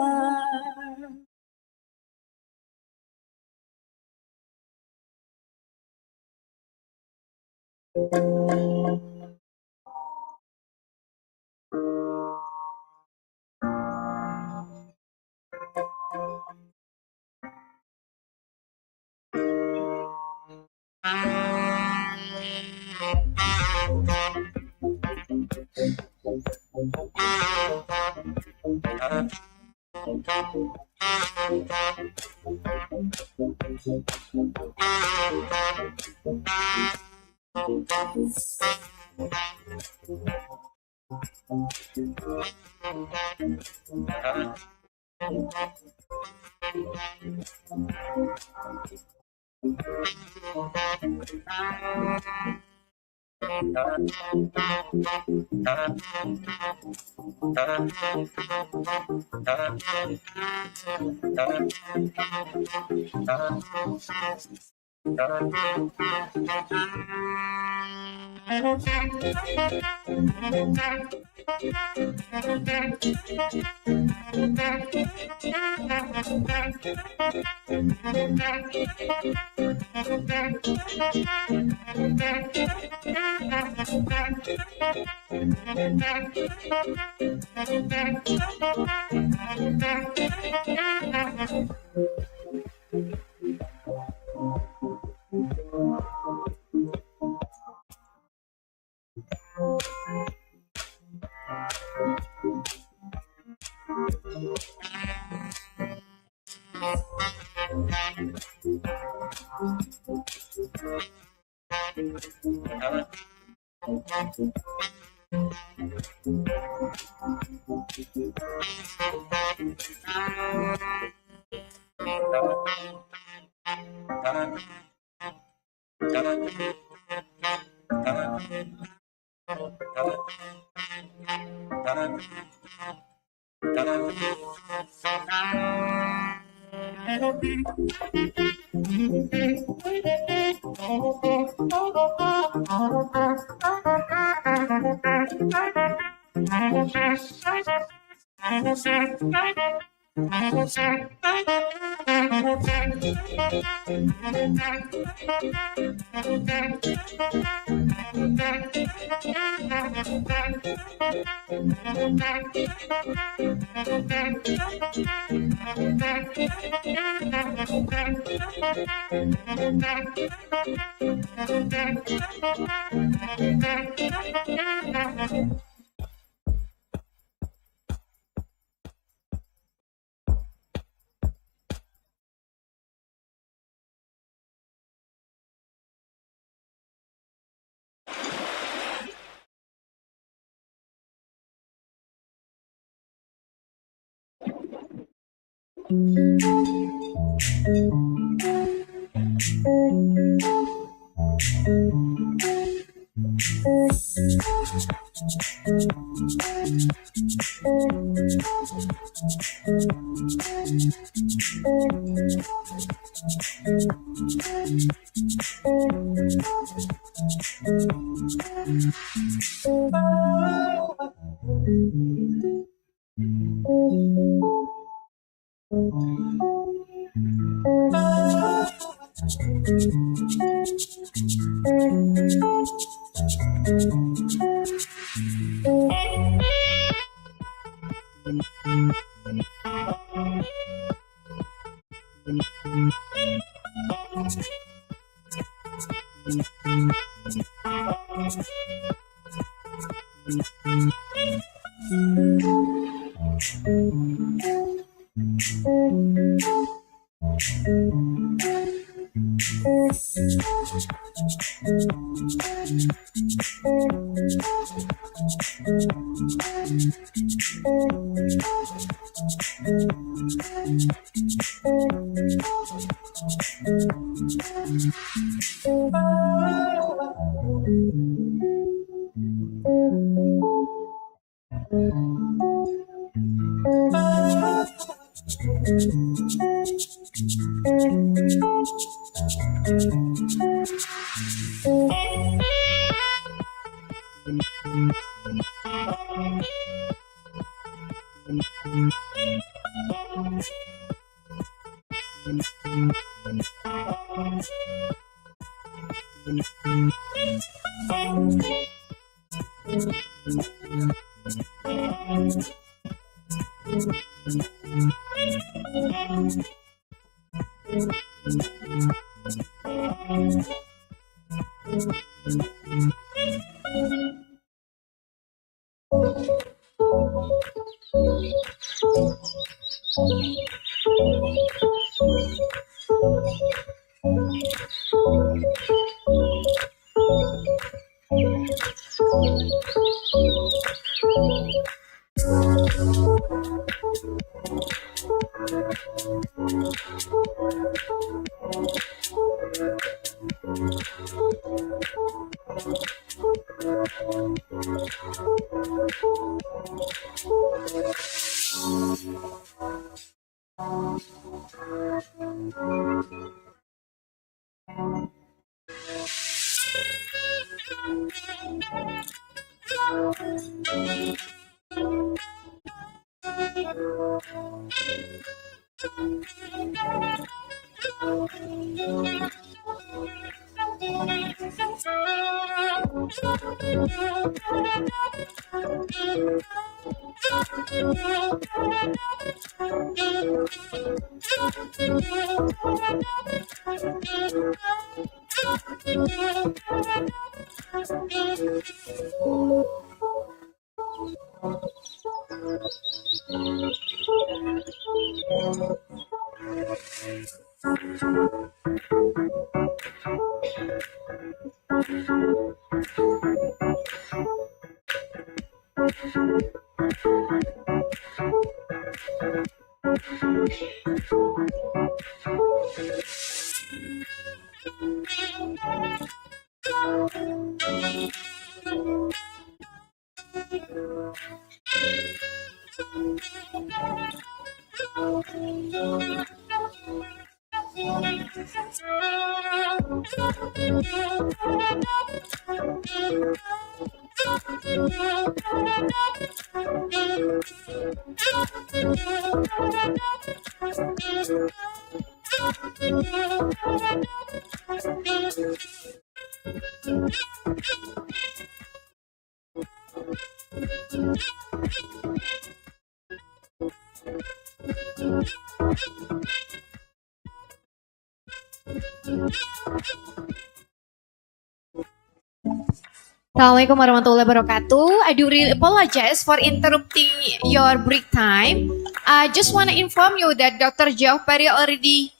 Assalamualaikum warahmatullahi wabarakatuh. I do really apologize for interrupting your break time. I just want to inform you that Dr. Geoff Perry already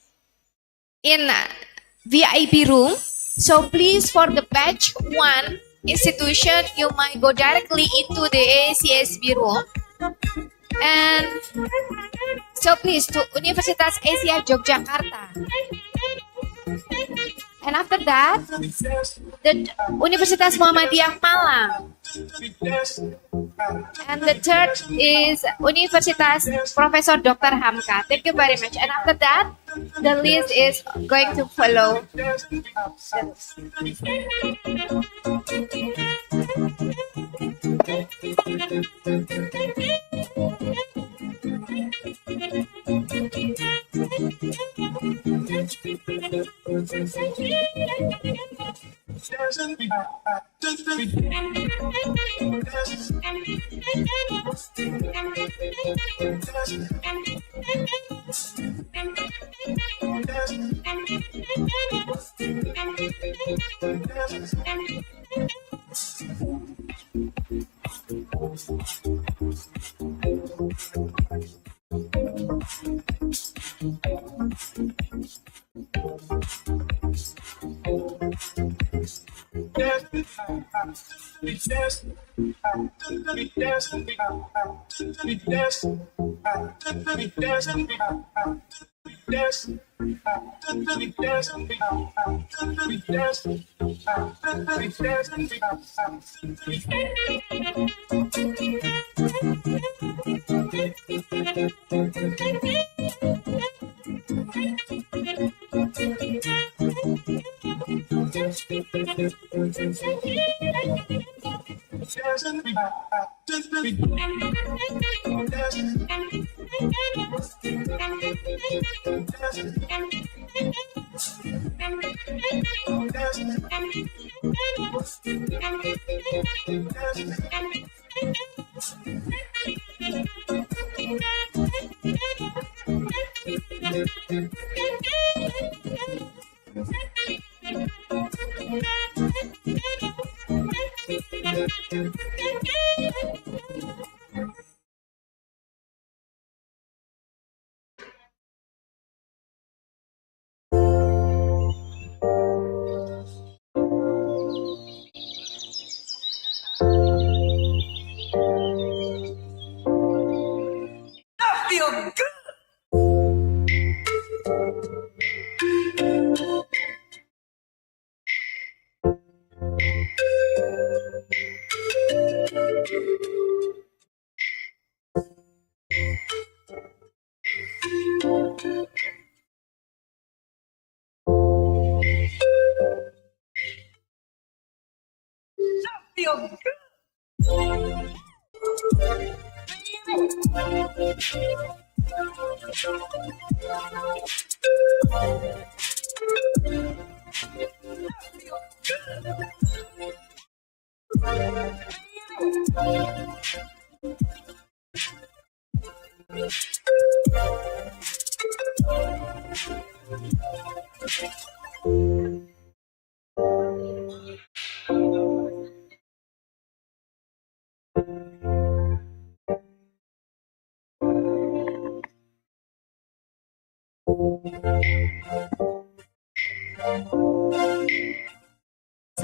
in VIP room. So please, for the batch 1 institution, you might go directly into the ACSB room. And so please, to Universitas Asia Yogyakarta. And after that, the Universitas Muhammadiyah Malang. And the third is Universitas Profesor Dr. Hamka. Thank you very much. And after that, the list is going to follow.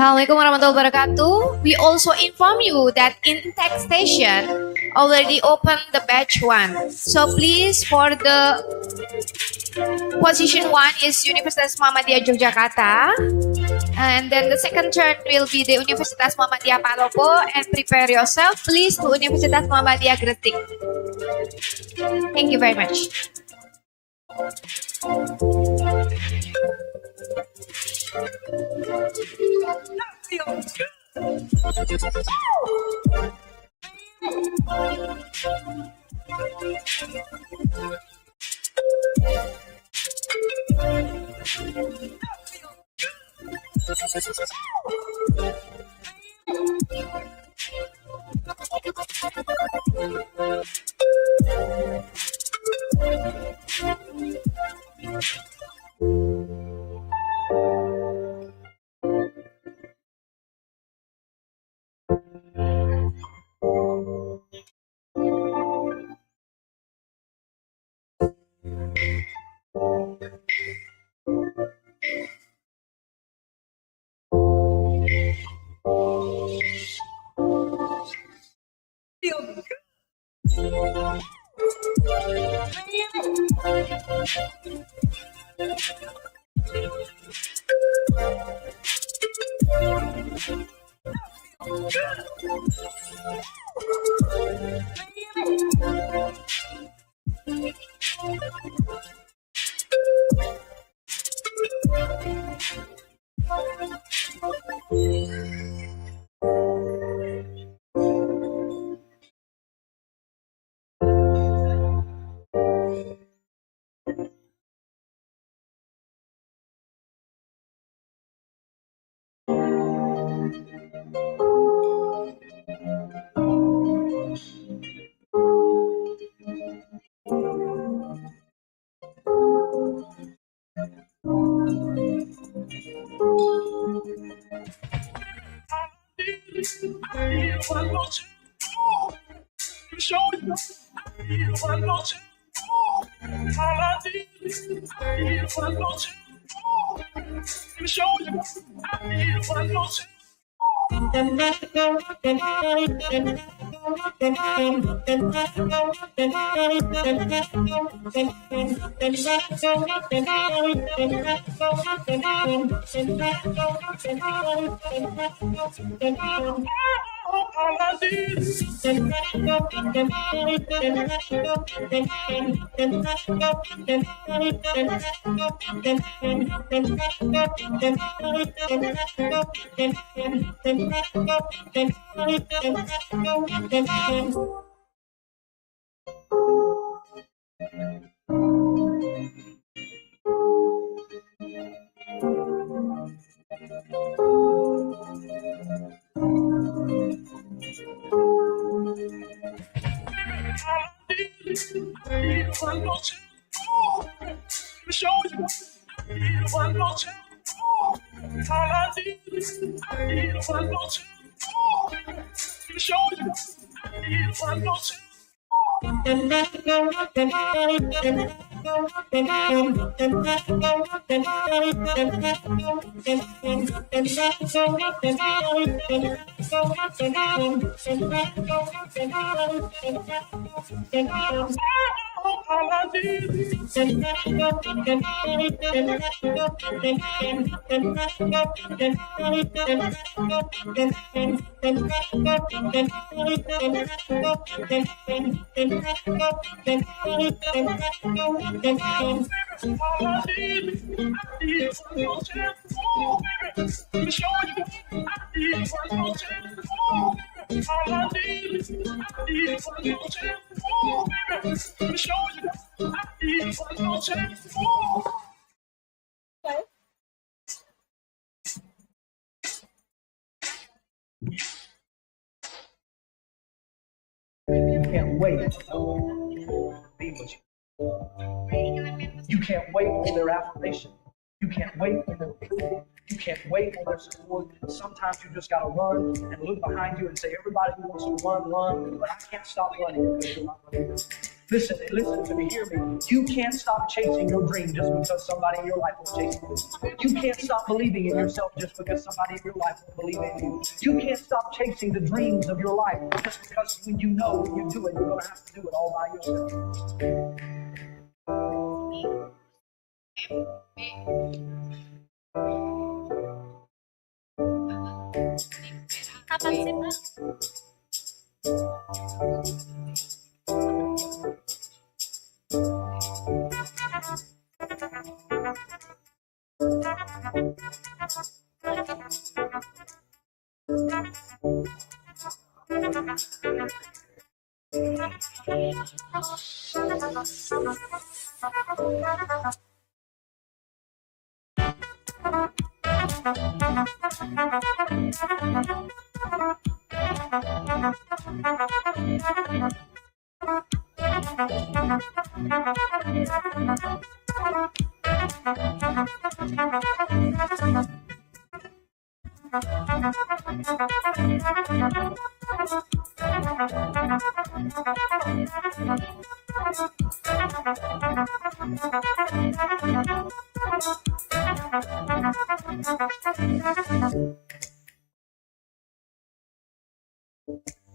Assalamualaikum warahmatullahi wabarakatuh. We also inform you that Intake Station already opened the batch 1. So please, for the position 1 is Universitas Muhammadiyah Yogyakarta. And then the second turn will be the Universitas Muhammadiyah Palopo. And prepare yourself, please, to Universitas Muhammadiyah Gresik. Thank you very much. You can't wait to be with you. You can't wait for their affirmation. You can't wait for their approval. You can't wait for their support. Sometimes you just gotta run and look behind you and say, everybody who wants to run, but I can't stop running because you're not running. Listen to me, hear me. You can't stop chasing your dream just because somebody in your life will chase it. You can't stop believing in yourself just because somebody in your life will believe in you. You can't stop chasing the dreams of your life just because when you know when you do it, you're gonna have to do it all by yourself. Kapan sih, Mbak?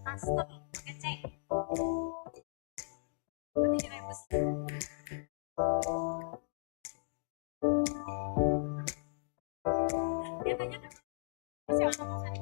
Custom, ngecek. Berarti rebus. Dia tanya kan, siapa ngomong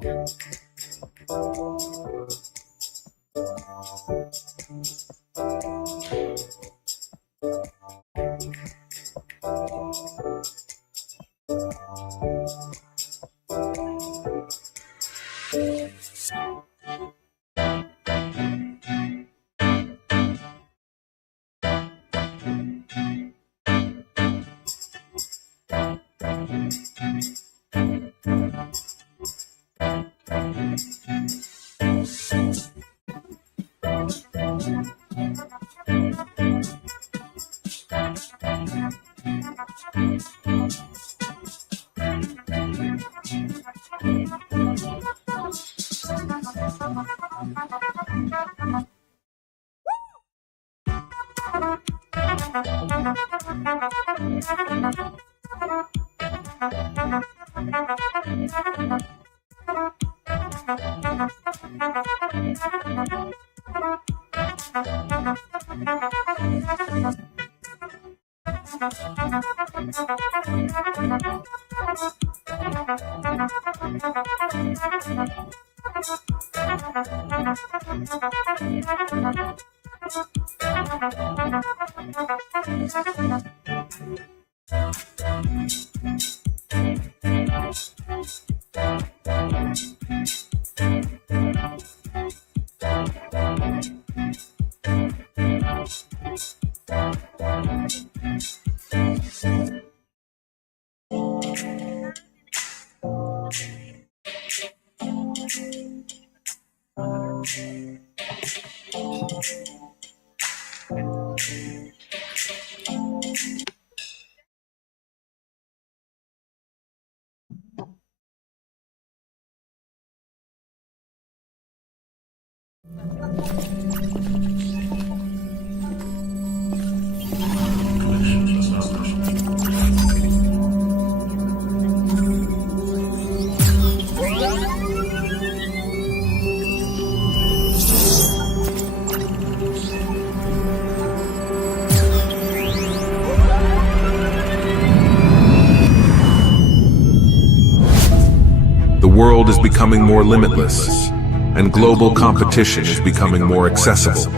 world is becoming more limitless, and global competition is becoming more accessible.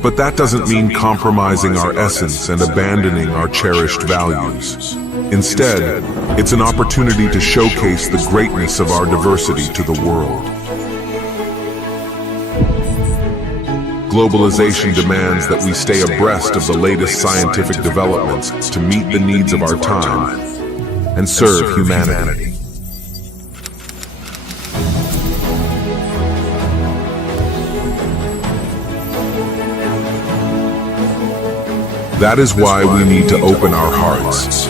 But that doesn't mean compromising our essence and abandoning our cherished values. Instead, it's an opportunity to showcase the greatness of our diversity to the world. Globalization demands that we stay abreast of the latest scientific developments to meet the needs of our time and serve humanity. That is why we need to open our hearts,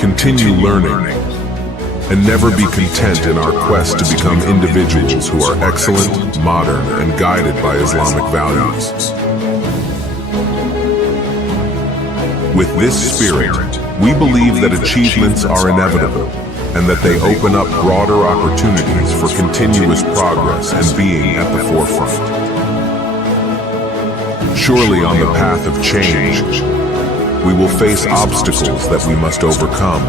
continue learning, and never be content in our quest to become individuals who are excellent, modern, and guided by Islamic values. With this spirit, we believe that achievements are inevitable and that they open up broader opportunities for continuous progress and being at the forefront. Surely on the path of change, we will face obstacles that we must overcome,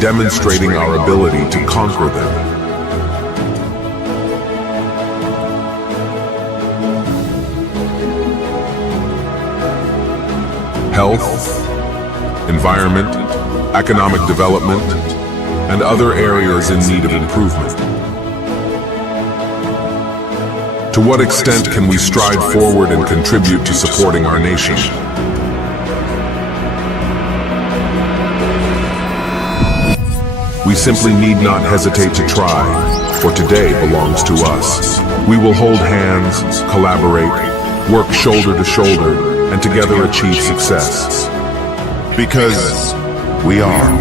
demonstrating our ability to conquer them. Health, environment, economic development, and other areas in need of improvement. To what extent can we stride forward and contribute to supporting our nation? We simply need not hesitate to try, for today belongs to us. We will hold hands, collaborate, work shoulder to shoulder, and together achieve success. Because we are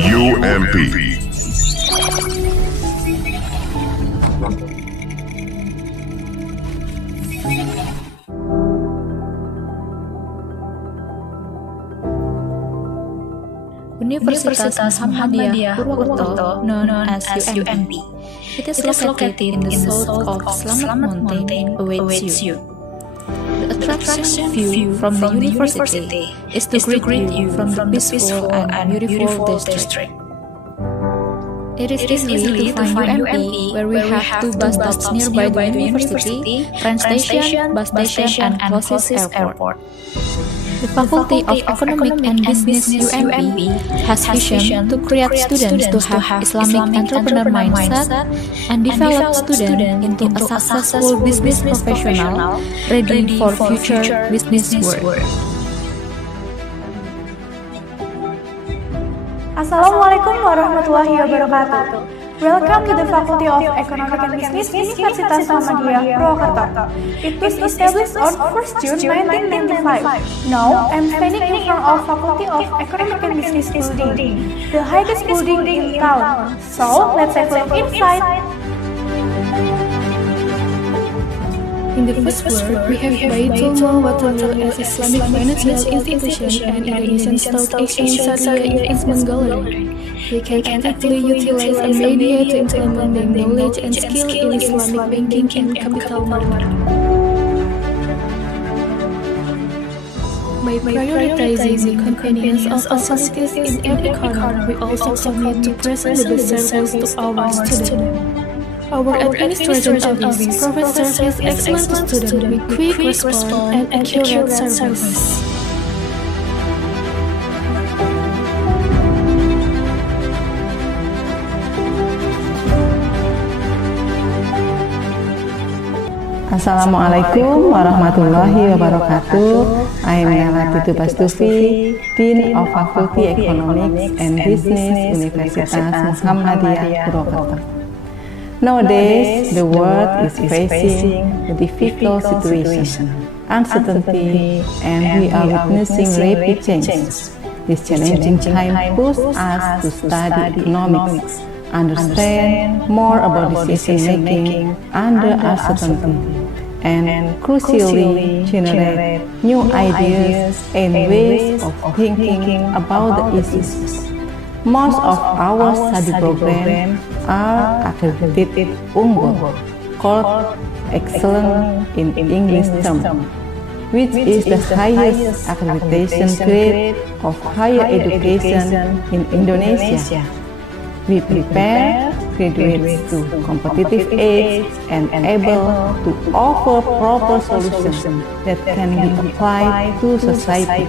UMP. Universitas Muhammadiyah Purwokerto, known as UMP. It is located in the south of Slamet Mountain, awaits you. The attraction view from the university is to greet you from the peaceful and beautiful district. It is easy to find UMP, where we have two bus stops nearby the university, train station, bus station, and closest airport. The Faculty of Economic and Business UMP has vision to create students to have Islamic entrepreneur mindset and develop students into a successful business professional ready for future business world. Assalamualaikum warahmatullahi wabarakatuh. Welcome to the Faculty of Economic and Business Universitas Muhammadiyah Purwokerto. It was established on 1st June 1995. Now, I'm standing in front of Faculty of Economic and Business building, the highest building in town. So, let's have a look inside. In the first floor, we have Baitul Watanul as Islamic financial institution and Indonesian Stock Exchange Syariah Investment Gallery. We can actively utilize a media to implement the knowledge and skill in Islamic banking and capital market. By prioritizing the convenience of facilities in every corner, we also commit to present the best service to our students. Our administration office provides service excellent to students with quick response and accurate service. Assalamualaikum warahmatullahi wabarakatuh. I am Melati Tubastufi, Dean of Faculty Economics and Business Universitas Muhammadiyah Purwokerto. Nowadays, the world is facing a difficult situation, uncertainty, and we are witnessing rapid changes. This challenging time pushes us to study economics, understand more about decision-making under uncertainty, and crucially generate new ideas and ways of thinking about the issues. Most of our study programs are accredited unggul, called excellent in English term. which is the highest accreditation grade of higher education in Indonesia. We prepare graduates to competitive age and able to offer proper solutions that can be applied to society.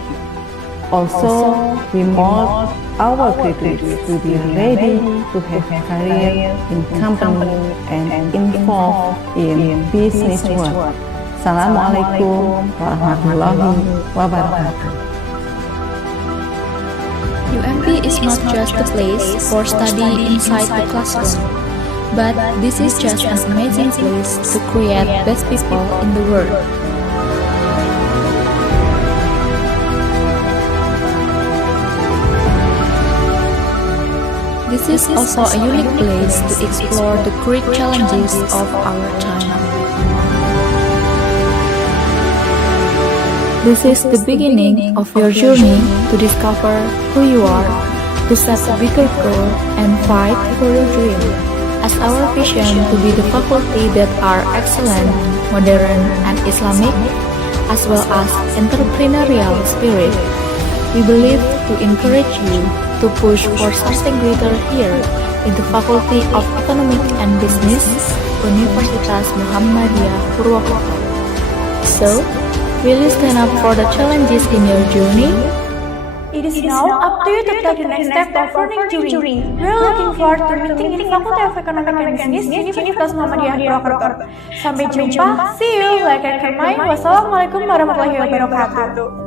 Also, we mold our graduates to be ready to have career in company and involved in business world. Assalamualaikum warahmatullahi wabarakatuh. UMP is not just a place for study inside the classroom, but this is just an amazing place to create best people in the world. This is also a unique place to explore the great challenges of our time. This is the beginning of your journey to discover who you are, to set a bigger goal, and fight for your dream. As our vision to be the faculty that are excellent, modern, and Islamic, as well as entrepreneurial spirit, we believe to encourage you to push for something greater here in the Faculty of Economic and Business, Universitas Muhammadiyah Purwokerto. So, will you stand up for the challenges in your journey? It is now up to you to take the next step of learning journey. We are looking forward to meeting in the Faculty of Economic and Business, Universitas Muhammadiyah Purwokerto. Sampai jumpa, see you, like and comment. Wassalamualaikum warahmatullahi wabarakatuh.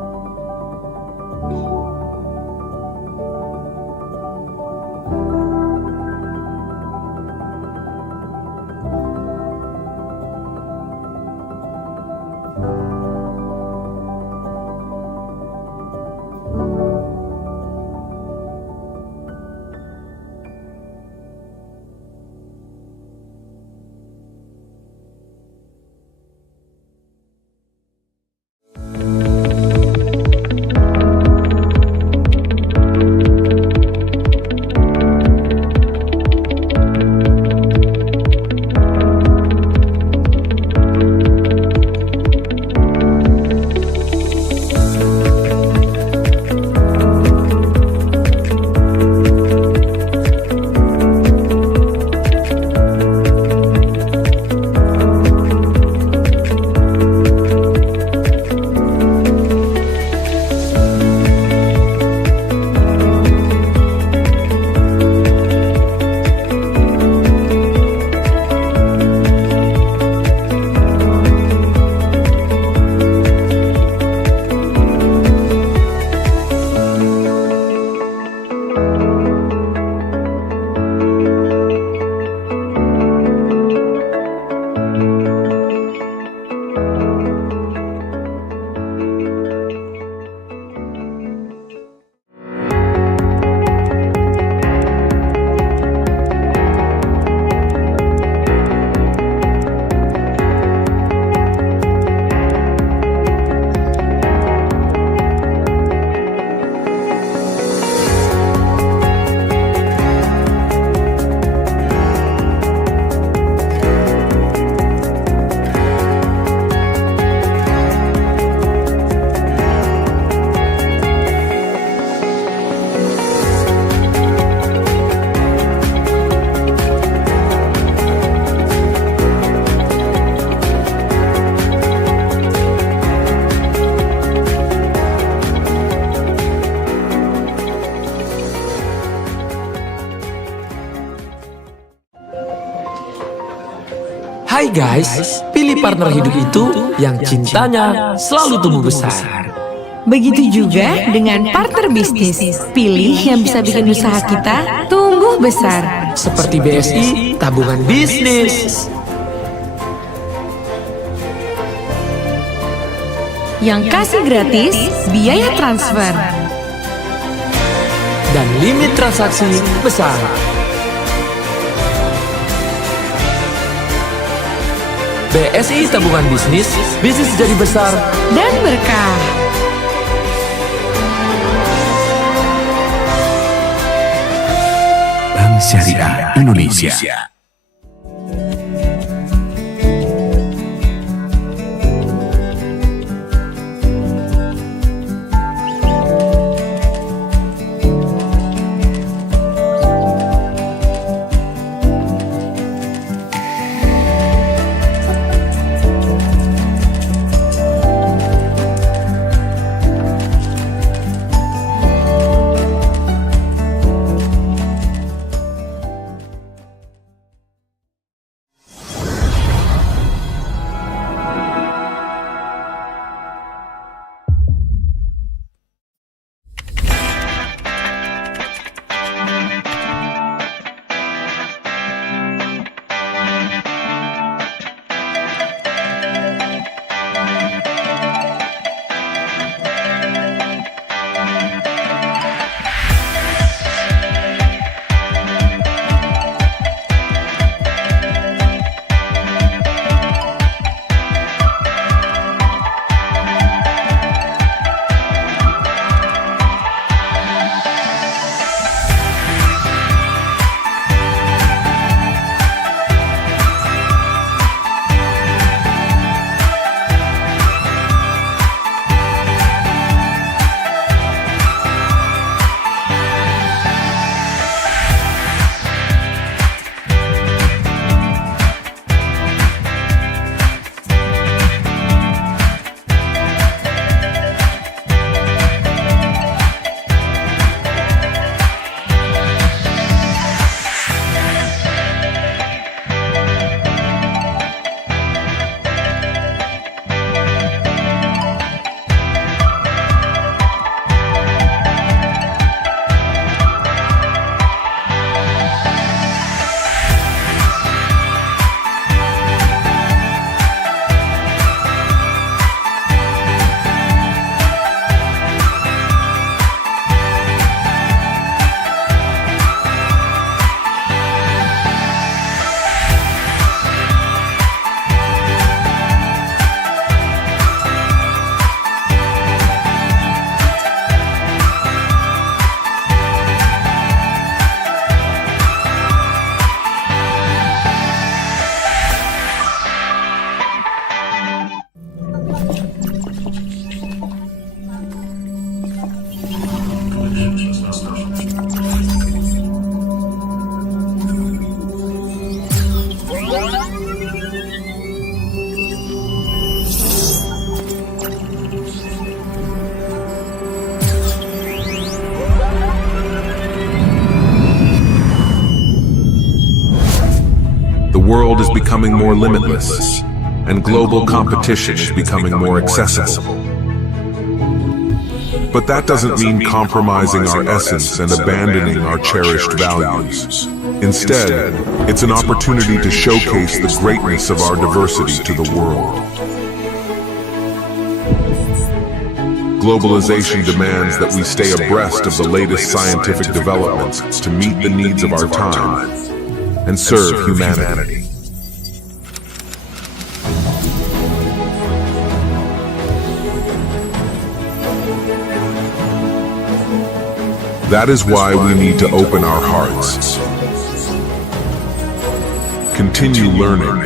Hai guys, pilih partner hidup itu yang cintanya selalu tumbuh besar. Begitu juga dengan partner bisnis. Pilih yang bisa bikin usaha kita tumbuh besar. Seperti BSI, tabungan bisnis. Yang kasih gratis biaya transfer. Dan limit transaksi besar. BSI tabungan bisnis, bisnis jadi besar dan berkah. Bank Syariah Indonesia. The world is becoming more limitless, and global competition is becoming more accessible. But that doesn't mean compromising our essence and abandoning our cherished values. Instead, it's an opportunity to showcase the greatness of our diversity to the world. Globalization demands that we stay abreast of the latest scientific developments to meet the needs of our time and serve humanity. That is why we need to open our hearts, continue learning,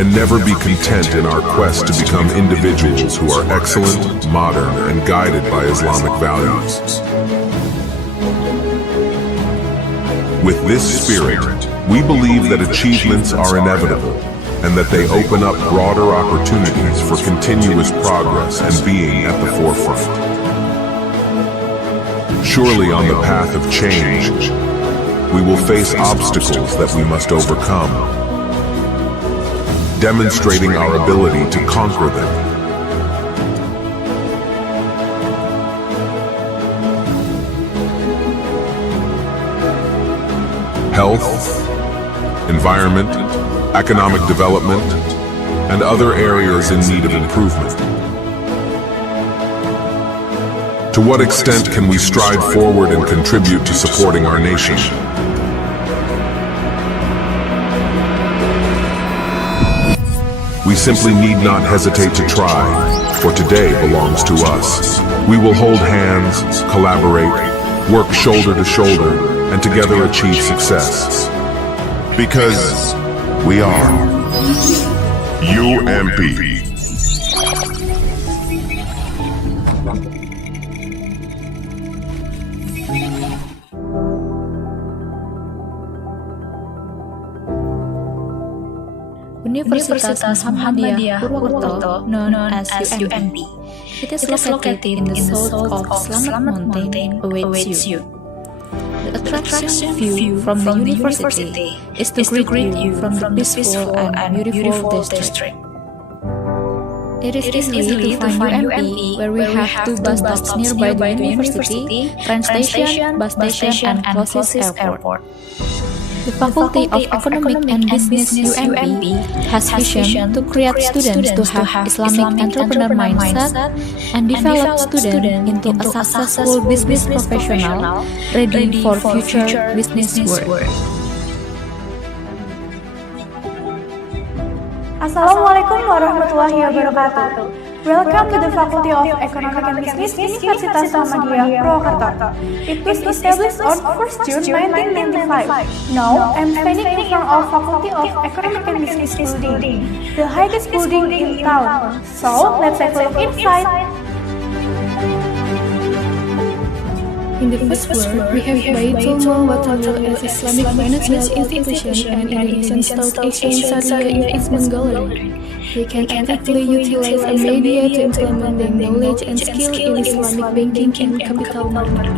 and never be content in our quest to become individuals who are excellent, modern, and guided by Islamic values. With this spirit, we believe that achievements are inevitable and that they open up broader opportunities for continuous progress and being at the forefront. Surely on the path of change, we will face obstacles that we must overcome, demonstrating our ability to conquer them. Health, environment, economic development, and other areas in need of improvement. To what extent can we stride forward and contribute to supporting our nation? We simply need not hesitate to try, for today belongs to us. We will hold hands, collaborate, work shoulder to shoulder, and together achieve success. Because we are UMP. Universitas Muhammadiyah Purwokerto, known as UMP. It is located in the south of Slamet Mountain, awaits you. The attraction view from the university is to greet you from the peaceful and beautiful district. It is easy to find UMP, where we have two bus stops nearby the university, train station, bus station, and closest airport. The Faculty of Economic and Business UMP has vision to create students to have Islamic entrepreneur mindset and develop students into a successful business professional ready for future business world. Assalamualaikum warahmatullahi wabarakatuh. Welcome to the Faculty of Economic and Business Universitas Muhammadiyah Purwokerto. It was established on 1st June 1995. Now, I'm standing in front of Faculty of Economic and Business building, the highest building in town. So, let's have a look inside. In the first floor, we have Baitul Mal Watanul as Islamic Financial Institution and Indonesian Stock Exchange Syariah Investment Gallery. We can actively utilize a media to implement the knowledge and skill in Islamic banking and capital market.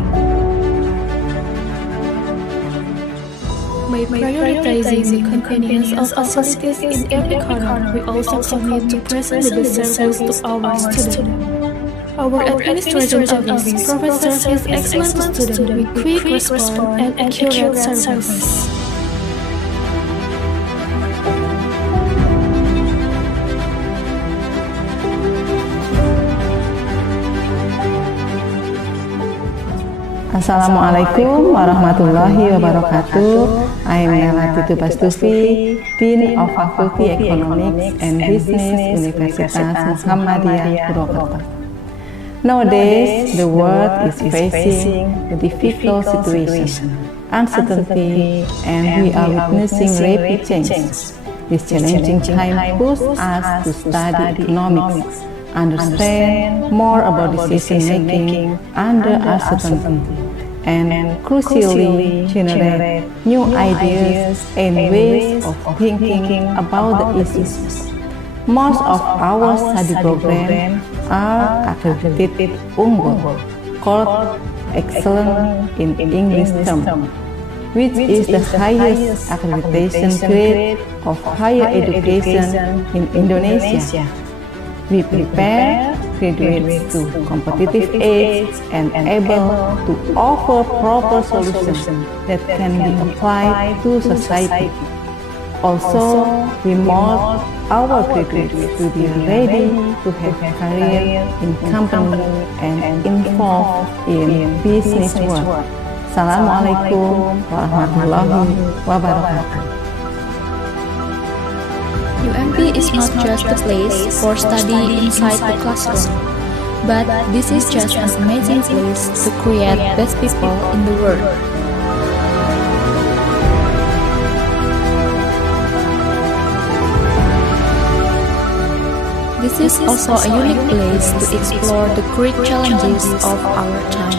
By prioritizing the convenience of facilities in every corner, we also commit to present the best service to our students. Our administration office provides service excellent to students with quick response and accurate service. Assalamualaikum warahmatullahi wabarakatuh. I am Melati Tubastufi, Dean of Faculty Economics and Business Universitas Muhammadiyah Purwokerto. Nowadays, the world is facing a difficult situation, uncertainty, and we are witnessing rapid changes. This challenging time pushes us to study economics, understand more about decision-making under uncertainty, and crucially generate new ideas and ways of thinking about the issues. Most of our study programs are accredited unggul, called excellent in English term. which is the highest accreditation grade of higher education in Indonesia. We prepare graduates to competitive age and able to offer proper solutions that can be applied to society. Also, we mold our graduates to be ready to have a career in company and involved in business work. Assalamualaikum warahmatullahi wabarakatuh. UMP is not just a place for study inside the classroom, but this is just an amazing place to create best people in the world. This is also a unique place to explore the great challenges of our time.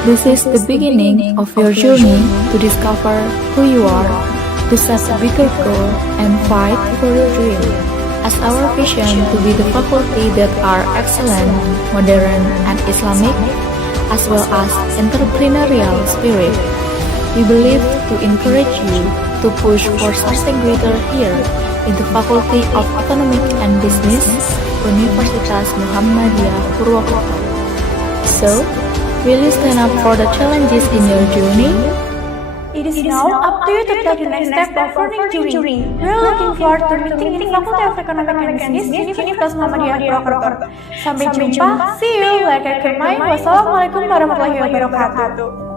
This is the beginning of your journey to discover who you are, to set a bigger goal, and fight for your dream. As our vision to be the faculty that are excellent, modern, and Islamic, as well as entrepreneurial spirit, we believe to encourage you to push for something greater here in the Faculty of Economic and Business, Universitas Muhammadiyah Purwokerto. So, will you stand up for the challenges in your journey? It is now up to you to take the next step of learning journey. We are looking forward to meeting in Faculty of Economic and Business, Universitas Muhammadiyah Purwokerto. Sampai jumpa, see you, like and comment. Wassalamualaikum warahmatullahi wabarakatuh.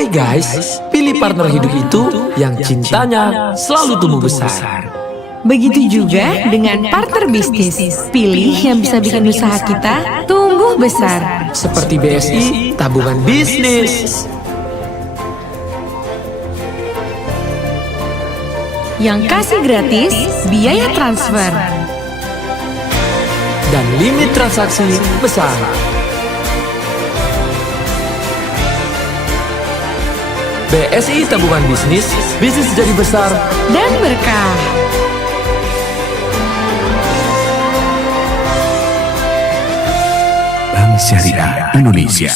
Hai guys, pilih partner hidup itu yang cintanya selalu tumbuh besar. Begitu juga dengan partner bisnis. Pilih yang bisa bikin usaha kita tumbuh besar. Seperti BSI, tabungan bisnis. Yang kasih gratis biaya transfer. Dan limit transaksi besar. BSI tabungan bisnis, bisnis jadi besar dan berkah. Bank Syariah Indonesia.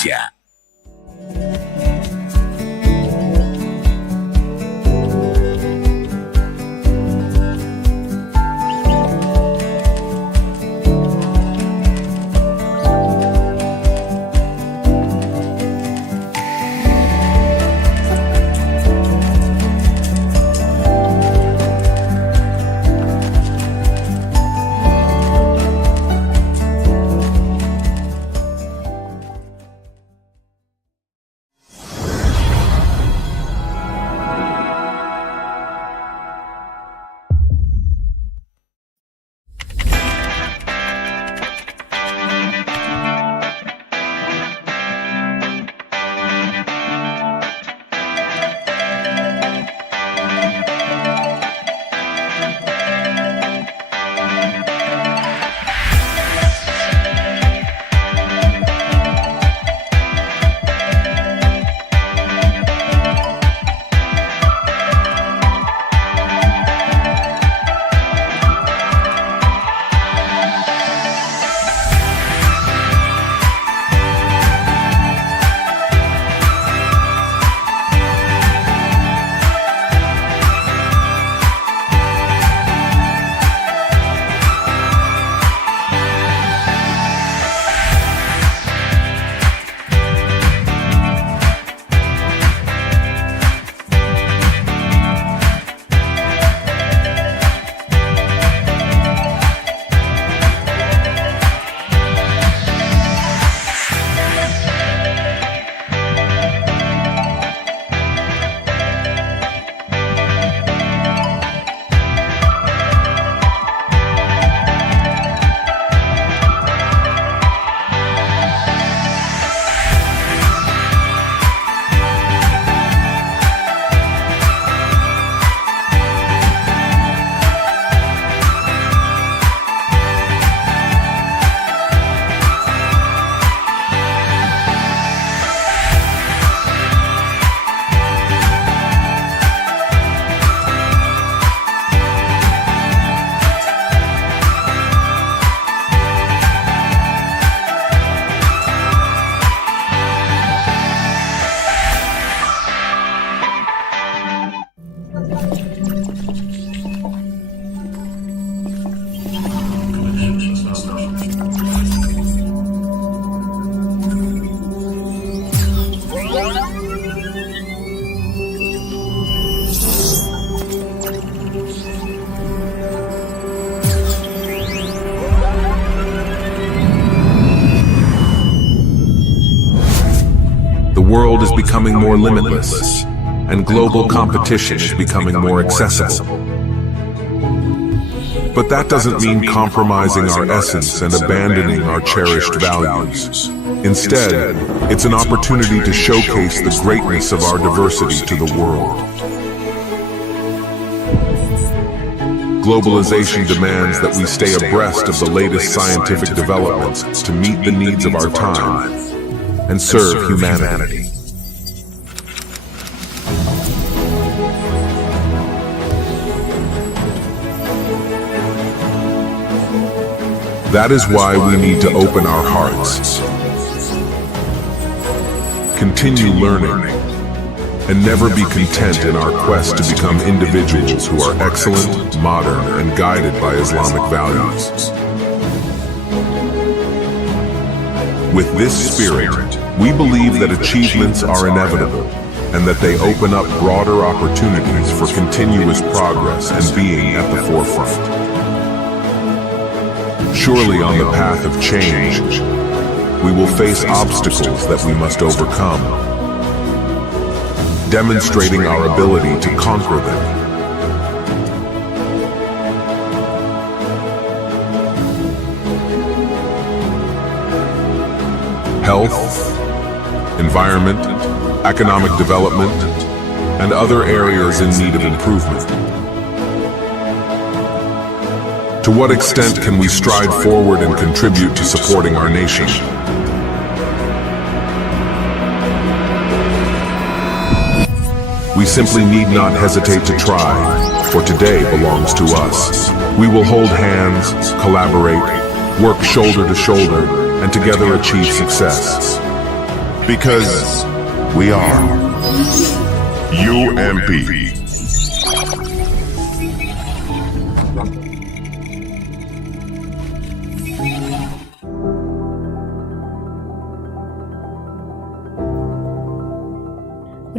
world is becoming more limitless, and global competition is becoming more accessible. But that doesn't mean compromising our essence and abandoning our cherished values. Instead, it's an opportunity to showcase the greatness of our diversity to the world. Globalization demands that we stay abreast of the latest scientific developments to meet the needs of our time and serve humanity. That is why we need to open our hearts, continue learning, and never be content in our quest to become individuals who are excellent, modern, and guided by Islamic values. With this spirit, we believe that achievements are inevitable and that they open up broader opportunities for continuous progress and being at the forefront. Surely on the path of change, we will face obstacles that we must overcome, demonstrating our ability to conquer them. Health, environment, economic development, and other areas in need of improvement. To what extent can we stride forward and contribute to supporting our nation? We simply need not hesitate to try, for today belongs to us. We will hold hands, collaborate, work shoulder to shoulder, and together achieve success. Because we are UMP.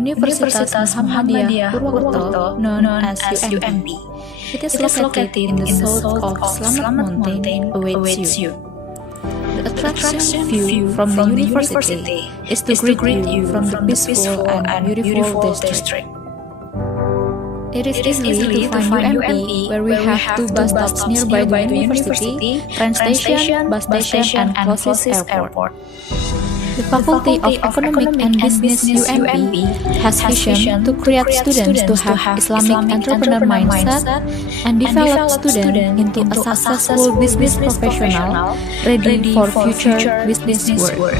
Universitas Muhammadiyah Purwokerto, known as UMP. It is located in the south of Slamet Mountain, awaits you. The attraction view from the university is to greet you from the peaceful and beautiful district. It is easy to find UMP, where we have two bus stops nearby the university, train station, bus station, and closest airport. The Faculty of Economic and Business UMP has vision to create students to have Islamic entrepreneur mindset and develop students into a successful business professional ready for future business world.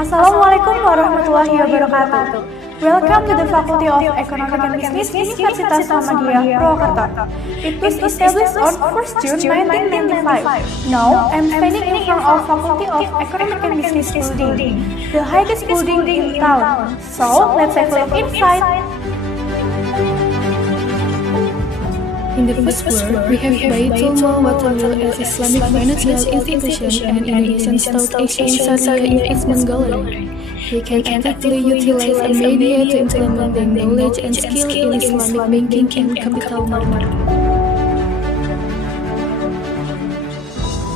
Assalamualaikum warahmatullahi wabarakatuh. Welcome to the Faculty of Economic and Business, Universitas Muhammadiyah Purwokerto. It was established on 1st June 1995. Now, I'm standing in front of Faculty of Economic and Business building, the highest building in town. So, let's have a look inside. In the first floor, we have Baitul Mal Watanil as Islamic financial institution and Indonesian Stock Exchange Syariah Investment Gallery. We can actively utilize a media to implement the knowledge and skill in Islamic banking and capital market.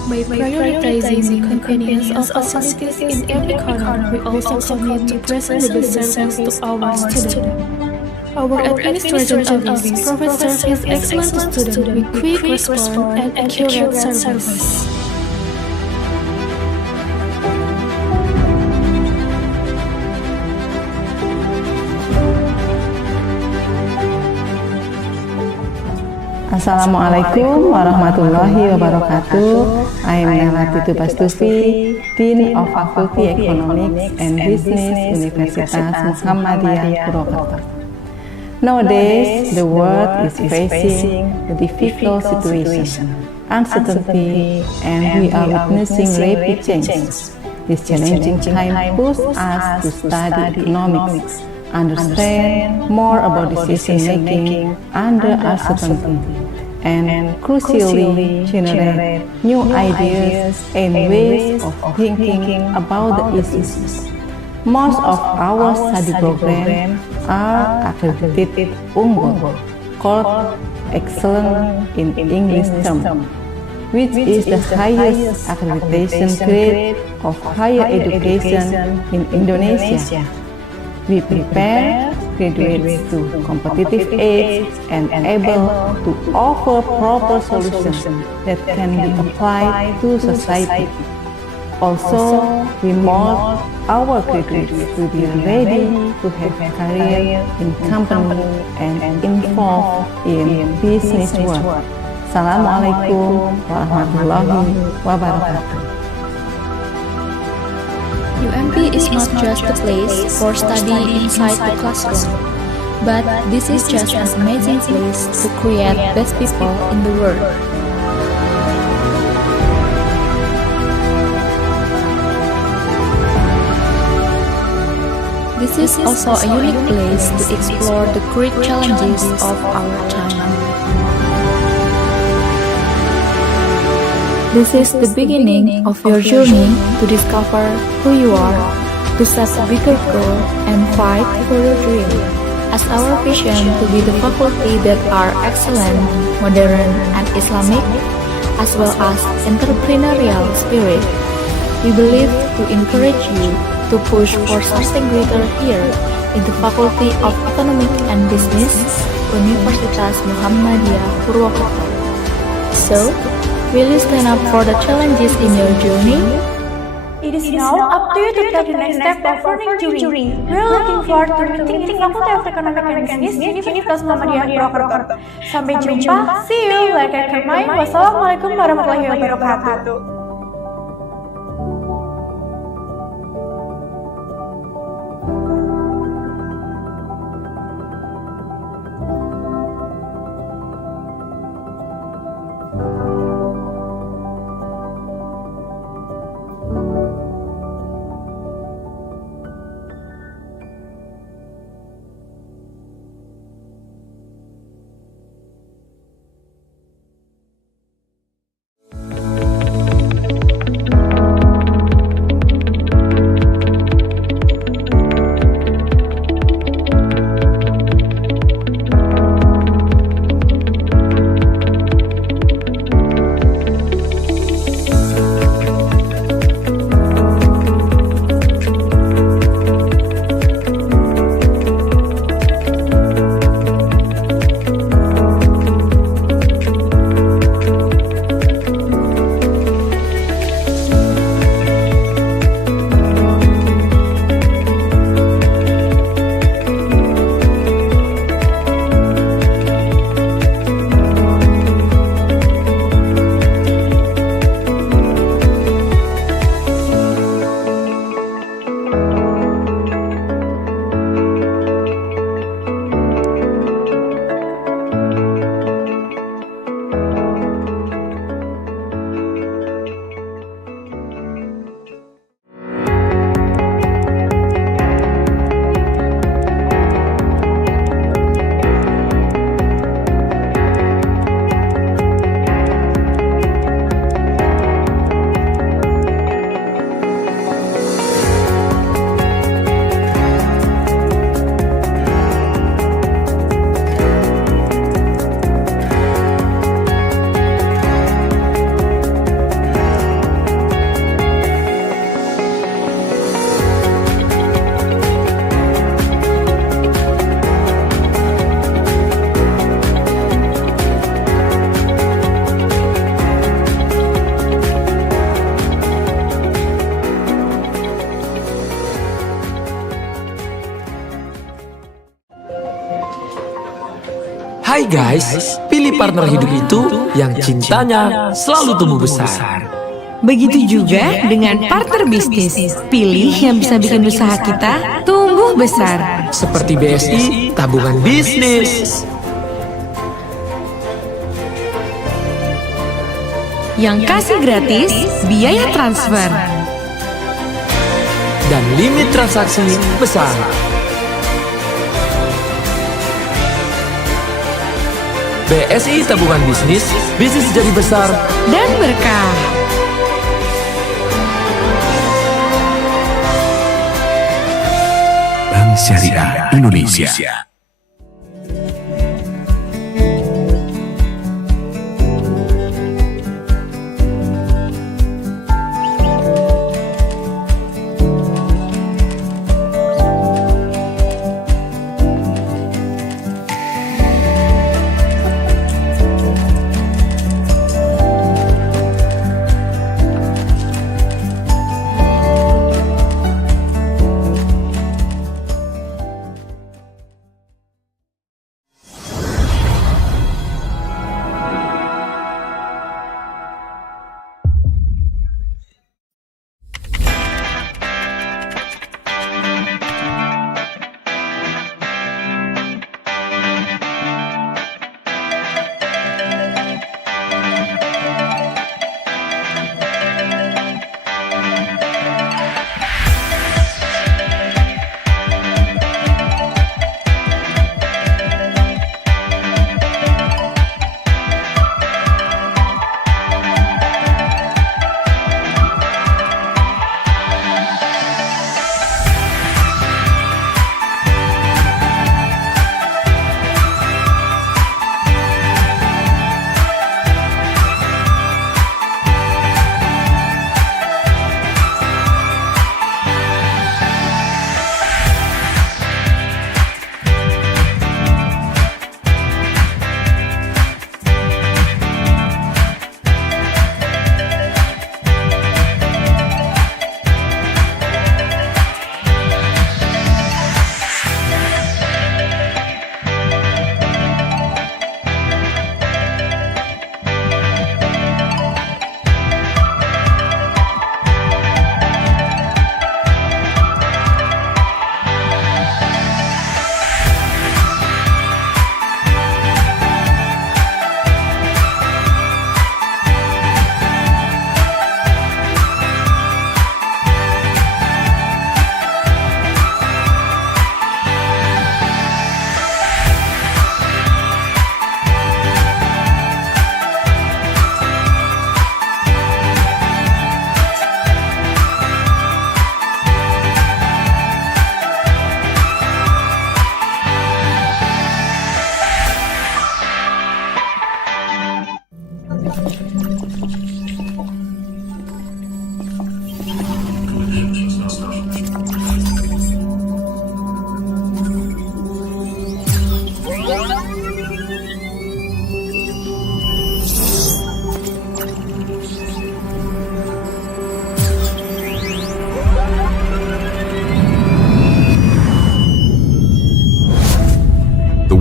By prioritizing the convenience of facilities in every corner, we also commit to present the best service to our students. Our administration office provides service excellent to students with quick response and accurate service. Assalamualaikum warahmatullahi wabarakatuh. I am Nelati Tubastufi, Dean of Faculty Economics and Business, Universitas Muhammadiyah Purwokerto. Nowadays, the world is facing a difficult situation, uncertainty, and we are witnessing rapid changes. This challenging time pushes us to study economics, understand more about decision-making under uncertainty, and crucially generate new ideas and ways of thinking about the issues. Most of our study programs are accredited unggul, called excellent in English term. which is the highest accreditation grade of higher education in Indonesia. We prepare graduates to competitive age and able to offer proper solutions that can be applied to society. Also, we mold our graduates to be ready to have a career in company and involved in business work. Assalamualaikum warahmatullahi wabarakatuh. UMP is not just a place for study inside the classroom, but this is just an amazing place to create best people in the world. This is also a unique place to explore the great challenges of our time. This is the beginning of your journey to discover who you are, to set a bigger goal, and fight for your dream. As our vision to be the faculty that are excellent, modern, and Islamic, as well as entrepreneurial spirit, we believe to encourage you to push for something greater here in the Faculty of Economic and Business, Universitas Muhammadiyah Purwokerto. So, will you stand up for the challenges in your journey? It is now up to you to take the next step of learning journey. We are looking forward to meeting in Faculty of Economic and Business, Universitas Muhammadiyah Purwokerto. Sampai jumpa, see you, like and comment. Wassalamualaikum warahmatullahi wabarakatuh. Hai guys, pilih partner hidup itu yang cintanya selalu tumbuh besar. Begitu juga dengan partner bisnis. Pilih yang bisa bikin usaha kita tumbuh besar. Seperti BSI, tabungan bisnis. Yang kasih gratis biaya transfer. Dan limit transaksi besar. BSI tabungan bisnis, bisnis jadi besar dan berkah. Bank Syariah Indonesia.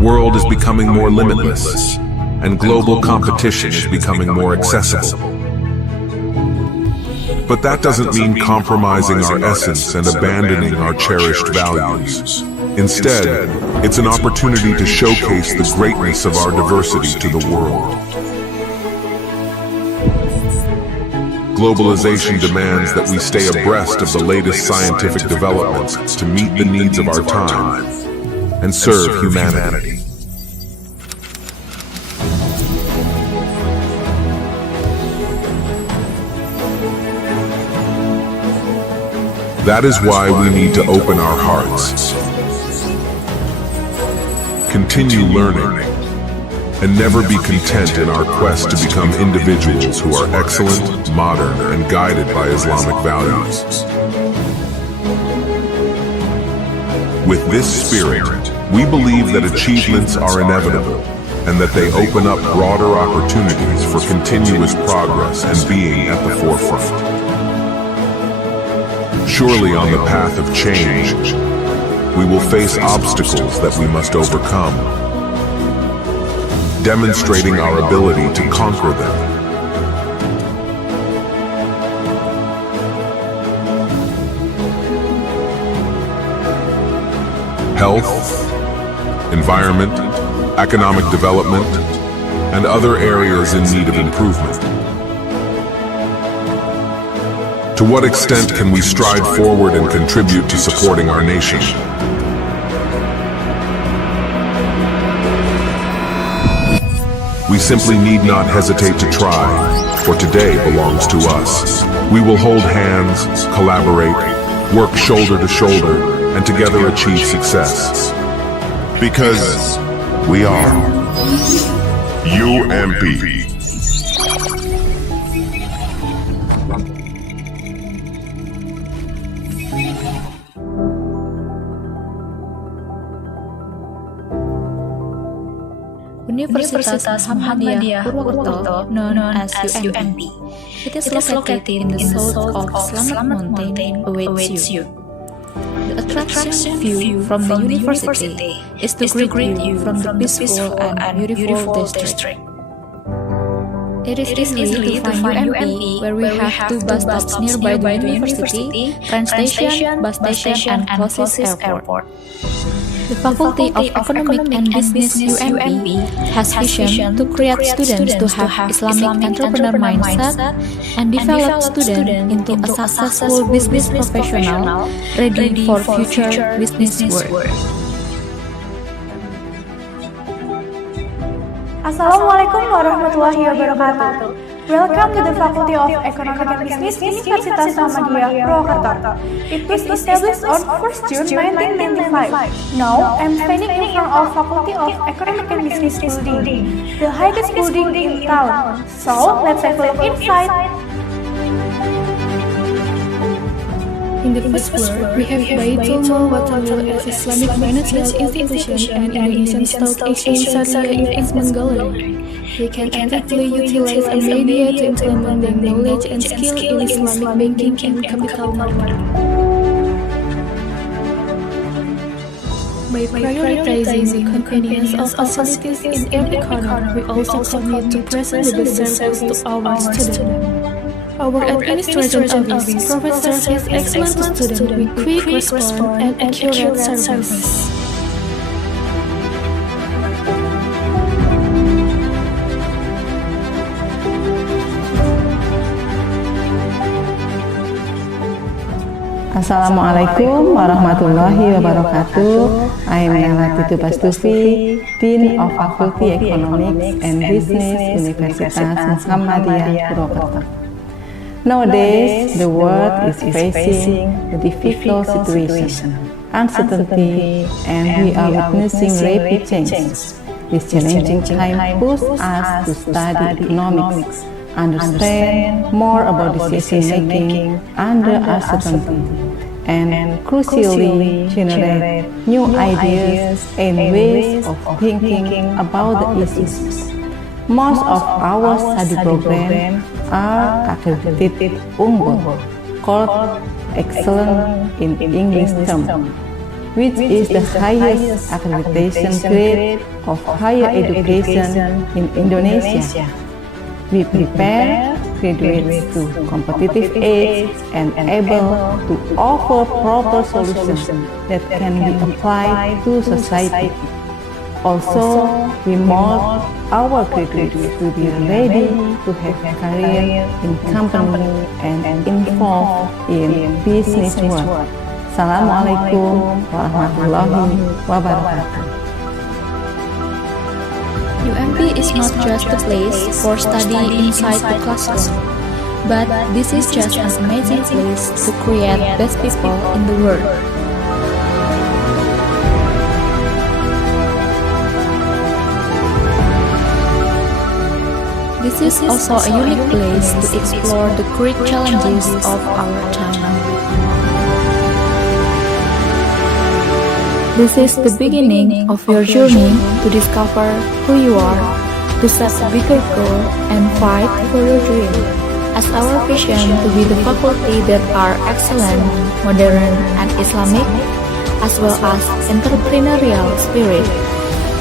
world is becoming more limitless, and global competition is becoming more accessible. But that doesn't mean compromising our essence and abandoning our cherished values. Instead, it's an opportunity to showcase the greatness of our diversity to the world. Globalization demands that we stay abreast of the latest scientific developments to meet the needs of our time and serve humanity. That is why we need to open our hearts, continue learning, and never be content in our quest to become individuals who are excellent, modern, and guided by Islamic values. With this spirit, we believe that achievements are inevitable and that they open up broader opportunities for continuous progress and being at the forefront. Surely on the path of change, we will face obstacles that we must overcome, demonstrating our ability to conquer them. Health, environment, economic development, and other areas in need of improvement. To what extent can we stride forward and contribute to supporting our nation? We simply need not hesitate to try, for today belongs to us. We will hold hands, collaborate, work shoulder to shoulder, and together achieve success. Because we are UMP. Universitas Muhammadiyah Purwokerto, known as UMP. It is located in the south of Slamet Mountain, awaits you. The attraction view from the university is to greet you from the peaceful and beautiful district. It is easy to find UMP, where we have two bus stops nearby the university, train station, bus station, and closest airport. The Faculty of Economic and Business UMP has vision to create students to have Islamic entrepreneur mindset and develop students into a successful business professional ready for future business world. Assalamualaikum warahmatullahi wabarakatuh. Welcome to the Faculty of Economic and Business Universitas Muhammadiyah Purwokerto. It was established on 1st June 1995. Now, I'm standing in front of Faculty of Economic and Business building, the highest building in town. So, let's have a look inside. In the first floor, we have Baitul Mal Watanul as Islamic Financial Institution and Indonesian Stock Exchange Syariah Investment Gallery. We can actively utilize a media to implement the knowledge and skill in Islamic banking and capital market. By prioritizing the convenience of facilities in every corner, we also commit to present the best service to our students. Our administration office provides excellent to students with quick response and accurate service. Assalamualaikum warahmatullahi wabarakatuh. I am Melati Tubastufi, Dean of Faculty Economics and Business Universitas Muhammadiyah Purwokerto. Nowadays, the world is facing a difficult situation, uncertainty, and we are witnessing rapid changes. This challenging time pushes us to study economics, understand more about decision-making under uncertainty, and crucially generate new ideas and ways of thinking about the issues. Most of our study programs are accredited unggul, called excellent in English term. which is the highest accreditation grade of higher education in Indonesia. We prepare graduates to competitive age and able to offer proper solutions that can be applied to society. Also, we mold our graduates to be ready to have a career in company and involved in business world. Assalamualaikum warahmatullahi wabarakatuh. UMP is not just a place for study inside the classroom, but this is just an amazing place to create best people in the world. This is also a unique place to explore the great challenges of our time. This is the beginning of your journey to discover who you are, to set a bigger goal, and fight for your dream. As our vision to be the faculty that are excellent, modern, and Islamic, as well as entrepreneurial spirit,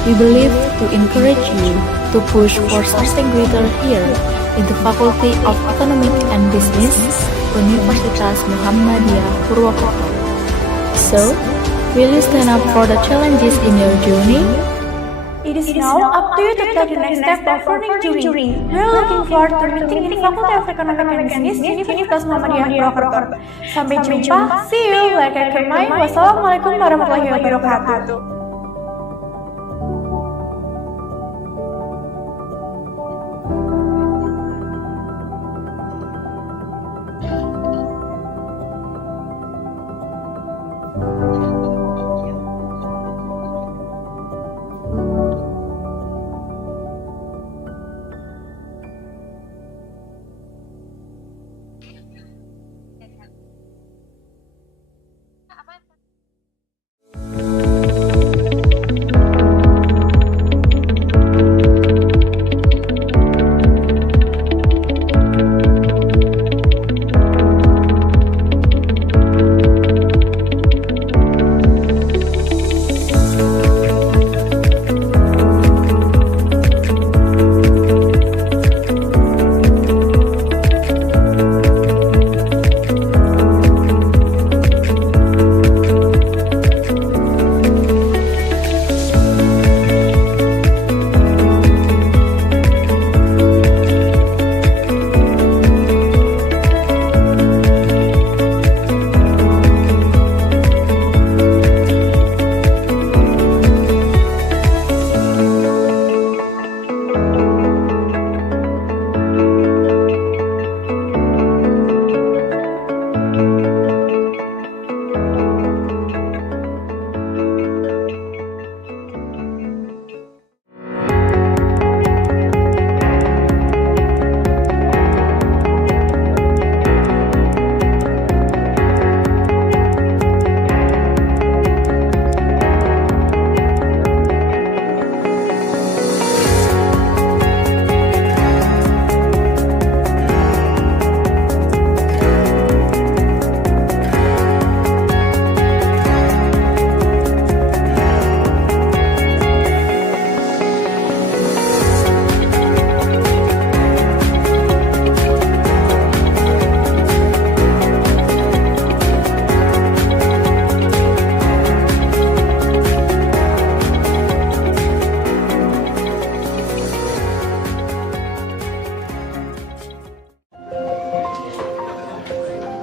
we believe to encourage you to push for something greater here in the Faculty of Economic and Business, Universitas Muhammadiyah Purwokerto. So, will you stand up for the challenges in your journey? It is now up to you to take the next step of learning journey. We are looking forward to meeting in Faculty of Economic and Business, Universitas Muhammadiyah Purwokerto. Sampai jumpa, see you, like and comment. Wassalamualaikum warahmatullahi wabarakatuh.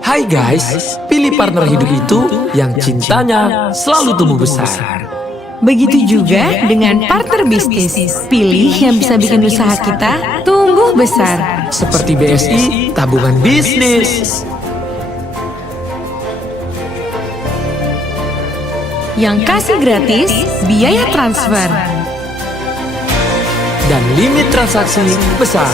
Hai guys, pilih partner hidup itu yang cintanya selalu tumbuh besar. Begitu juga dengan partner bisnis. Pilih yang bisa bikin usaha kita tumbuh besar. Seperti BSI, tabungan bisnis. Yang kasih gratis biaya transfer. Dan limit transaksi besar.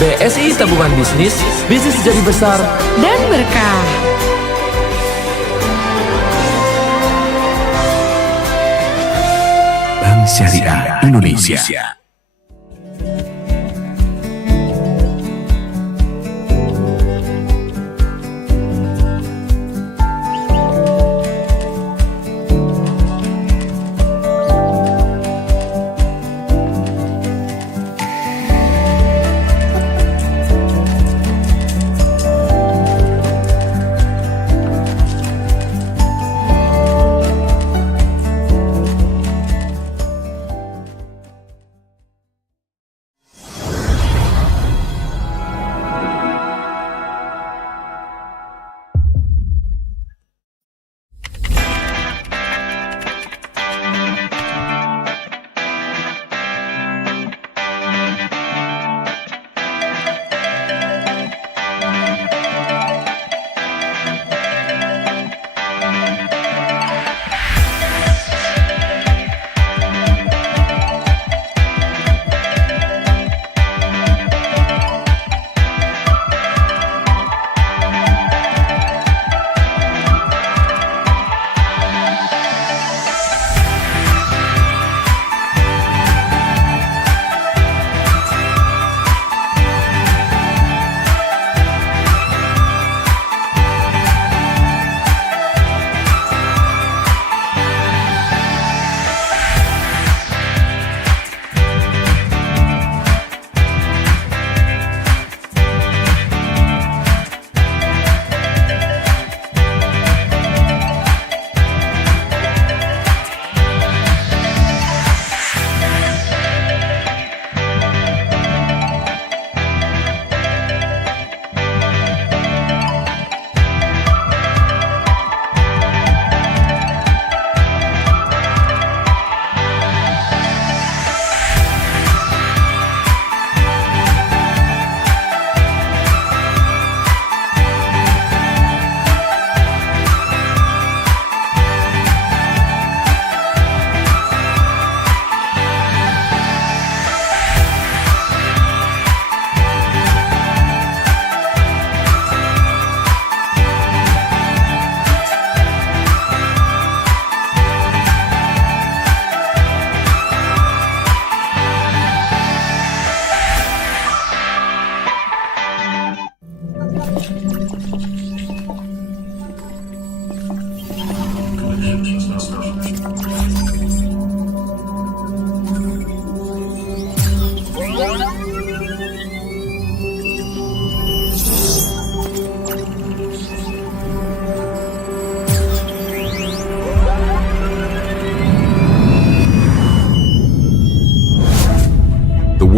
BSI tabungan bisnis, bisnis jadi besar dan berkah. Bank Syariah Indonesia.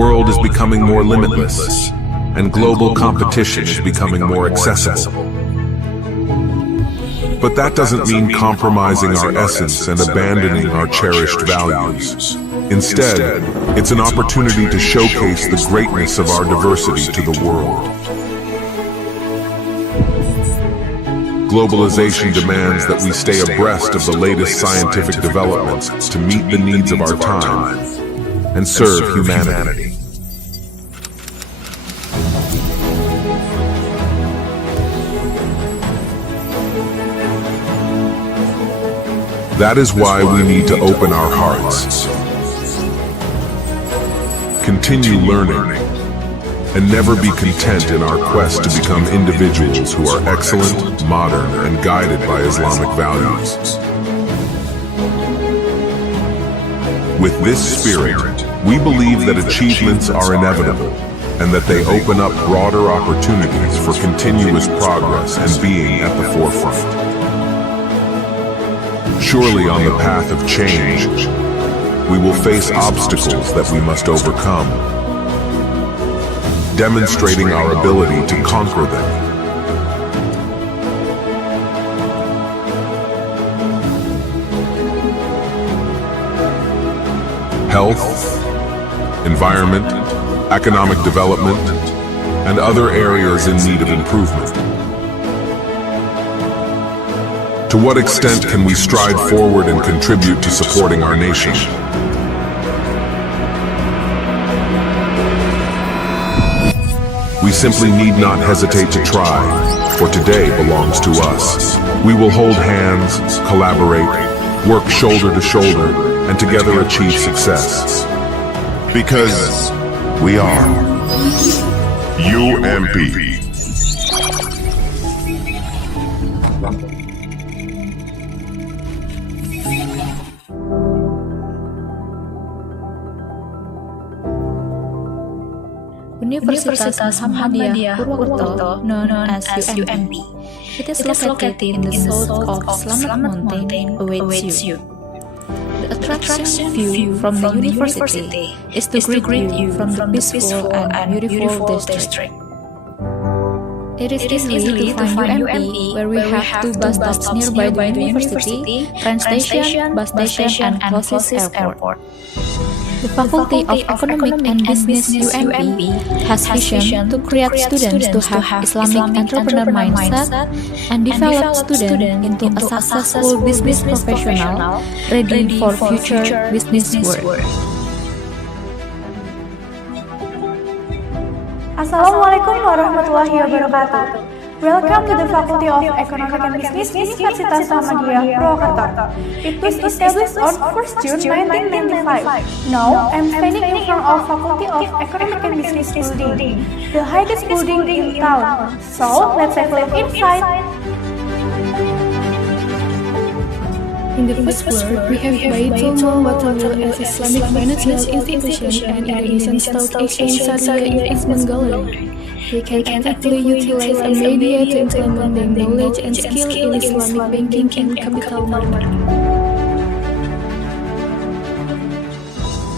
world is becoming more limitless, and global competition is becoming more accessible. But that doesn't mean compromising our essence and abandoning our cherished values. Instead, it's an opportunity to showcase the greatness of our diversity to the world. Globalization demands that we stay abreast of the latest scientific developments to meet the needs of our time and serve humanity. That is why we need to open our hearts, continue learning, and never be content in our quest to become individuals who are excellent, modern, and guided by Islamic values. With this spirit, we believe that achievements are inevitable and that they open up broader opportunities for continuous progress and being at the forefront. Surely on the path of change, we will face obstacles that we must overcome, demonstrating our ability to conquer them. Health, environment, economic development, and other areas in need of improvement. To what extent can we stride forward and contribute to supporting our nation? We simply need not hesitate to try, for today belongs to us. We will hold hands, collaborate, work shoulder to shoulder, and together achieve success. Because we are UMP. Universitas Muhammadiyah Purwokerto, known as UMP. It is located in the south of Slamet Mountain, awaits you. The attraction view from the university is to greet you from the peaceful and beautiful district. It is easy to find UMP, where we have two bus stops nearby the university, train station, bus station, and closest airport. The Faculty of Economic and Business UMP has vision to create students to have Islamic entrepreneur mindset and develop students into a successful business professional ready for future business world. Assalamualaikum warahmatullahi wabarakatuh. Welcome to the Faculty of Economic and Business Universitas Muhammadiyah Purwokerto. It was established on 1st June 1995. Now, I'm standing in front of Faculty of Economic and Business building, the highest building in town. So, let's have a look inside. In the first floor, we have Baitul Mal as Islamic financial institution and Indonesian Stock Exchange Syariah Investment Gallery. We can actively utilize a media to implement the knowledge and skill in Islamic banking and capital market.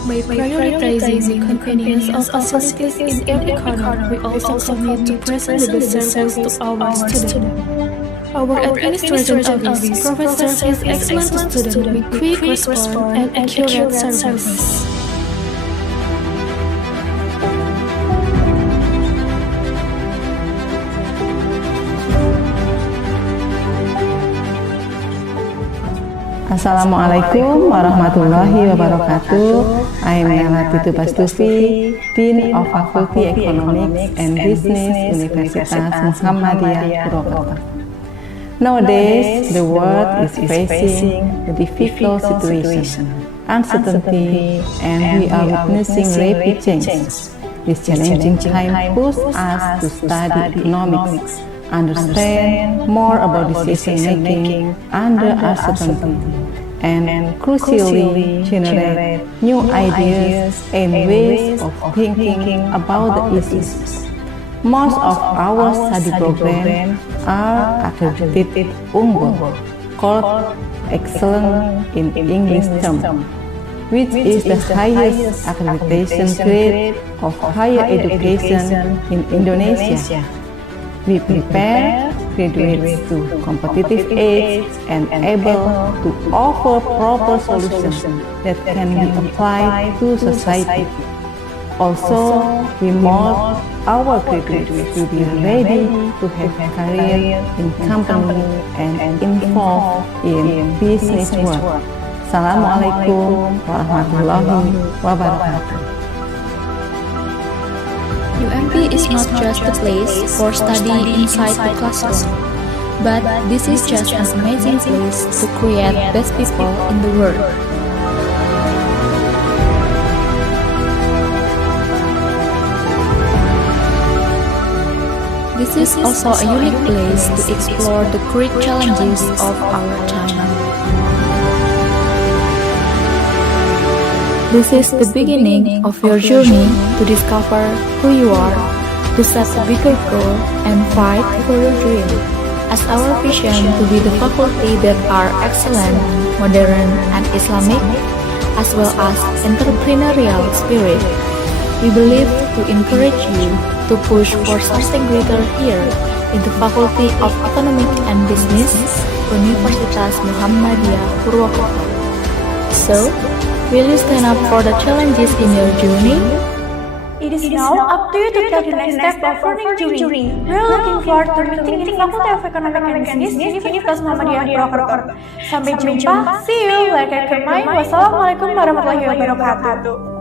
By prioritizing the convenience of facilities in every corner, we also commit to present the best service to our students. Our administration office provides excellent to students with quick response and accurate service. Assalamualaikum warahmatullahi wabarakatuh. I am Melati Tubastufi, Dean of Faculty Economics and Business Universitas Muhammadiyah Purwokerto. Nowadays, the world is facing a difficult situation, uncertainty, and we are witnessing rapid changes. This challenging time pushes us to study economics, understand more about decision-making under uncertainty, and crucially generate new ideas and ways of thinking about the issues. Most of our study programs are accredited unggul, called excellent in English term. which is the highest accreditation grade of higher education in Indonesia. We prepare graduates to competitive age and able to offer proper solutions that can be applied to society. Also, we mold our graduates to be ready to have career in company and involved in business work. Assalamualaikum warahmatullahi wabarakatuh. UMP is not just a place for study inside the classroom, but this is just an amazing place to create best people in the world. This is also a unique place to explore the great challenges of our time. This is the beginning of your journey to discover who you are, to set a bigger goal, and fight for your dream. As our vision to be the faculty that are excellent, modern, and Islamic, as well as entrepreneurial spirit, we believe to encourage you to push for something greater here in the Faculty of Economic and Business, Universitas Muhammadiyah Purwokerto. So, will you stand up for the challenges in your journey? It is now up to you to take the next step of learning journey. We are looking forward to meeting in Faculty of Economic and Business, Universitas Muhammadiyah Purwokerto. Sampai jumpa, see you, like Kermai. Wassalamualaikum warahmatullahi wabarakatuh.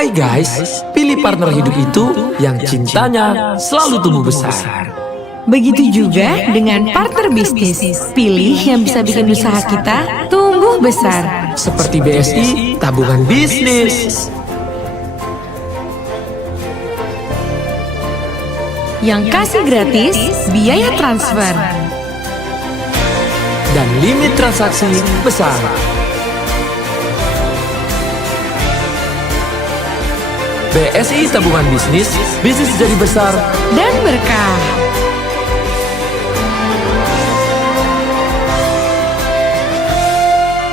Hai guys, pilih partner hidup itu yang cintanya selalu tumbuh besar. Begitu juga dengan partner bisnis. Pilih yang bisa bikin usaha kita tumbuh besar. Seperti BSI, tabungan bisnis. Yang kasih gratis biaya transfer. Dan limit transaksi besar. BSI tabungan bisnis, bisnis jadi besar dan berkah.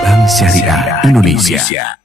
Bank Syariah Indonesia.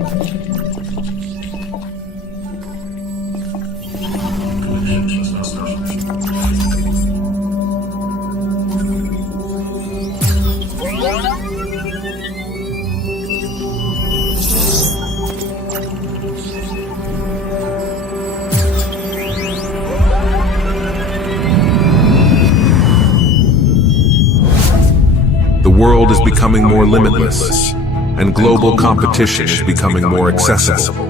The world is becoming more limitless, and global competition is becoming more accessible.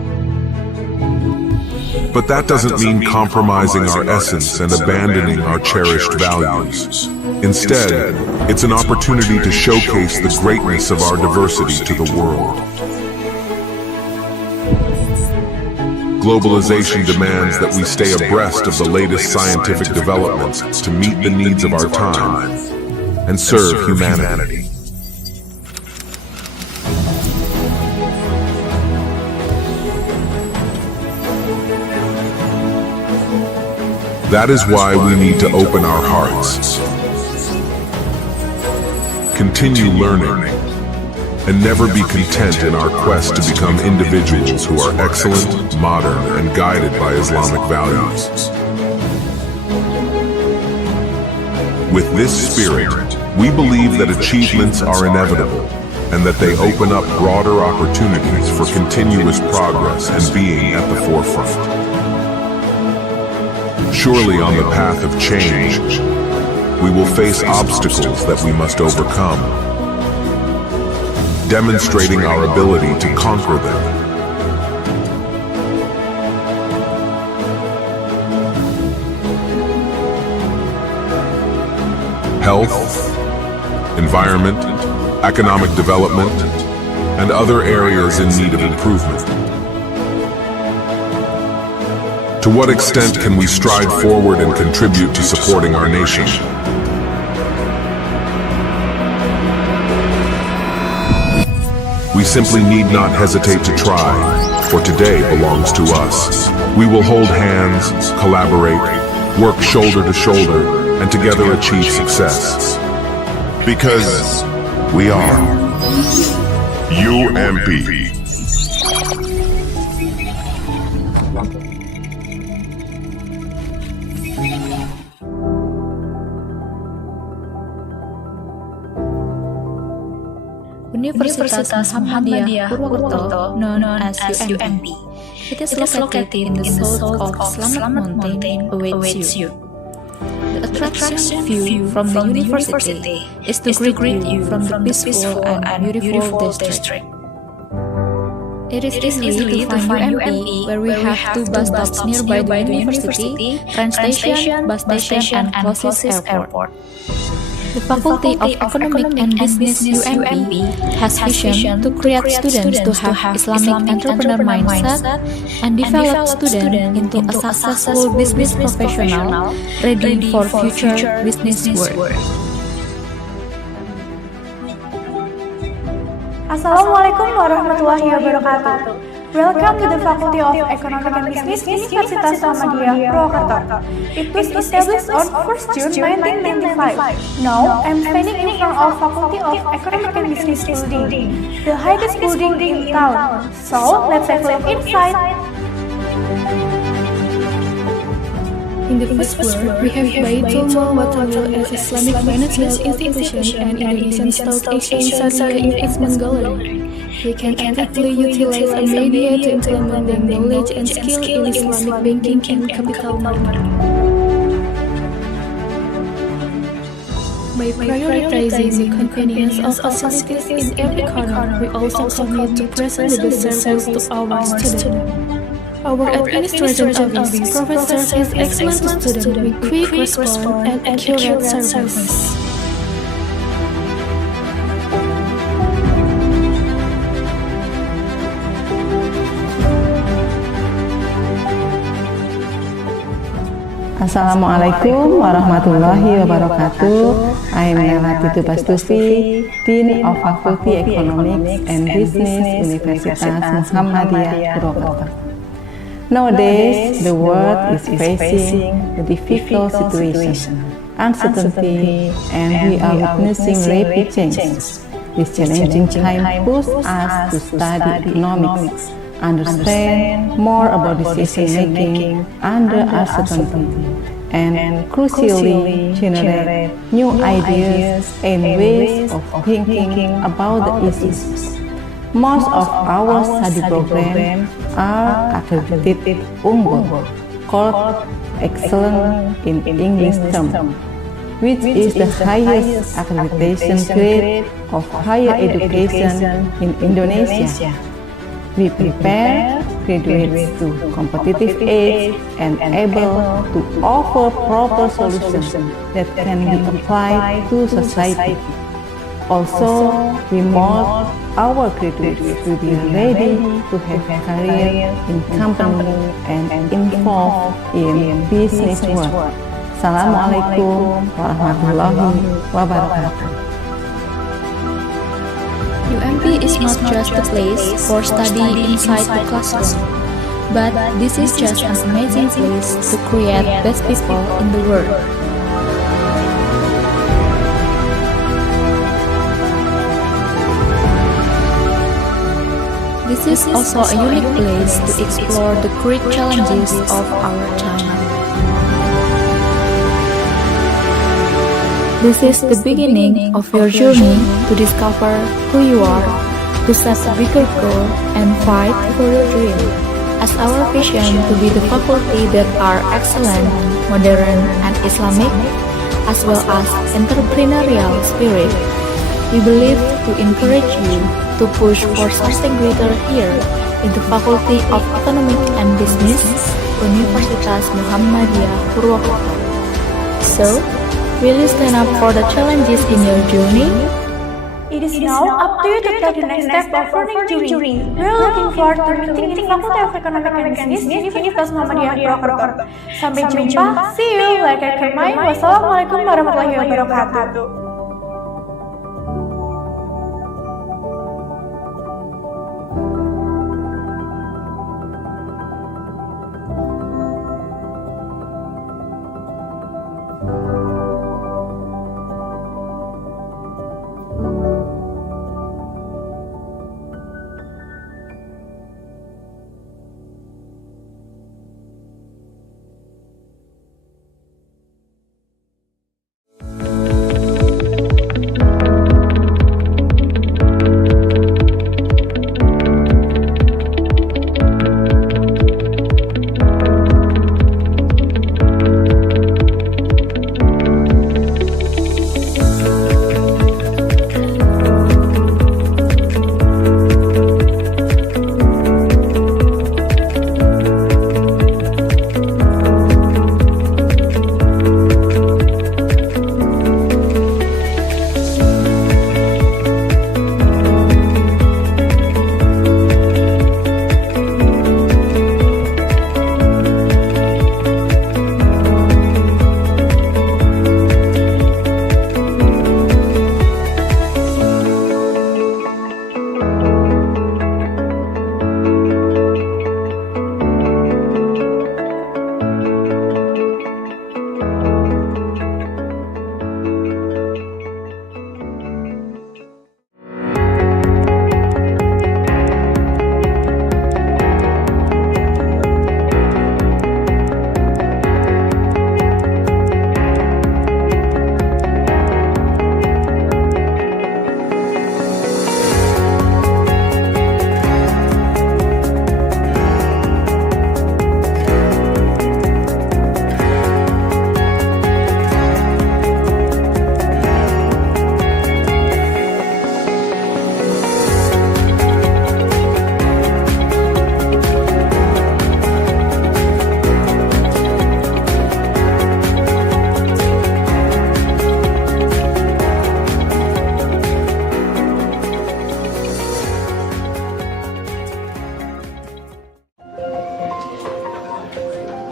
But that doesn't mean compromising our essence and abandoning our cherished values. Instead, it's an opportunity to showcase the greatness of our diversity to the world. Globalization demands that we stay abreast of the latest scientific developments to meet the needs of our time and serve humanity. That is why we need to open our hearts, continue learning, and never be content in our quest to become individuals who are excellent, modern, and guided by Islamic values. With this spirit, we believe that achievements are inevitable and that they open up broader opportunities for continuous progress and being at the forefront. Surely on the path of change, we will face obstacles that we must overcome, demonstrating our ability to conquer them. Health, environment, economic development, and other areas in need of improvement. To what extent can we stride forward and contribute to supporting our nation? We simply need not hesitate to try, for today belongs to us. We will hold hands, collaborate, work shoulder to shoulder, and together achieve success. Because we are UMP. Universitas Muhammadiyah Purwokerto, known as UMP. It is located in the south of Slamet Mountain, awaits you. The attraction view from the university is to greet you from the peaceful and beautiful district. It is easy to find UMP, where we have two bus stops nearby the university, train station, bus station, and closest airport. The Faculty of Economic and Business UMP has vision to create students to have Islamic entrepreneur mindset and develop students into a successful business professional ready for future business world. Assalamualaikum warahmatullahi wabarakatuh. Welcome to the Faculty of Economic and Business Universitas Muhammadiyah Purwokerto. It was established on 1st June 1995. Now, I'm standing in front of Faculty of Economic and Business building, the highest building in town. So, let's have a look inside. In the first floor, we have Baitul Mal Watanwil as Islamic financial institution and Indonesian Stock Exchange Syariah Investment Gallery. We can actively utilize a media to implement the knowledge and skill in Islamic banking and capital market. By prioritizing the convenience of facilities in every corner, we also commit to present the best service to our students. Our administration office provides service excellence to students with quick response and accurate service. Assalamualaikum warahmatullahi wabarakatuh. I am Melati Tubastufi, Dean of Faculty Economics and Business Universitas Muhammadiyah Purwokerto. Nowadays, the world is facing a difficult situation, uncertainty, and we are witnessing rapid changes. This challenging time pushed us to study economics, understand more about decision-making under uncertainty, and crucially generate new ideas and ways of thinking about the issues. Most of our study programs are accredited unggul, called excellent in English term, which is the highest accreditation grade of higher education in Indonesia. We prepare graduates to competitive age and able to offer proper solutions that can be applied to society. Also, we mold our graduates to be ready to have a career in company and involved in business world. Assalamualaikum warahmatullahi wabarakatuh. UMP is not just a place for study inside the classroom, but this is just an amazing place to create best people in the world. This is also a unique place to explore the great challenges of our time. This is the beginning of your journey to discover who you are, to set a bigger goal, and fight for your dream. As our vision to be the faculty that are excellent, modern, and Islamic, as well as entrepreneurial spirit, we believe to encourage you to push for something greater here in the Faculty of Economic and Business, Universitas Muhammadiyah Purwokerto. So, will you stand up for the challenges in your journey? It is now up to you to take the next step of learning journey. We are looking forward to meeting in Faculty of Economic and Business, Universitas Muhammadiyah Purwokerto. Sampai jumpa, see you, like and remind. Wassalamualaikum warahmatullahi wabarakatuh.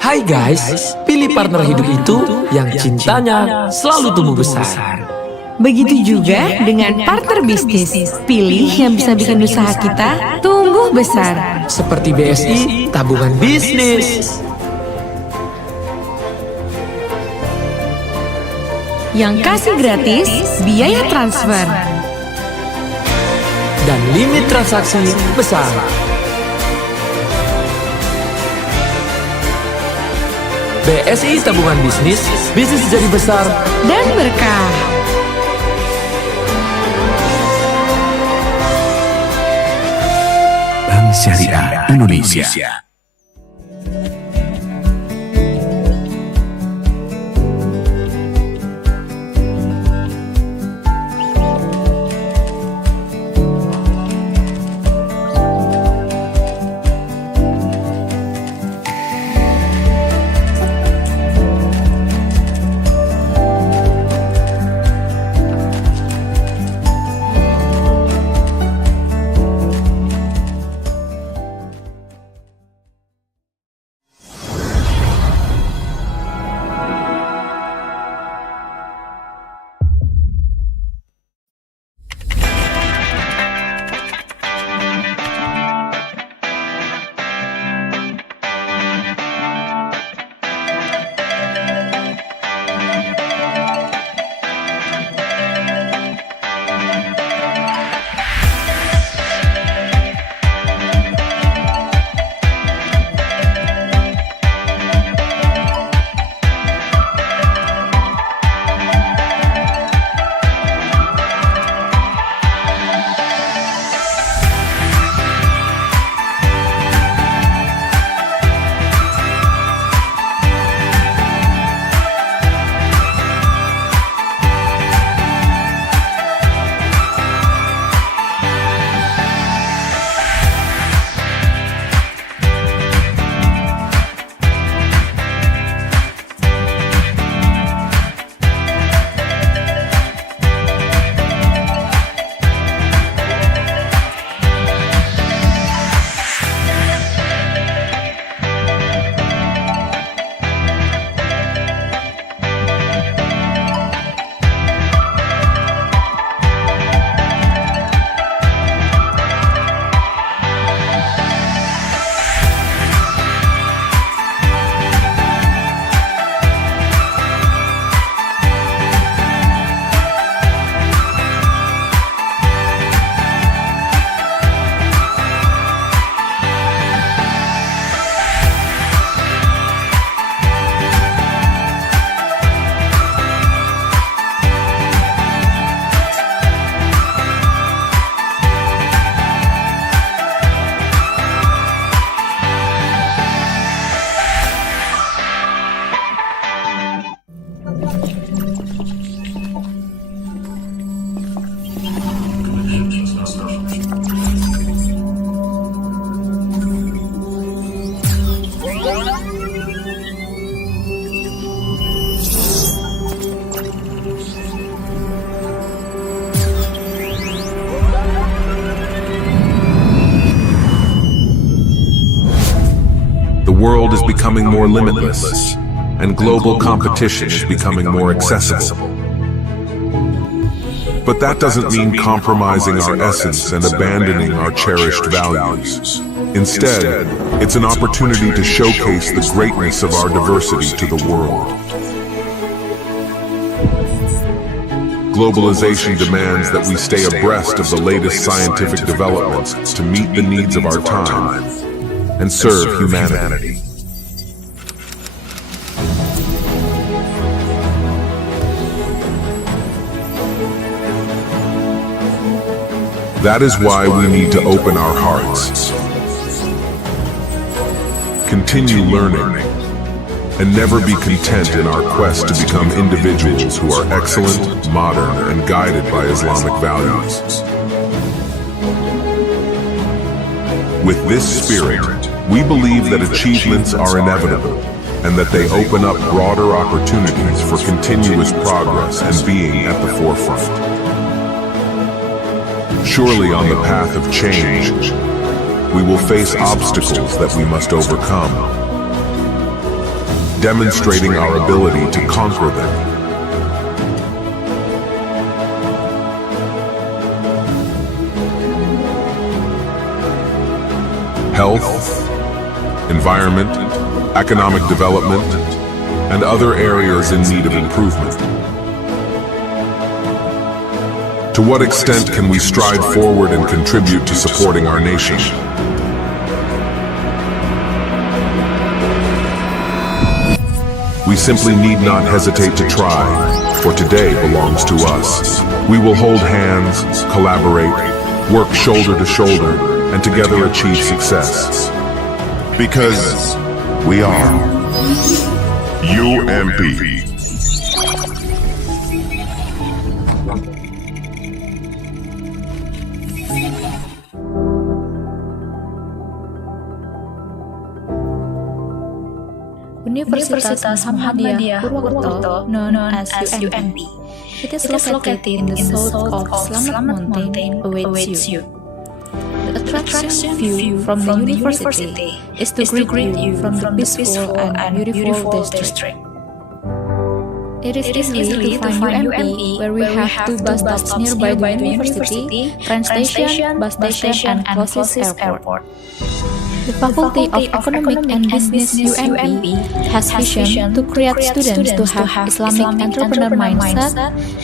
Hai guys, pilih partner hidup itu yang cintanya selalu tumbuh besar. Begitu juga dengan partner bisnis. Pilih yang bisa bikin usaha kita tumbuh besar. Seperti BSI, tabungan bisnis. Yang kasih gratis biaya transfer. dan limit transaksi besar. BSI Tabungan Bisnis, bisnis jadi besar dan berkah. Bank Syariah Indonesia. The world is becoming more limitless, and global competition is becoming more accessible. But that doesn't mean compromising our essence and abandoning our cherished values. Instead, it's an opportunity to showcase the greatness of our diversity to the world. Globalization demands that we stay abreast of the latest scientific developments to meet the needs of our time and serve humanity. That is why we need to open our hearts, continue learning, and never be content in our quest to become individuals who are excellent, modern, and guided by Islamic values. With this spirit, we believe that achievements are inevitable and that they open up broader opportunities for continuous progress and being at the forefront. Surely on the path of change, we will face obstacles that we must overcome, demonstrating our ability to conquer them. Health, environment, economic development, and other areas in need of improvement. To what extent can we stride forward and contribute to supporting our nation? We simply need not hesitate to try, for today belongs to us. We will hold hands, collaborate, work shoulder to shoulder, and together achieve success. Because we are UMP. Universitas Muhammadiyah Purwokerto, known as UMP. It is located in the south of Slamet Mountain, awaits you. The attraction view from the university is to greet you from the peaceful and beautiful district. It is easy to find UMP, where we have two bus stops nearby the university, train station, bus station, and closest airport. The Faculty of Economic and Business UMP has vision to create students to have Islamic entrepreneur mindset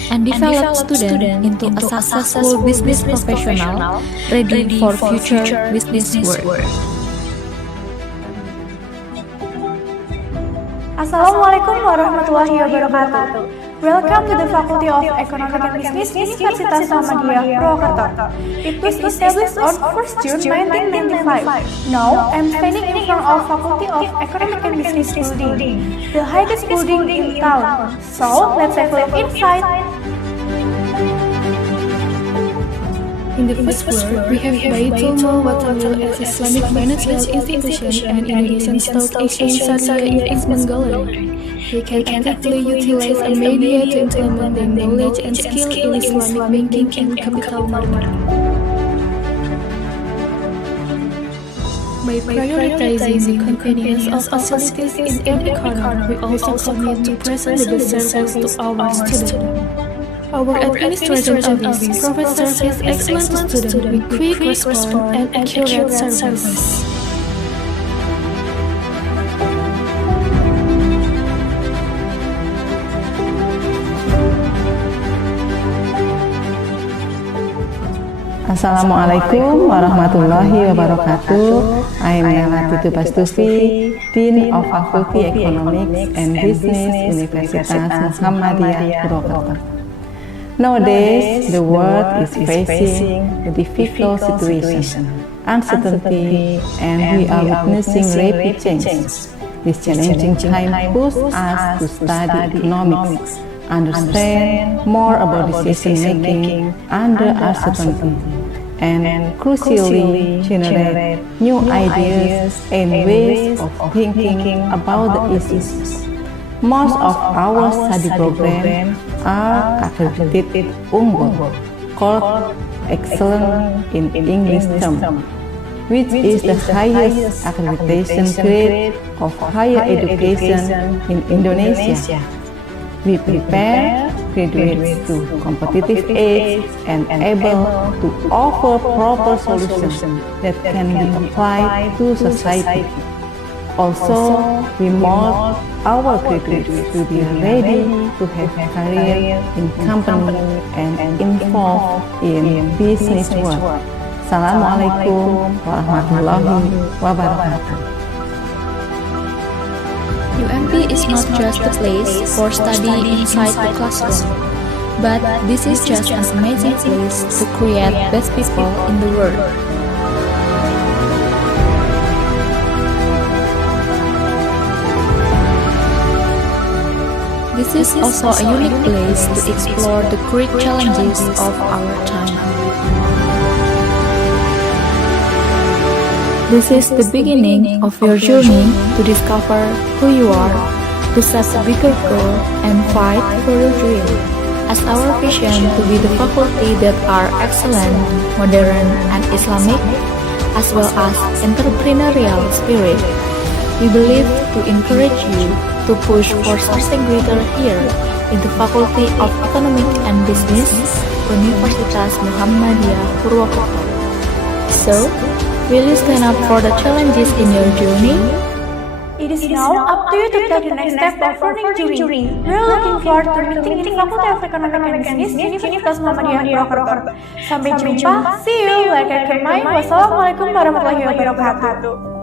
and develop students into a successful business professional ready for future business world. Assalamualaikum warahmatullahi wabarakatuh. Welcome to the Faculty of Economic and Business, Universitas Muhammadiyah Purwokerto. It was established on 1st June 1995. Now, I'm standing in front of Faculty of Economic and Business building, the highest building in town. So, let's have a look inside. In the first floor, we have Baitul Mal Watanul as Islamic Financial Institution and Indonesian Stock Exchange Syariah Investment Gallery. We can actively utilize a media to implement the knowledge and skill in Islamic banking and capital market. By prioritizing the convenience of facilities in every corner, we also commit to present the best service to our students. Our administration office provides service excellent to students with quick response and accurate service. Assalamualaikum warahmatullahi wabarakatuh. I am Melati Tubastufi, Dean of Faculty Economics and Business, Universitas Muhammadiyah Purwokerto. Nowadays, the world is facing a difficult situation, uncertainty, and we are witnessing rapid changes. This challenging time pushes us to study economics, understand more about decision-making under uncertainty, and crucially generate new ideas and ways of thinking about the issues. Most of our study programs are accredited unggul, called excellent in English term, which is the highest accreditation grade of higher education in Indonesia. We prepare graduates to competitive age and able to offer proper solutions that can be applied to society. Also, we mold our graduates to be ready to have a career in company and involved in business world. Assalamualaikum warahmatullahi wabarakatuh. UMP is not just a place for study inside the classroom, but this is just an amazing place to create best people in the world. This is also a unique place to explore the great challenges of our time. This is the beginning of your journey to discover who you are, to set a bigger goal, and fight for your dream. As our vision to be the faculty that are excellent, modern, and Islamic, as well as entrepreneurial spirit, we believe to encourage you to push for something greater here in the Faculty of Economic and Business, Universitas Muhammadiyah Purwokerto. So, will you stand up for the challenges in your journey? It is now up to you to take the next step of learning jury. We are looking forward to meeting in Faculty of Economic and Business, Universitas Muhammadiyah Purwokerto. Sampai jumpa, see you, like and comment. Wassalamualaikum warahmatullahi wabarakatuh.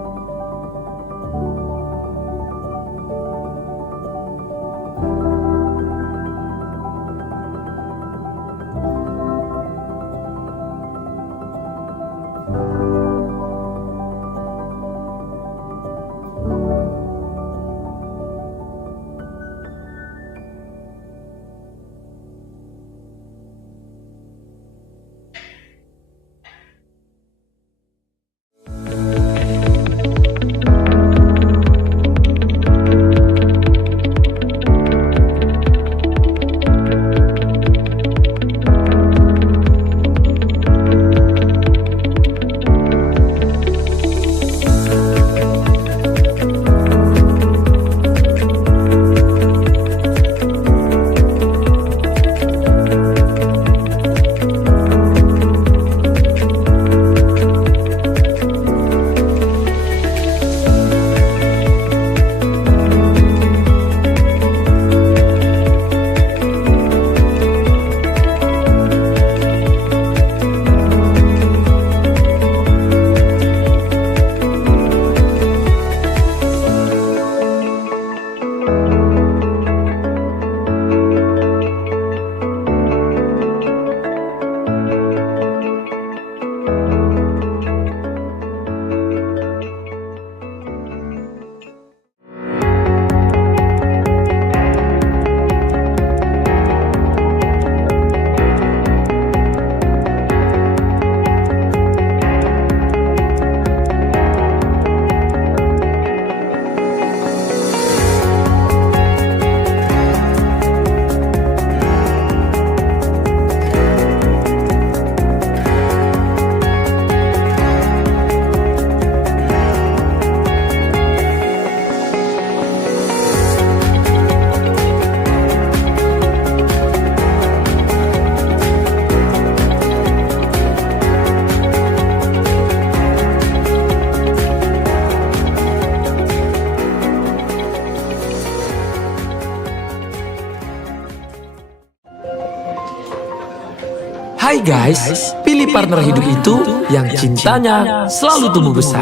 Hai guys, pilih partner hidup itu yang cintanya selalu tumbuh besar.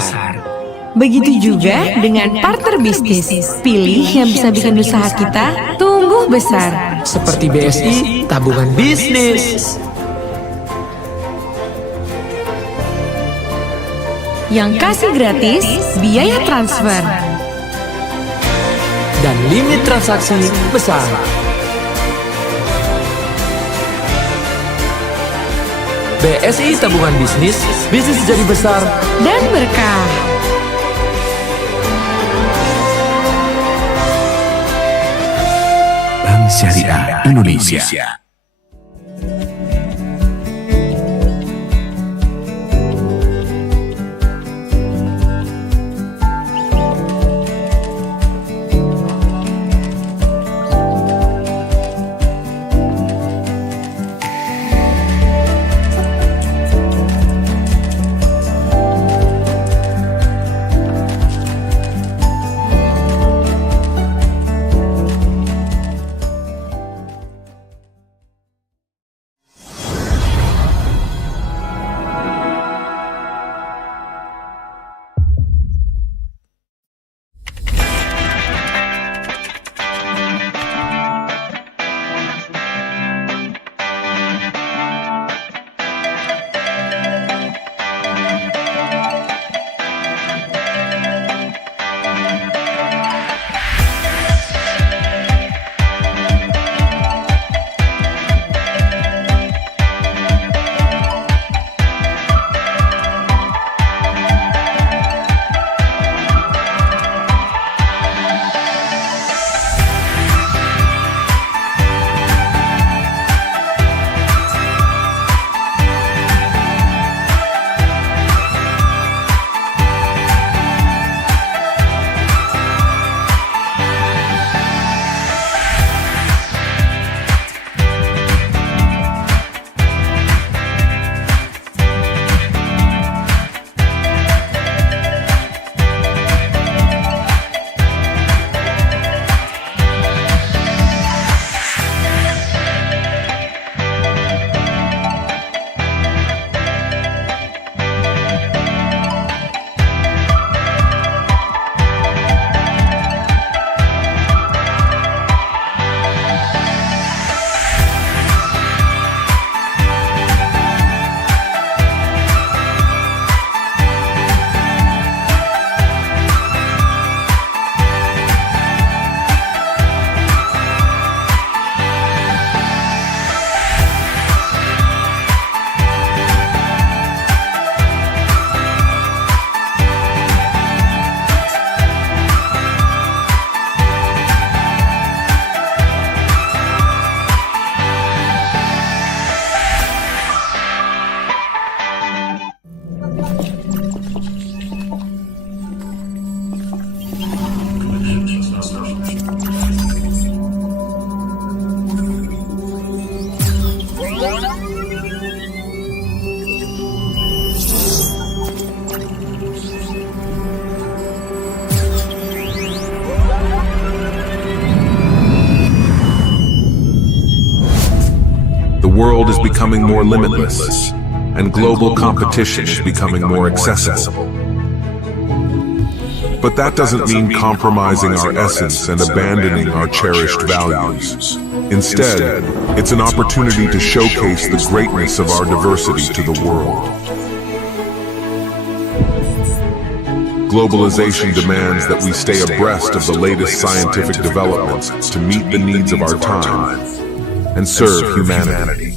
Begitu juga dengan partner bisnis. Pilih yang bisa bikin usaha kita tumbuh besar. Seperti BSI, tabungan bisnis. Yang kasih gratis biaya transfer. Dan limit transaksi besar. BSI tabungan bisnis jadi besar dan berkah. Bank Syariah Indonesia. world is becoming more limitless, and global competition is becoming more accessible. But that doesn't mean compromising our essence and abandoning our cherished values. Instead, it's an opportunity to showcase the greatness of our diversity to the world. Globalization demands that we stay abreast of the latest scientific developments to meet the needs of our time and serve humanity.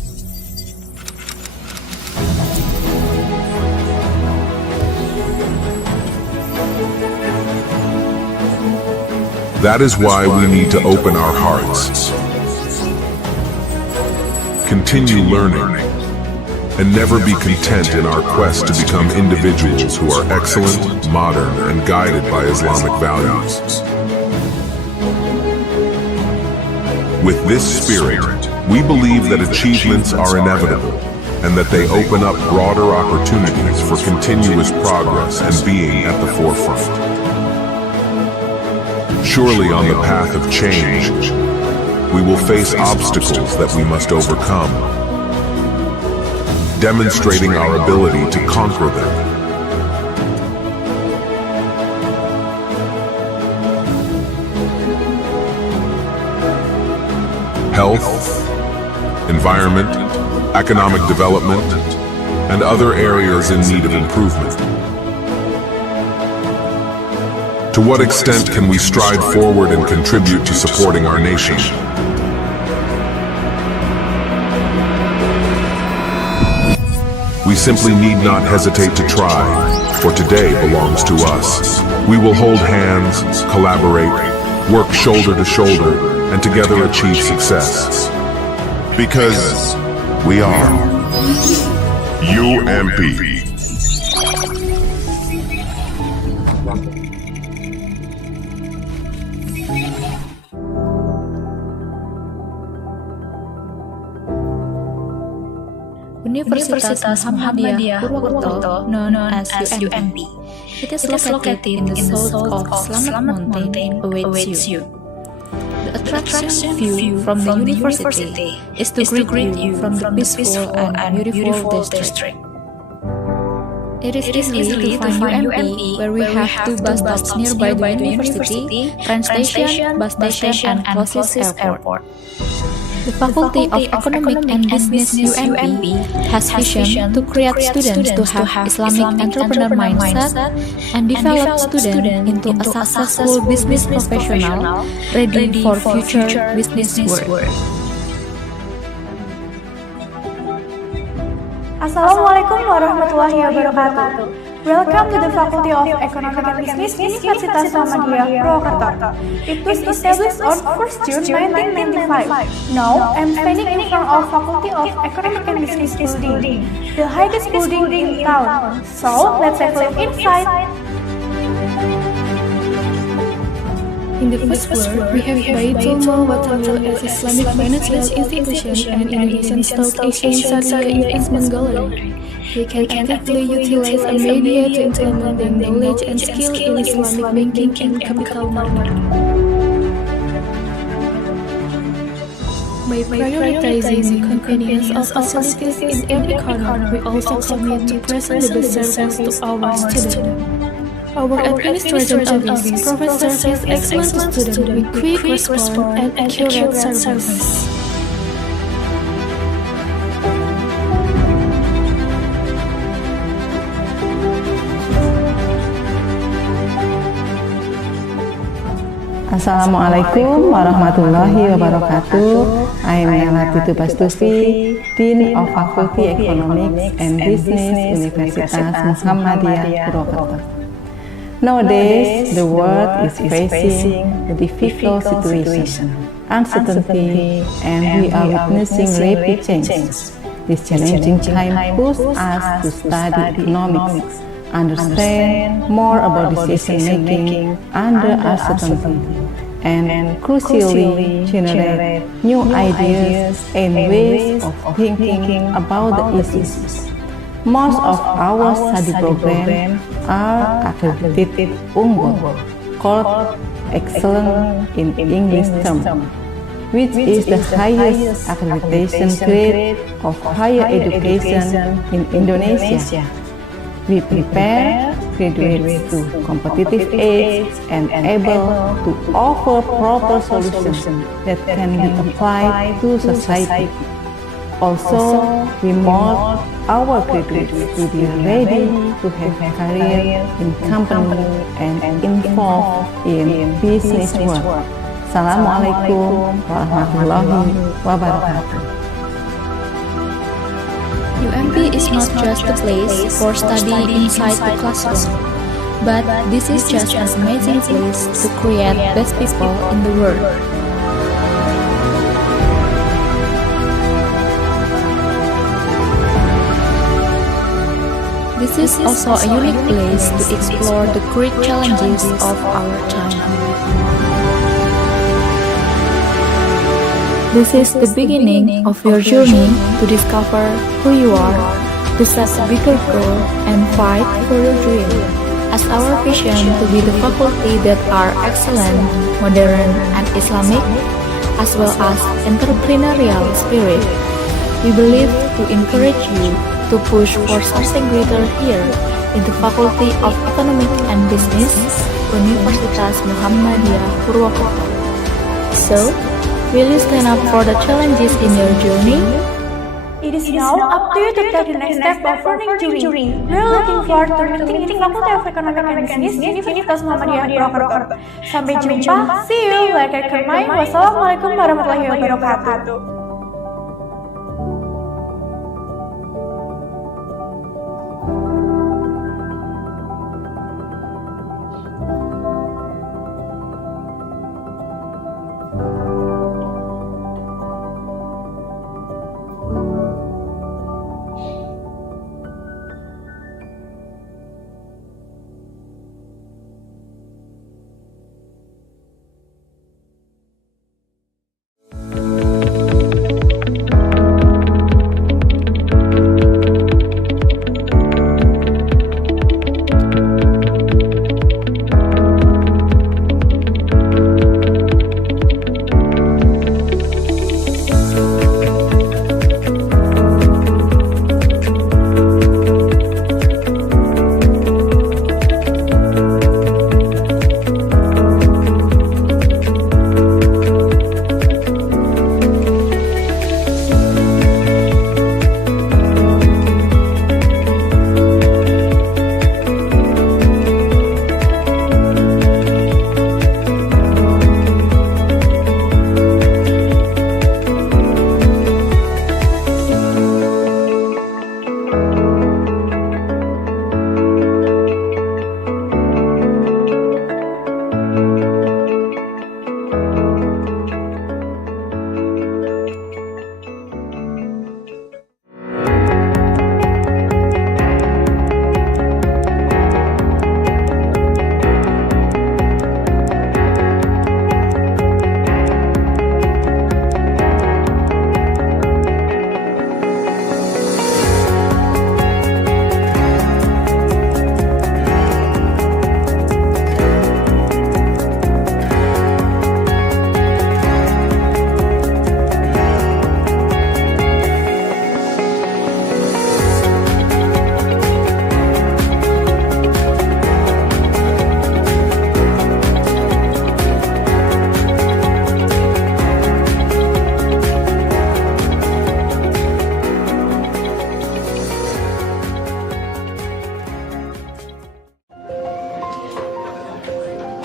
That is why we need to open our hearts, continue learning, and never be content in our quest to become individuals who are excellent, modern, and guided by Islamic values. With this spirit, we believe that achievements are inevitable and that they open up broader opportunities for continuous progress and being at the forefront. Surely on the path of change, we will face obstacles that we must overcome, demonstrating our ability to conquer them. Health, environment, economic development, and other areas in need of improvement. To what extent can we stride forward and contribute to supporting our nation? We simply need not hesitate to try, for today belongs to us. We will hold hands, collaborate, work shoulder to shoulder, and together achieve success. Because we are UMP. Universitas Muhammadiyah Purwokerto, known as UMP. It is located in the south of Slamet Mountain, awaits you. The attraction view from the university is to greet you from the peaceful and beautiful district. It is easy to find UMP, where we have two bus stops nearby the university, train station, bus station, and closest airport. The Faculty of Economic and Business UMP has vision to create students to have Islamic entrepreneur mindset and develop students into a successful business professional ready for future business world. Assalamualaikum warahmatullahi wabarakatuh. Welcome to the Faculty of Economic and Business Universitas Muhammadiyah Purwokerto. It was established on 1st June 1995. Now, I'm standing in front of Faculty of Economic and Business building, the highest building in town. So, let's have a look inside. In the first floor, we have Baitul Mal Watanwil as Islamic Financial Institution and Indonesian Stock Exchange Syariah Investment Gallery. We can actively utilize a media to implement the knowledge and skill in Islamic banking and capital market. By prioritizing the convenience of facilities in every corner, we also commit to present the best service to our students. Our administrative office provides service excellence to students with quick response and accurate service. Assalamualaikum warahmatullahi wabarakatuh. I am Melati Tubastusti, Dean of Faculty Economics and Business Universitas Muhammadiyah Purwokerto. Nowadays, the world is facing a difficult situation, uncertainty, and we are witnessing rapid changes. This challenging time pushes us to study economics, understand more about decision-making under uncertainty, and crucially generate new ideas and ways of thinking about the issues. Most of our study programs are accredited, called excellent in English term. which is the highest accreditation grade of higher education in Indonesia. We prepare graduates to competitive age and able to offer proper solutions that can be applied to society. Also, we mold our graduates to be ready to have a career in company and involved in business work. Assalamualaikum warahmatullahi wabarakatuh. UMP is not just a place for study inside the classroom, but this is just an amazing place to create best people in the world. This is also a unique place to explore the great challenges of our time. This is the beginning of your journey to discover who you are, to set a bigger goal, and fight for your dream. As our vision to be the faculty that are excellent, modern, and Islamic, as well as entrepreneurial spirit, we believe to encourage you to push for something greater here in the Faculty of Economic and Business, Universitas Muhammadiyah Purwokerto. So, will you stand up for the challenges in your journey? It is now up to you to take the next step of learning jury. We are looking forward to meeting in the Faculty of Economic and Business, Universitas Muhammadiyah Purwokerto. Sampai jumpa, see you, like and comment. Wassalamualaikum warahmatullahi wabarakatuh.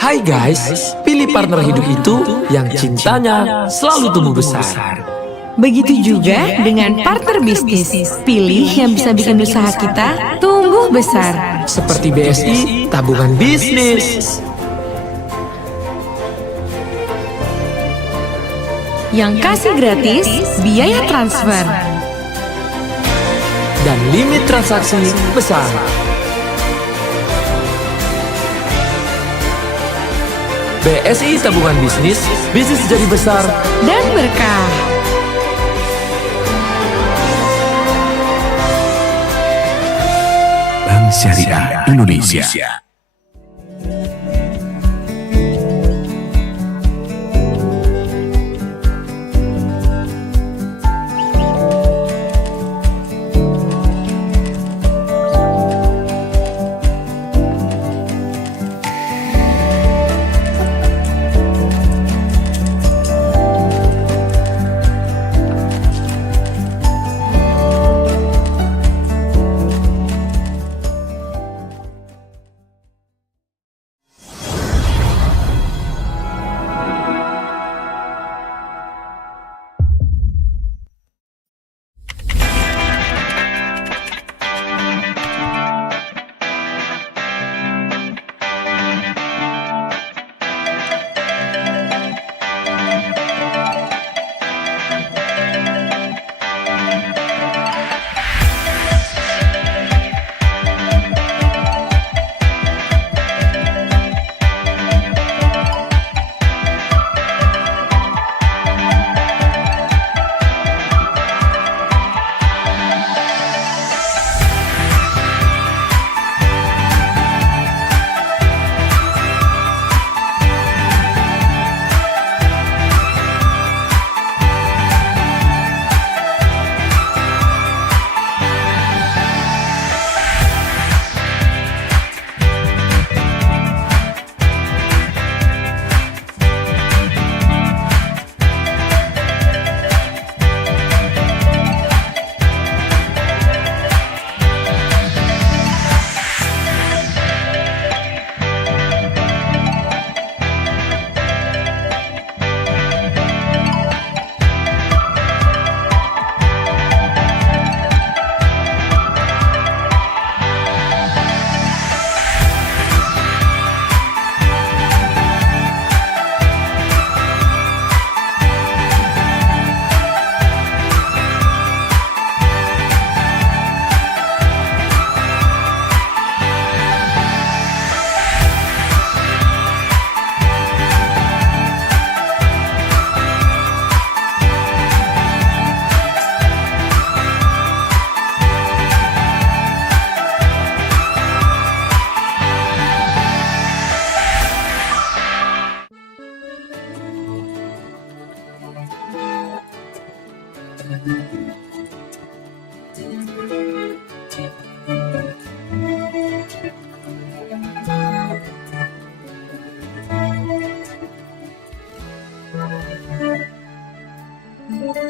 Hai guys, pilih partner hidup itu yang cintanya selalu tumbuh besar. Begitu juga dengan partner bisnis. Pilih yang bisa bikin usaha kita tumbuh besar. Seperti BSI, tabungan bisnis. Yang kasih gratis biaya transfer. Dan limit transaksi besar. BSI tabungan bisnis, bisnis jadi besar dan berkah. Bank Syariah Indonesia.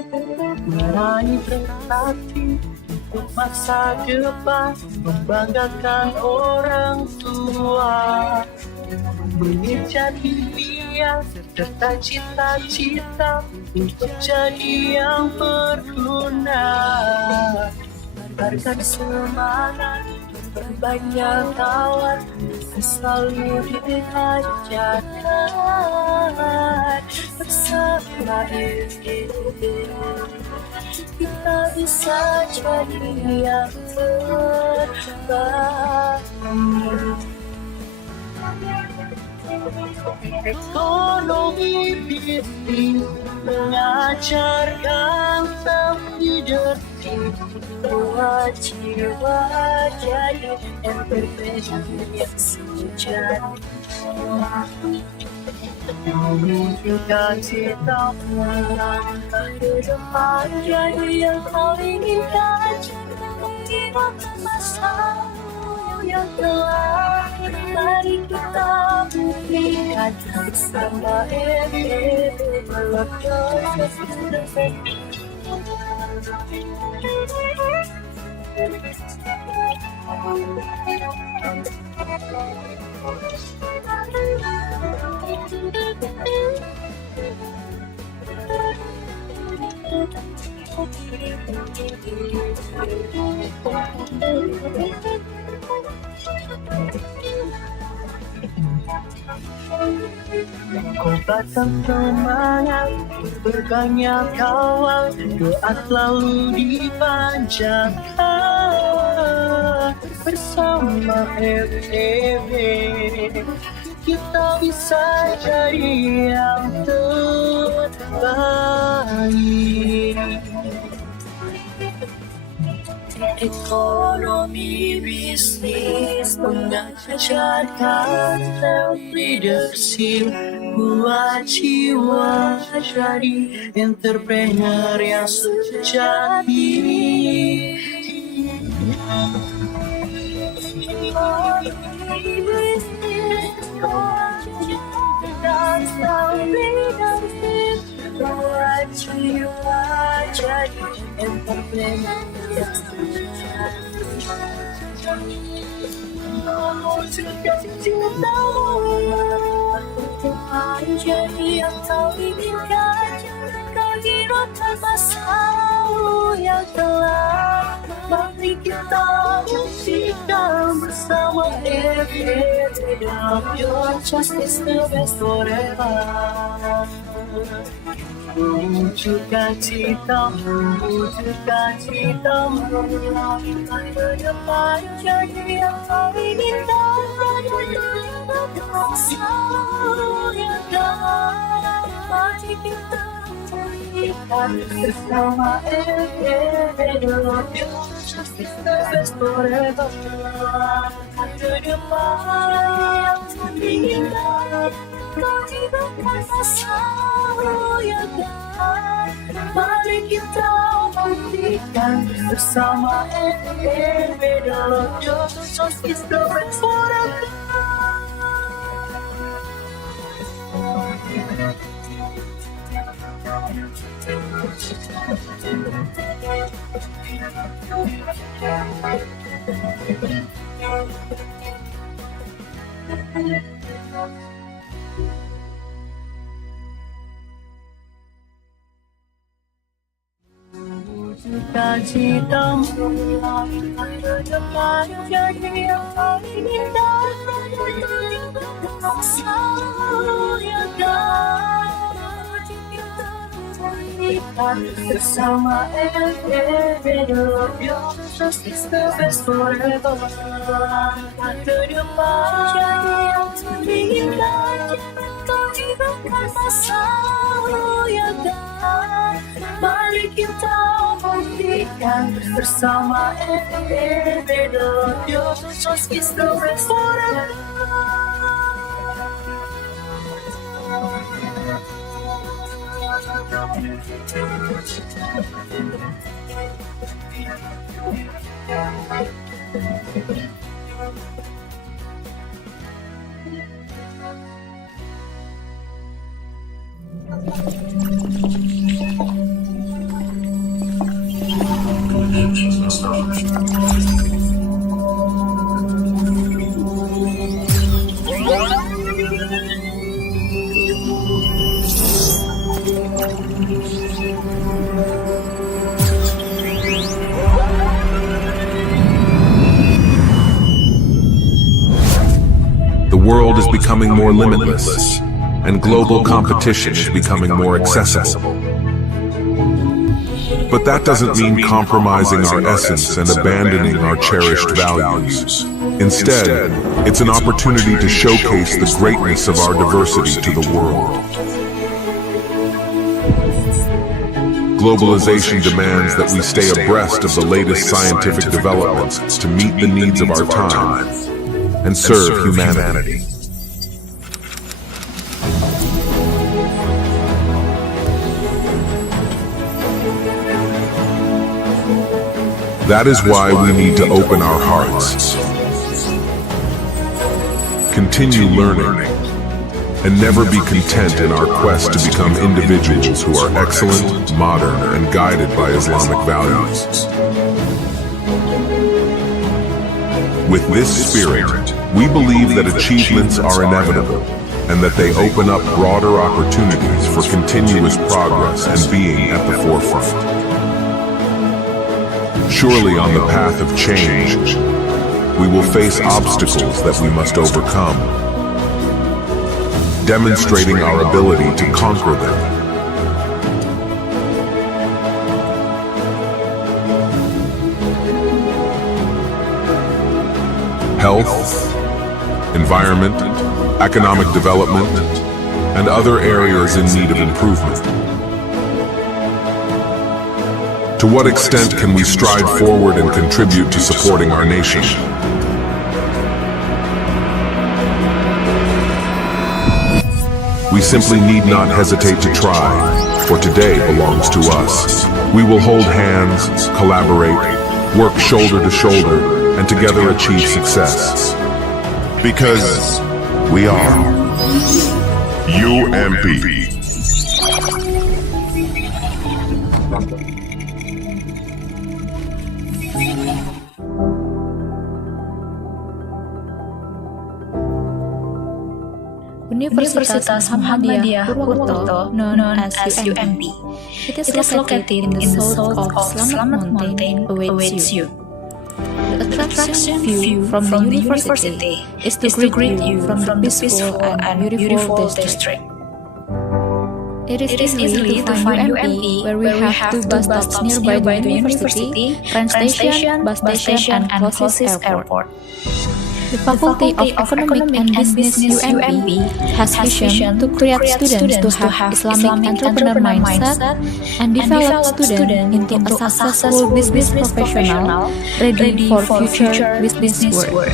Meraih prestasi untuk masa depan, membanggakan orang tua, mengejar impian serta cita-cita untuk jadi yang berguna. Tebarkan semangat, berbanyak kawan, selalu diajarkan bersama ini. Kita bisa jadi yang terbaik. Ekonomi bisnis mengajarkan self leadership, jiwa jadi entrepreneur yang sejati. Mewujudkan cita-cita ke depan, jadi yang kau inginkan, menghidupkan masa yang telah. Mari kita buktikan bersama ini, Kobatkan semangat, berbanyak kawan, doa selalu dipanjatkan. Bersama FEB kita bisa jadi yang terbaik. Ekonomi bisnis mengajarkan self leadership, buat jiwa jadi entrepreneur yang sejati. Dan self leadership, buat jiwa jadi entrepreneur yang sejati. Mewujudkan cita-citamu, jadi yang kau inginkan, kau hiraukan masamu yang telah. Mari kita buktikan bersama FEB, your choice is the best forever. Mewujudkan citamu, wujudkan citamu, ke depan jadi yang kau inginkan, bersama yang dalam. Mari kita buktikan bersama FEB, your choice is the best forever. Ke depan yang kau inginkan, kau hidupkan masamu yang dalam. Mari kita buktikan bersama FEB, your choice is the best forever. Wujudkan citamu, ke depan jadi yang kau inginkan, bersama yang dalam. Bersama FEB, your choice is the best forever. Ke depan jadi yang kau inginkan, kau hidupkan masamu yang dalam. Mari kita buktikan bersama FEB, your choice is the best forever. The world is becoming more limitless, and global competition is becoming more accessible. But that doesn't mean compromising our essence and abandoning our cherished values. Instead, it's an opportunity to showcase the greatness of our diversity to the world. Globalization demands that we stay abreast of the latest scientific developments to meet the needs of our time and serve humanity. That is why we need to open our hearts, continue learning, and never be content in our quest to become individuals who are excellent, modern, and guided by Islamic values. With this spirit, we believe that achievements are inevitable and that they open up broader opportunities for continuous progress and being at the forefront. Surely on the path of change, we will face obstacles that we must overcome, demonstrating our ability to conquer them. Health, environment, economic development, and other areas in need of improvement. To what extent can we stride forward and contribute to supporting our nation? We simply need not hesitate to try, for today belongs to us. We will hold hands, collaborate, work shoulder to shoulder, and together achieve success. Because we are UMP. Universitas Muhammadiyah Purwokerto, known as UMP. It is located in the south of Slamet Mountain, awaits you. The attraction view from the university is to greet you from the peaceful and beautiful district. It is easy to find UMP, where we have two bus stops nearby the university, train station, bus station, and closest airport. The Faculty of Economic and Business UMP has vision to create students to have Islamic entrepreneur mindset and develop students into a successful business professional ready for future business world.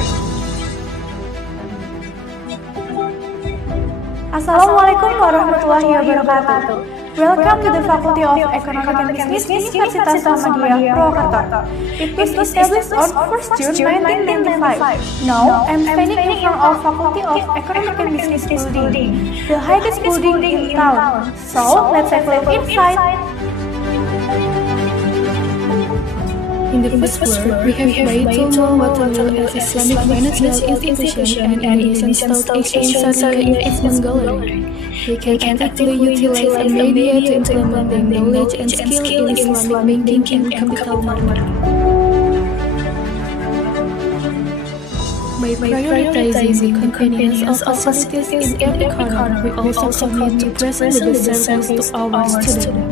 Assalamualaikum warahmatullahi wabarakatuh. Welcome to the Faculty of Economic and Business, Universitas Muhammadiyah Purwokerto. It was established on 1st June 1995. Now, I'm standing in front of Faculty of Economic and Business building, the highest building in town. So, let's have a look inside. In the first floor, we have Baitul Watanul as Islamic financial institution and Indonesian Stock Exchange Syariah Investment Gallery. We can actively utilize a media to implement the knowledge and skill in Islamic banking and capital market. By prioritizing the convenience of facilities in every corner, we also commit to present the best service to our students.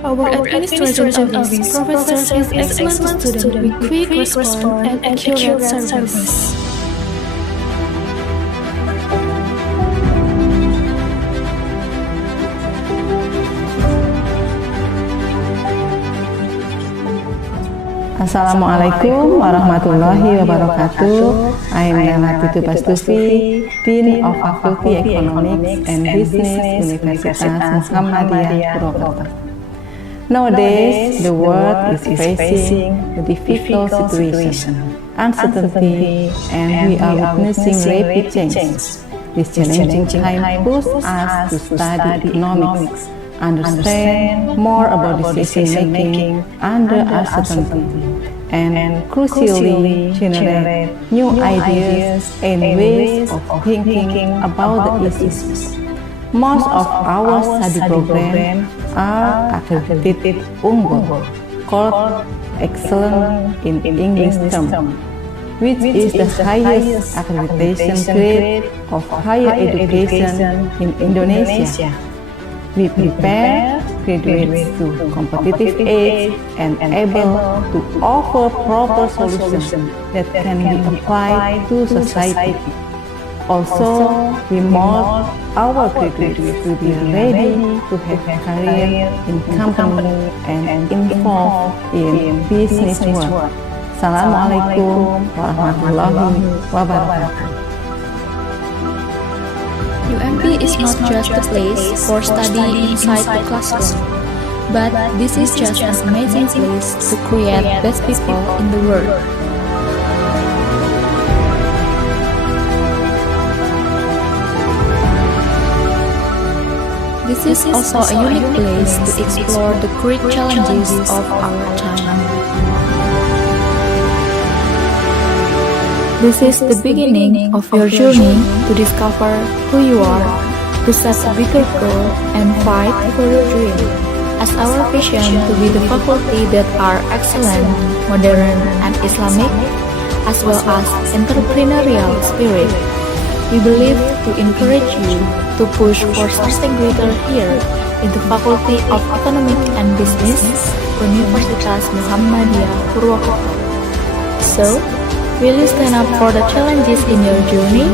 Our administration office provides excellent to students with quick response and accurate service. Assalamualaikum warahmatullahi wabarakatuh. I am Nalatitu Pastufi, Dean of Faculty Economics and Business, Universitas Muhammadiyah Purwokerto. Nowadays, the world is facing a difficult situation, uncertainty, and we are witnessing rapid changes. This challenging time pushes us to study economics, understand more about decision making under uncertainty, and crucially generate new ideas and ways of thinking about the issues. Most of our study programs are accredited Unggul, called Excellent in English term, which is the highest accreditation grade of higher education in Indonesia. We prepare graduates to competitive age and able to offer proper solutions that can be applied to society. Also, we mold our graduates to be ready to have a career in company and involved in business world. Assalamualaikum warahmatullahi wabarakatuh. UMP is not just a place for study inside the classroom, but this is just an amazing place to create best people in the world. This is also a unique place to explore the great challenges of our time. This is the beginning of your journey to discover who you are, to set a bigger goal, and fight for your dream. As our vision to be the faculty that are excellent, modern, and Islamic, as well as entrepreneurial spirit, we believe to encourage you to push for something greater here in the Faculty of Economic and Business, Universitas Muhammadiyah Purwokerto. So, will you stand up for the challenges in your journey?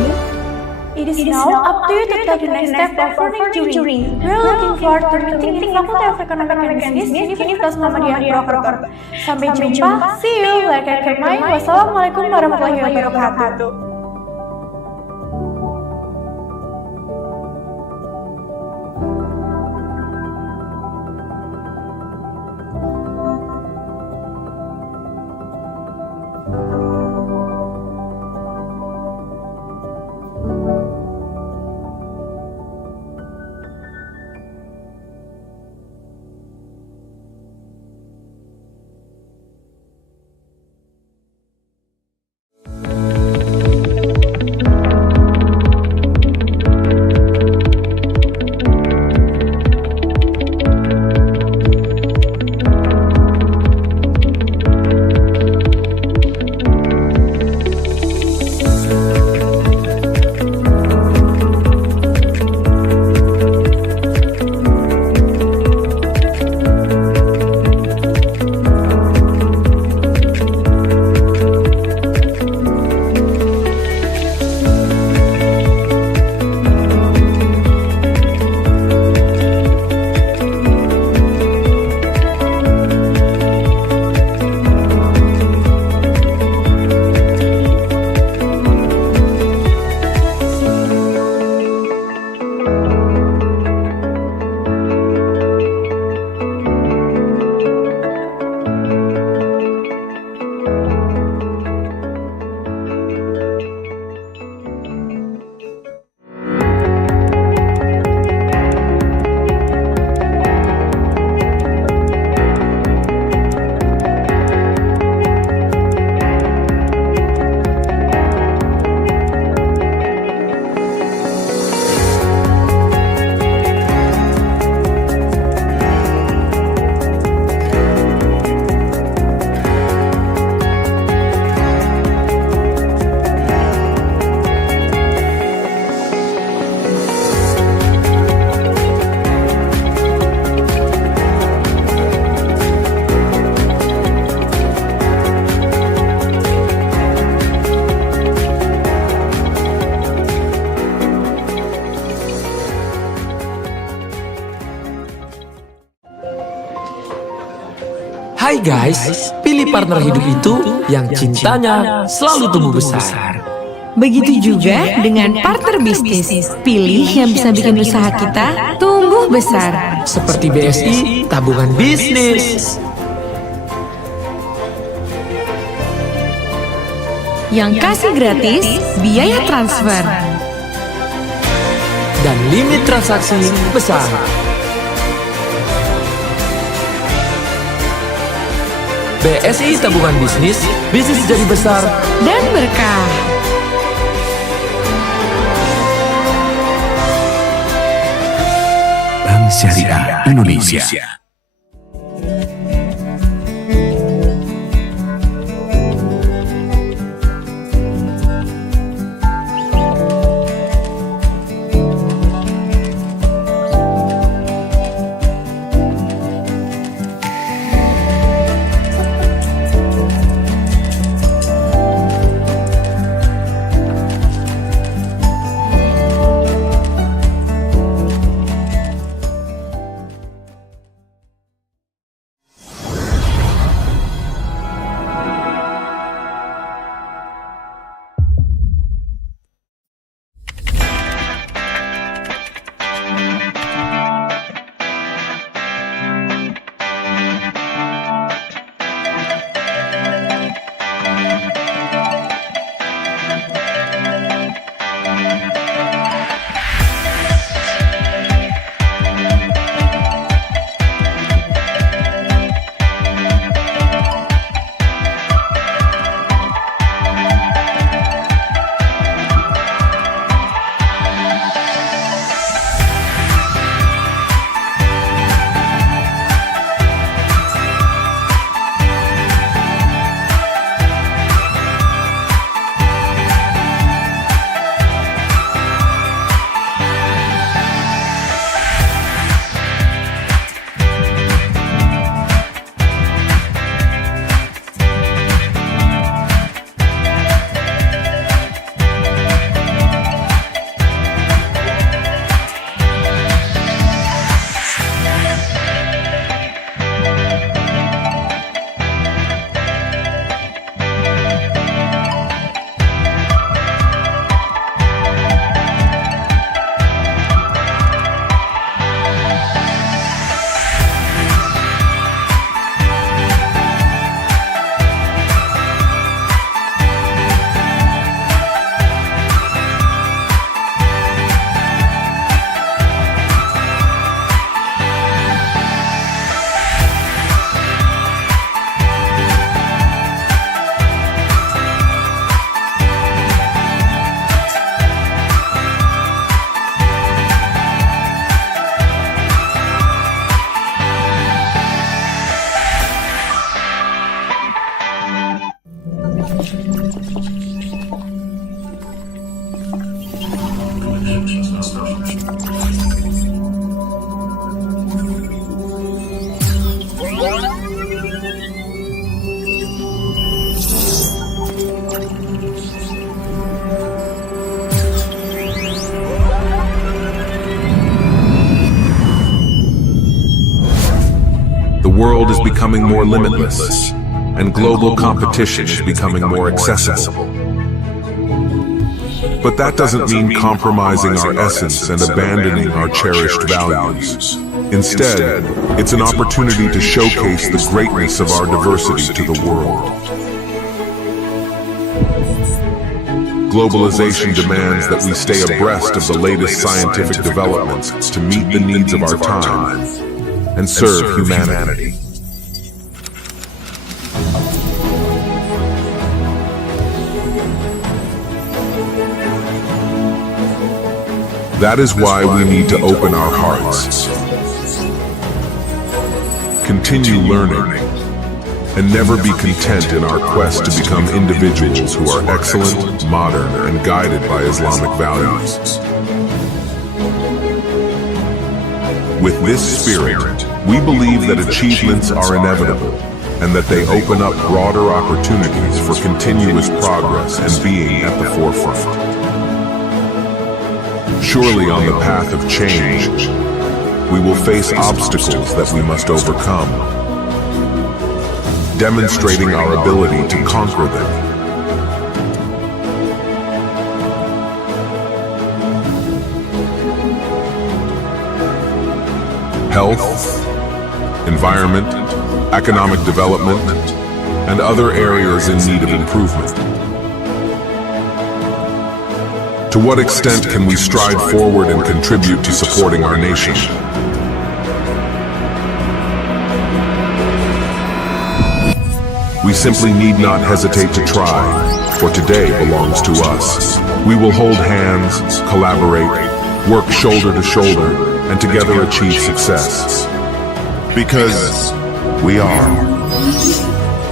It is now up to you to take the next step of learning journey. We are looking forward to meeting the Faculty of Economic and Business, Universitas Muhammadiyah Purwokerto. Sampai jumpa, see you, like and Kermai. Wassalamualaikum warahmatullahi wabarakatuh. Hai guys, pilih partner hidup itu yang cintanya selalu tumbuh besar. Begitu juga dengan partner bisnis. Pilih yang bisa bikin usaha kita tumbuh besar. Seperti BSI, tabungan bisnis. Yang kasih gratis biaya transfer. Dan limit transaksi besar. BSI Tabungan Bisnis, bisnis jadi besar dan berkah. Bank Syariah Indonesia. The world is becoming more limitless, and global competition is becoming more accessible. But that doesn't mean compromising our essence and abandoning our cherished values. Instead, it's an opportunity to showcase the greatness of our diversity to the world. Globalization demands that we stay abreast of the latest scientific developments to meet the needs of our time and serve humanity. That is why we need to open our hearts, continue learning, and never be content in our quest to become individuals who are excellent, modern, and guided by Islamic values. With this spirit, we believe that achievements are inevitable and that they open up broader opportunities for continuous progress and being at the forefront. Surely on the path of change, we will face obstacles that we must overcome, demonstrating our ability to conquer them. Health, environment, economic development, and other areas in need of improvement. To what extent can we stride forward and contribute to supporting our nation? We simply need not hesitate to try, for today belongs to us. We will hold hands, collaborate, work shoulder to shoulder, and together achieve success. Because we are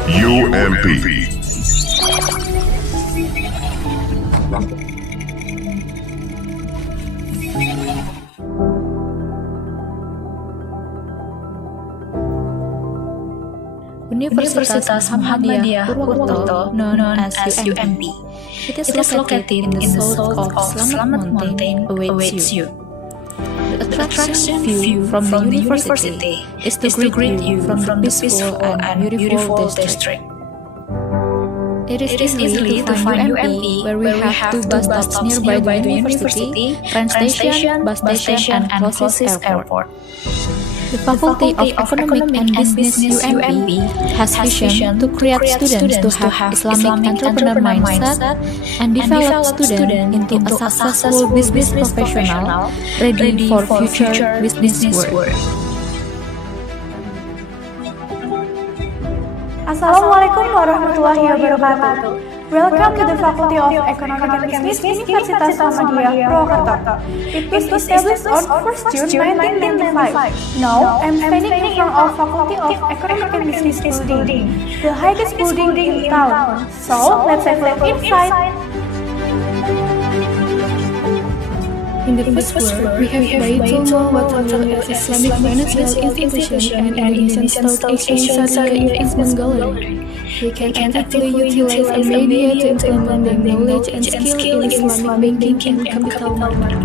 UMP. Universitas Muhammadiyah Purwokerto, known as UMP. It is located in the south of Slamet Mountain, awaits you. The attraction view from the university is to greet you from the peaceful and beautiful district. It is easy to find UMP, where we have two bus stops nearby the university, train station, bus station, and closest airport. The Faculty of Economic and Business UMP has vision to create students to have Islamic entrepreneur mindset and develop students into a successful business professional ready for future business world. Assalamualaikum warahmatullahi wabarakatuh. Welcome to the Faculty of Economic and Business, Universitas Muhammadiyah Purwokerto. It was established on 1st June 1995. Now, I'm standing in front of Faculty of Economic and Business building, the highest building in town. So, let's have a look inside. In the first floor, we have Baitul Mal Watanul Islamic Financial Institution and Indonesian Stock Exchange Syariah Investment Gallery. We can actively utilize a media to implement the knowledge and skill in Islamic banking and capital market.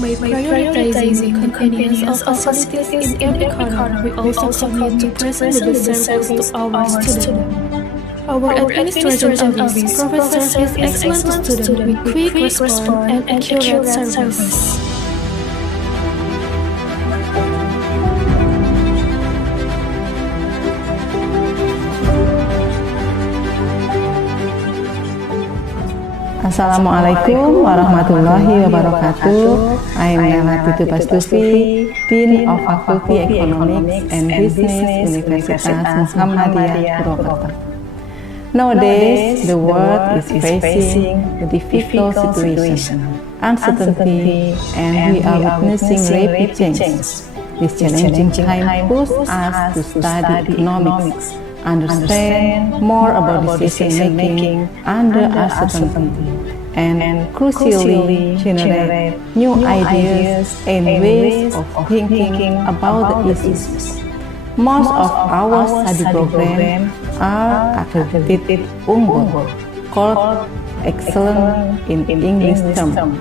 By prioritizing the convenience of facilities in the economy, we also commit to present the best service to our students. Our administration office provides excellent to students with quick response and accurate service. Assalamualaikum warahmatullahi wabarakatuh. I am Melati Tubastufi, Dean of Faculty Economics and Business, Universitas Muhammadiyah Purwokerto. Nowadays, the world is facing a difficult situation, uncertainty, and we are witnessing rapid changes. This challenging time pushes us to study economics, understand more about decision-making under uncertainty, and crucially generate new ideas and ways of thinking about the issues. Most of our study programs are accredited unggul, called excellent in English term,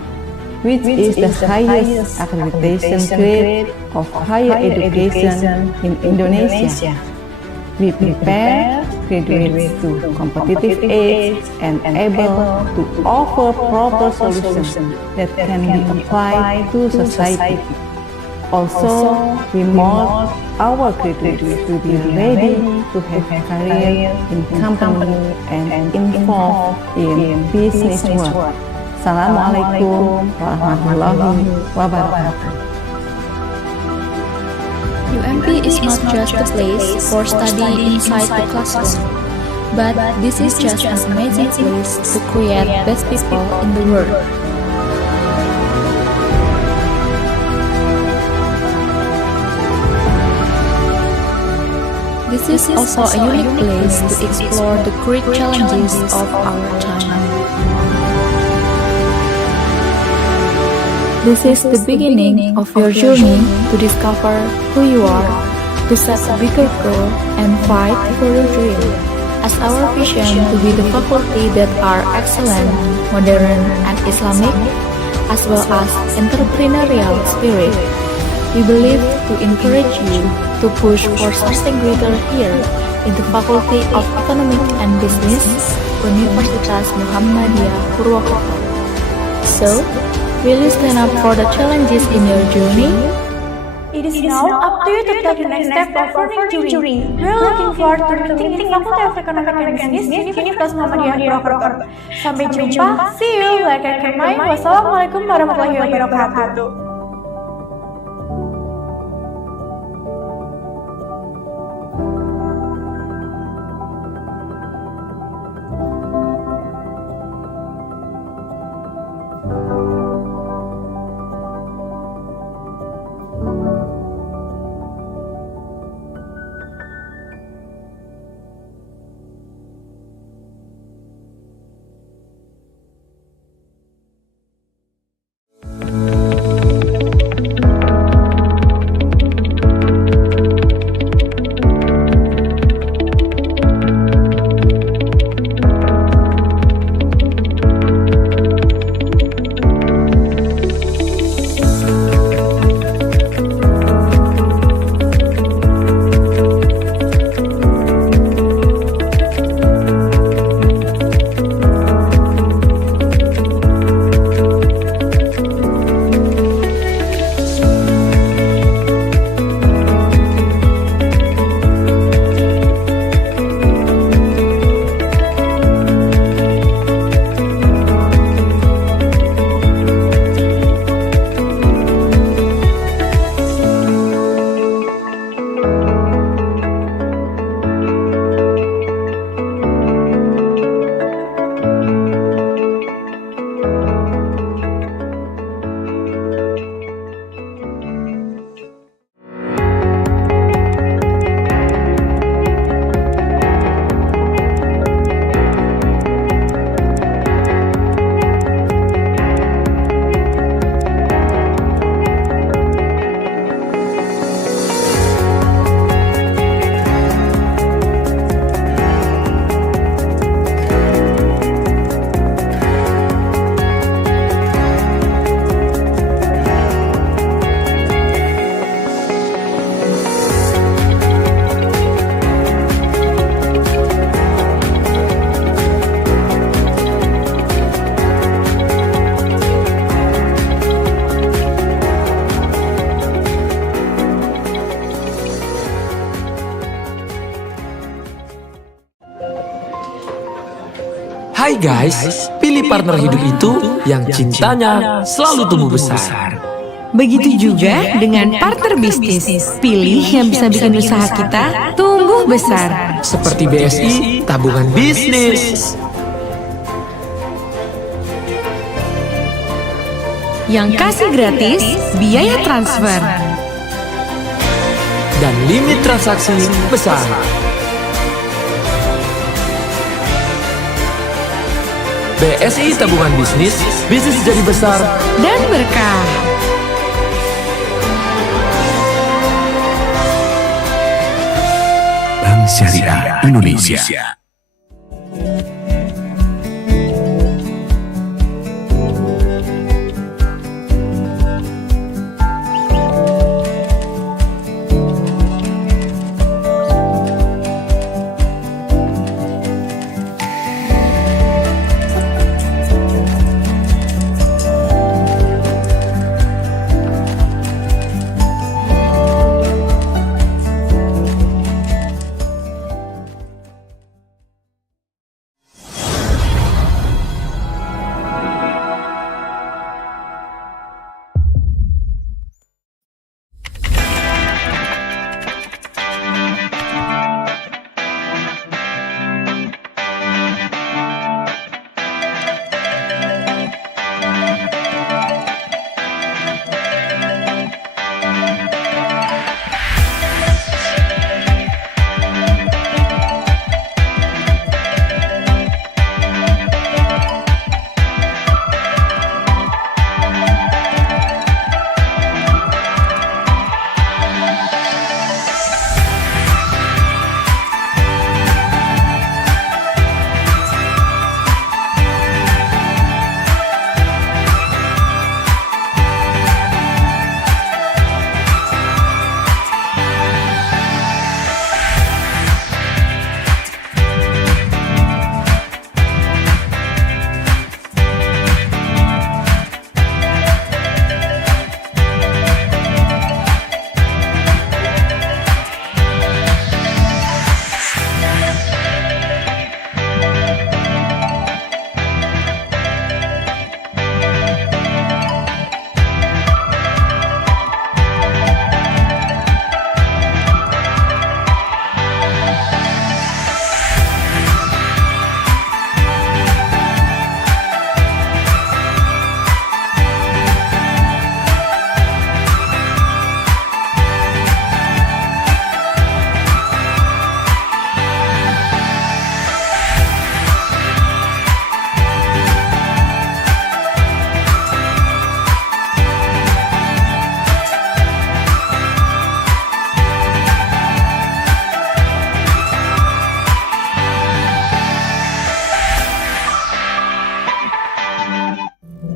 which is the highest accreditation grade of higher education in Indonesia. We prepare graduates to competitive age and able to offer proper solutions that can be applied to society. Also, we mold our graduates to be ready to have a career in company and involved in business world. Assalamualaikum warahmatullahi wabarakatuh. UMP is not just a place for study inside the classroom, but this is just an amazing place to create best people in the world. This is also a unique place to explore the great challenges of our time. This is the beginning of your journey to discover who you are, to set a bigger goal, and fight for your dream. As our vision to be the faculty that are excellent, modern, and Islamic, as well as entrepreneurial spirit, we believe to encourage you to push for something greater here in the Faculty of Economic and Business, Universitas Muhammadiyah Purwokerto. So, will you stand up for the challenges in your journey? It is now up to you to take the next step of learning journey. We are looking forward to meeting in Faculty of Economic and Business, Universitas Muhammadiyah Purwokerto. Sampai jumpa, see you, like and kemai. Wassalamualaikum warahmatullahi wabarakatuh. Hai guys, pilih partner hidup itu yang cintanya selalu tumbuh besar. Begitu juga dengan partner bisnis. Pilih yang bisa bikin usaha kita tumbuh besar. Seperti BSI, tabungan bisnis. Yang kasih gratis biaya transfer. Dan limit transaksi besar. BSI tabungan bisnis, bisnis jadi besar dan berkah. Bank Syariah Indonesia.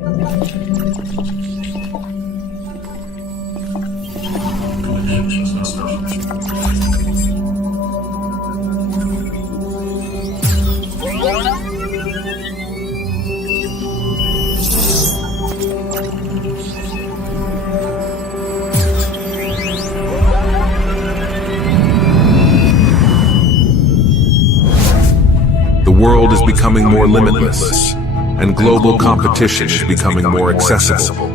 The world is becoming more limitless, and global competition is becoming more accessible.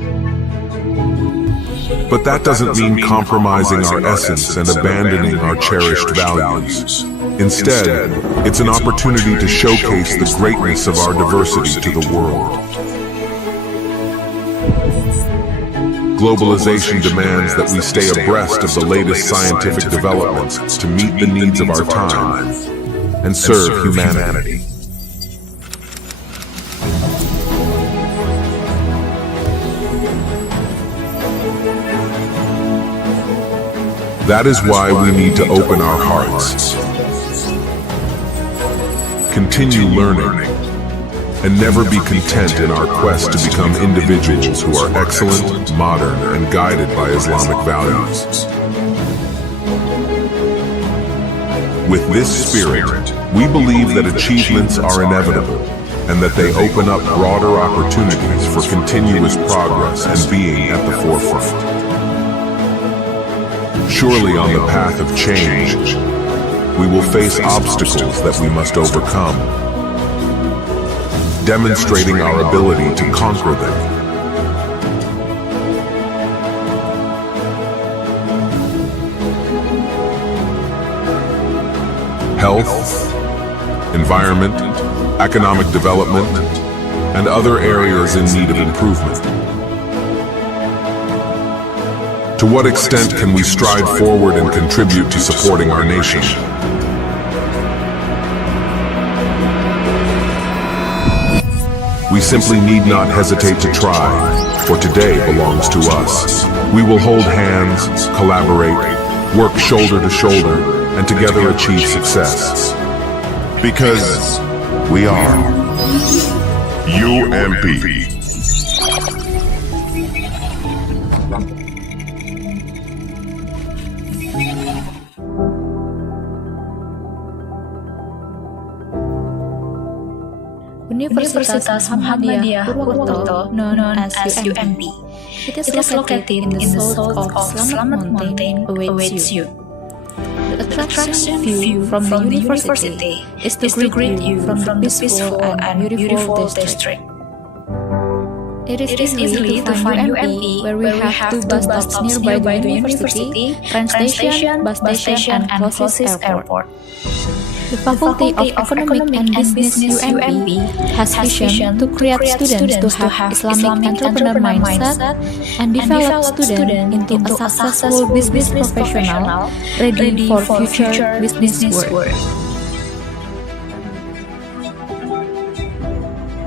But that doesn't mean compromising our essence and abandoning our cherished values. Instead, it's an opportunity to showcase the greatness of our diversity to the world. Globalization demands that we stay abreast of the latest scientific developments to meet the needs of our time and serve humanity. That is why we need to open our hearts, continue learning, and never be content in our quest to become individuals who are excellent, modern, and guided by Islamic values. With this spirit, we believe that achievements are inevitable and that they open up broader opportunities for continuous progress and being at the forefront. Surely on the path of change, we will face obstacles that we must overcome, demonstrating our ability to conquer them. Health, environment, economic development, and other areas in need of improvement. To what extent can we stride forward and contribute to supporting our nation? We simply need not hesitate to try, for today belongs to us. We will hold hands, collaborate, work shoulder to shoulder, and together achieve success. Because we are UMP. Universitas Muhammadiyah Purwokerto, known as UMP. It is located in the south of Slamet Mountain awaits you. The attraction view from the university is to greet you from the peaceful and beautiful district. It is easy to find UMP, where we have two bus stops nearby the university, train station, bus station, and closest airport. The Faculty of Economic and Business UMP has vision to create students to have Islamic entrepreneur mindset and develop students into a successful business professional ready for future business world.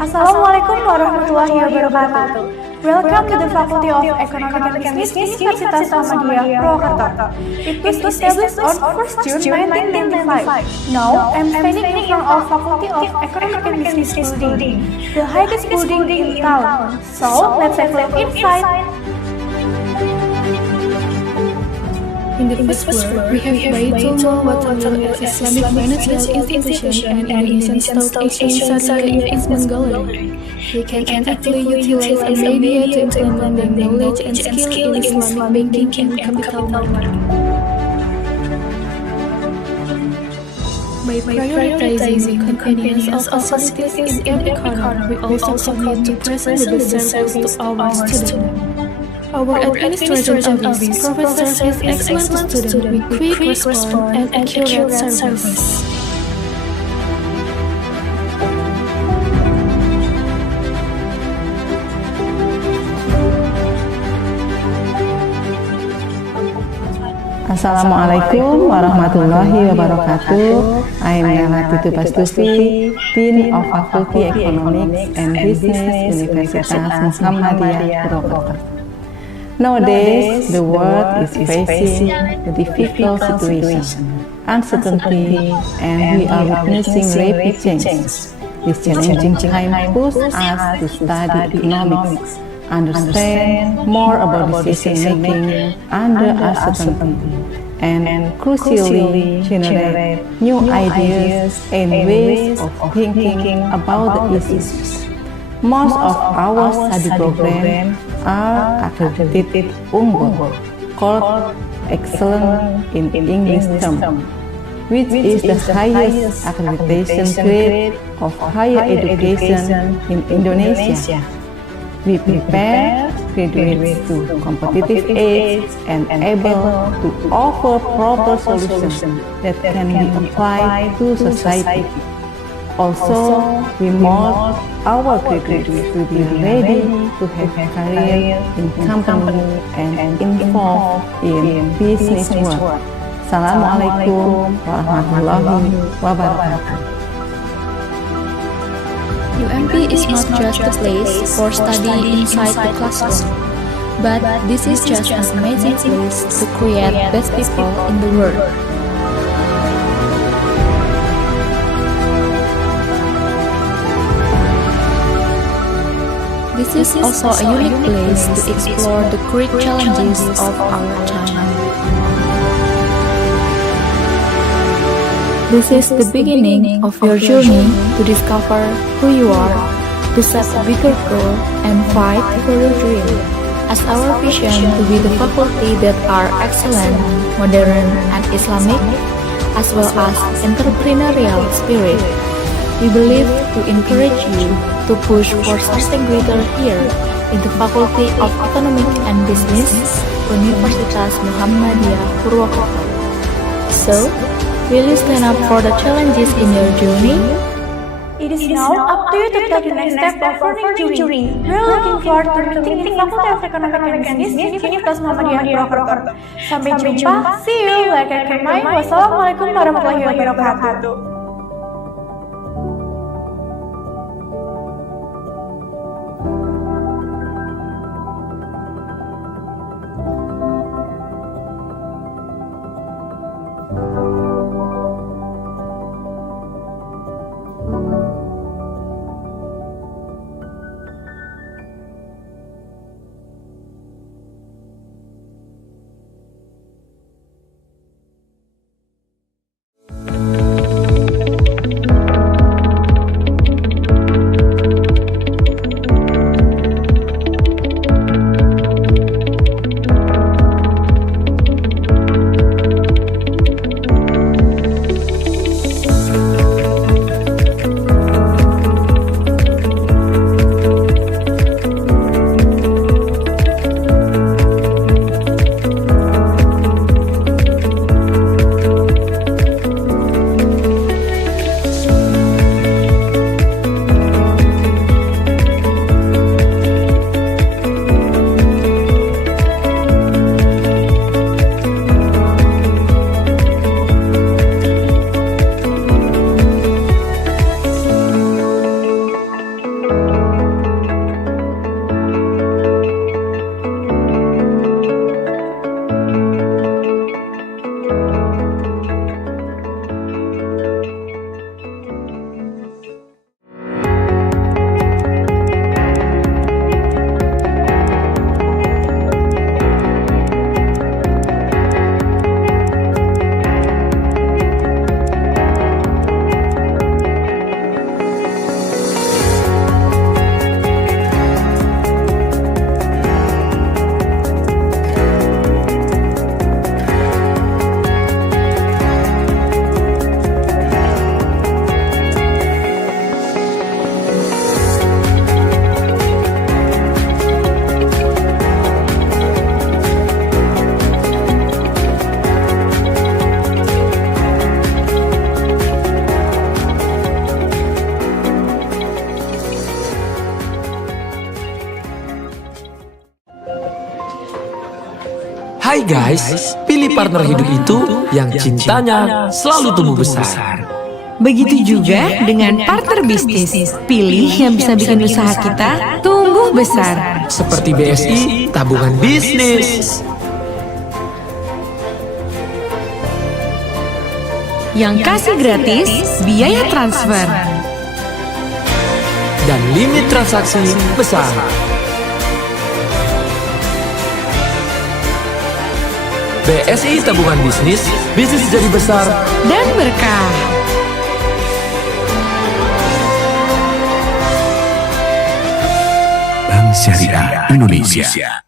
Assalamualaikum warahmatullahi wabarakatuh. Welcome to the Faculty of Economic and Business, Universitas Muhammadiyah Purwokerto. It was established on 1st June 1995. Now, I'm standing in front of Faculty of Economic and Business building, the highest building in town. So, let's have a look inside. In the first floor, we have Baitul Mal Watanul Islamic Financial Institution and Indonesian Stock Exchange Syariah Investment Gallery. We can actively utilize a media to implement the knowledge and skill in Islamic banking and capital market. By prioritizing the convenience of facilities in every corner, we also commit to present the best service to our students. Our administrative abilities professors is excellent to students with quick response and accurate service. Assalamualaikum warahmatullahi wabarakatuh. I am Nalati Tubastufi, Dean of Faculty Economics and Business, Universitas Muhammadiyah Purwokerto. Nowadays, the world is facing a difficult situation, uncertainty, and we are witnessing rapid changes. This challenging time pushed us to study economics, understand more about decision-making under uncertainty, and crucially generate new ideas and ways of thinking about the issues. Most of our study programs are accredited unggul, called excellent in English term, which is the highest accreditation grade of higher education in Indonesia. We prepare graduates to competitive age and able to offer proper solutions that can be applied to society. Also, we mold our graduates to be ready to have career in company and involved in business work. Assalamualaikum warahmatullahi wabarakatuh. UMP is not just a place for study inside the classroom, but this is just an amazing place to create best people in the world. This is also a unique place to explore the great challenges of our time. This is the beginning of your journey to discover who you are, to set a bigger goal, and fight for your dream. As our vision to be the faculty that are excellent, modern, and Islamic, as well as entrepreneurial spirit, we believe to encourage you to push for something greater here in the Faculty of Economic and Business, Universitas Muhammadiyah Purwokerto. So, will you stand up for the challenges in your journey? It is now up to you to take the next step of learning journey. We're looking forward to meeting Faculty of Economic and Business, Universitas Muhammadiyah Purwokerto. Sampai jumpa, see you, like and remind. Wassalamualaikum warahmatullahi wabarakatuh. Hai guys, pilih partner hidup itu yang cintanya selalu tumbuh besar. Begitu juga dengan partner bisnis. Pilih yang bisa bikin usaha kita tumbuh besar. Seperti BSI, tabungan bisnis. Yang kasih gratis biaya transfer. dan limit transaksi besar. BSI Tabungan Bisnis, bisnis jadi besar dan berkah. Bank Syariah Indonesia.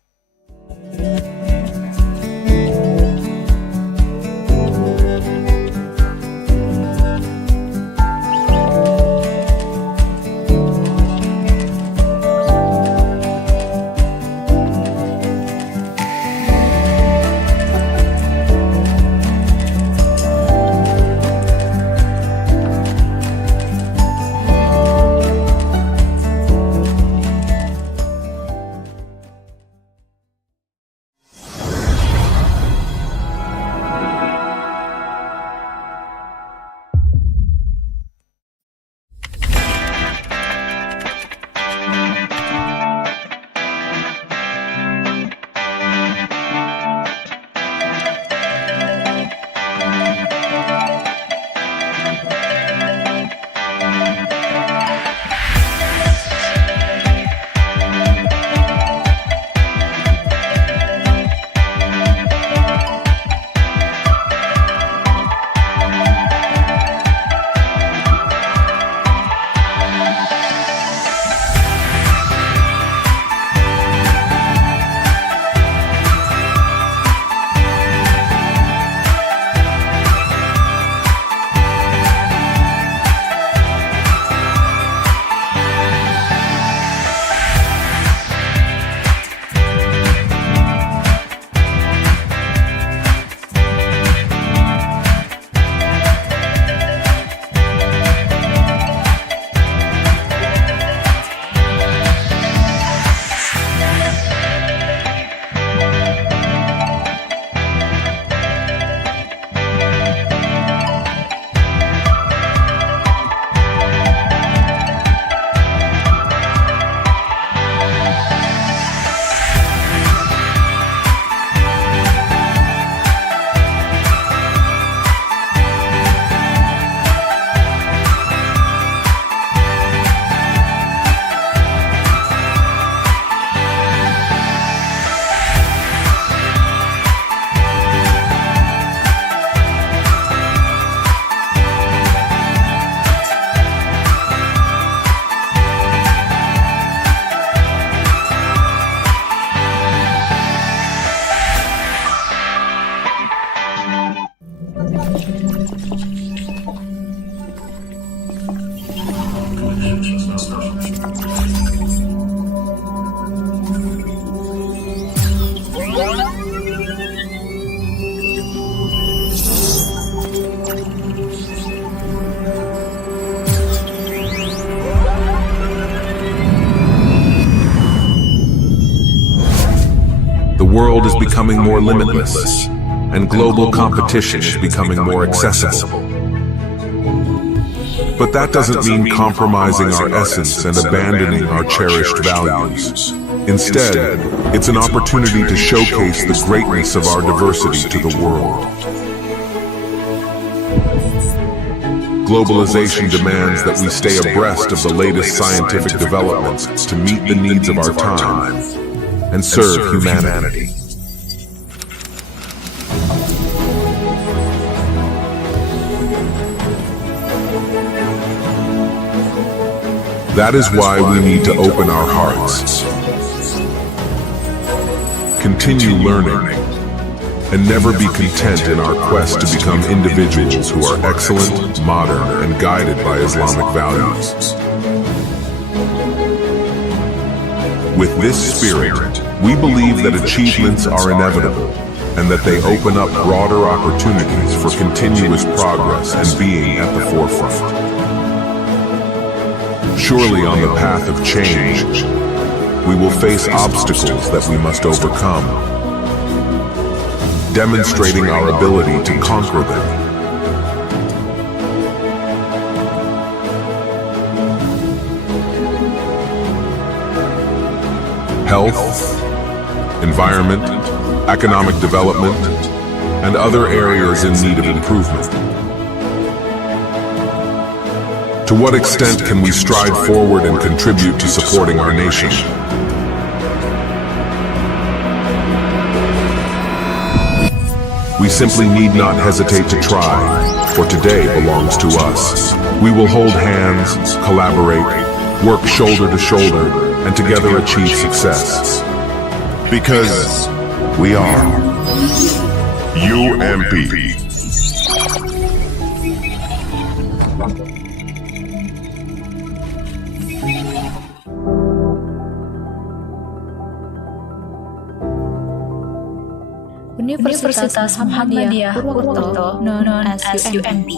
The world is becoming more limitless, and global competition is becoming more accessible. But that doesn't mean compromising our essence and abandoning our cherished values. Instead, it's an opportunity to showcase the greatness of our diversity to the world. Globalization demands that we stay abreast of the latest scientific developments to meet the needs of our time and serve humanity. That is why we need to open our hearts, continue learning, and never be content in our quest to become individuals who are excellent, modern, and guided by Islamic values. With this spirit, we believe that achievements are inevitable and that they open up broader opportunities for continuous progress and being at the forefront. Surely on the path of change, we will face obstacles that we must overcome, demonstrating our ability to conquer them. Health, environment, economic development, and other areas in need of improvement. To To what extent can we stride forward and contribute to supporting our nation? We simply need not hesitate to try, for today belongs to us. We will hold hands, collaborate, work shoulder to shoulder, and together achieve success. Because we are UMP. Universitas Muhammadiyah Purwokerto, known as UMP.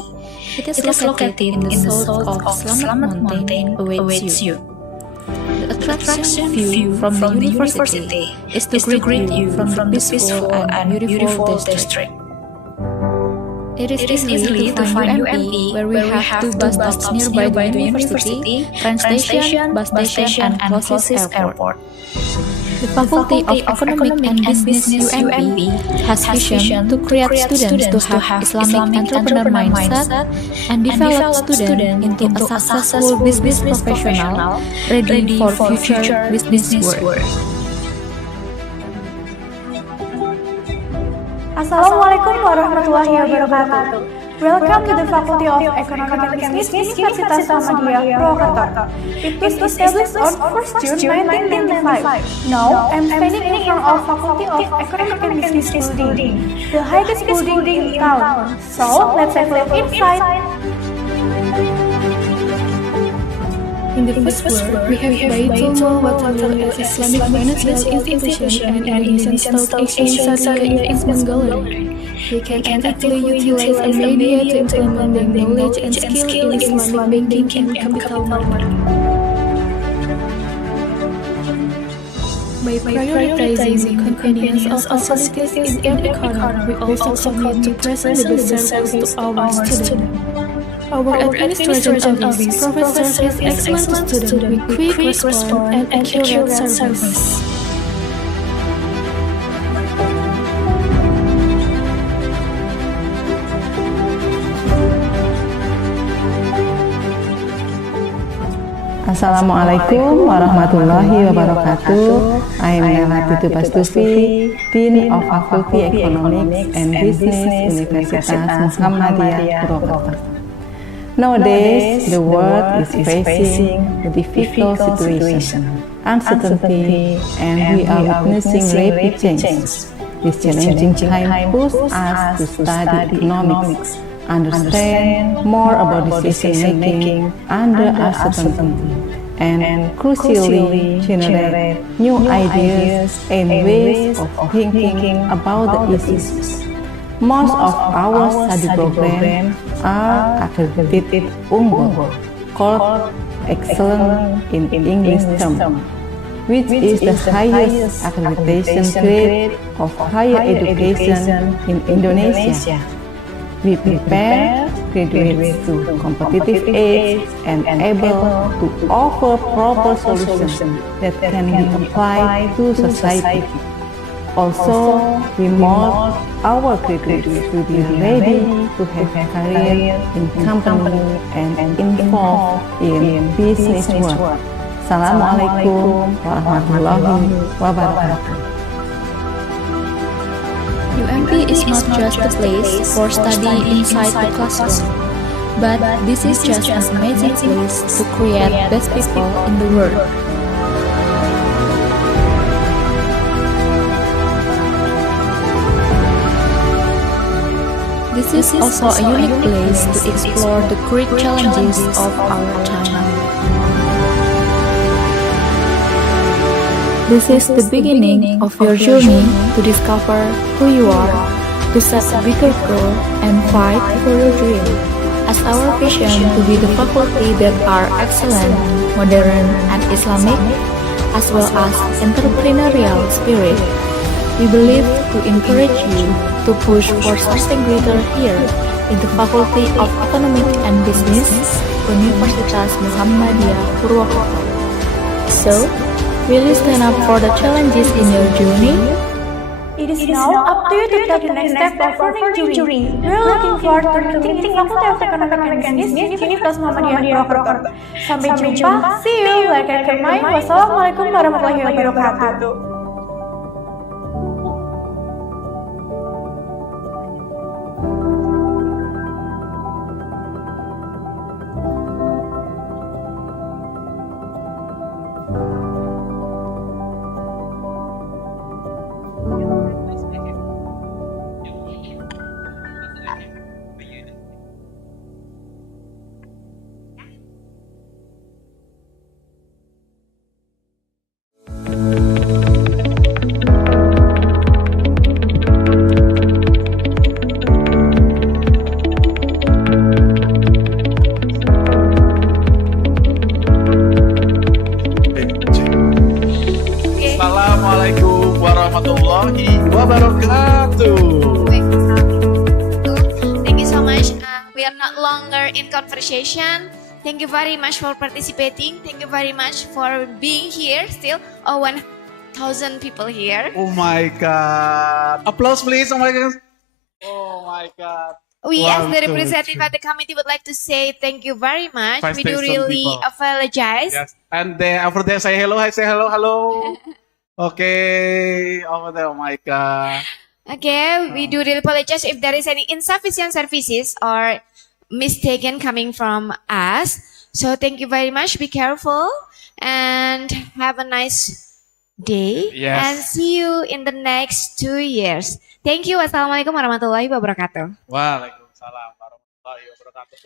It is located in the south of Slamet Mountain awaits you. The attraction view from the university is to greet you from the peaceful and beautiful district. It is easy to find UMP, where we have two bus stops nearby the university, train station, bus station, and closest airport. The Faculty of Economic and Business UMP has vision to create students to have Islamic entrepreneur mindset and develop students into a successful business professional ready for future business world. Assalamualaikum warahmatullahi wabarakatuh. Welcome to the Faculty of Economic and Business, Universitas Muhammadiyah Purwokerto. It was established on 1st June 1995. Now, I'm standing in front of Faculty of Economic and Business building, the highest building in town. So, let's have a look inside. In the first floor, we have Baitul Mal Watanul as Islamic Financial Institution and Indonesian Stock Exchange Syariah Investment Gallery. We can actively utilize a media to implement the knowledge and skill in Islamic banking and capital market. By prioritizing the convenience of facilities in the economy, we also commit to present the best service to our students. Our administration office provides excellent to students with quick response and accurate service. Assalamualaikum warahmatullahi wabarakatuh. I am Melati Pastufi, Dean of Faculty Economics and Business Universitas Muhammadiyah Purwokerto. Nowadays, the world is facing a difficult situation, uncertainty, and we are witnessing rapid changes. This challenging time pushes us to study economics, understand more about decision-making under uncertainty, and crucially generate new ideas and ways of thinking about the issues. Most of our study programs are accredited unggul, called excellent in English term, which is the highest accreditation grade of higher education in Indonesia. We prepare graduates to competitive age and able to offer proper solutions that can be applied to society. Also, we mold our graduates to be ready to have a career in company and involved in business world. Assalamualaikum warahmatullahi wabarakatuh. UMP is not just a place for study inside the classroom, but this is just an amazing place to create best people in the world. This is also a unique place to explore the great challenges of our time. This is the beginning of your journey to discover who you are, to set a bigger goal, and fight for your dream. As our vision to be the faculty that are excellent, modern, and Islamic, as well as entrepreneurial spirit, we believe to encourage you to push for something greater here in the Faculty of Economic and Business, Universitas Muhammadiyah Purwokerto. So, will you stand up for the challenges in your journey? It is now up to you to take the next step of learning. We are looking forward to meeting in Faculty of Economic and Business, Universitas Muhammadiyah Purwokerto. Sampai jumpa. See you. Like and comment. Wassalamualaikum warahmatullahi wabarakatuh. Assalamualaikum warahmatullahi wabarakatuh. Thank you so much. We are not longer in conversation. Thank you very much for participating. Thank you very much for being here still. 1,000 people here. Oh my God. Applause please. Oh my God. Oh my God. We as the representative of the committee would like to say thank you very much. We do really apologize. Yes. And over there say hello. Say hello. Okay. Over there. Oh my God. Okay, we do really apologize if there is any insufficient services or mistaken coming from us. So thank you very much. Be careful and have a nice day. Yes. And see you in the next 2 years. Thank you. Wassalamualaikum warahmatullahi wabarakatuh. Waalaikumsalam warahmatullahi wabarakatuh.